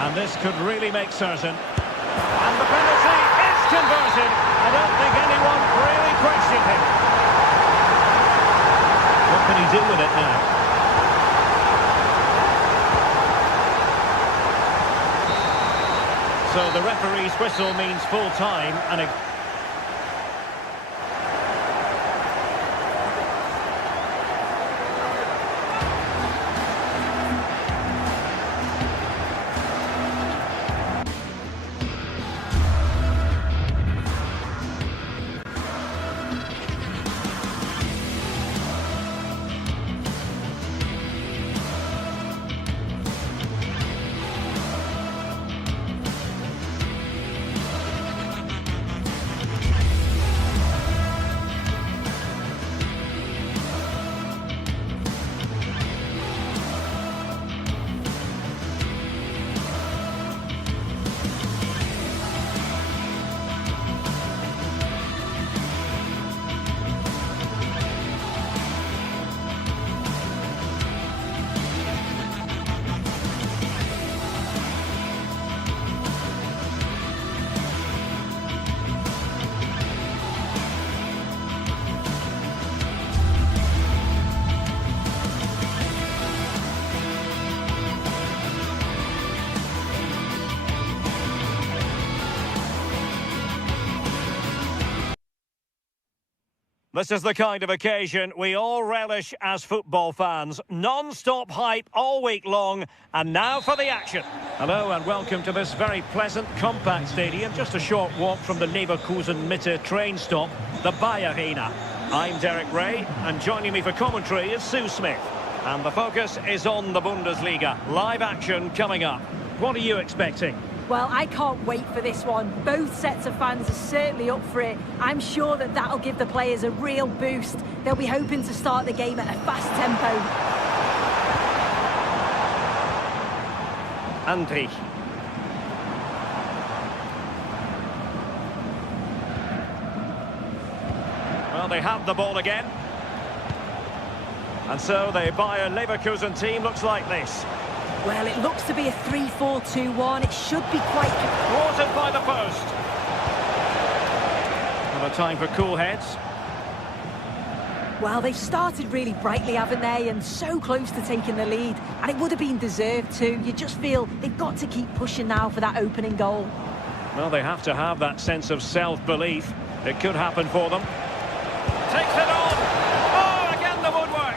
And this could really make certain. And the penalty is converted. I don't think anyone really questioned him. What can he do with it now? So the referee's whistle means full time and a... This is the kind of occasion we all relish as football fans. Non-stop hype all week long, and now for the action. Hello and welcome to this very pleasant, compact stadium, just a short walk from the Leverkusen-Mitte train stop, the Bayer Arena. I'm Derek Ray, and joining me for commentary is Sue Smith. And the focus is on the Bundesliga. Live action coming up. What are you expecting? Well, I can't wait for this one. Both sets of fans are certainly up for it. I'm sure that that'll give the players a real boost. They'll be hoping to start the game at a fast tempo. Andri. Well, they have the ball again. And so the Bayer Leverkusen team looks like this. Well, it looks to be a 3-4-2-1. It should be quite... Thwarted by the post. Another time for cool heads. Well, they've started really brightly, haven't they? And so close to taking the lead. And it would have been deserved too. You just feel they've got to keep pushing now for that opening goal. Well, they have to have that sense of self-belief. It could happen for them. Takes it on. Oh, again the woodwork.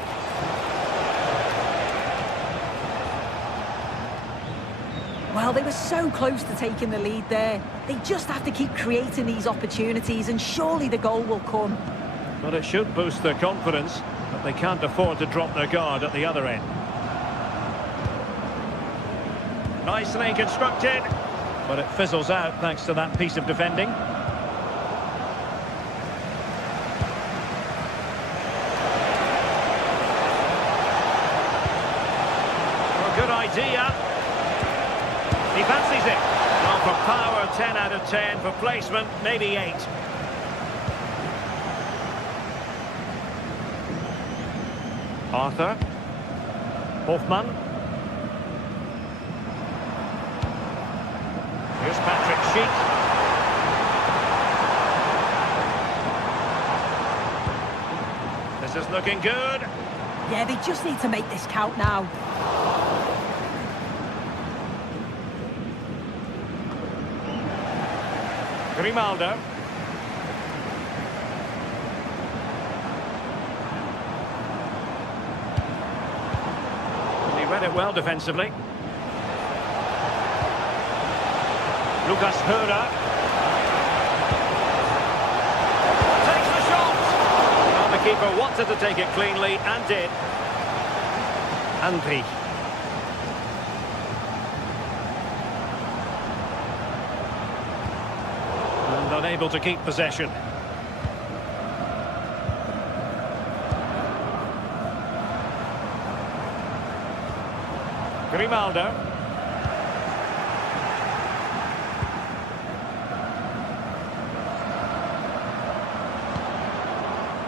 Well, they were so close to taking the lead there. They just have to keep creating these opportunities, and surely the goal will come. But it should boost their confidence, but they can't afford to drop their guard at the other end. Nicely constructed, but it fizzles out thanks to that piece of defending. Well, good idea. He fancies it. Well, for power, 10 out of 10. For placement, maybe 8. Arthur. Hoffmann. Here's Patrick Schick. This is looking good. Yeah, they just need to make this count now. Grimaldo. He read it well defensively. Lucas Hörer. Takes the shot. Well, the keeper wanted to take it cleanly and did. Andri. Unable to keep possession. Grimaldo.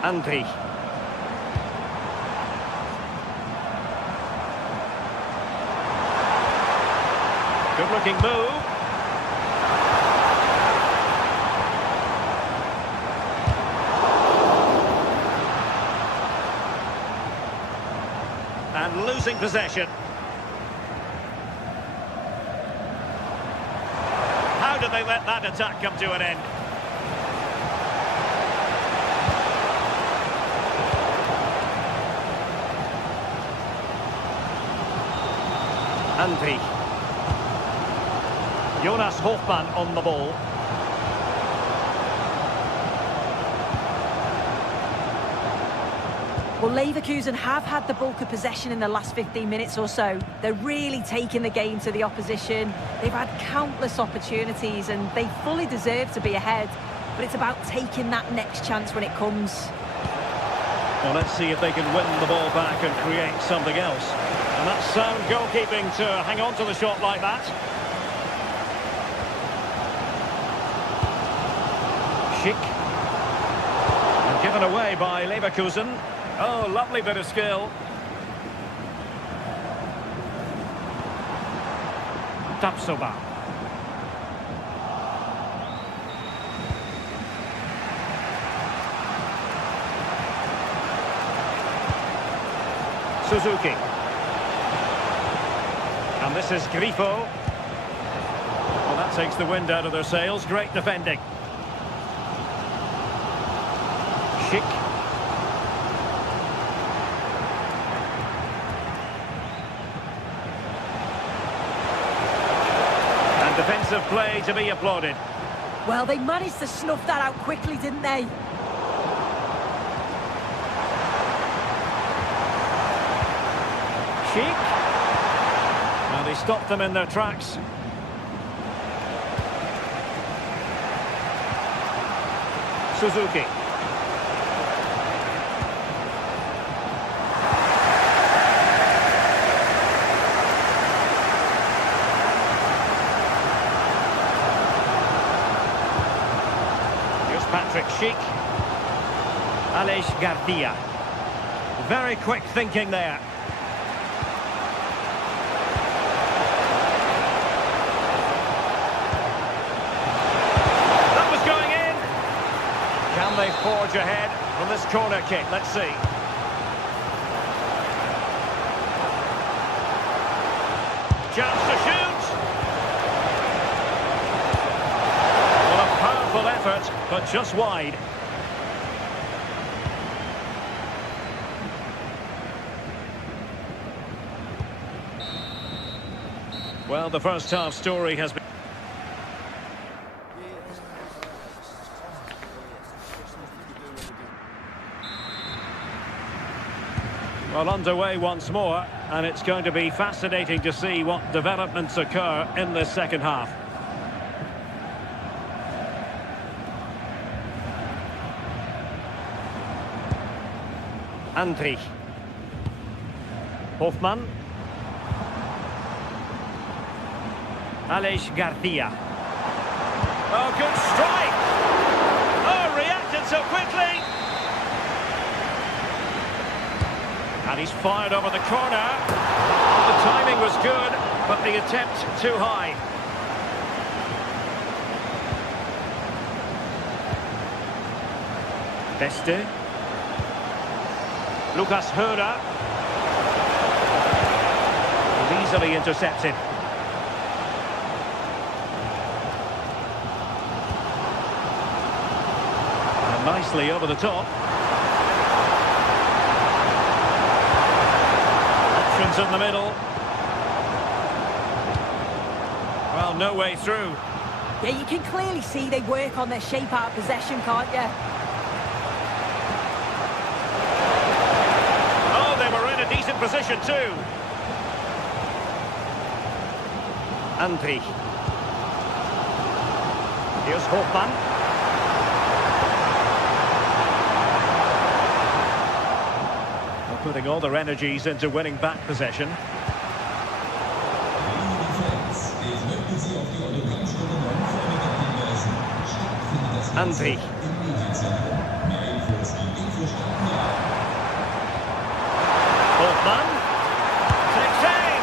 Andri. Good looking move. And losing possession. How did they let that attack come to an end? Andri. Jonas Hoffmann on the ball. Well, Leverkusen have had the bulk of possession in the last 15 minutes or so. They're really taking the game to the opposition. They've had countless opportunities and they fully deserve to be ahead. But it's about taking that next chance when it comes. Well, let's see if they can win the ball back and create something else. And that's sound goalkeeping to hang on to the shot like that. Schick. And given away by Leverkusen. Oh, lovely bit of skill. Tapsoba. Suzuki. And this is Grifo. Well, that takes the wind out of their sails. Great defending. Schick. of play to be applauded. Well, they managed to snuff that out quickly, didn't they? Sheik. And he stopped them in their tracks. Suzuki. Here's Patrick Sheik. Aleix Garcia. Very quick thinking there. Can they forge ahead from this corner kick? Let's see. Chance to shoot. Well, a powerful effort, but just wide. Well, the first half story has been... Well, underway once more, and it's going to be fascinating to see what developments occur in this second half. Andrich. Hofmann. Aleix Garcia. Oh, good strike! Oh, reacted so quickly! And he's fired over the corner. The timing was good, but the attempt too high. Beste. Lucas Hörer. And easily intercepted. And nicely over the top. In the middle. Well, no way through. Yeah, you can clearly see they work on their shape out of possession, can't you? Oh, they were in a decent position too. Andrich. Here's Hofmann. Putting all their energies into winning back possession. Andrich. Hofmann. Takes aim.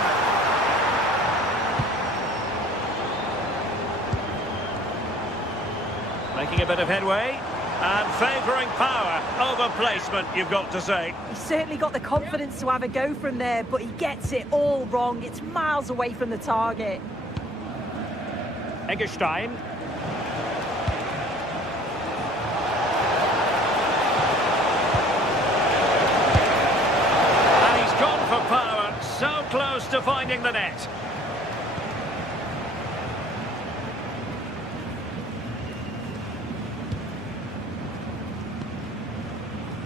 Making a bit of headway. And favouring power over placement, you've got to say. He's certainly got the confidence to have a go from there, but he gets it all wrong. It's miles away from the target. Eggestein. And he's gone for power, so close to finding the net.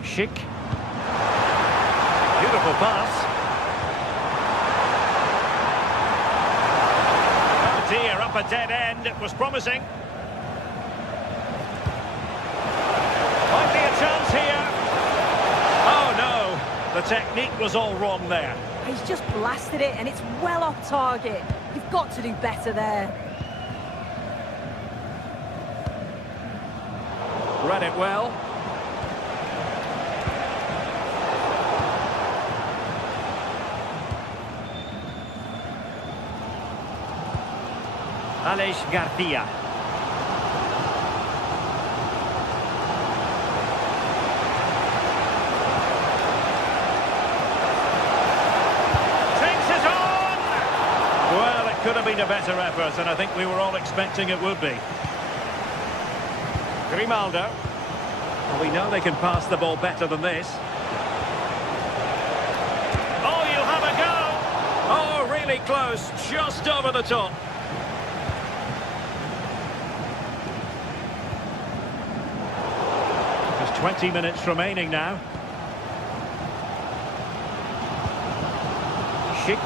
Sheik. Beautiful pass. Oh dear, up a dead end. It was promising. Might be a chance here. Oh no, the technique was all wrong there. He's just blasted it and it's well off target. You've got to do better there. Read it well. Aleix Garcia. Takes it on! Well, it could have been a better effort, and I think we were all expecting it would be. Grimaldo. Well, we know they can pass the ball better than this. Oh, you'll have a go! Oh, really close, just over the top. 20 minutes remaining now. Schick.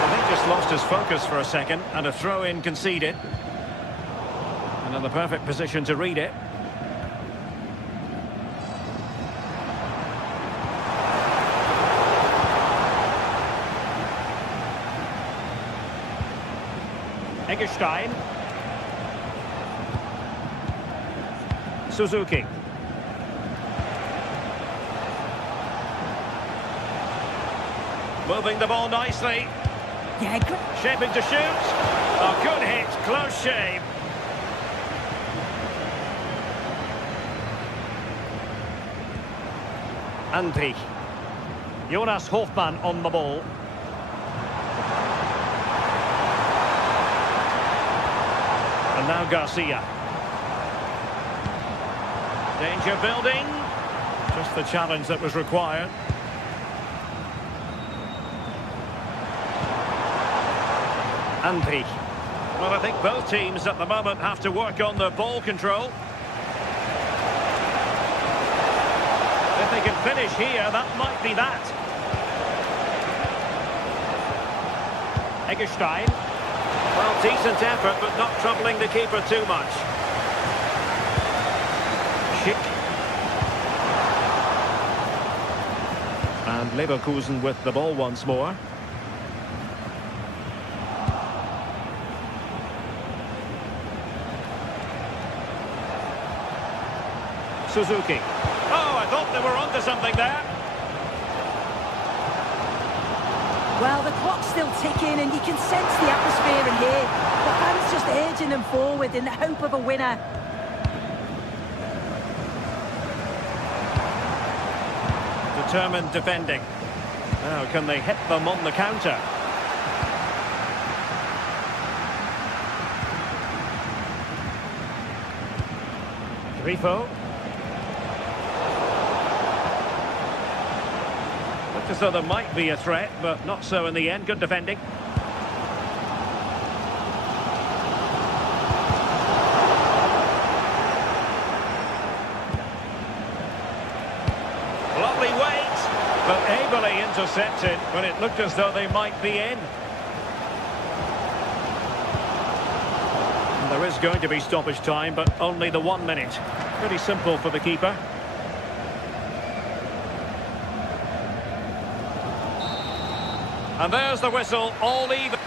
I think just lost his focus for a second, and a throw-in conceded. And in the perfect position to read it. Eggestein. Suzuki. Moving the ball nicely. Yeah, good. Shaping to shoot. A good hit, close shave. Andri. Jonas Hofmann on the ball. And now Garcia. Danger building. Just the challenge that was required. Andri. Well, I think both teams at the moment have to work on the ball control. If they can finish here, that might be that. Eggestein. Well, decent effort, but not troubling the keeper too much. Schick. And Leverkusen with the ball once more. Suzuki. Oh, I thought they were onto something there. Well, the clock's still ticking and you can sense the atmosphere in here. The fans just urging them forward in the hope of a winner. Determined defending. Now, can they hit them on the counter? Grifo. Looked as though there might be a threat, but not so in the end. Good defending. Lovely weight, but ably intercepted when it looked as though they might be in. And there is going to be stoppage time, but only the 1 minute. Pretty simple for the keeper. And there's the whistle, all even.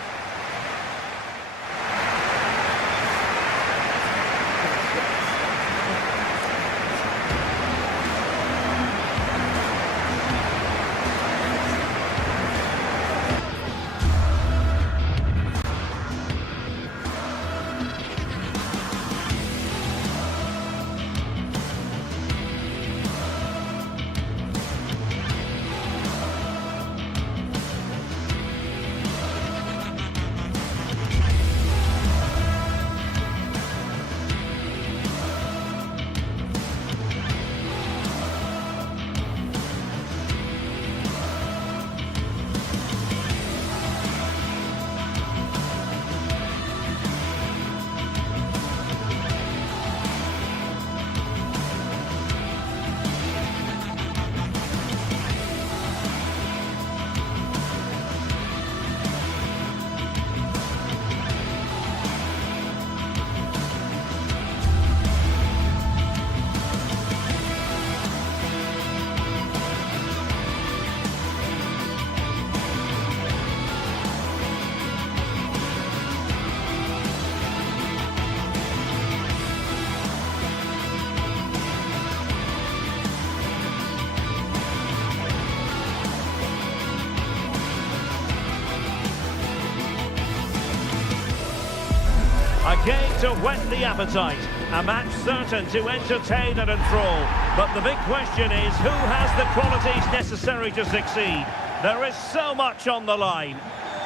A game to whet the appetite, a match certain to entertain and enthrall. But the big question is, who has the qualities necessary to succeed? There is so much on the line.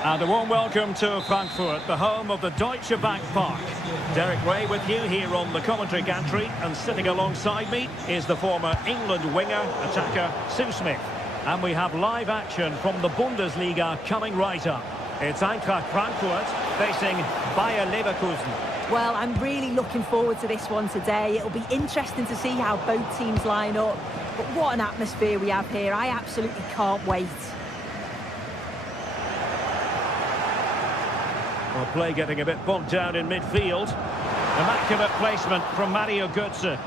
And a warm welcome to Frankfurt, the home of the Deutsche Bank Park. Derek Ray with you here on the commentary gantry, and sitting alongside me is the former England winger, attacker Sue Smith. And we have live action from the Bundesliga coming right up. It's Eintracht Frankfurt facing Bayer Leverkusen. Well, I'm really looking forward to this one today. It'll be interesting to see how both teams line up. But what an atmosphere we have here. I absolutely can't wait. Well, play getting a bit bogged down in midfield. Immaculate placement from Mario Götze.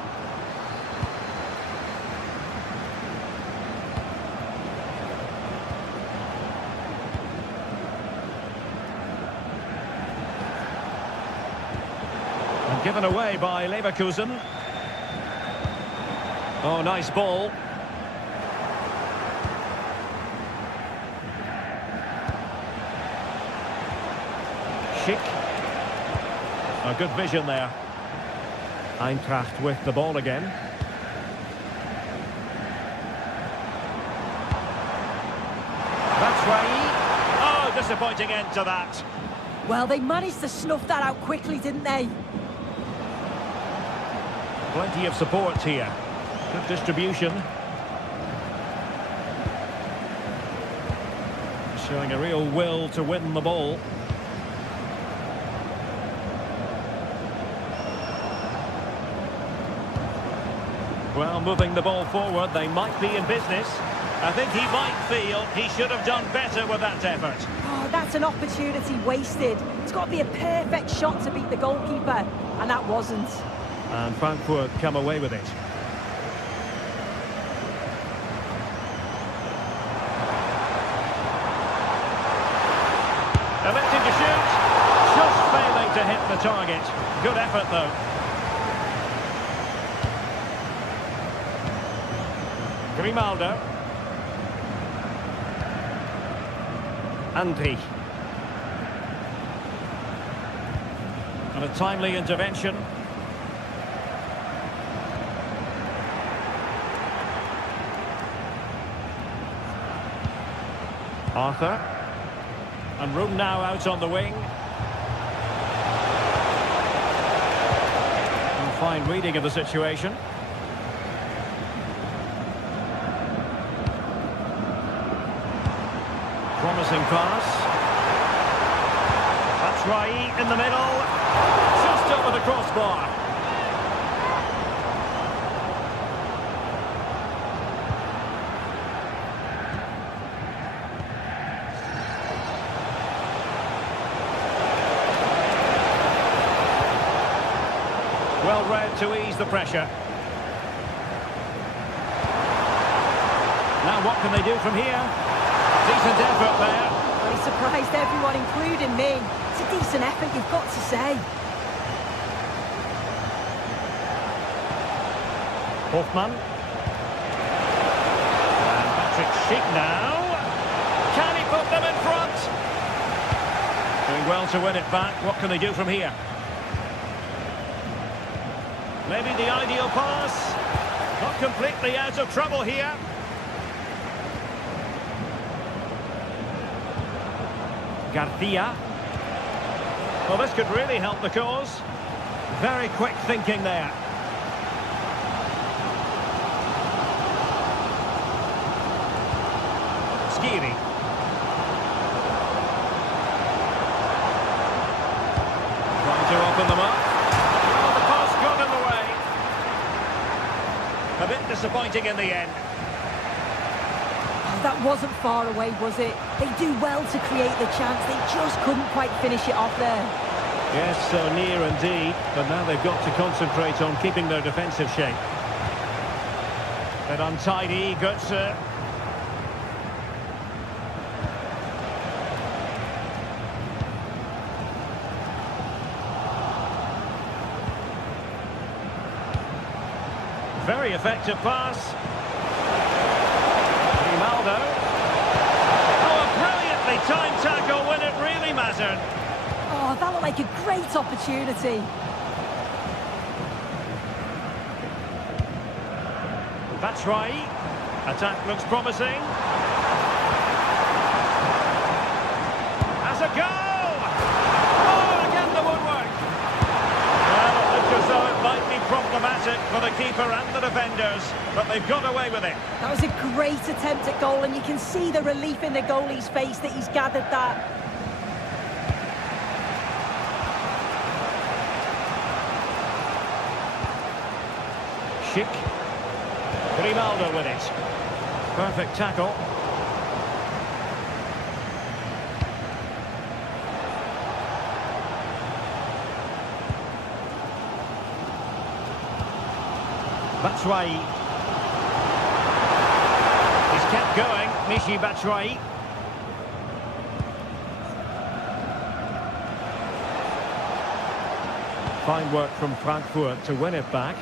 And given away by Leverkusen. Oh, nice ball. Schick. A good vision there. Eintracht with the ball again. That's right. Oh, disappointing end to that. Well, they managed to snuff that out quickly, didn't they? Plenty of support here. Good distribution. Showing a real will to win the ball. Well, moving the ball forward, they might be in business. I think he might feel he should have done better with that effort. Oh, that's an opportunity wasted. It's got to be a perfect shot to beat the goalkeeper, and that wasn't. And Frankfurt come away with it. Electing to shoot. Just failing to hit the target. Good effort, though. Grimaldo. Andri. And a timely intervention. Arthur. And room now out on the wing. And fine reading of the situation. Promising pass. That's right in the middle. Just over the crossbar. Well read to ease the pressure. Now what can they do from here? Decent effort there. Well, he surprised everyone, including me. It's a decent effort, you've got to say. Hoffmann. And Patrick Schick now. Can he put them in front? Doing well to win it back. What can they do from here? Maybe the ideal pass. Not completely out of trouble here. Garcia. Well, this could really help the cause. Very quick thinking there. Skiri. Trying to open them up. Oh, the pass got in the way. A bit disappointing in the end. That wasn't far away, was it? They do well to create the chance. They just couldn't quite finish it off there. Yes, so near indeed. But now they've got to concentrate on keeping their defensive shape. Bit untidy, Götze. Very effective pass. Grimaldo. Oh, a brilliantly timed tackle when it really mattered. Oh, that looked like a great opportunity. That's right. Attack looks promising. Has a goal! Oh, again the woodwork. Well, it looks as though it might be problematic for the keeper and the defenders, but they've got away with it. That was a great attempt at goal, and you can see the relief in the goalie's face that he's gathered that. Schick. Grimaldo with it. Perfect tackle. Batshuayi. He's kept going, Michy Batshuayi. Fine work from Frankfurt to win it back.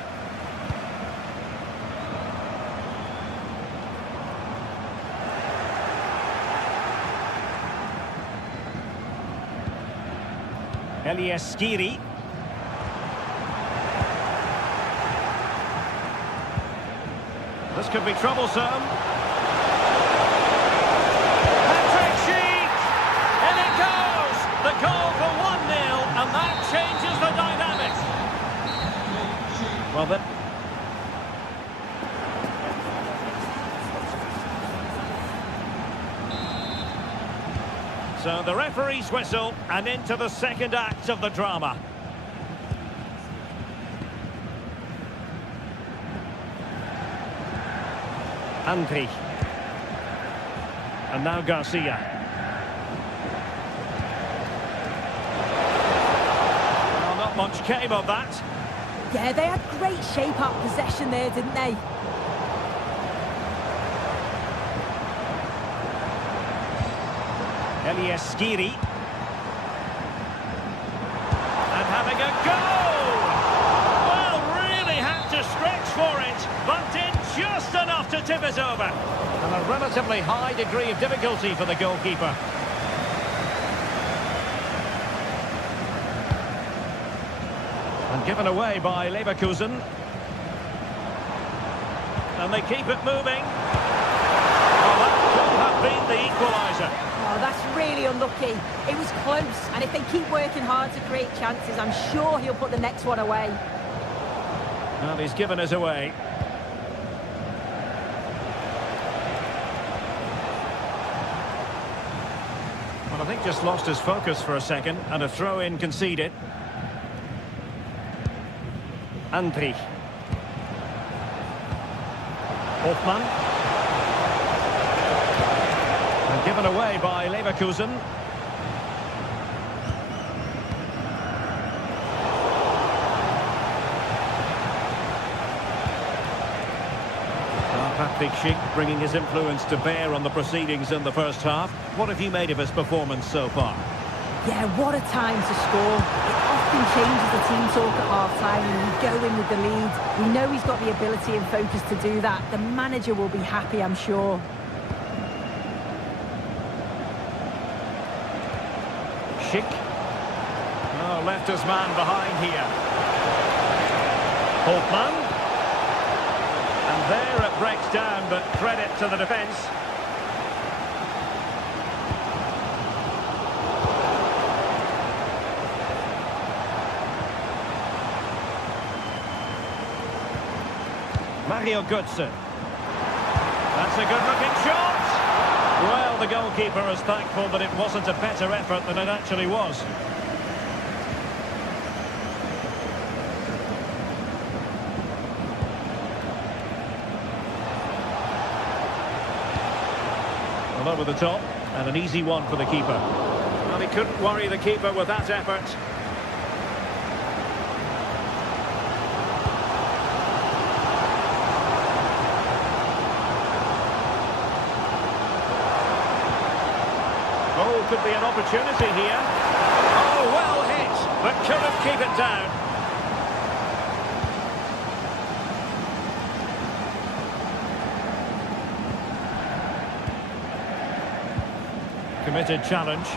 Elias Skiri. This could be troublesome. Patrick Schick! In it goes! The goal for 1-0, and that changes the dynamics. Well, then... So the referee's whistle, and into the second act of the drama. Andri. And now Garcia. Well, not much came of that. Yeah, they had great shape out possession there, didn't they? Elias Skiri. And having a go! Well, really had to stretch for it, but did just enough to tip it over. And a relatively high degree of difficulty for the goalkeeper. And given away by Leverkusen. And they keep it moving. Well, that could have been the equaliser. Oh, that's really unlucky. It was close, and if they keep working hard to create chances, I'm sure he'll put the next one away. Well, he's given us away. Well, I think just lost his focus for a second, and a throw-in conceded. Andri. Hofmann. And given away by Leverkusen. Patrick Schick bringing his influence to bear on the proceedings in the first half. What have you made of his performance so far? Yeah, what a time to score. It often changes the team talk at half-time when you go in with the lead. We know he's got the ability and focus to do that. The manager will be happy, I'm sure. Schick. Oh, left his man behind here. Hofmann. And there it breaks down, but credit to the defence. Mario Götze. That's a good-looking shot. Well, the goalkeeper is thankful that it wasn't a better effort than it actually was. Well, over the top, and an easy one for the keeper. Well, he couldn't worry the keeper with that effort. Oh, could be an opportunity here. Oh, well hit, but couldn't keep it down. Committed challenge.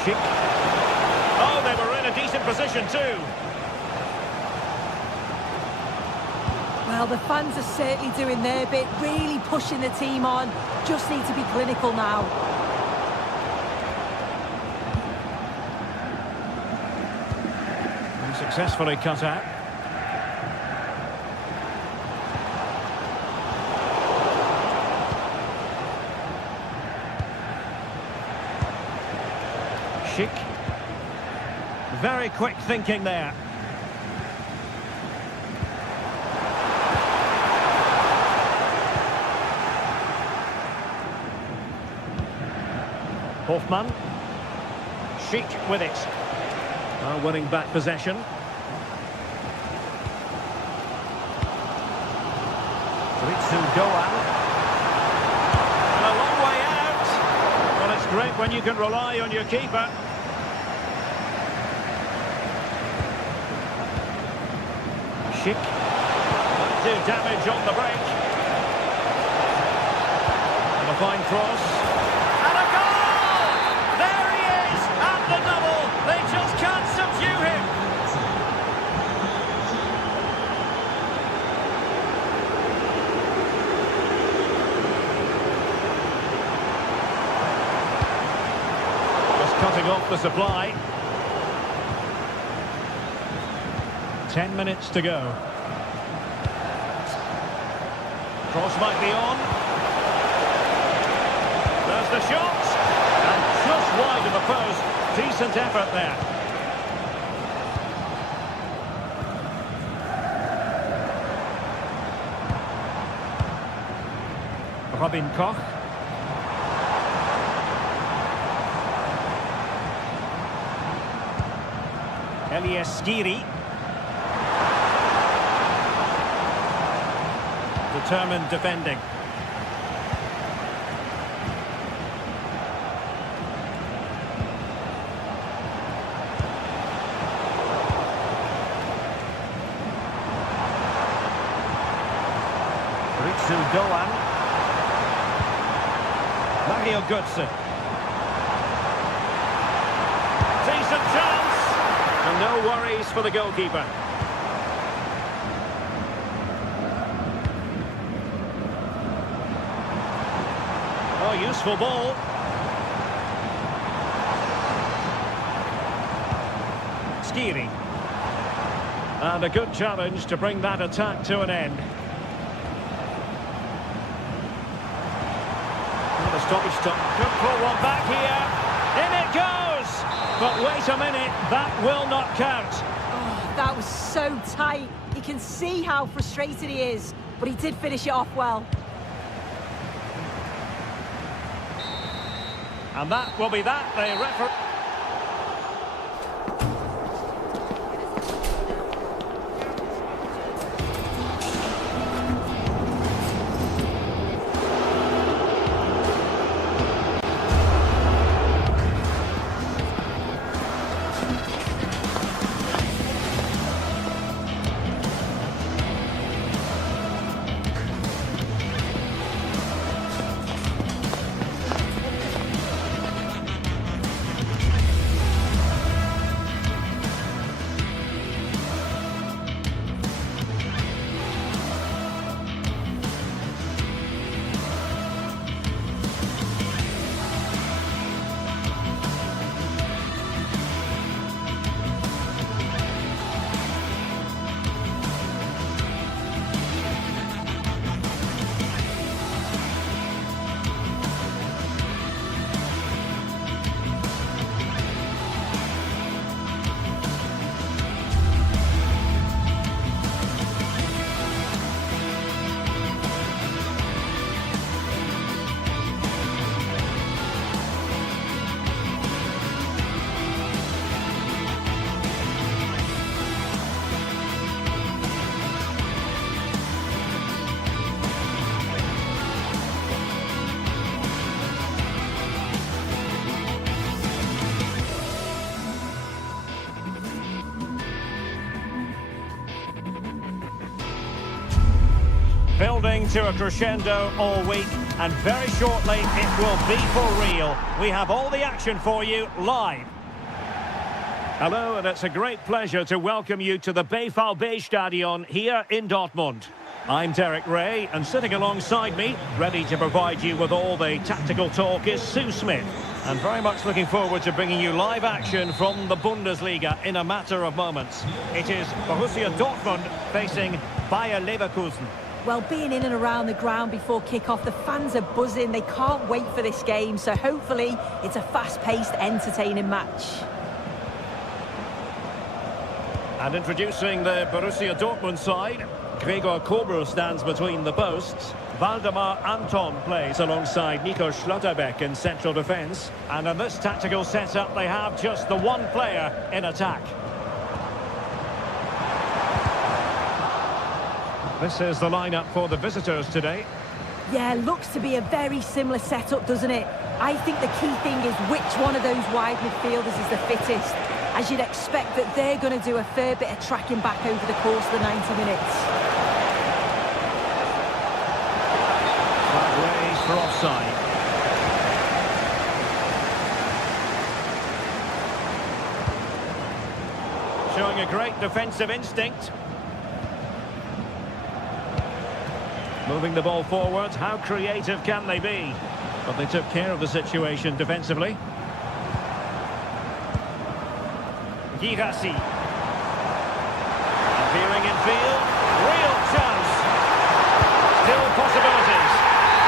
Schick. Oh, they were in a decent position too. Well, the fans are certainly doing their bit, really pushing the team on. Just need to be clinical now. And successfully cut out. Schick. Very quick thinking there. Hoffmann. Schick with it. Winning back possession. Doan. And a long way out. Well, it's great when you can rely on your keeper. Schick. Do damage on the break. And a fine cross. And a goal! There he is at the double. They just can't subdue him. Cutting off the supply. 10 minutes to go. Cross might be on. There's the shot. And just wide of the post. Decent effort there. Robin Koch. Skiri. Determined defending. Doan. Mario Götze. Decent chance. And no worries for the goalkeeper. Oh, useful ball. Skiri. And a good challenge to bring that attack to an end. The stoppage time. Could pull one back here. In it goes! But wait a minute, that will not count. Oh, that was so tight. You can see how frustrated he is, but he did finish it off well. And that will be that. The referee... Building to a crescendo all week, and very shortly it will be for real. We have all the action for you live. Hello, and it's a great pleasure to welcome you to the BVB here in Dortmund. I'm Derek Ray, and sitting alongside me, ready to provide you with all the tactical talk, is Sue Smith. And very much looking forward to bringing you live action from the Bundesliga in a matter of moments. It is Borussia Dortmund facing Bayer Leverkusen. Well, being in and around the ground before kick-off, the fans are buzzing. They can't wait for this game, so hopefully it's a fast-paced, entertaining match. And introducing the Borussia Dortmund side, Gregor Kobel stands between the posts. Waldemar Anton plays alongside Nico Schlotterbeck in central defence. And in this tactical setup, they have just the one player in attack. This is the lineup for the visitors today. Yeah, looks to be a very similar setup, doesn't it? I think the key thing is which one of those wide midfielders is the fittest, as you'd expect that they're going to do a fair bit of tracking back over the course of the 90 minutes. Flag raised for offside. Showing a great defensive instinct. Moving the ball forward, how creative can they be? But they took care of the situation defensively. Girassi. Appearing in field, real chance. Still possibilities.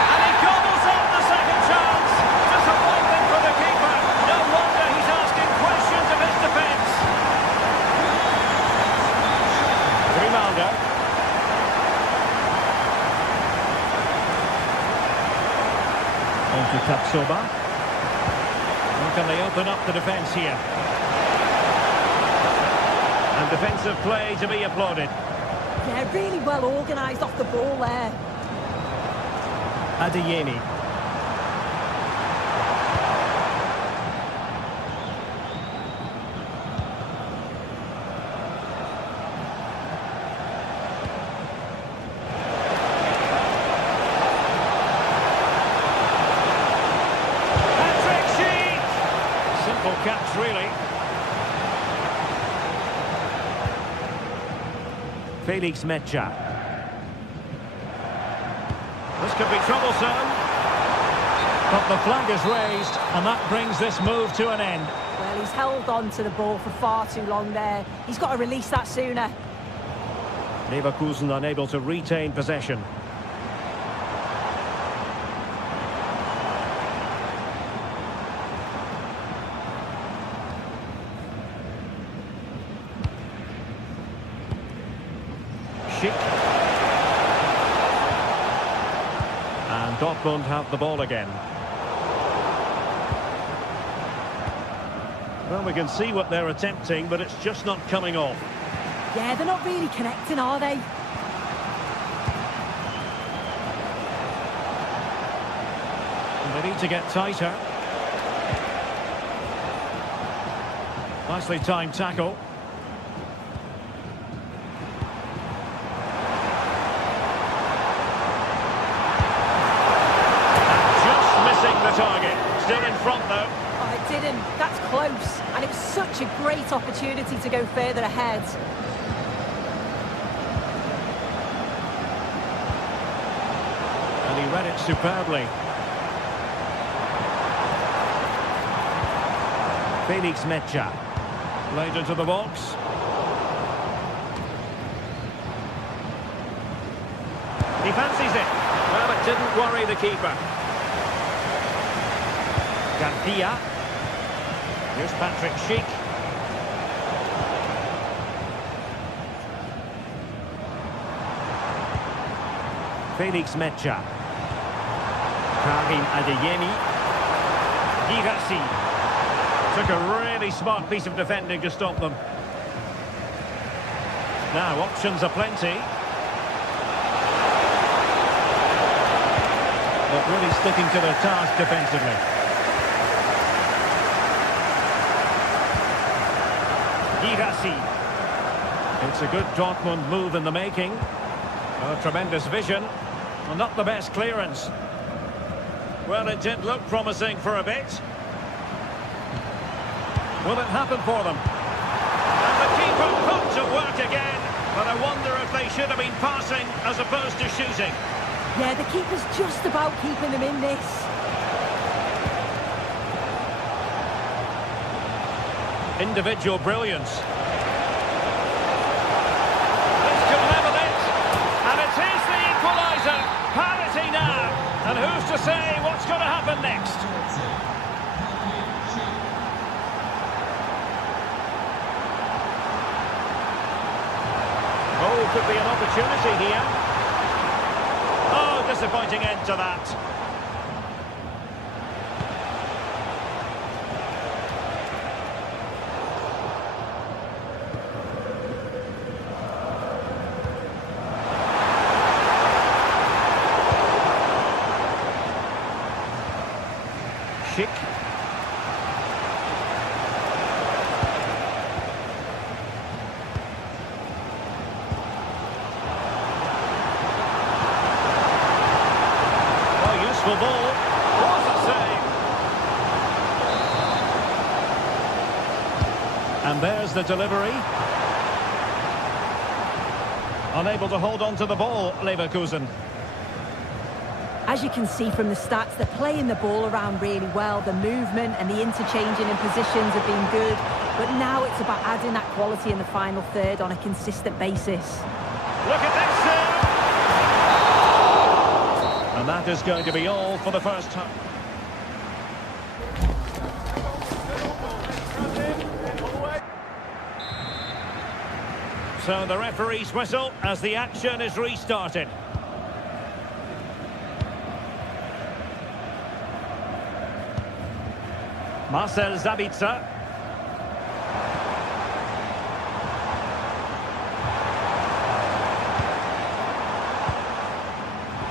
And he gobbles up the second chance. Disappointment for the keeper. No wonder he's asking questions of his defence. Grimaldo. On to Tapsoba. How can they open up the defence here? And defensive play to be applauded. Yeah, really well organised off the ball there. Adeyemi. Catch, really. Felix Mecha. This could be troublesome. But the flag is raised, and that brings this move to an end. Well, he's held on to the ball for far too long there. He's got to release that sooner. Leverkusen unable to retain possession. And Dortmund have the ball again. Well, we can see what they're attempting, but it's just not coming off. Yeah, they're not really connecting, are they? And they need to get tighter. Nicely timed tackle. Target. Still in front, though. Oh, it didn't. That's close. And it was such a great opportunity to go further ahead. And he read it superbly. Felix Mecha. Laid into the box. He fancies it. Well, it didn't worry the keeper. Garcia. Here's Patrick Schick. Felix Mecha. Karim Adeyemi. Girassi. Took a really smart piece of defending to stop them. Now, options are plenty. But really sticking to their task defensively. Girassi. It's a good Dortmund move in the making. A tremendous vision. Well, not the best clearance. Well, it did look promising for a bit. Will it happen for them? And the keeper put to work again. But I wonder if they should have been passing as opposed to shooting. Yeah, the keeper's just about keeping them in this. Individual brilliance. This could level it. And it is the equaliser. There's a parity now. And who's to say what's going to happen next? Oh, could be an opportunity here. Oh, disappointing end to that. Schick. Oh, useful ball. What a save. And there's the delivery. Unable to hold on to the ball, Leverkusen. As you can see from the stats, they're playing the ball around really well. The movement and the interchanging in positions have been good. But now it's about adding that quality in the final third on a consistent basis. Look at this! And that is going to be all for the first time. So the referee's whistle as the action is restarted. Marcel Sabitzer.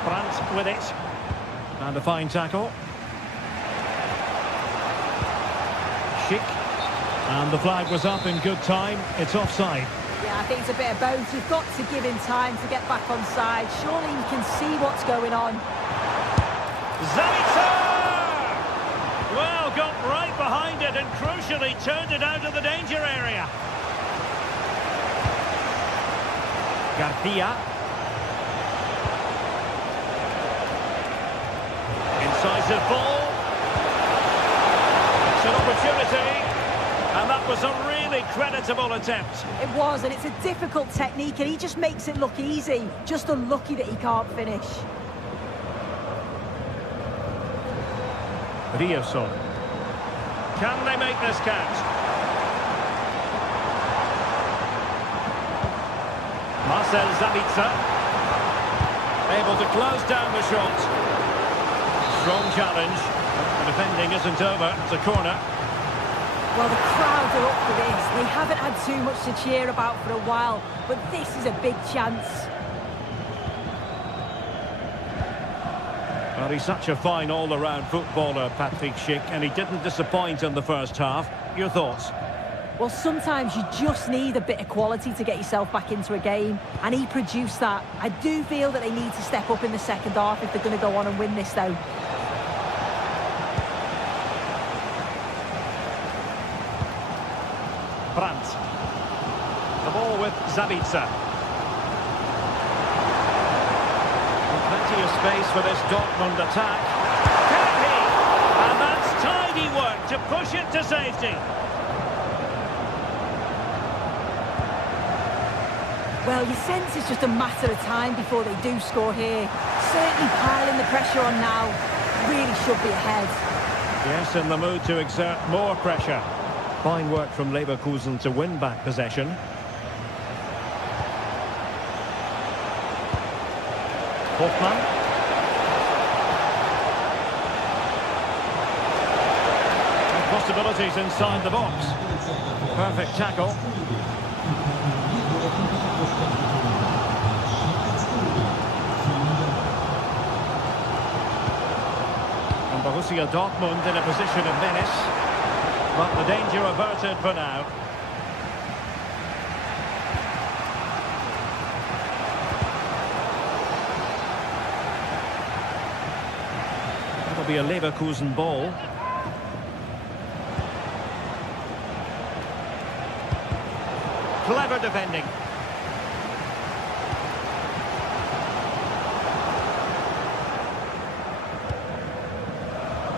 Brandt with it. And a fine tackle. Schick. And the flag was up in good time. It's offside. Yeah, I think it's a bit of both. You've got to give him time to get back on side. Surely you can see what's going on. Sabitzer! Well, got right behind it and crucially turned it out of the danger area. Garcia. Incisive ball. It's an opportunity. And that was a really creditable attempt. It was, and it's a difficult technique, and he just makes it look easy. Just unlucky that he can't finish. Riosson. Can they make this count? Marcel Sabitzer. Able to close down the shot. Strong challenge. The defending isn't over. It's a corner. Well, the crowd are up for this. They haven't had too much to cheer about for a while, but this is a big chance. Well, he's such a fine all-around footballer, Patrick Schick, and he didn't disappoint in the first half. Your thoughts? Well, sometimes you just need a bit of quality to get yourself back into a game, and he produced that. I do feel that they need to step up in the second half if they're going to go on and win this, though. Brandt. The ball with Sabitzer. Plenty of space for this Dortmund attack. Can he? And that's tidy work to push it to safety. Well, you sense it's just a matter of time before they do score here. Certainly piling the pressure on now. Really should be ahead. Yes, in the mood to exert more pressure. Fine work from Leverkusen to win back possession. Hoffmann. And possibilities inside the box. Perfect tackle. And Borussia Dortmund in a position of menace. But the danger averted for now. That'll be a Leverkusen ball. Clever defending.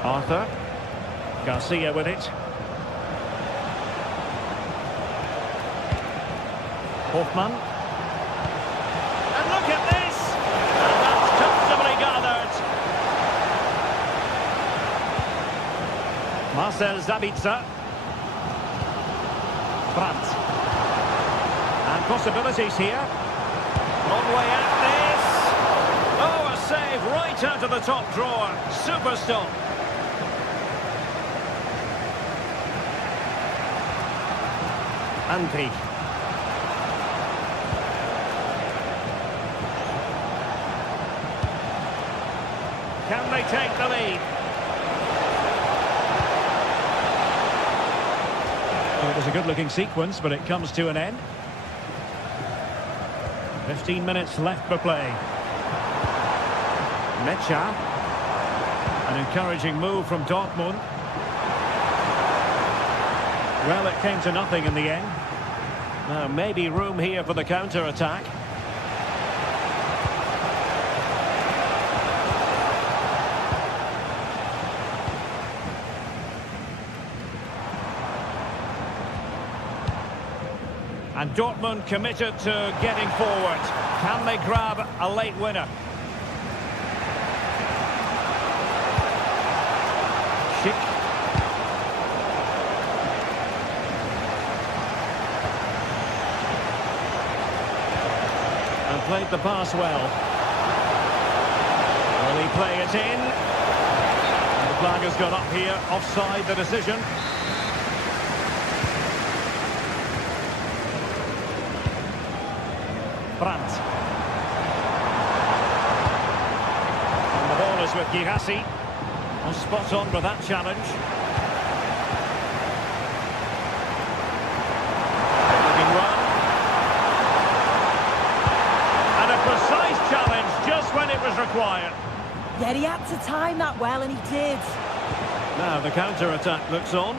Arthur. Garcia with it. Hoffmann. And look at this! And that's Marcel Sabitzer. Brandt. And possibilities here. Long way at this. Oh, a save right out of the top drawer. Super stop. Andri. Can they take the lead? Well, it was a good-looking sequence, but it comes to an end. 15 minutes left for play. Mecha. An encouraging move from Dortmund. Well, it came to nothing in the end. Now, maybe room here for the counter-attack. And Dortmund committed to getting forward. Can they grab a late winner? Schick. And played the pass well. Will he play it in? And the flag has gone up here. Offside the decision. Brandt. And the ball is with Girassi. And spot on with that challenge. Looking run. And a precise challenge just when it was required. Yeah, he had to time that well, and he did. Now the counter-attack looks on.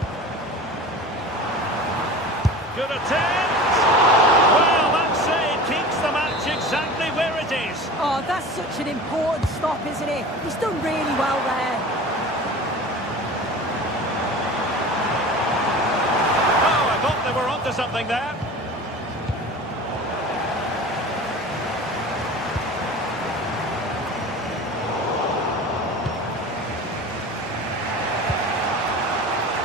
Good attempt. Well, that save keeps the match exactly where it is. Oh, that's such an important stop, isn't it? He's done really well there. Oh, I thought they were onto something there.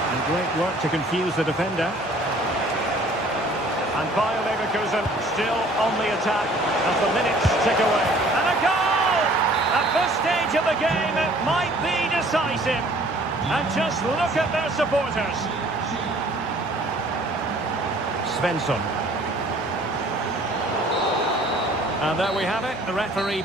And great work to confuse the defender. And Bayer Leverkusen still on the attack as the minutes tick away. And a goal! At this stage of the game, it might be decisive. And just look at their supporters. Svensson. And there we have it, the referee.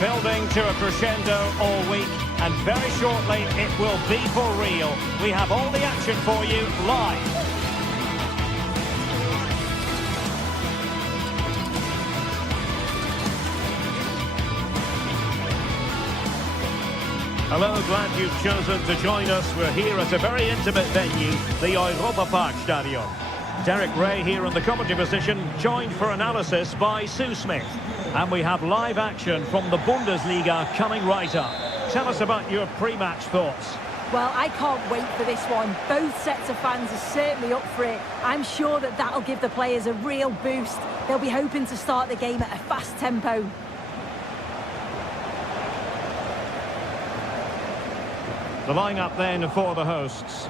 Building to a crescendo all week, and very shortly it will be for real. We have all the action for you live. Hello, glad you've chosen to join us. We're here at a very intimate venue, the Europa Park Stadion. Derek Ray here in the commentary position, joined for analysis by Sue Smith. And we have live action from the Bundesliga coming right up. Tell us about your pre-match thoughts. Well, I can't wait for this one. Both sets of fans are certainly up for it. I'm sure that that'll give the players a real boost. They'll be hoping to start the game at a fast tempo. The lineup then for the hosts.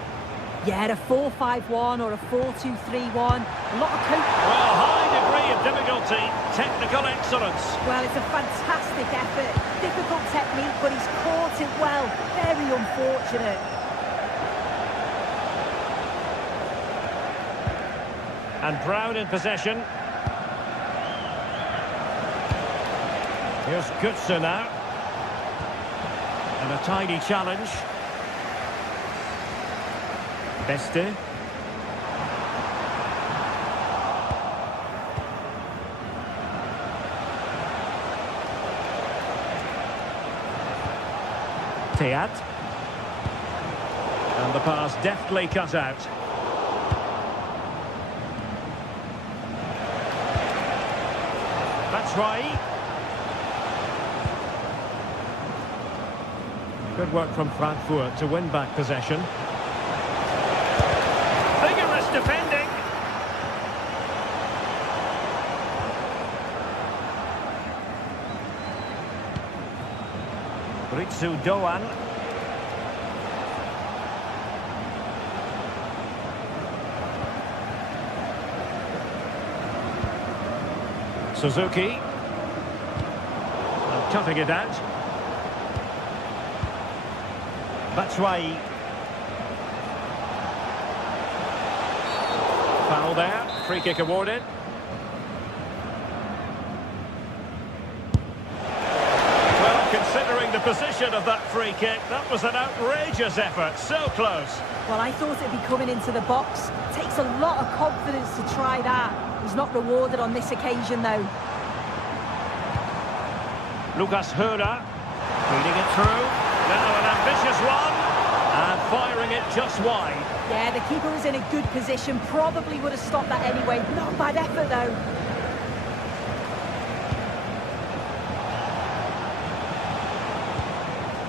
Yeah, a 4-5-1 or a 4-2-3-1. A lot of Well, high degree of of difficulty, technical excellence. Well, it's a fantastic effort. Difficult technique, but he's caught it well. Very unfortunate. And Brown in possession. Here's Goodson now. And a tidy challenge. Beste. Teat. And the pass deftly cut out. That's right. Good work from Frankfurt to win back possession. Vigorous defending. Ritsu Doan. Suzuki. And cutting it out. Batshuayi. Foul there. Free kick awarded. Well, considering the position of that free kick, that was an outrageous effort. So close. Well, I thought it'd be coming into the box. Takes a lot of confidence to try that. He's not rewarded on this occasion, though. Lucas Höra. Feeding it through. Now an ambitious one, and firing it just wide. Yeah, the keeper was in a good position, probably would have stopped that anyway. Not a bad effort, though.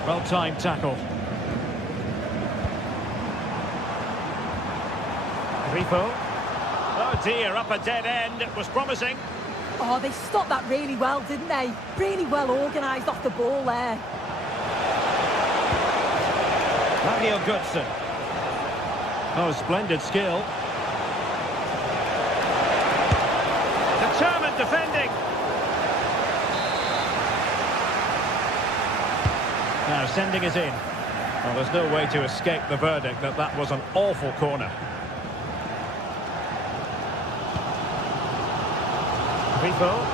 Well-timed tackle. Grifo. Oh dear, up a dead end. It was promising. Oh, they stopped that really well, didn't they? Really well organised off the ball there. Daniel Goodson. Oh, splendid skill. Determined defending. Now sending it in. Well, there's no way to escape the verdict that that was an awful corner. Grifo.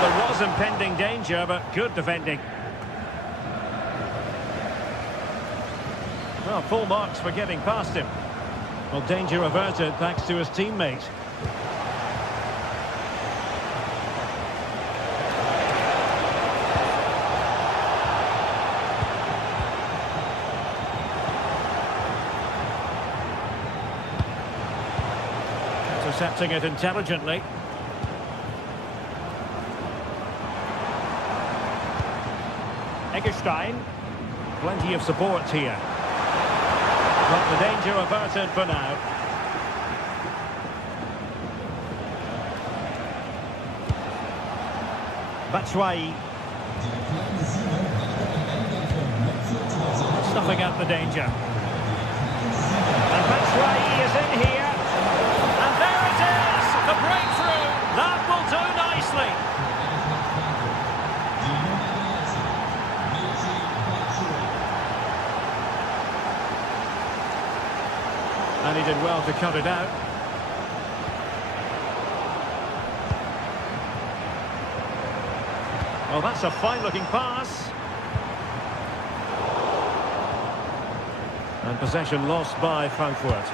There was impending danger, but good defending. Well, full marks for getting past him. Well, danger averted thanks to his teammate. Intercepting it intelligently. Eggestein. Plenty of support here. But the danger averted for now. Batshuayi. Snuffing out the danger. And Batshuayi is in here. And there it is! The breakthrough! That will do nicely! And he did well to cut it out. Well, that's a fine-looking pass. And possession lost by Frankfurt.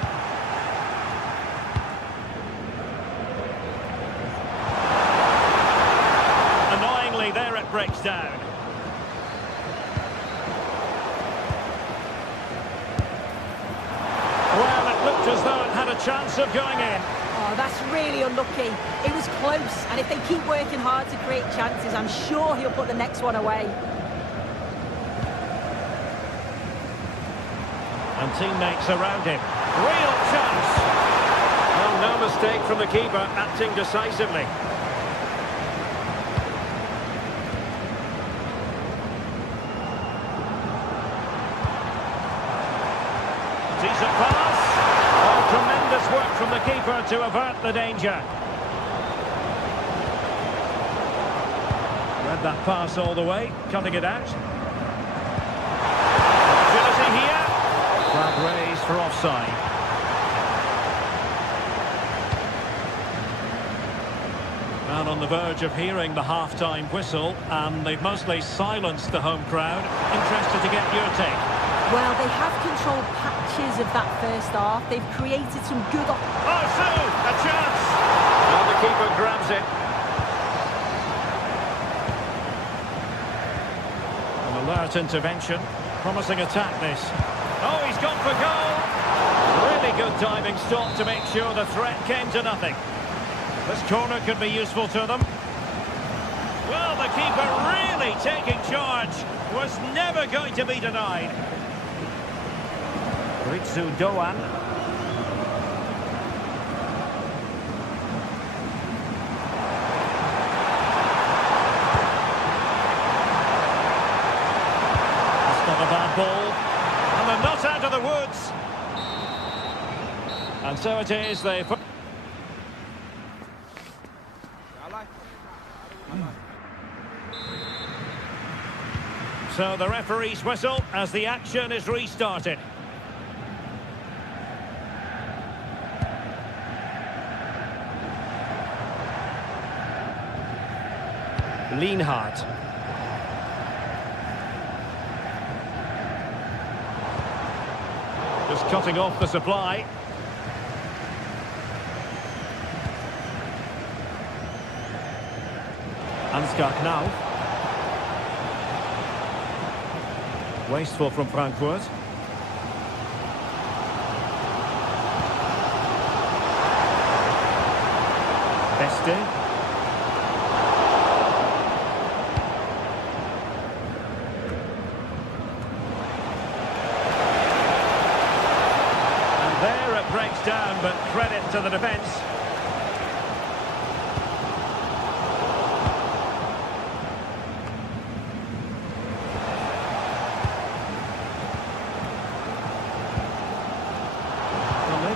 Annoyingly, there it breaks down. Well, it looked as though it had a chance of going in. Oh, that's really unlucky. It was close, and if they keep working hard to create chances, I'm sure he'll put the next one away. And teammates around him. Real chance. Well, no mistake from the keeper, acting decisively. Decent pass. Oh, keeper to avert the danger. Read that pass all the way, cutting it out. Opportunity here. Flag raised for offside. And on the verge of hearing the half-time whistle, and they've mostly silenced the home crowd. Interested to get your take. Well, they have controlled patches of that first half. They've created some good... Oh, Sue! A chance! Now the keeper grabs it. An alert intervention. Promising attack, this. Oh, he's gone for goal! Really good diving stop to make sure the threat came to nothing. This corner could be useful to them. Well, the keeper really taking charge. Was never going to be denied. Ritsu Doan. That's not a bad ball. And they're not out of the woods. And so it is, they put... So the referee's whistle as the action is restarted. Lienhard. Just cutting off the supply. Ansgar Knauf. Wasteful from Frankfurt. Beste. And there it breaks down, but credit to the defence.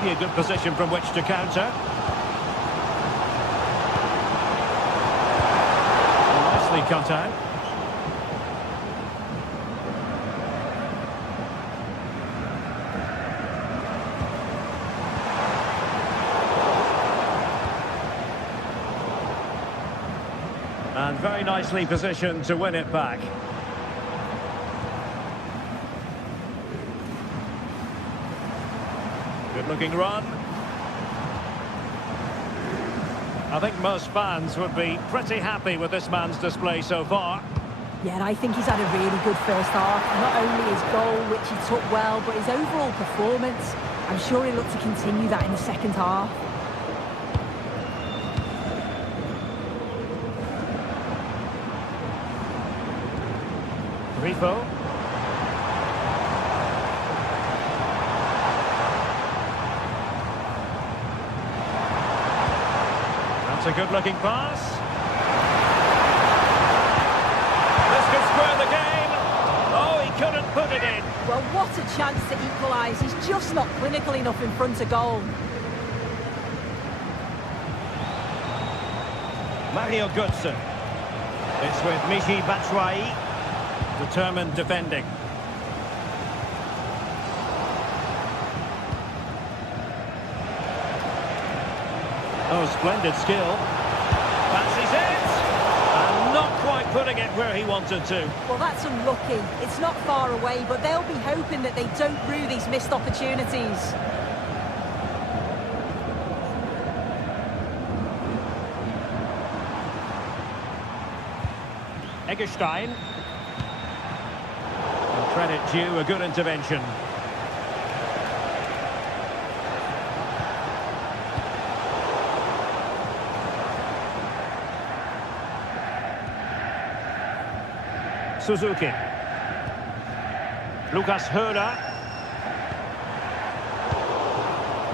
A good position from which to counter. Nicely cut out. And very nicely positioned to win it back. Good-looking run. I think most fans would be pretty happy with this man's display so far. Yeah, and I think he's had a really good first half. Not only his goal, which he took well, but his overall performance. I'm sure he'll look to continue that in the second half. Grifo. That's a good-looking pass. This could square the game. Oh, he couldn't put it in. Well, what a chance to equalise. He's just not clinical enough in front of goal. Mario Götze. It's with Michy Batshuayi. Determined defending. Oh, splendid skill. Fancies it! And not quite putting it where he wanted to. Well, that's unlucky. It's not far away, but they'll be hoping that they don't rue these missed opportunities. Eggestein. And credit due, a good intervention. Suzuki. Lucas Höder.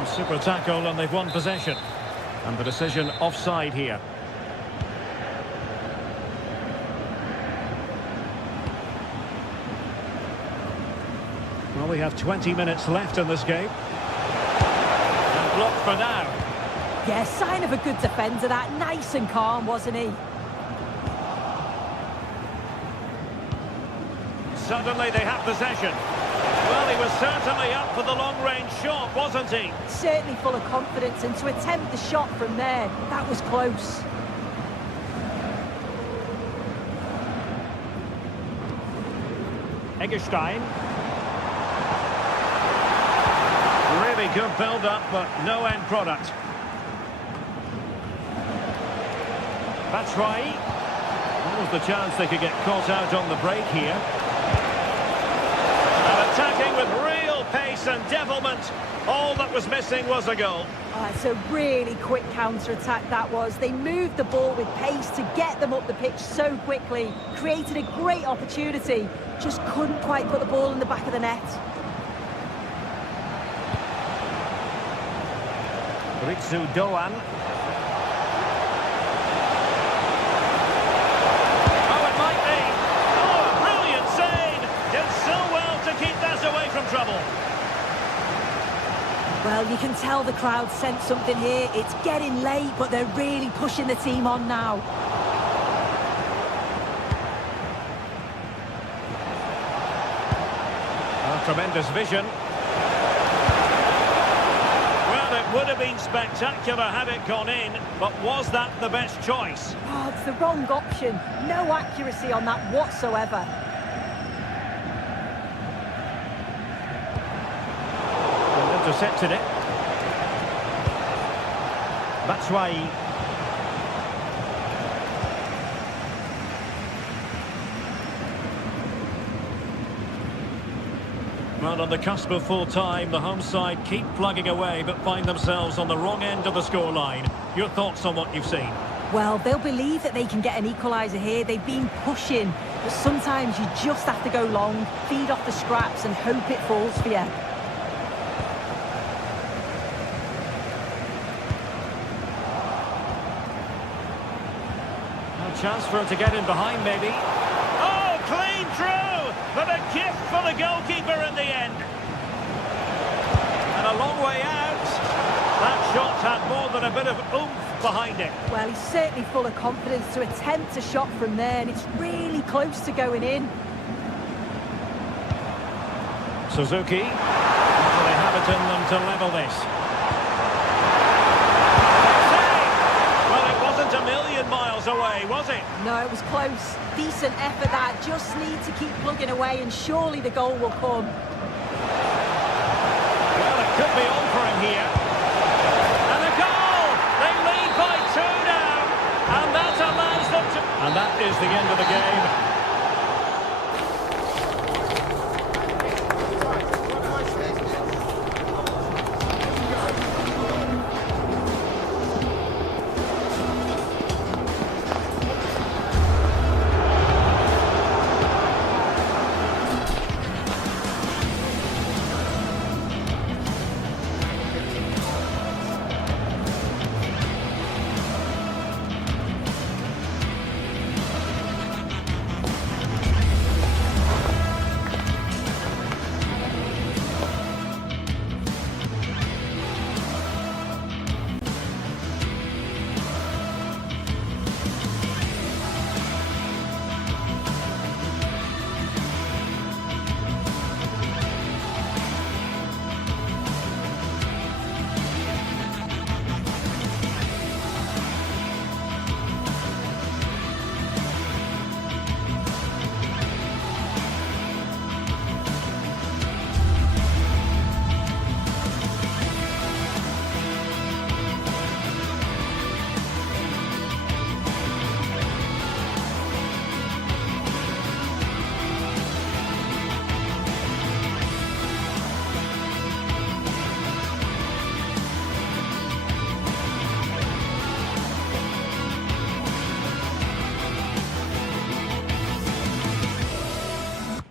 Super tackle and they've won possession. And the decision offside here. Well, we have 20 minutes left in this game. And blocked for now. Yeah, sign of a good defender, that. Nice and calm, wasn't he? Suddenly they have possession. Well, he was certainly up for the long-range shot, wasn't he? Certainly full of confidence, and to attempt the shot from there, that was close. Eggestein. Really good build-up, but no end product. That's right. What was the chance they could get caught out on the break here? And attacking with real pace and devilment. All that was missing was a goal. Oh, it's a really quick counter-attack that was. They moved the ball with pace to get them up the pitch so quickly. Created a great opportunity. Just couldn't quite put the ball in the back of the net. Ritsu Doan. Oh, it might be. Oh, a brilliant save. Did so well to keep that away from trouble. Well, you can tell the crowd sensed something here. It's getting late, but they're really pushing the team on now. Oh, tremendous vision. Well, it would have been spectacular had it gone in, but was that the best choice? Oh, it's the wrong option. No accuracy on that whatsoever. Intercepted it. That's why. Well, on the cusp of full time, the home side keep plugging away but find themselves on the wrong end of the scoreline. Your thoughts on what you've seen? Well, they'll believe that they can get an equaliser here. They've been pushing, but sometimes you just have to go long, feed off the scraps and hope it falls for you. Chance for him to get in behind, maybe. Oh, clean through! But a gift for the goalkeeper in the end. And a long way out. That shot had more than a bit of oomph behind it. Well, he's certainly full of confidence to attempt a shot from there, and it's really close to going in. Suzuki. Well, they have it in them to level this. A million miles away, was it? No, it was close. Decent effort that. Just need to keep plugging away and surely the goal will come. Well, it could be on for him here. And the goal! They lead by 2 now. And that allows them to... And that is the end of the game.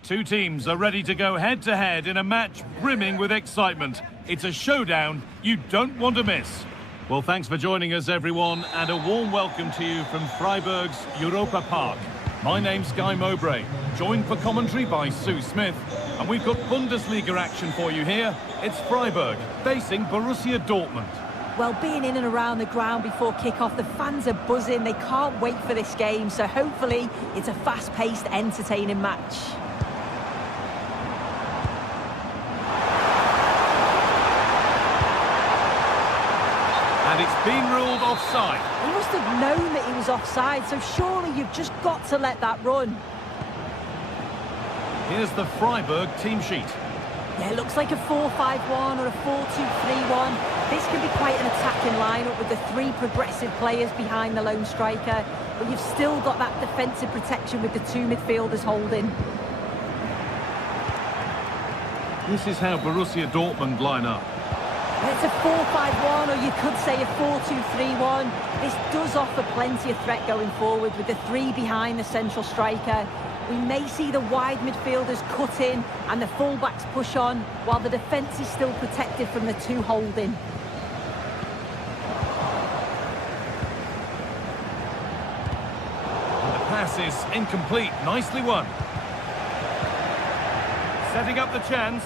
Two teams are ready to go head-to-head in a match brimming with excitement. It's a showdown you don't want to miss. Well, thanks for joining us, everyone, and a warm welcome to you from Freiburg's Europa Park. My name's Guy Mowbray, joined for commentary by Sue Smith, and we've got Bundesliga action for you here. It's Freiburg facing Borussia Dortmund. Well, being in and around the ground before kick-off, the fans are buzzing. They can't wait for this game, so hopefully it's a fast-paced, entertaining match. And it's been ruled offside. He must have known that he was offside, so surely you've just got to let that run. Here's the Freiburg team sheet. Yeah, it looks like a 4-5-1 or a 4-2-3-1. This can be quite an attacking lineup with the three progressive players behind the lone striker, but you've still got that defensive protection with the two midfielders holding. This is how Borussia Dortmund line up. It's a 4-5-1, or you could say a 4-2-3-1. This does offer plenty of threat going forward with the three behind the central striker. We may see the wide midfielders cut in and the fullbacks push on, while the defence is still protected from the two holding. And the pass is incomplete. Nicely won. Setting up the chance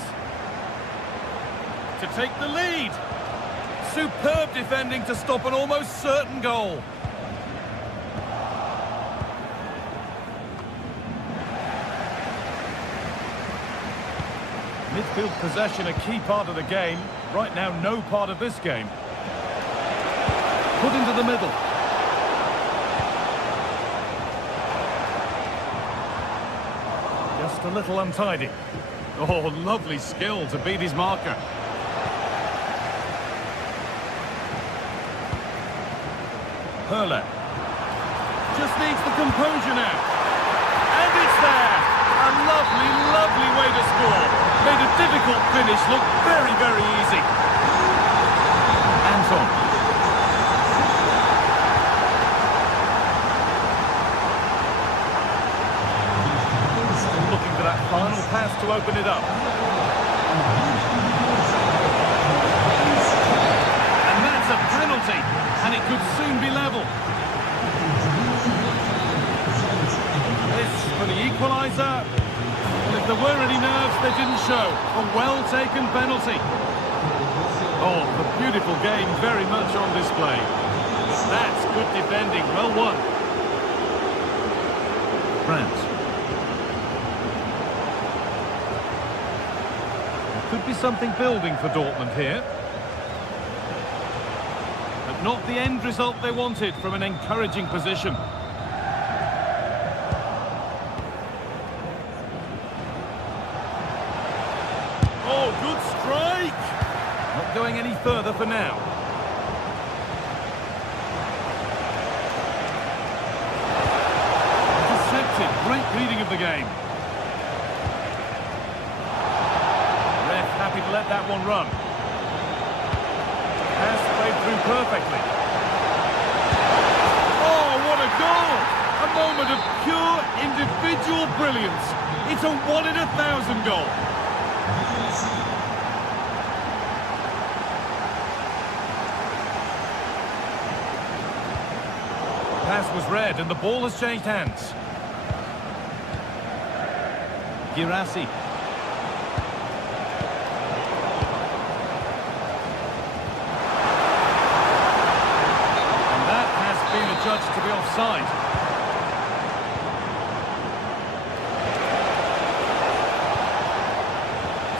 to take the lead. Superb defending to stop an almost certain goal. Midfield possession a key part of the game. Right now, no part of this game. Put into the middle. Just a little untidy. Oh, lovely skill to beat his marker. Hurler. Just needs the composure now. And it's there. A lovely, lovely way to score. Made a difficult finish look very, very easy. Anton. Looking for that final pass to open it up. And that's a penalty. And it could soon be level. This for the equaliser. Well, if there were any nerves, they didn't show. A well-taken penalty. Oh, the beautiful game very much on display. That's good defending. Well won. Brandt. Could be something building for Dortmund here. But not the end result they wanted from an encouraging position. Oh, good strike! Not going any further for now. Intercepted. Great reading of the game. Ref happy to let that one run. Pass played through perfectly. Oh, what a goal! A moment of pure individual brilliance. It's a 1 in 1,000 goal. Pass was read and the ball has changed hands. Girassi. And that has been adjudged to be offside.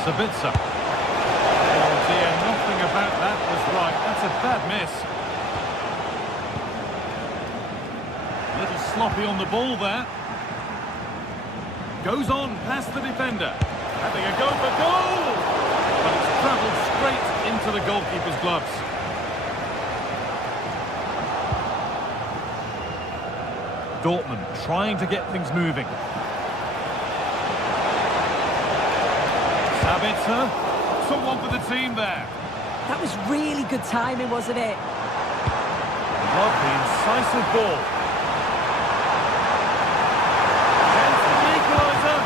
Sabitzer. Oh dear, nothing about that was right. That's a bad miss. A little sloppy on the ball there. Goes on past the defender. Having a go for goal! But it's travelled straight into the goalkeeper's gloves. Dortmund trying to get things moving. Sabitzer, someone for the team there. That was really good timing, wasn't it? Lovely, incisive ball. Chance for the equaliser.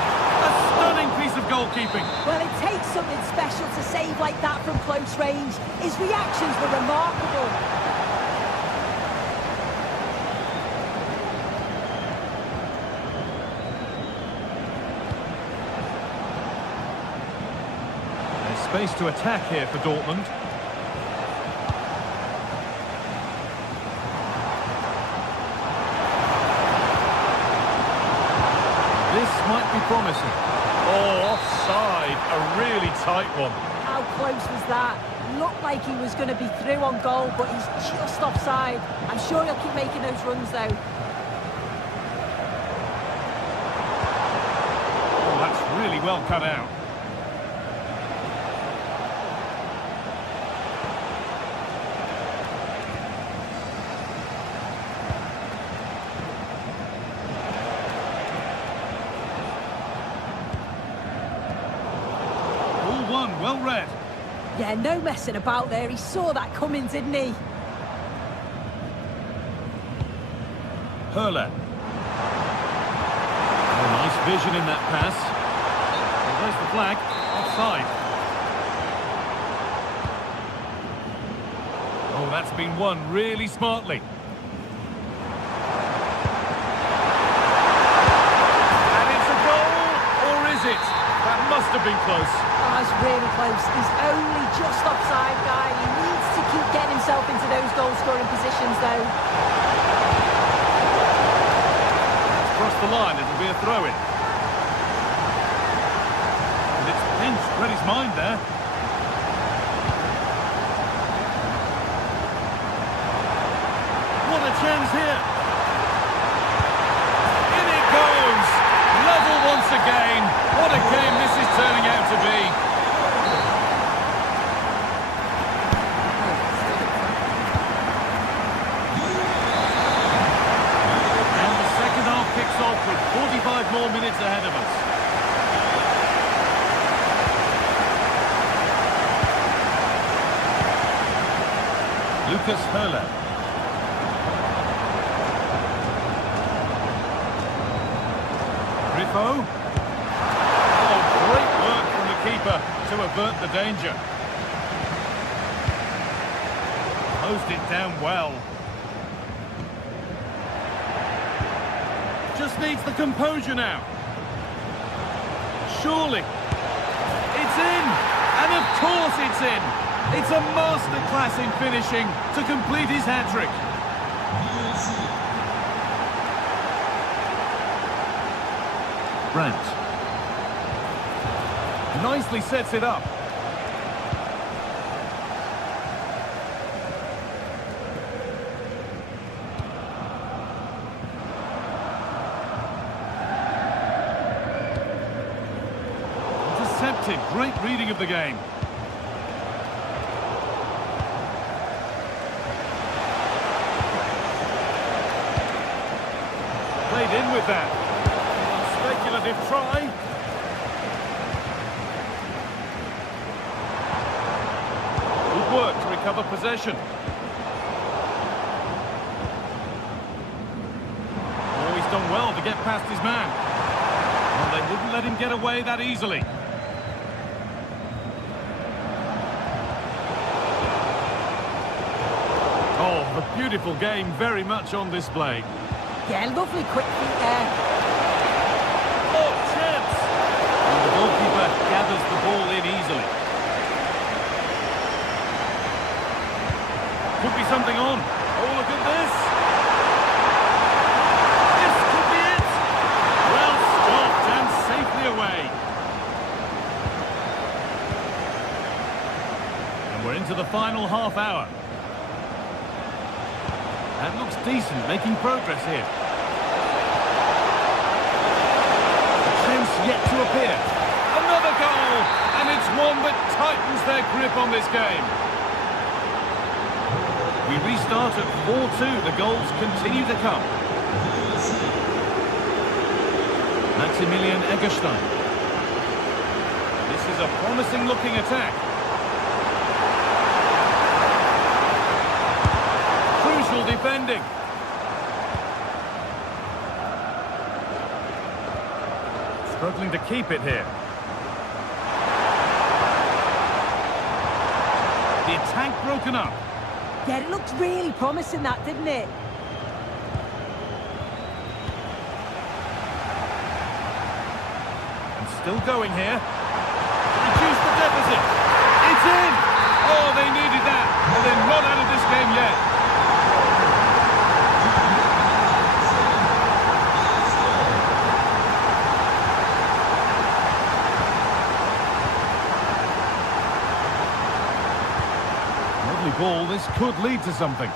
A stunning piece of goalkeeping. Well, it takes something special to save like that from close range. His reactions were remarkable. Space to attack here for Dortmund. This might be promising. Oh, offside. A really tight one. How close was that? Looked like he was going to be through on goal, but he's just offside. I'm sure he'll keep making those runs, though. Oh, that's really well cut out. Well read. Yeah, no messing about there. He saw that coming, didn't he? Hurler. Oh, nice vision in that pass. Well, there's the flag. Offside. Oh, that's been won really smartly. And it's a goal, or is it? That must have been close. Oh, that's really close. He's only just offside, guy. He needs to keep getting himself into those goal-scoring positions, though. Across the line, it'll be a throw-in. And it's pinched. Read his mind there. What a chance here. In it goes. Level once again. What a game this is turning out to be. And the second half kicks off with 45 more minutes ahead of us. Lucas Hurler. Griffo. Oh, great work from the keeper to avert the danger. Closed it down well. Just needs the composure now. Surely. It's in! And of course it's in! It's a masterclass in finishing to complete his hat-trick. Brandt. Nicely sets it up. Intercepted. Great reading of the game. Played in with that. Speculative try. Good work to recover possession. Oh, he's done well to get past his man. Well, they wouldn't let him get away that easily. Oh, a beautiful game, very much on display. Yeah, lovely quick feet there. Oh, chance! And the goalkeeper gathers the ball in easily. Could be something on. Oh, look at this! This could be it! Well stopped and safely away. And we're into the final half hour. That looks decent, making progress here. A chance yet to appear. Another goal! And it's one that tightens their grip on this game. We restart at 4-2. The goals continue to come. Maximilian Eggestein. This is a promising-looking attack. Defending. Struggling to keep it here. The attack broken up. Yeah, it looked really promising, that, didn't it? And still going here. Reduce the deficit. It's in! Oh, they needed that. And they're not out of this game yet. ball, this could lead to something.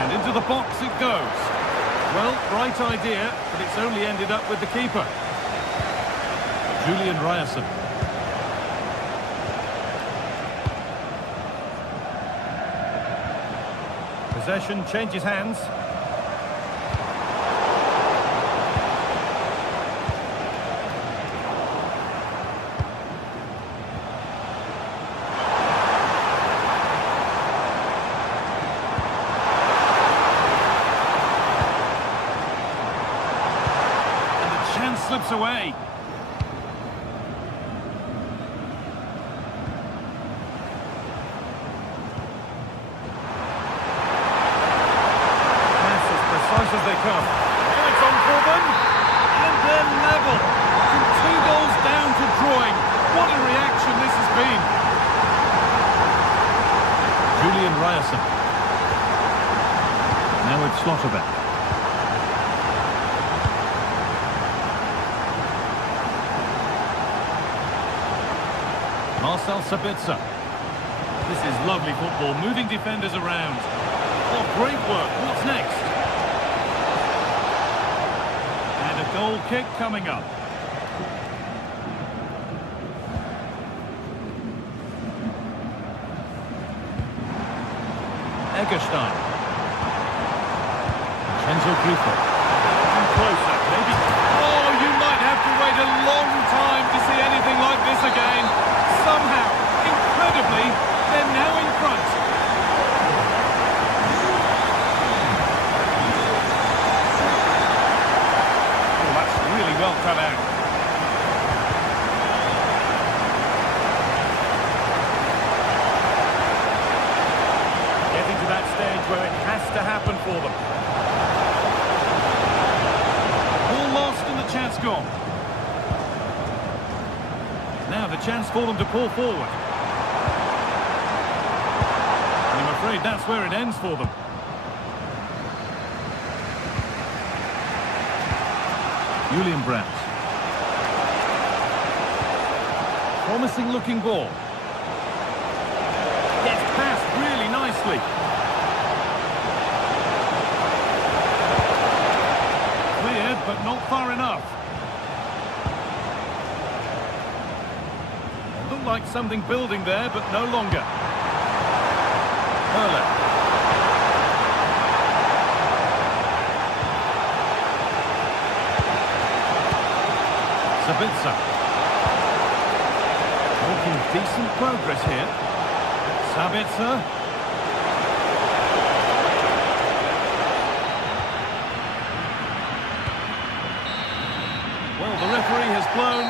And into the box it goes. Well, right idea, but it's only ended up with the keeper. Julian Ryerson. Possession changes hands. And the chance slips away. As they come. Now it's on for them. And they're level. From 2 goals down to drawing. What a reaction this has been. Julian Ryerson. Now it's Slotterbeck. Marcel Sabitzer. This is lovely football, moving defenders around. Oh, great work. What's next? Goal kick coming up. Egerstein. Vincenzo Grifo. Closer, maybe. Oh, you might have to wait a long time to see anything like this again. Somehow, incredibly, they're now in front. Well cut out. Getting to that stage where it has to happen for them. Ball lost and the chance gone. Now the chance for them to pull forward. And I'm afraid that's where it ends for them. Julian Brandt. Promising looking ball. Gets passed really nicely. Cleared, but not far enough. Looked like something building there, but no longer. Hurler. Sabitzer. Making decent progress here. Sabitzer. Well, the referee has blown.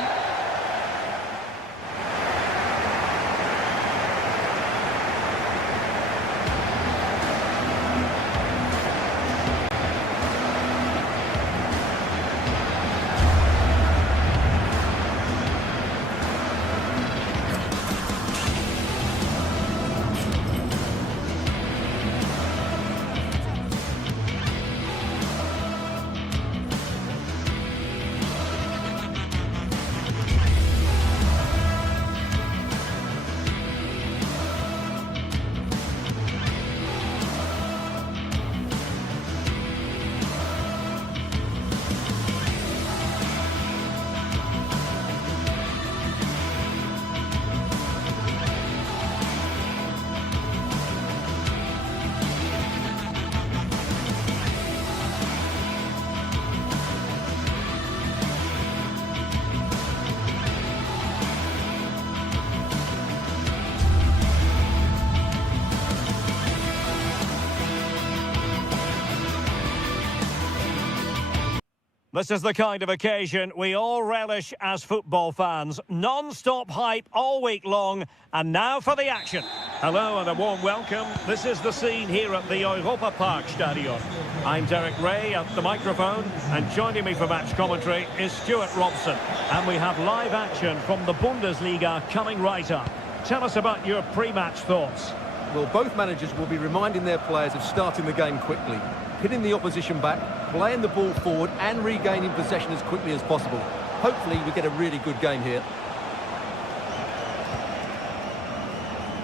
This is the kind of occasion we all relish as football fans. Non-stop hype all week long, and now for the action. Hello and a warm welcome. This is the scene here at the Europa Park Stadion. I'm Derek Ray at the microphone, and joining me for match commentary is Stuart Robson. And we have live action from the Bundesliga coming right up. Tell us about your pre-match thoughts. Well, both managers will be reminding their players of starting the game quickly, pinning the opposition back, playing the ball forward and regaining possession as quickly as possible. Hopefully we get a really good game here.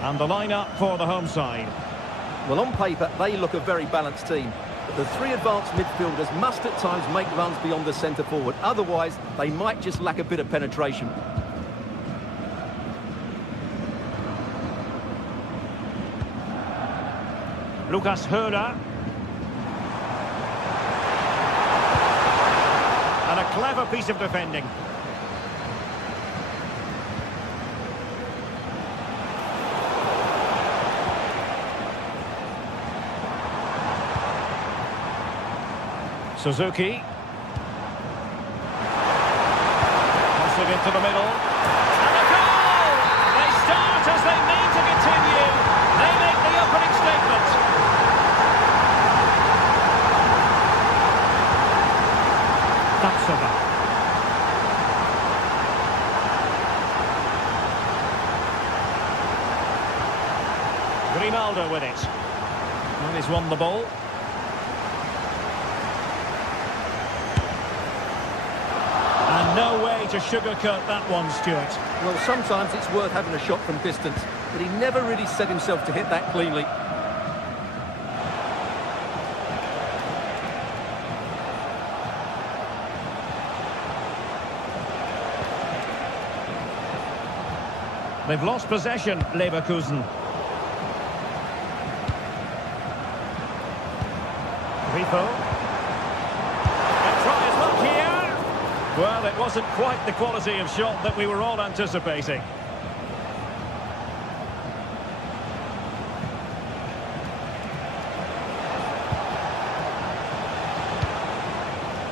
And the lineup for the home side. Well, on paper, they look a very balanced team. But the three advanced midfielders must at times make runs beyond the centre forward. Otherwise, they might just lack a bit of penetration. Lucas Höhler. And a clever piece of defending. Suzuki. Crossing into the middle. And a goal! They start as they mean to continue. They make the opening statement. Tapsoba. Grimaldo with it. And he's won the ball. And no way to sugarcoat that one, Stuart. Well, sometimes it's worth having a shot from distance, but he never really set himself to hit that cleanly. They've lost possession, Leverkusen. Grifo. Try his luck here. Well, it wasn't quite the quality of shot that we were all anticipating.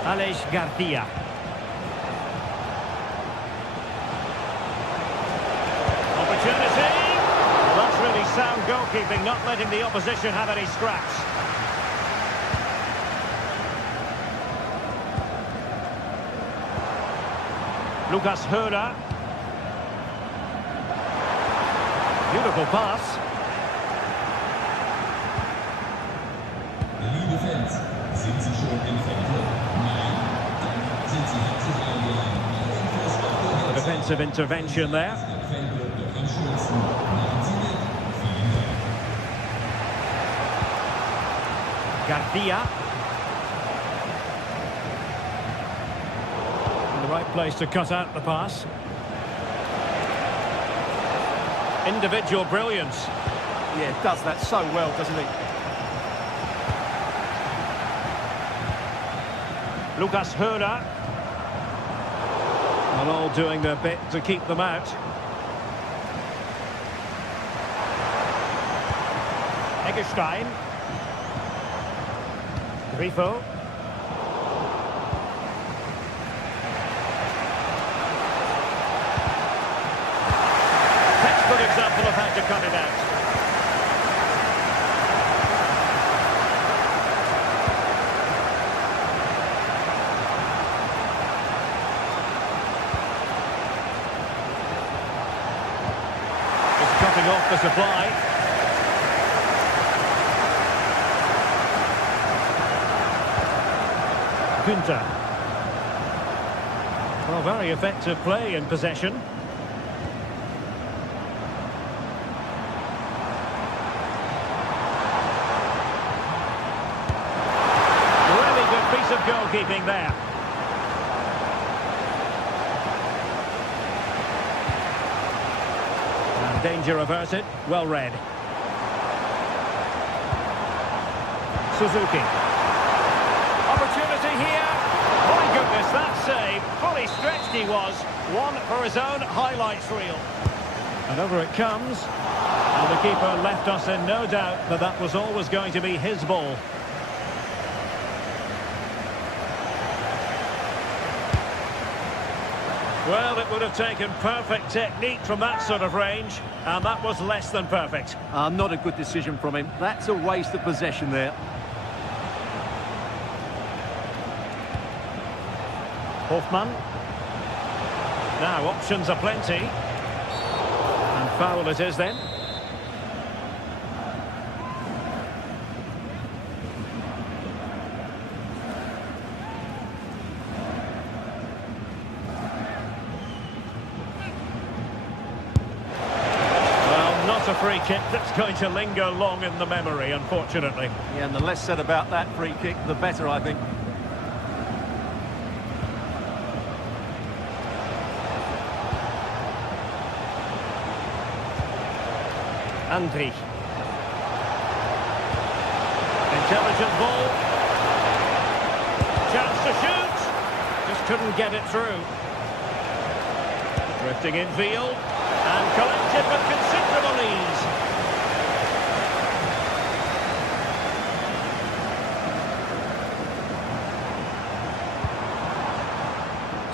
Aleix Garcia. Opportunity. Well, that's really sound goalkeeping, not letting the opposition have any scraps. Lucas Höhler. Beautiful pass. Liebe Fans, sind Sie schon im Fanclub? Nein? Dann sind Sie herzlich eingeladen. A defensive intervention there. Der Fanclub doch am schönsten. Machen Sie mit. Vielen Dank. Garcia. In the right place to cut out the pass. Individual brilliance. Yeah, does that so well, doesn't he? Lucas Höhler. And all doing their bit to keep them out. Eggestein. Grifo. Textbook example of how to cut it out. Just cutting off the supply. Günther. Well, very effective play in possession. Really good piece of goalkeeping there. And danger averted. Well read. Suzuki. Opportunity here. My goodness, that save. Fully stretched he was. One for his own highlights reel. And over it comes. And the keeper left us in no doubt that that was always going to be his ball. Well, it would have taken perfect technique from that sort of range. And that was less than perfect. Not a good decision from him. That's a waste of possession there. Hoffmann. Now, options are plenty. And foul it is then. Well, not a free free kick that's going to linger long in the memory, unfortunately. Yeah, and the less said about that free kick, the better, I think. Andri. Intelligent ball. Chance to shoot. Just couldn't get it through. Drifting infield. And collected with considerable ease.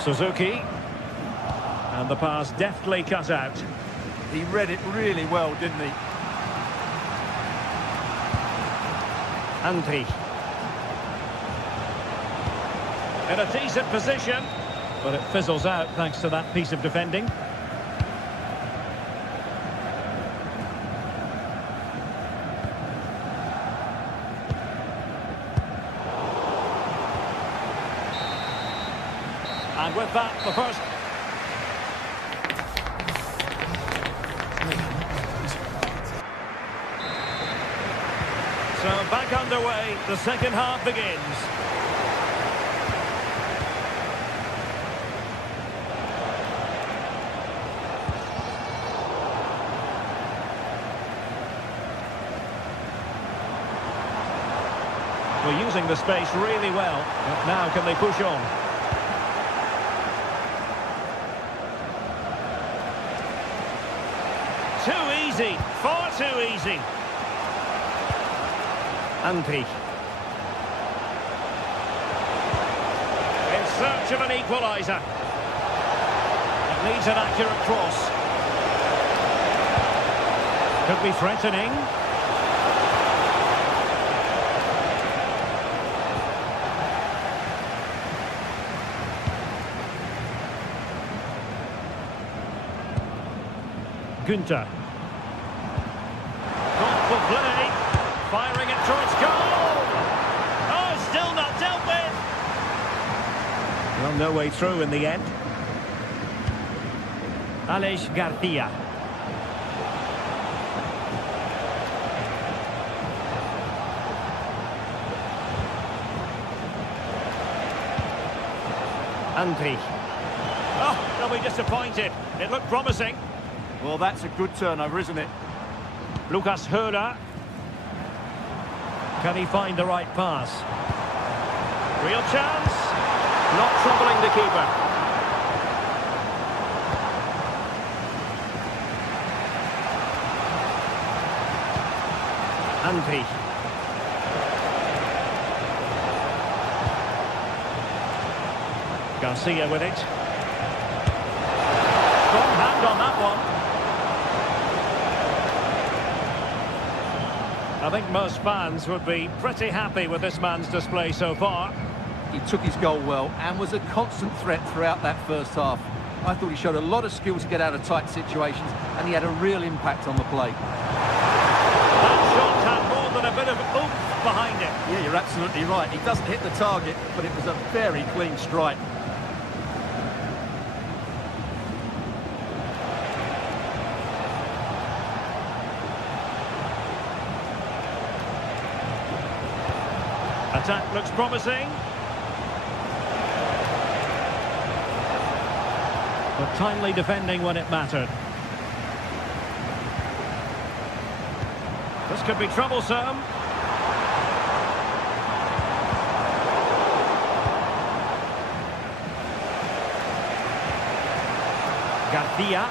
Suzuki. And the pass deftly cut out. He read it really well, didn't he? Andri. In a decent position, but it fizzles out thanks to that piece of defending. And with that, the first... So back underway, the second half begins. We're using the space really well, but now can they push on? Too easy, far too easy. Andri. In search of an equaliser. It needs an accurate cross. Could be threatening. Günther. Thoughtful play. Firing it towards goal! Oh, still not dealt with! Well, no way through in the end. Aleix Garcia. Andri. Oh, they'll be disappointed. It looked promising. Well, that's a good turnover, isn't it? Lucas Höder. Can he find the right pass? Real chance. Not troubling the keeper. Andri. Garcia with it. Strong hand on that one. I think most fans would be pretty happy with this man's display so far. He took his goal well and was a constant threat throughout that first half. I thought he showed a lot of skill to get out of tight situations, and he had a real impact on the play. That shot had more than a bit of oomph behind it. Yeah, you're absolutely right. He doesn't hit the target, but it was a very clean strike. Attack looks promising. But timely defending when it mattered. This could be troublesome. Garcia.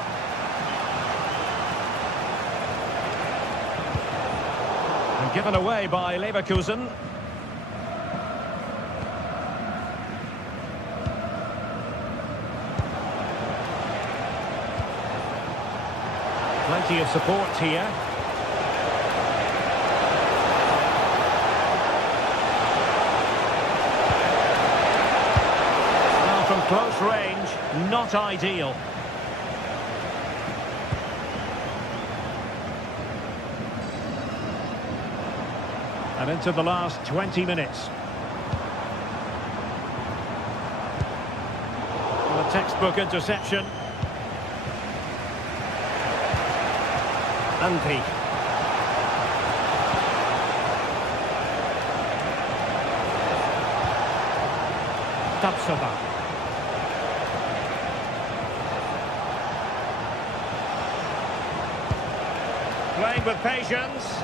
And given away by Leverkusen. Plenty of support here. Well, from close range, not ideal. And into the last 20 minutes. Well, a textbook interception. Andri. Tapsoba. Playing with patience.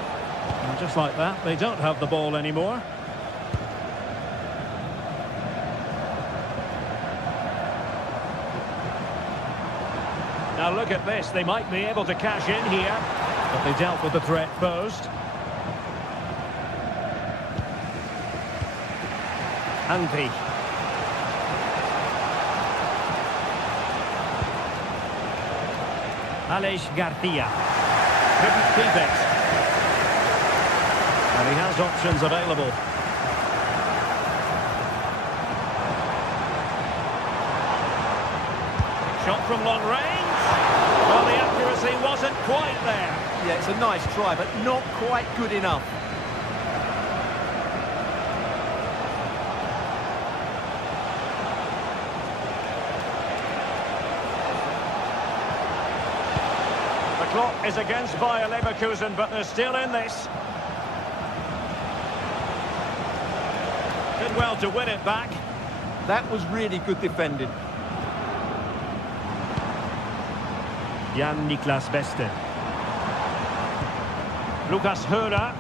And just like that, they don't have the ball anymore. Now look at this, they might be able to cash in here, but they dealt with the threat posed. Anpi. Aleix Garcia. Couldn't keep it. And he has options available. Shot from long range. Well, the accuracy wasn't quite there. Yeah, it's a nice try, but not quite good enough. The clock is against Bayer Leverkusen, but they're still in this. Did well to win it back. That was really good defending. Jan-Niklas Beste. Lucas Höhler.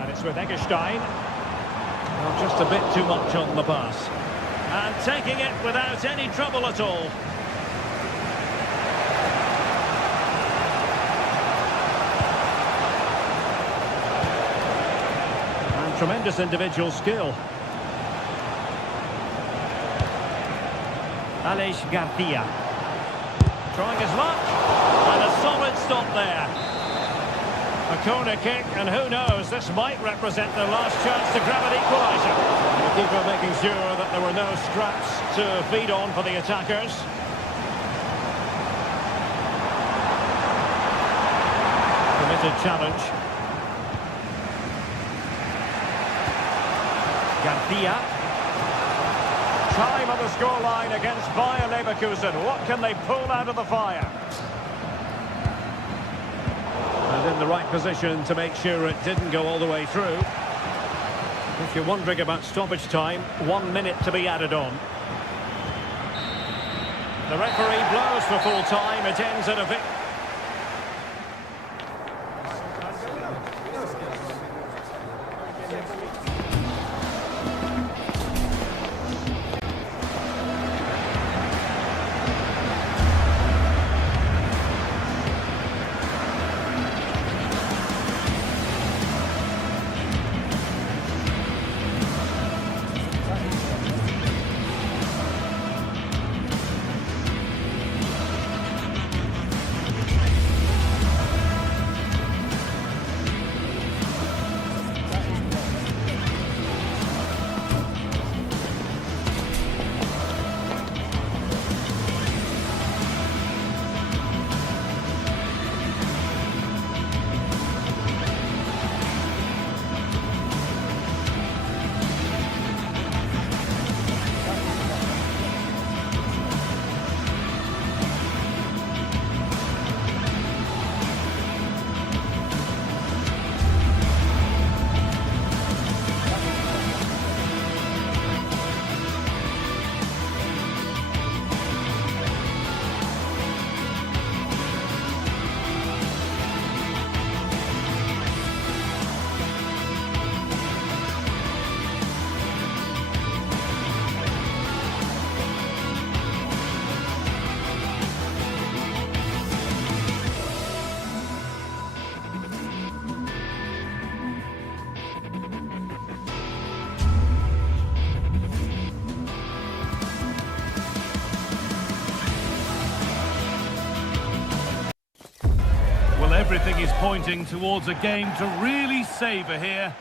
And it's with Eggestein. Well, just a bit too much on the pass. And taking it without any trouble at all. And tremendous individual skill. Aleix Garcia. Trying his luck, and a solid stop there. A corner kick, and who knows, this might represent their last chance to grab an equaliser. The keeper making sure that there were no scraps to feed on for the attackers. Committed challenge. Garcia. Time on the scoreline against Bayer Leverkusen. What can they pull out of the fire? And in the right position to make sure it didn't go all the way through. If you're wondering about stoppage time, 1 minute to be added on. The referee blows for full time. It ends at a victory. Everything is pointing towards a game to really savour here.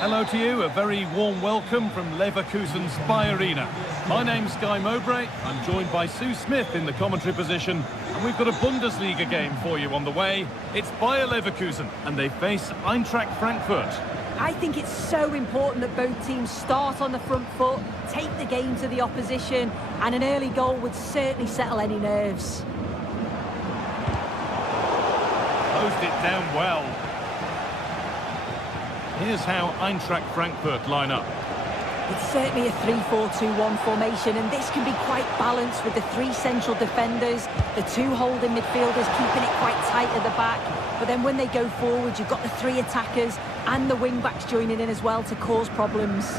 Hello to you, a very warm welcome from Leverkusen's Bayer Arena. My name's Guy Mowbray, I'm joined by Sue Smith in the commentary position, and we've got a Bundesliga game for you on the way. It's Bayer Leverkusen, and they face Eintracht Frankfurt. I think it's so important that both teams start on the front foot, take the game to the opposition, and an early goal would certainly settle any nerves. Closed it down well. Here's how Eintracht Frankfurt line up. It's certainly a 3-4-2-1 formation, and this can be quite balanced with the 3 central defenders, the 2 holding midfielders keeping it quite tight at the back. But then when they go forward, you've got the 3 attackers and the wing-backs joining in as well to cause problems.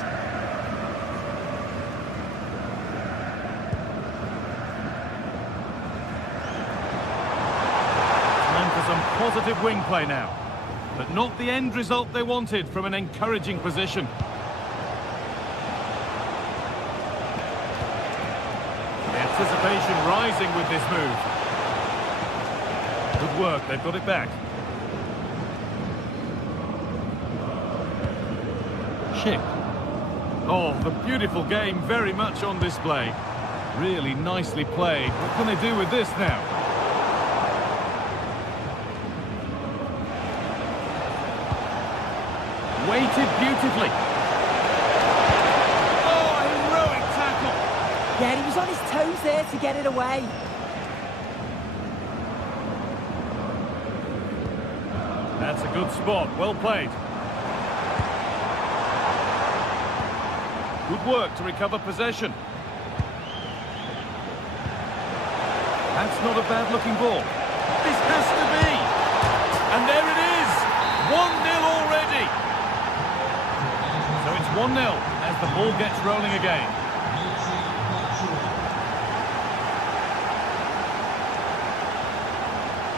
Time for some positive wing play now, but not the end result they wanted from an encouraging position. Anticipation rising with this move. Good work, they've got it back. Schick. Oh, the beautiful game very much on display. Really nicely played. What can they do with this now? Weighted beautifully. Yeah, he was on his toes there to get it away. That's a good spot. Well played. Good work to recover possession. That's not a bad-looking ball. This has to be. And there it is. 1-0 already. So it's 1-0 as the ball gets rolling again.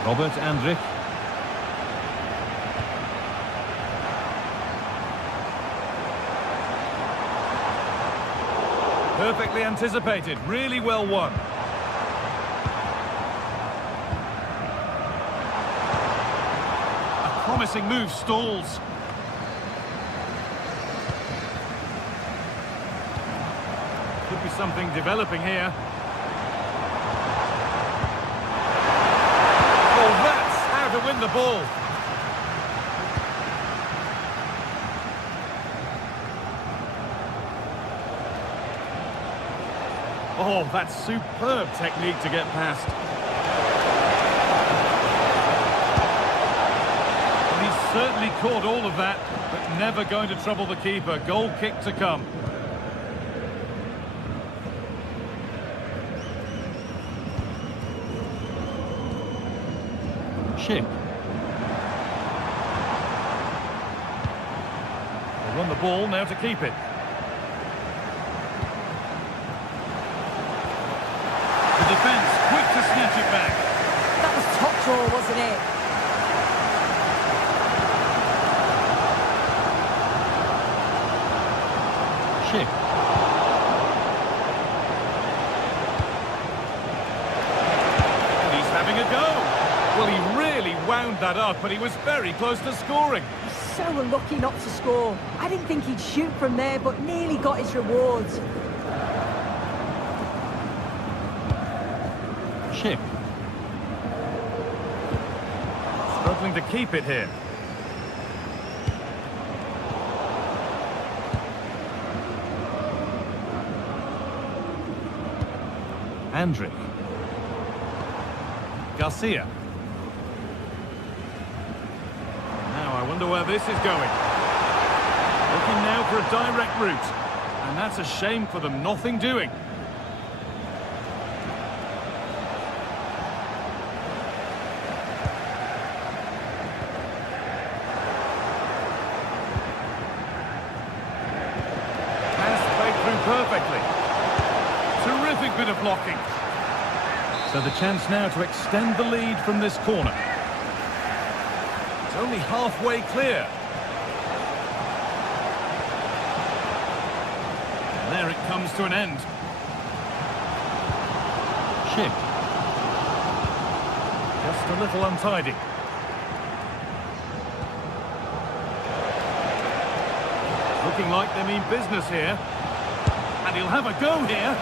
Robert Andrich. Perfectly anticipated, really well won. A promising move stalls. Could be something developing here. To win the ball. Oh, that's superb technique to get past. And he's certainly caught all of that, but never going to trouble the keeper. Goal kick to come. Schick. They run the ball now to keep it. The defence quick to snatch it back. That was top draw, wasn't it? Schick. And he's having a go. Well, he really wound that up, but he was very close to scoring. He's so unlucky not to score. I didn't think he'd shoot from there, but nearly got his rewards. Schick. Struggling to keep it here. Andrich. Garcia. Now I wonder where this is going. Looking now for a direct route. And that's a shame for them, nothing doing. Pass played through perfectly. Terrific bit of blocking. So the chance now to extend the lead from this corner. It's only halfway clear. And there it comes to an end. Schick. Just a little untidy. Looking like they mean business here. And he'll have a go here.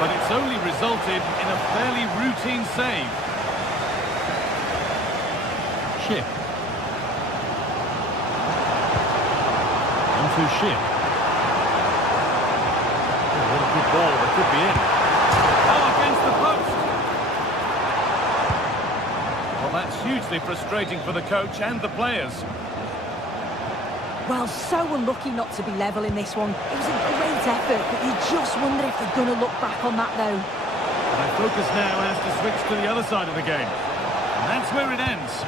But it's only resulted in a fairly routine save. Schick. Onto Schick. Oh, what a good ball, that could be in. Oh, against the post. Well, that's hugely frustrating for the coach and the players. Well, so unlucky not to be level in this one. It was a great effort, but you just wonder if they're going to look back on that, though. Their focus now has to switch to the other side of the game. And that's where it ends.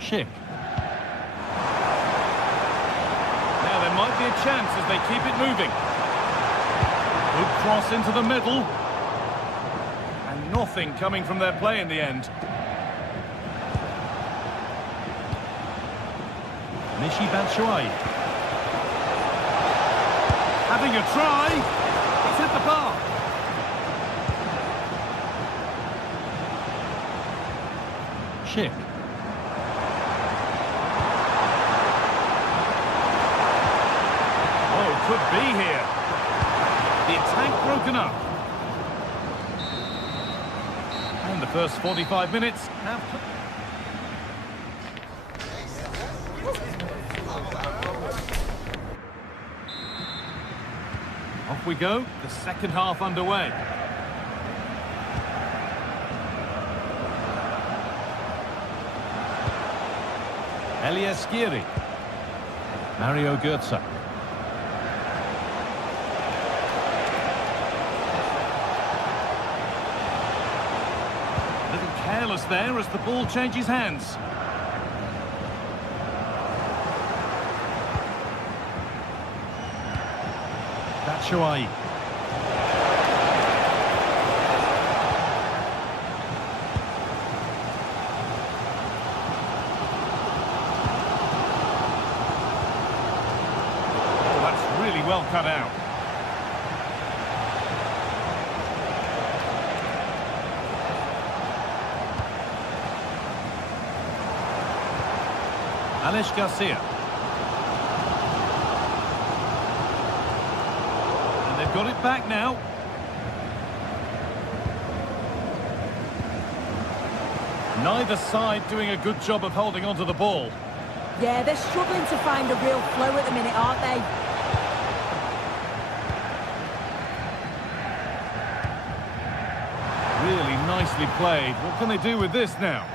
Schick. Now there might be a chance as they keep it moving. Good cross into the middle. And nothing coming from their play in the end. Michy Batshuayi. Having a try. It's hit the bar. Schick. Oh, could be here. The attack broken up. And the first 45 minutes have... Off we go, the second half underway. Elias Skiri. Mario Götze. A little careless there as the ball changes hands. Batshuayi. Oh, that's really well cut out. Alex Garcia. They've got it back now. Neither side doing a good job of holding onto the ball. Yeah, they're struggling to find a real flow at the minute, aren't they? Really nicely played. What can they do with this now?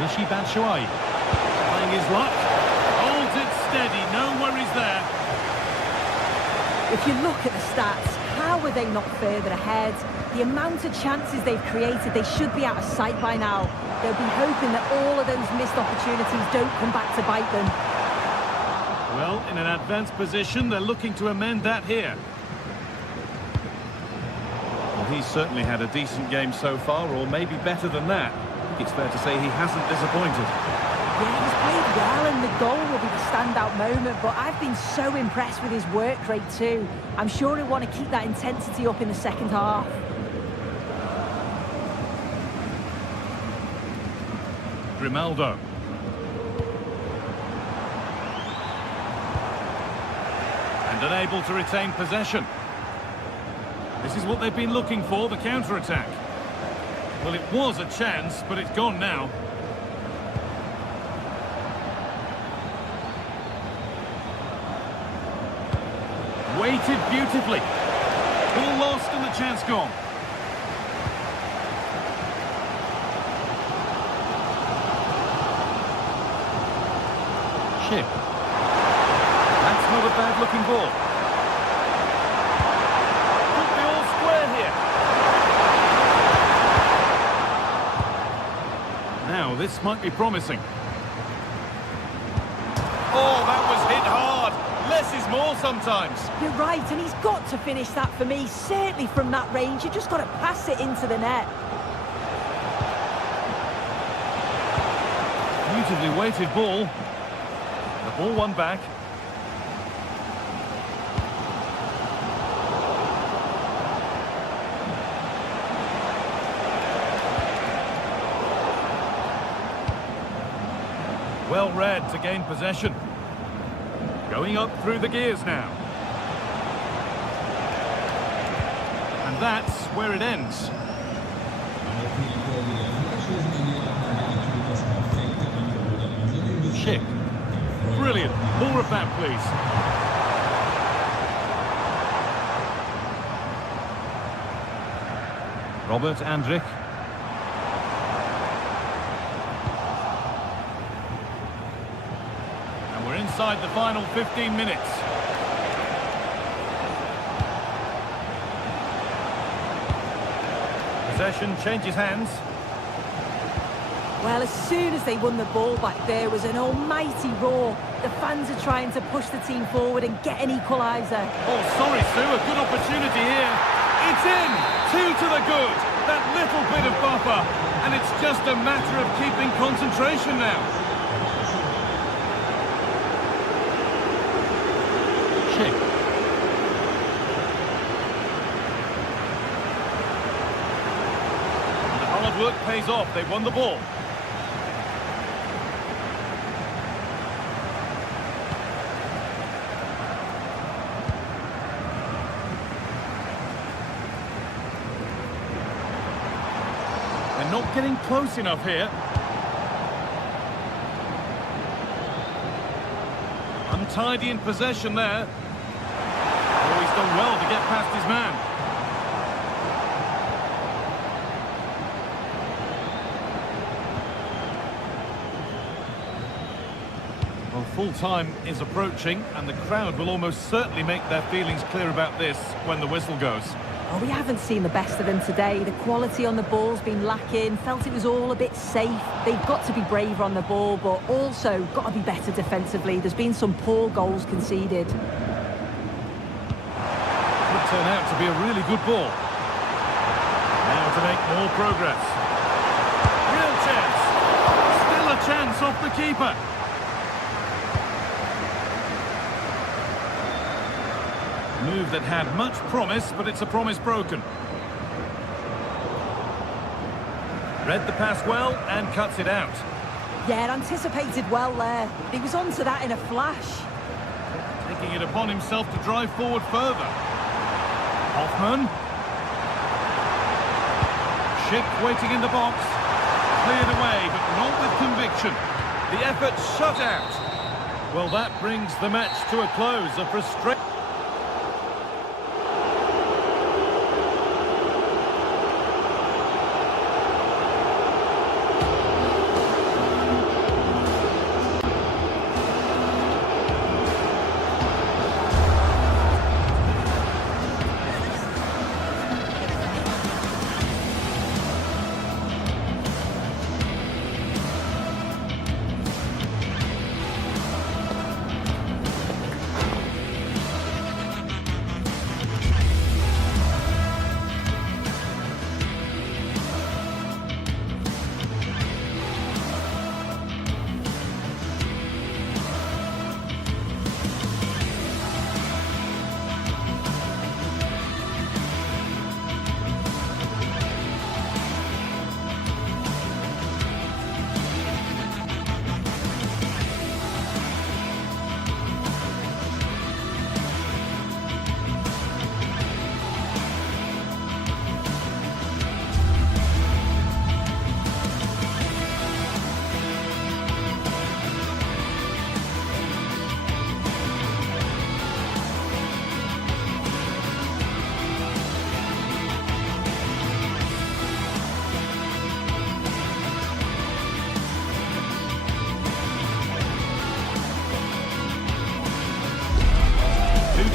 Michy Batshuayi trying his luck, holds it steady, no worries there. If you look at the stats, how are they not further ahead? The amount of chances they've created, they should be out of sight by now. They'll be hoping that all of those missed opportunities don't come back to bite them. Well, in an advanced position, they're looking to amend that here. Well, he's certainly had a decent game so far, or maybe better than that. It's fair to say he hasn't disappointed. Yeah, he's played well, and the goal will be the standout moment, but I've been so impressed with his work rate too. I'm sure he'll want to keep that intensity up in the second half. Grimaldo. And unable to retain possession. This is what they've been looking for, the counter-attack. Well, it was a chance, but it's gone now. Waited beautifully. Ball lost and the chance gone. Schick. That's not a bad-looking ball. Could be all square here. Now, this might be promising. Oh, that was hit hard. Less is more sometimes. You're right, and he's got to finish that for me. Certainly from that range, you just got to pass it into the net. Beautifully weighted ball. The ball won back. Well read to gain possession. Going up through the gears now. And that's where it ends. Schick. Brilliant. More of that, please. Robert Andrik. And we're inside the final 15 minutes. Possession changes hands. Well, as soon as they won the ball back, there was an almighty roar. The fans are trying to push the team forward and get an equaliser. Oh, sorry, Sue, a good opportunity here. It's in! 2 to the good. That little bit of buffer. And it's just a matter of keeping concentration now. Schick. The hard work pays off. They won the ball. They're not getting close enough here. Untidy in possession there. Oh, he's done well to get past his man. Well, full time is approaching, and the crowd will almost certainly make their feelings clear about this when the whistle goes. Oh, we haven't seen the best of them today. The quality on the ball's been lacking. Felt it was all a bit safe. They've got to be braver on the ball, but also got to be better defensively. There's been some poor goals conceded. Could turn out to be a really good ball. Now to make more progress. Real chance. Still a chance off the keeper. Move that had much promise, but it's a promise broken. Read the pass well and cuts it out. Yeah, anticipated well there. He was onto that in a flash. Taking it upon himself to drive forward further. Hoffman. Schick waiting in the box. Cleared away, but not with conviction. The effort shut out. Well, that brings the match to a close. A frustrating...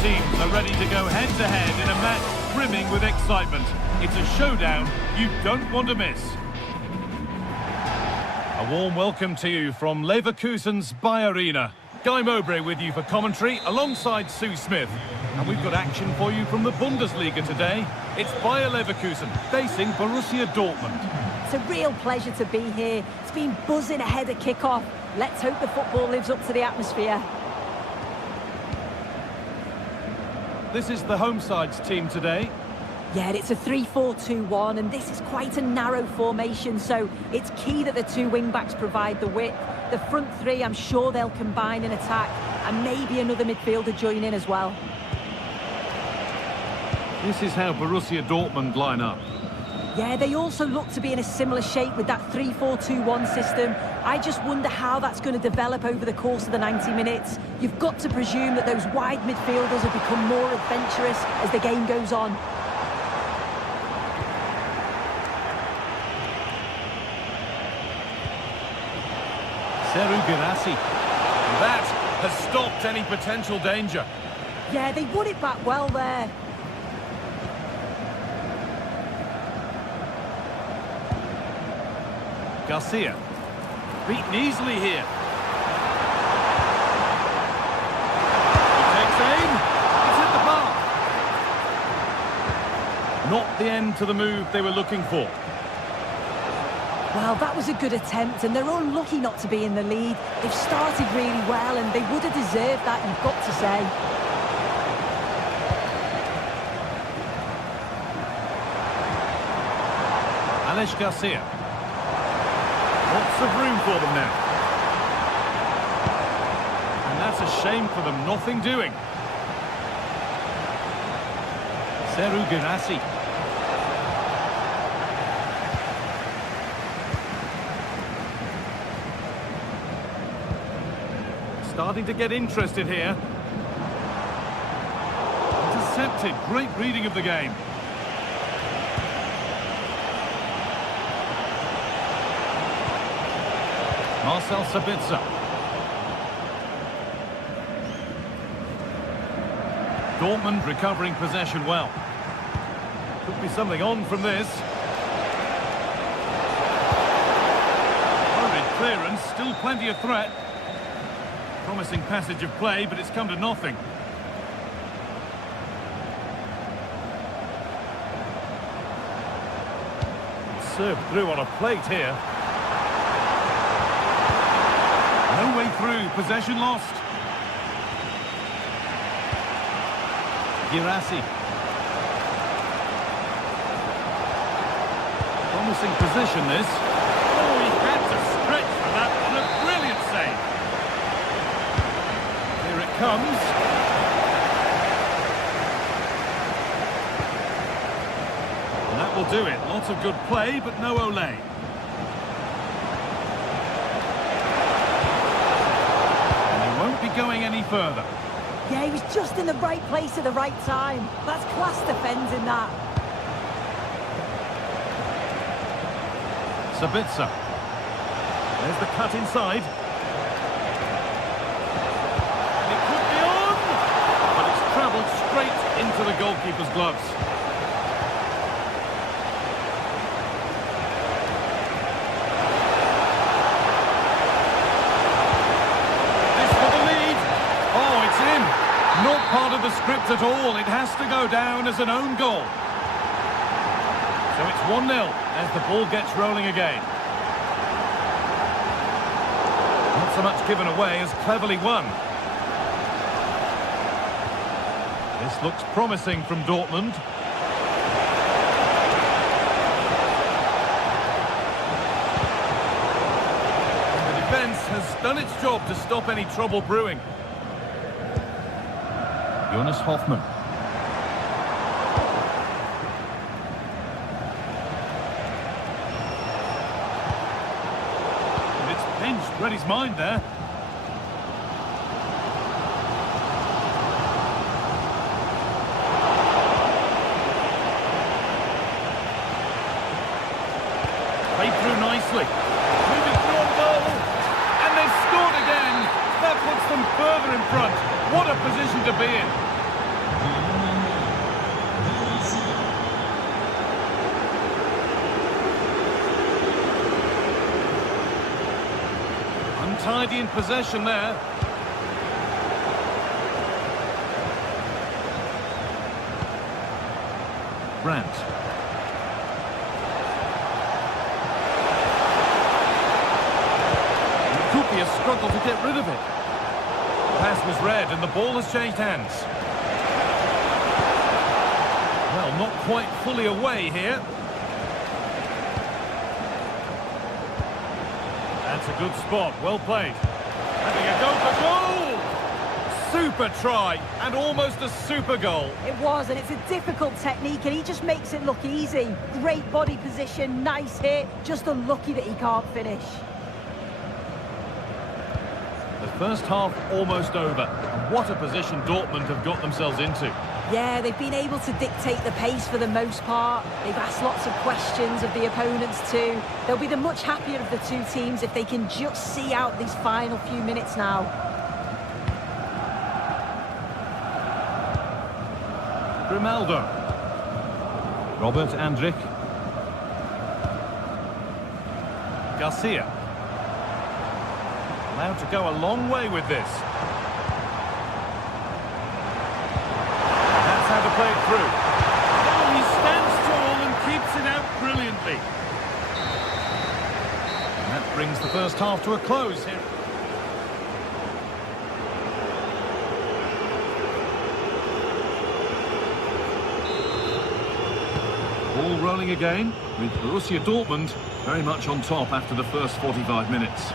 Teams are ready to go head-to-head in a match brimming with excitement. It's a showdown you don't want to miss. A warm welcome to you from Leverkusen's Bayer Arena. Guy Mowbray with you for commentary alongside Sue Smith. And we've got action for you from the Bundesliga today. It's Bayer Leverkusen facing Borussia Dortmund. It's a real pleasure to be here. It's been buzzing ahead of kick-off. Let's hope the football lives up to the atmosphere. This is the home side's team today. Yeah, it's a 3-4-2-1, and this is quite a narrow formation, so it's key that the two wing-backs provide the width. The front three, I'm sure they'll combine in attack, and maybe another midfielder join in as well. This is how Borussia Dortmund line up. Yeah, they also look to be in a similar shape with that 3-4-2-1 system. I just wonder how that's going to develop over the course of the 90 minutes. You've got to presume that those wide midfielders have become more adventurous as the game goes on. That has stopped any potential danger. Yeah, they won it back well there. Garcia. Beaten easily here. He takes aim. It's hit the bar. Not the end to the move they were looking for. Well, that was a good attempt, and they're unlucky not to be in the lead. They've started really well, and they would have deserved that, you've got to say. Garcia. Lots of room for them now. And that's a shame for them, nothing doing. Girassi. Starting to get interested here. Intercepted, great reading of the game. Marcel Sabitzer. Dortmund recovering possession well. Could be something on from this. Hurried clearance, still plenty of threat. Promising passage of play, but it's come to nothing. Served through on a plate here. No way through, possession lost. Girassi. Promising position this. Oh, he had to stretch for that. And a brilliant save. Here it comes. And that will do it. Lots of good play, but no Olé. Going any further. Yeah, he was just in the right place at the right time. That's class defending, that. Sabitzer. There's the cut inside. It could be on, but it's travelled straight into the goalkeeper's gloves. Not part of the script at all. It has to go down as an own goal. So it's 1-0 as the ball gets rolling again. Not so much given away as cleverly won. This looks promising from Dortmund. And the defence has done its job to stop any trouble brewing. Jonas Hoffmann. And it's pinched, read his mind there. Played through nicely. Moving through on goal. And they've scored again. That puts them further in front. What a position to be in. Untidy in possession there. Brandt. It could be a struggle to get rid of it. The pass was read and the ball has changed hands. Well, not quite fully away here. That's a good spot, well played. Having a go for goal! Super try, and almost a super goal. It was, and it's a difficult technique, and he just makes it look easy. Great body position, nice hit, just unlucky that he can't finish. First half almost over. And what a position Dortmund have got themselves into. Yeah, they've been able to dictate the pace for the most part. They've asked lots of questions of the opponents too. They'll be the much happier of the two teams if they can just see out these final few minutes now. Grimaldo. Robert Andrich. Garcia. Allowed to go a long way with this. That's how to play it through. Oh, he stands tall and keeps it out brilliantly. And that brings the first half to a close here. Ball rolling again, with Borussia Dortmund very much on top after the first 45 minutes.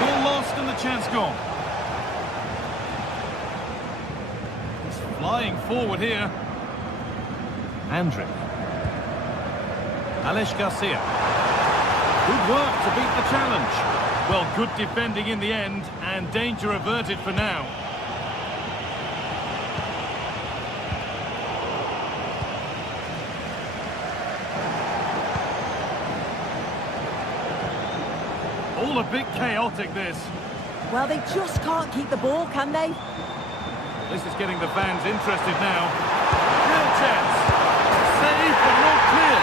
Ball lost and the chance gone. He's flying forward here. Andrich. Alex Garcia. Good work to beat the challenge. Well, good defending in the end, and danger averted for now. All a bit chaotic, this. Well, they just can't keep the ball, can they? This is getting the fans interested now. Real chance. Save, but not clear.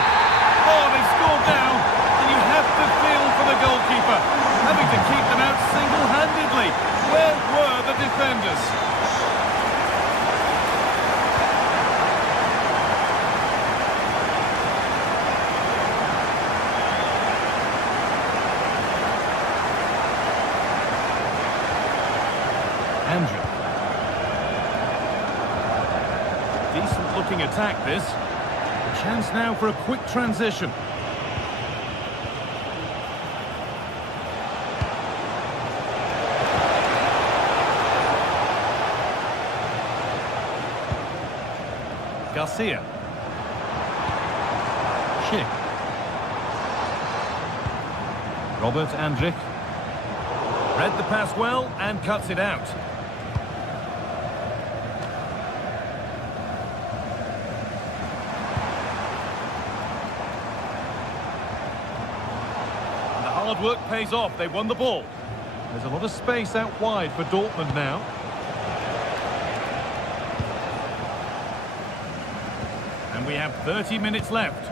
Oh, they've scored now, and you have to feel for the goalkeeper. Having to keep them out single-handedly. Where were the defenders? Andrew. Decent-looking attack, this. A chance now for a quick transition. Garcia. Schick. Robert Andrich. Read the pass well and cuts it out. And the hard work pays off. They won the ball. There's a lot of space out wide for Dortmund now. And we have 30 minutes left.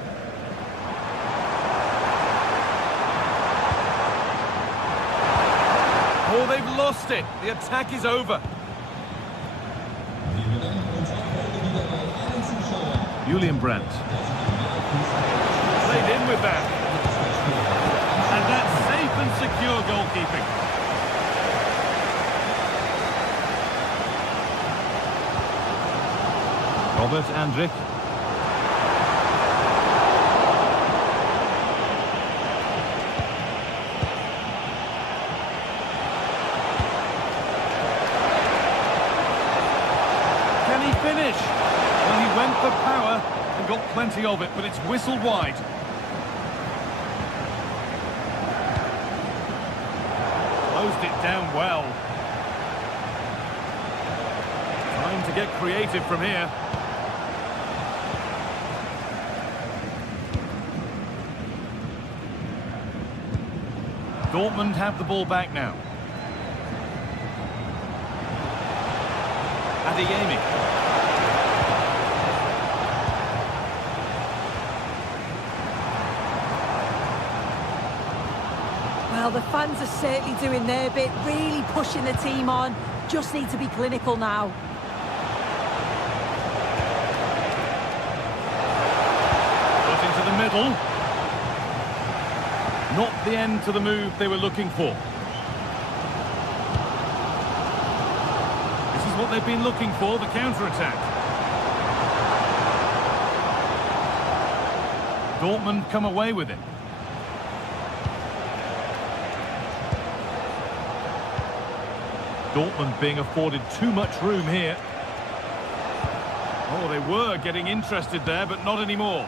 Oh, they've lost it. The attack is over. Julian Brandt. Played in with that. And that's safe and secure goalkeeping. Robert Andrich. Finish. Well, he went for power and got plenty of it, but it's whistled wide. Closed it down well. Trying to get creative from here. Dortmund have the ball back now. Adeyemi. Well, the fans are certainly doing their bit, really pushing the team on. Just need to be clinical now. Put into the middle. Not the end to the move they were looking for. This is what they've been looking for, the counter-attack. Dortmund come away with it. Dortmund being afforded too much room here. Oh, they were getting interested there, but not anymore.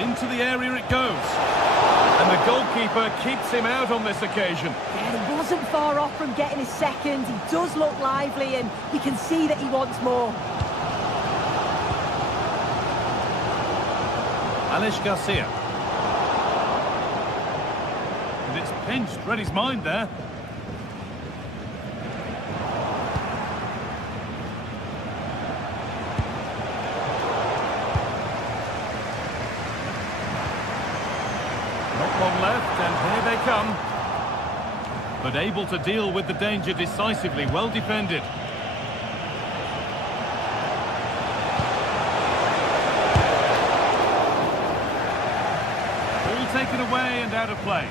Into the area it goes. And the goalkeeper keeps him out on this occasion. Yeah, he wasn't far off from getting his second. He does look lively, and you can see that he wants more. Alex Garcia. And it's pinched. Read his mind there. Not long left, and here they come. But able to deal with the danger decisively, well defended. All taken away and out of play.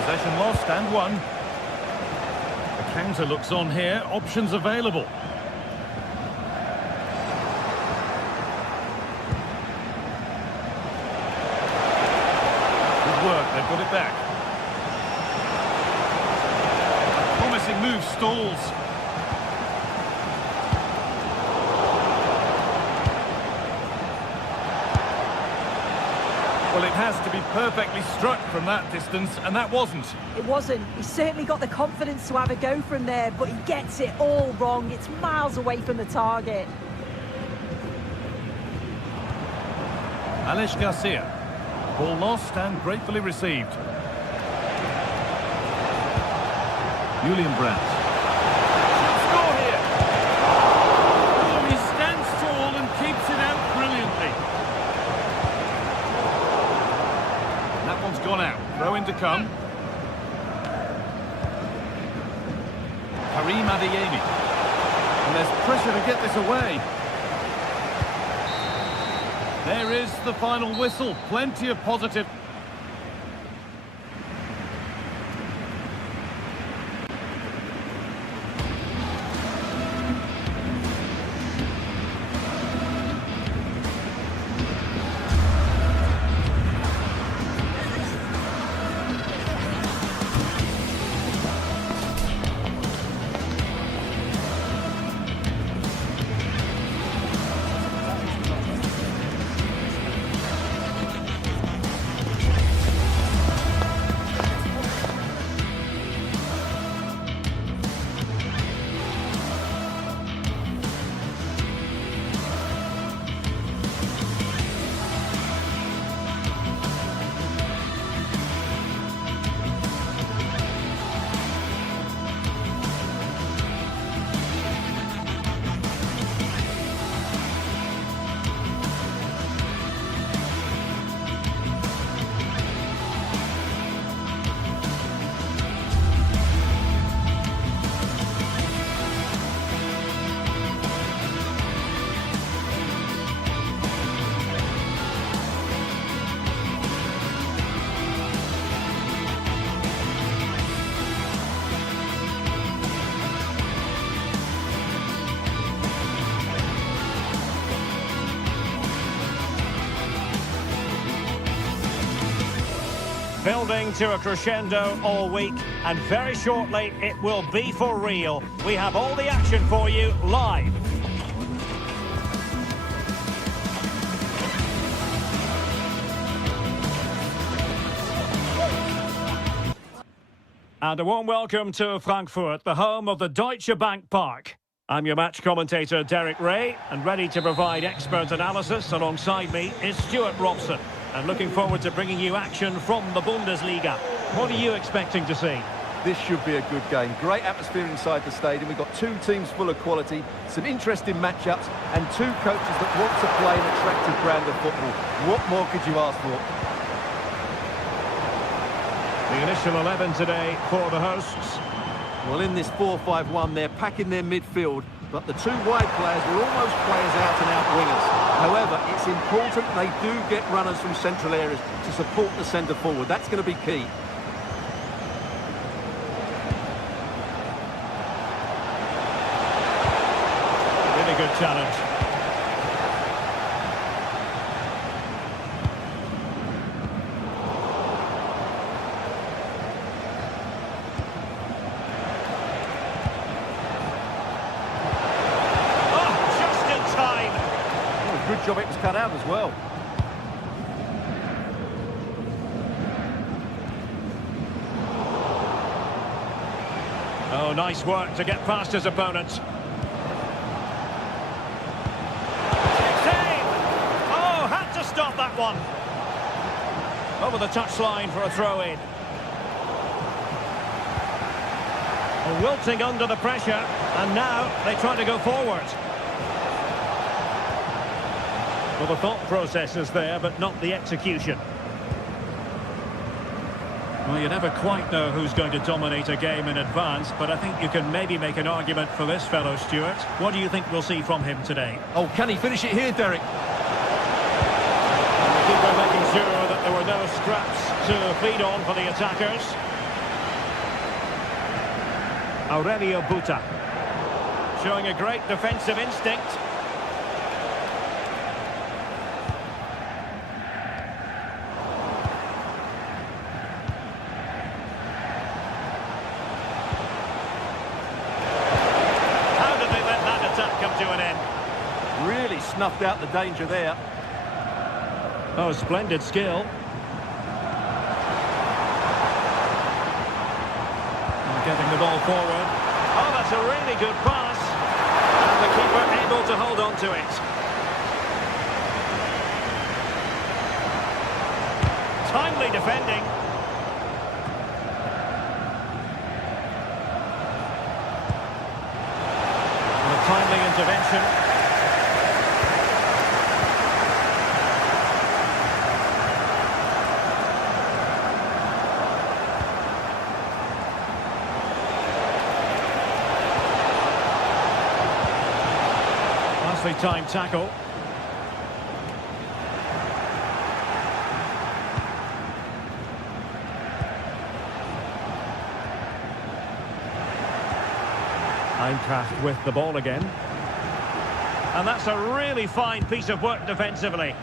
Possession lost and won. The counter looks on here, options available. They've got it back. A promising move stalls. Well, it has to be perfectly struck from that distance, and that wasn't. It wasn't. He certainly got the confidence to have a go from there, but he gets it all wrong. It's miles away from the target. Alex Garcia. Ball lost and gratefully received. Julian Brandt. Score here! Oh, he stands tall and keeps it out brilliantly. And that one's gone out. Throw in to come. Karim Adeyemi. And there's pressure to get this away. There is the final whistle. Plenty of positive. Building to a crescendo all week, and very shortly it will be for real. We have all the action for you live. And a warm welcome to Frankfurt, the home of the Deutsche Bank Park. I'm your match commentator, Derek Ray, and ready to provide expert analysis alongside me is Stuart Robson. And looking forward to bringing you action from the Bundesliga. What are you expecting to see? This should be a good game. Great atmosphere inside the stadium. We've got two teams full of quality, some interesting matchups, and two coaches that want to play an attractive brand of football. What more could you ask for? The initial 11 today for the hosts. Well, in this 4-5-1, they're packing their midfield, but the two wide players were almost players out-and-out wingers. However, it's important they do get runners from central areas to support the centre forward. That's going to be key. Very good challenge. Oh, just in time. Oh, good job it was cut out as well. Oh, nice work to get past his opponents. Save! Oh, had to stop that one. Over the touchline for a throw-in. Wilting under the pressure, and now they try to go forward. Well, the thought process is there, but not the execution. Well, you never quite know who's going to dominate a game in advance, but I think you can maybe make an argument for this fellow, Stuart. What do you think we'll see from him today? Oh, can he finish it here, Derek? And the keeper making sure that there were no scraps to feed on for the attackers. Aurelio Buta, showing a great defensive instinct. To an end. Really snuffed out the danger there. Oh, splendid skill. And getting the ball forward. Oh, that's a really good pass. And the keeper able to hold on to it. Timely defending. Timely intervention. Nicely timed tackle. Eintracht with the ball again. And that's a really fine piece of work defensively.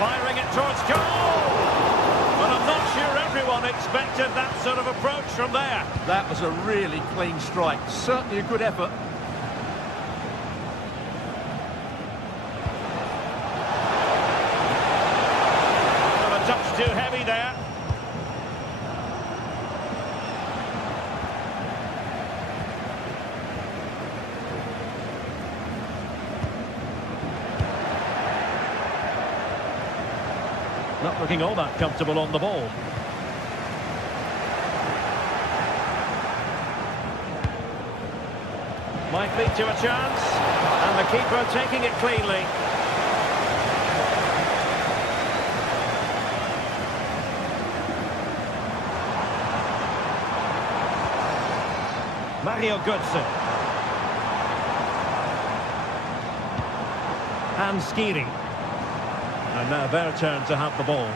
Firing it towards goal! But I'm not sure everyone expected that sort of approach from there. That was a really clean strike. Certainly a good effort. Too heavy there. Not looking all that comfortable on the ball. Might lead to a chance. And the keeper taking it cleanly. Mario Götze. And Skiri. And now their turn to have the ball.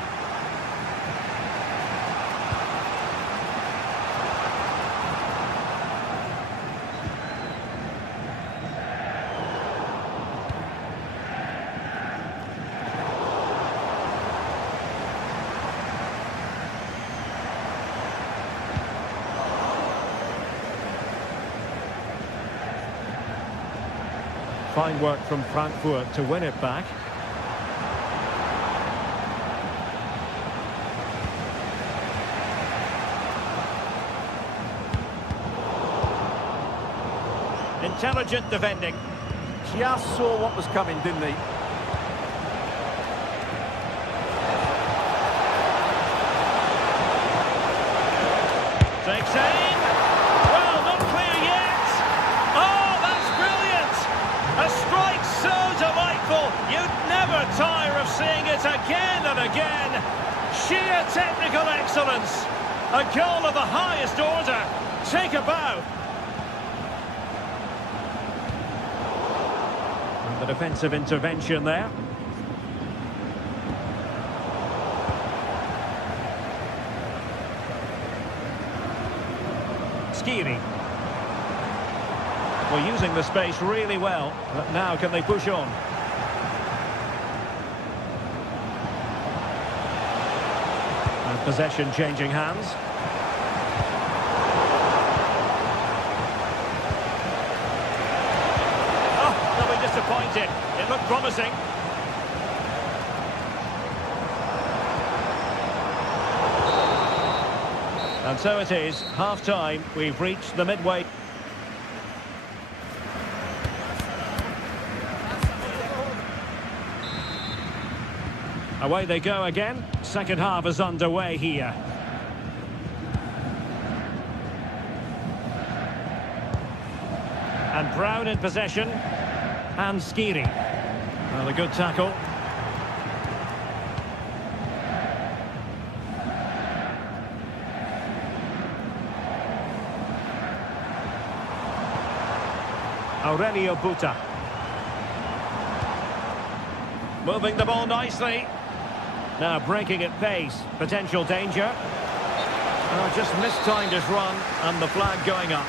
Fine work from Frankfurt to win it back. Intelligent defending. Just saw what was coming, didn't he? Takes aim. Well, not clear yet. Oh, that's brilliant. A strike so delightful. You'd never tire of seeing it again and again. Sheer technical excellence. A goal of the highest order. Take a bow. And the defensive intervention there. Skiri. Well, using the space really well, but now can they push on? And possession changing hands. Oh, they'll be disappointed. It looked promising. And so it is, half-time. We've reached the midway. Away they go again. Second half is underway here. And Brown in possession. And Skiri. Well, a good tackle. Aurelio Buta. Moving the ball nicely. Now breaking at pace. Potential danger. Oh, just mistimed his run and the flag going up.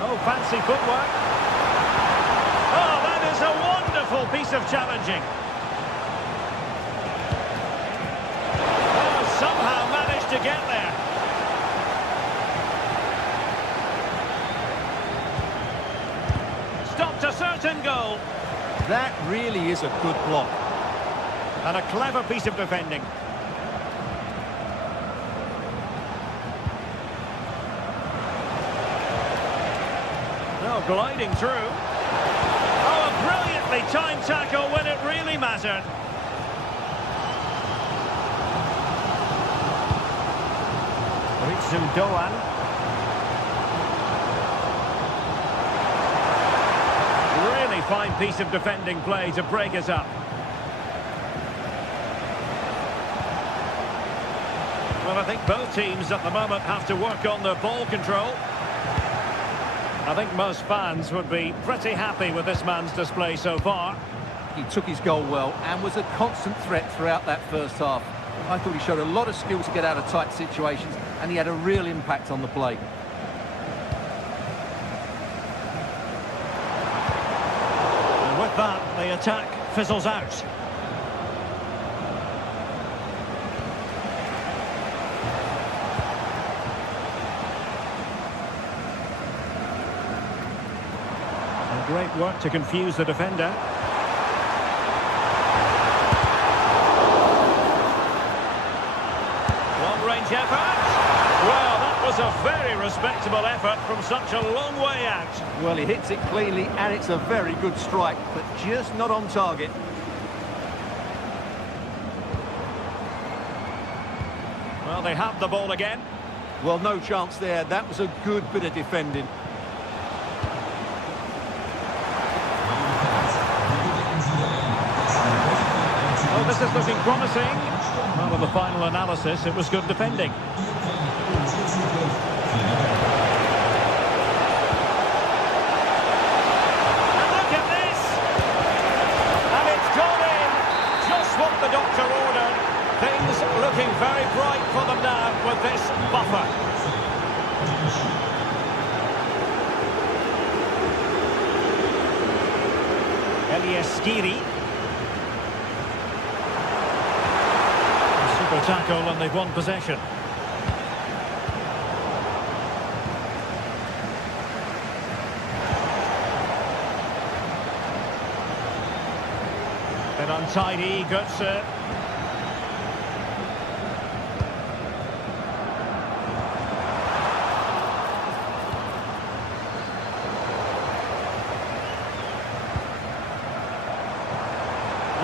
Oh, fancy footwork. Oh, that is a wonderful piece of challenging. Oh, somehow managed to get there. Stopped a certain goal. That really is a good block. And a clever piece of defending. Oh, gliding through. Oh, a brilliantly timed tackle when it really mattered. Ritsu Doan. Really fine piece of defending play to break us up. Well, I think both teams at the moment have to work on their ball control. I think most fans would be pretty happy with this man's display so far. He took his goal well and was a constant threat throughout that first half. I thought he showed a lot of skill to get out of tight situations, and he had a real impact on the play. And with that, the attack fizzles out. Great work to confuse the defender. Long-range effort. Well, that was a very respectable effort from such a long way out. Well, he hits it cleanly, and it's a very good strike, but just not on target. Well, they have the ball again. Well, no chance there. That was a good bit of defending. Oh, this is looking promising. Well, with the final analysis, it was good defending. And look at this! And it's gone in! Just what the doctor ordered. Things looking very bright for them now with this buffer. Skiri. Super tackle and they've won possession. Bit untidy, Götze.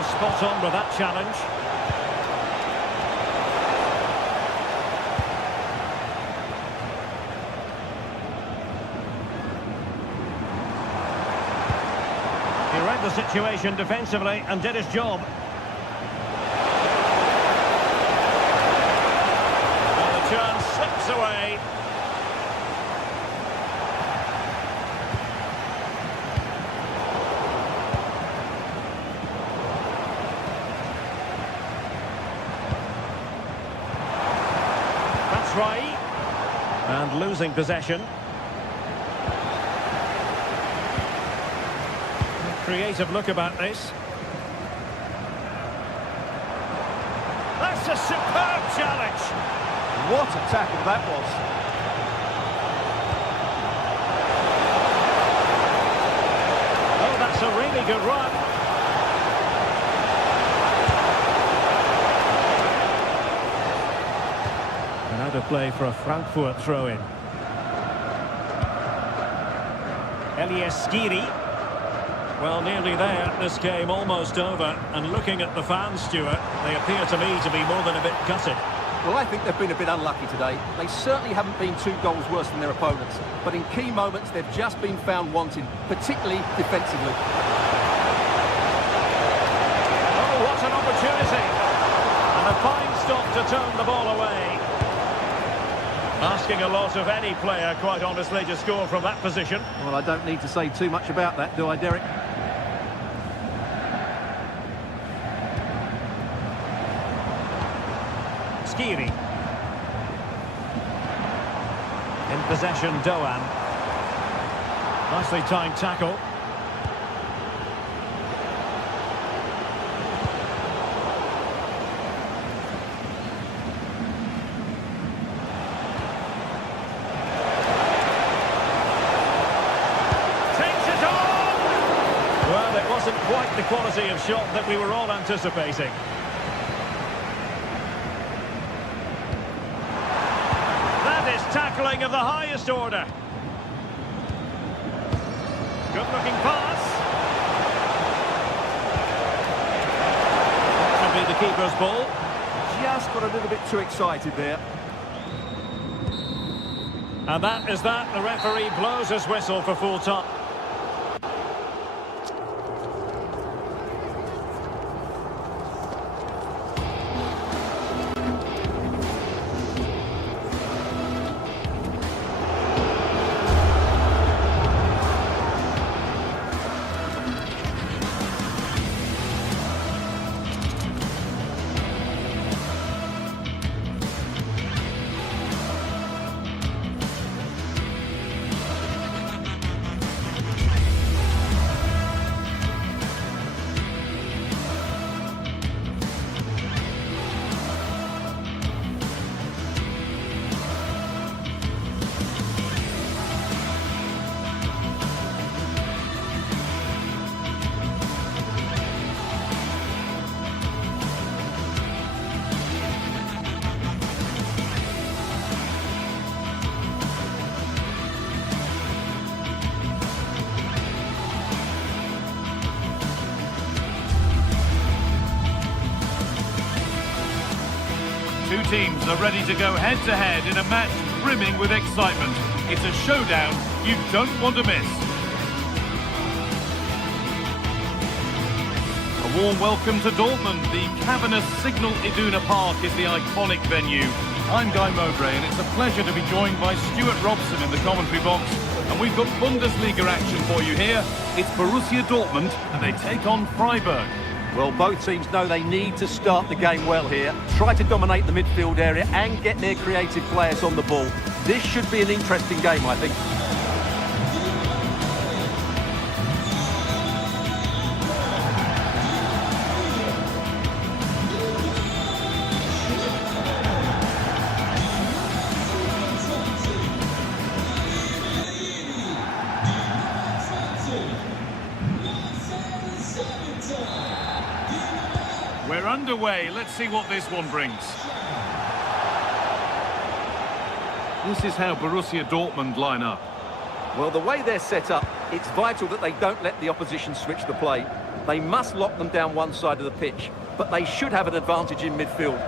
Spot on with that challenge. He read the situation defensively and did his job. And the chance slips away. Batshuayi. And losing possession. Creative look about this. That's a superb challenge. What a tackle that was. Oh, that's a really good run. And out of play for a Frankfurt throw-in. Elias Skiri. Well, nearly there. This game almost over. And looking at the fans, Stuart, they appear to me to be more than a bit gutted. Well, I think they've been a bit unlucky today. They certainly haven't been 2 goals worse than their opponents. But in key moments, they've just been found wanting, particularly defensively. Oh, what an opportunity. And a fine stop to turn the ball away. Asking a lot of any player, quite honestly, to score from that position. Well, I don't need to say too much about that, do I, Derek? Skiri. In possession, Doan. Nicely timed tackle. Takes it on! Well, it wasn't quite the quality of shot that we were all anticipating. Tackling of the highest order. Good looking pass. That should be the keeper's ball. Just got a little bit too excited there. And that is that. The referee blows his whistle for full time. Two teams are ready to go head-to-head in a match brimming with excitement. It's a showdown you don't want to miss. A warm welcome to Dortmund. The cavernous Signal Iduna Park is the iconic venue. I'm Guy Mowbray, and it's a pleasure to be joined by Stuart Robson in the commentary box. And we've got Bundesliga action for you here. It's Borussia Dortmund, and they take on Freiburg. Well, both teams know they need to start the game well here. Try to dominate the midfield area and get their creative players on the ball. This should be an interesting game, I think. We're underway. Let's see what this one brings. This is how Borussia Dortmund line up. Well, the way they're set up, it's vital that they don't let the opposition switch the play. They must lock them down one side of the pitch, but they should have an advantage in midfield.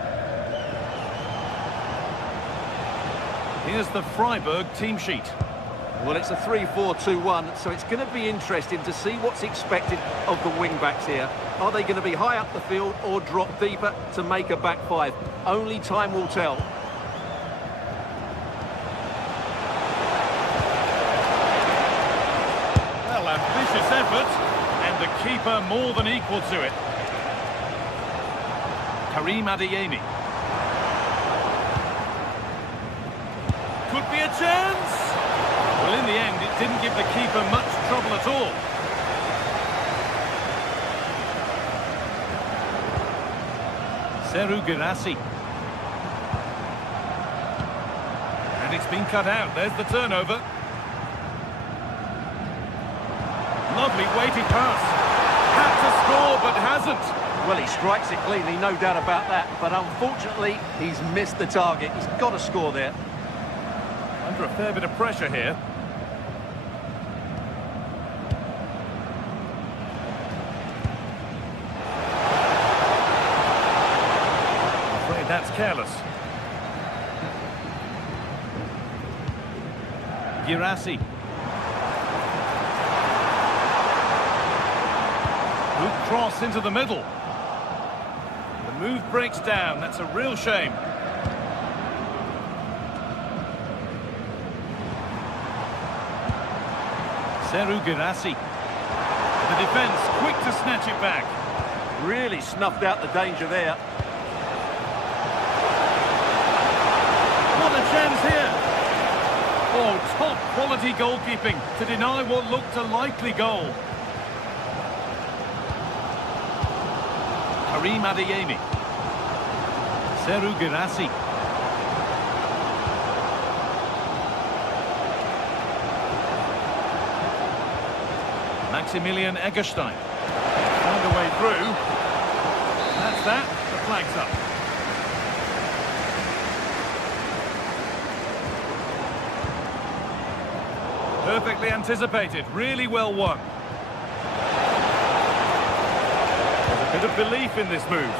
Here's the Freiburg team sheet. Well, it's a 3-4-2-1, so it's going to be interesting to see what's expected of the wing-backs here. Are they going to be high up the field or drop deeper to make a back five? Only time will tell. Well, ambitious effort, and the keeper more than equal to it. Karim Adeyemi. Might be a chance! Well, in the end, it didn't give the keeper much trouble at all. Seru Girassi. And it's been cut out. There's the turnover. Lovely weighted pass. Had to score, but hasn't. Well, he strikes it cleanly, no doubt about that. But unfortunately, he's missed the target. He's got to score there. Under a fair bit of pressure here. I'm afraid that's careless. Girassi. Good cross into the middle. The move breaks down. That's a real shame. Seru Girassi. The defence quick to snatch it back. Really snuffed out the danger there. What a chance here. Oh, top quality goalkeeping to deny what looked a likely goal. Karim Adeyemi. Seru Girassi. Maximilian Eggestein. Found a way through. That's that. The flag's up. Perfectly anticipated. Really well won. There's a bit of belief in this move.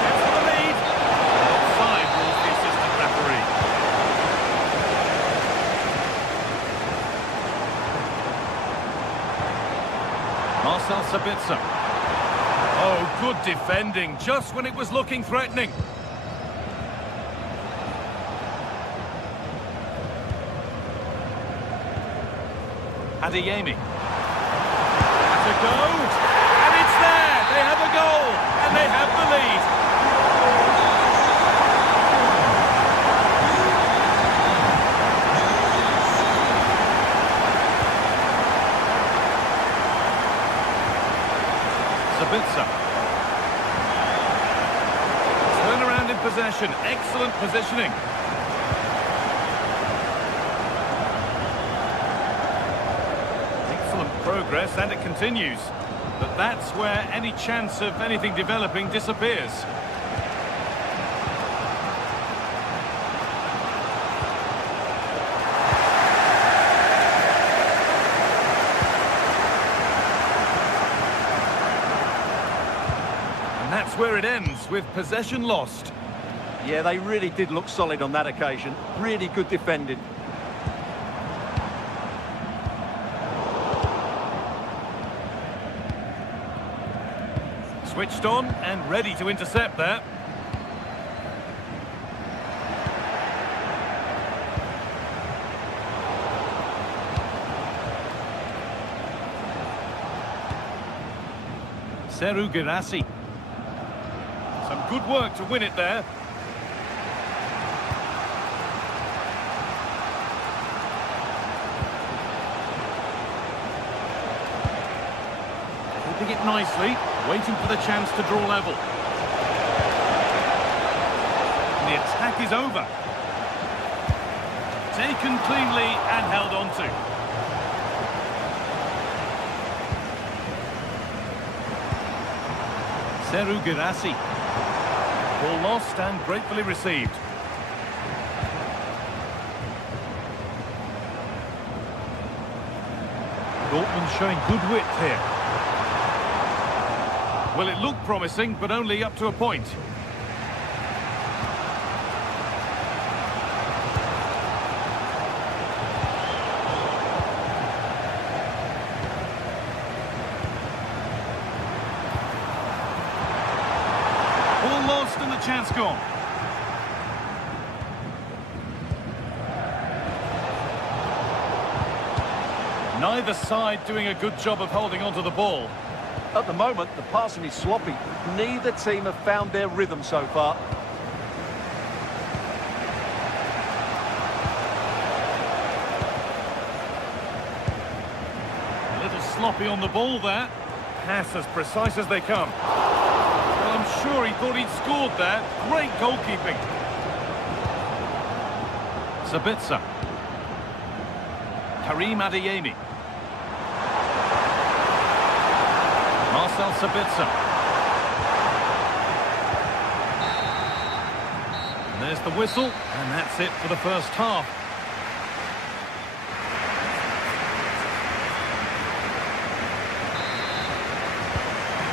Chance for the lead. Offside rules the assistant referee. Marcel Sabitzer. Oh, good defending, just when it was looking threatening. Adeyemi. That's a go, and it's there! They have a goal, and they have the lead. Sabitzer. Turn around in possession, excellent positioning. Progress, and it continues, but that's where any chance of anything developing disappears. And that's where it ends, with possession lost. Yeah, they really did look solid on that occasion. Really good defending. Switched on and ready to intercept there. Seru Girassi. Some good work to win it there. Holding it nicely. Waiting for the chance to draw level. And the attack is over. Taken cleanly and held on to. Seru Girassi. Ball lost and gratefully received. Dortmund showing good width here. Well, it looked promising, but only up to a point. Ball lost and the chance gone. Neither side doing a good job of holding onto the ball. At the moment, the passing is sloppy. Neither team have found their rhythm so far. sloppy on the ball there. Pass as precise as they come. Well, I'm sure he thought he'd scored there. Great goalkeeping. Sabitzer. Karim Adeyemi. Marcel Sabitzer. And there's the whistle, and that's it for the first half.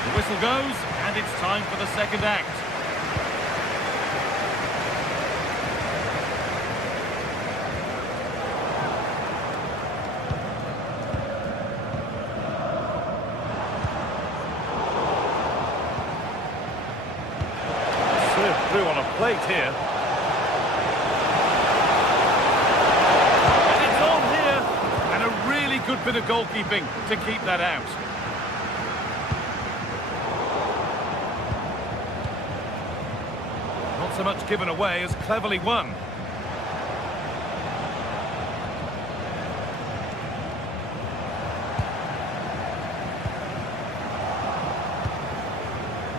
The whistle goes, and it's time for the second act. Through on a plate here. And it's on here. And a really good bit of goalkeeping to keep that out. Not so much given away as cleverly won.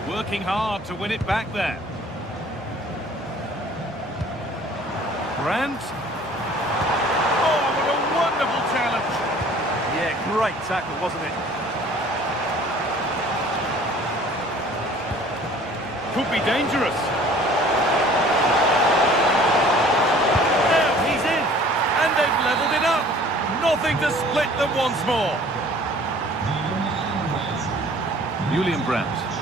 Working hard to win it back there. Brandt. Oh, what a wonderful challenge. Yeah, great tackle, wasn't it? Could be dangerous. Now he's in. And they've levelled it up. Nothing to split them once more. Julian Brandt.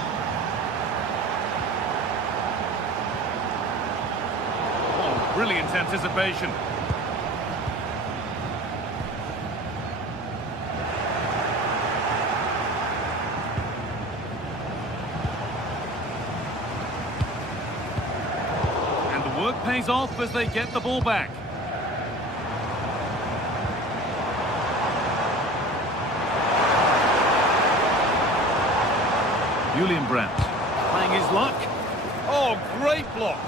Brilliant anticipation. And the work pays off as they get the ball back. Julian Brandt playing his luck. Oh, great block.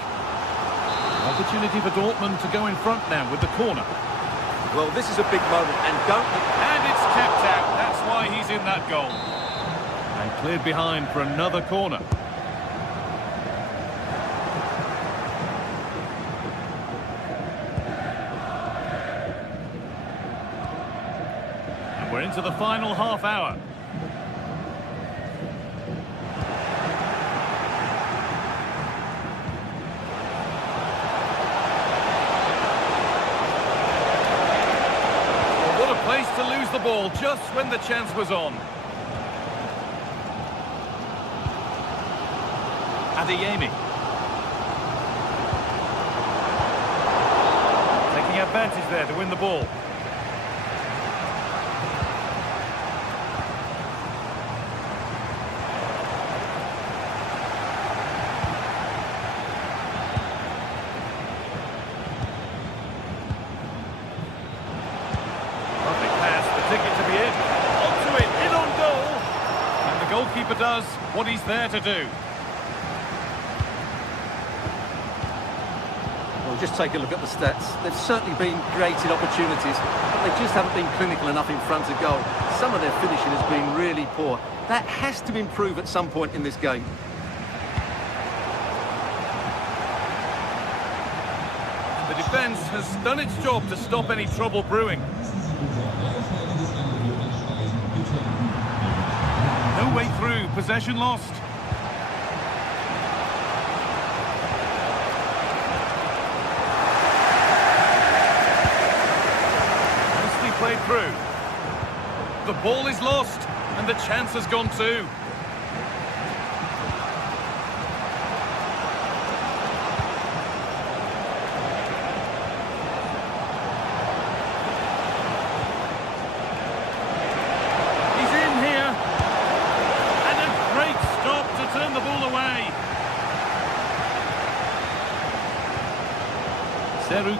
Opportunity for Dortmund to go in front now with the corner. Well, this is a big moment, and And it's kept out. That's why he's in that goal. And cleared behind for another corner. And we're into the final half hour. Place to lose the ball just when the chance was on. Adeyemi. Taking advantage there to win the ball. Goalkeeper does what he's there to do. well, just take a look at the stats. They've certainly been created opportunities, but they just haven't been clinical enough in front of goal. Some of their finishing has been really poor. That has to improve at some point in this game. The defence has done its job to stop any trouble brewing. No way through, possession lost. Nicely played through. The ball is lost, and the chance has gone too.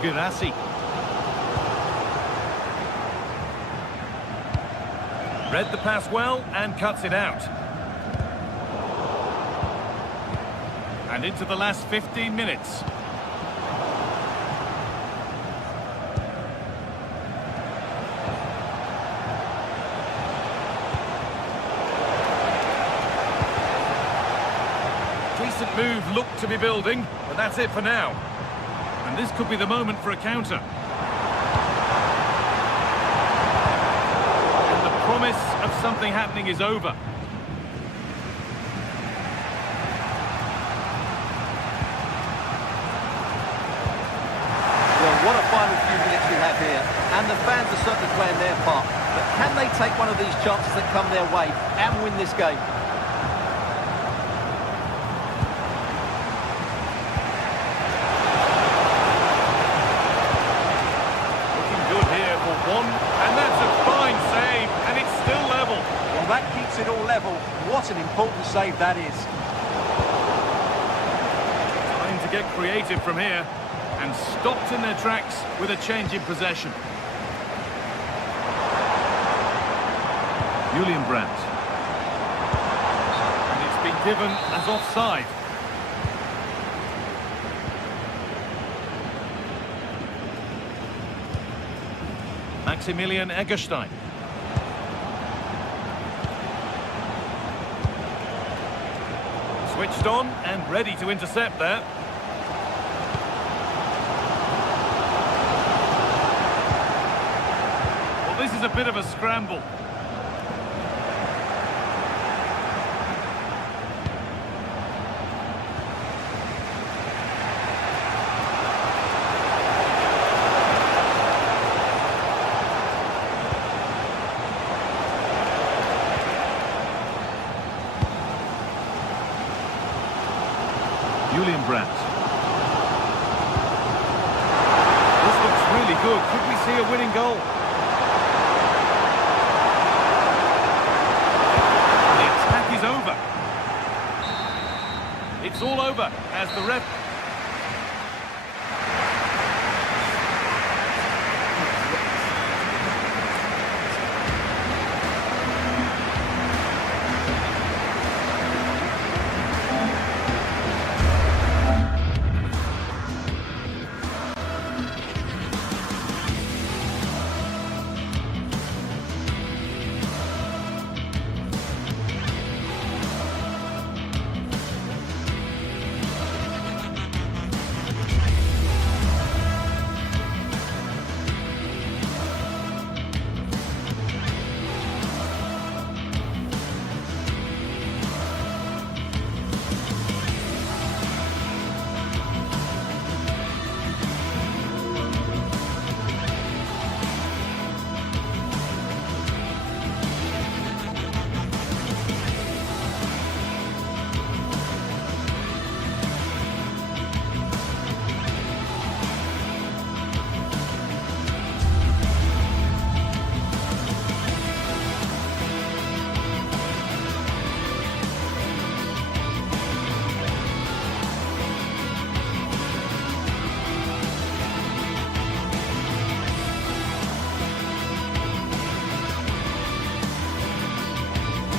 Girassi. Read the pass well and cuts it out. And into the last 15 minutes. decent move looked to be building, but that's it for now. And this could be the moment for a counter. And the promise of something happening is over. Well, what a final few minutes we have here. And the fans are certainly playing their part. But can they take one of these chances that come their way and win this game? Looking good here for one, and that's a fine save, and it's still level. Well, that keeps it all level. What an important save that is. Trying to get creative from here, and stopped in their tracks with a change in possession. Julian Brandt. And it's been given as offside. Maximilian Eggestein. Switched on and ready to intercept there. Well, this is a bit of a scramble. Julian Brandt. This looks really good. Could we see a winning goal? The attack is over. It's all over as the ref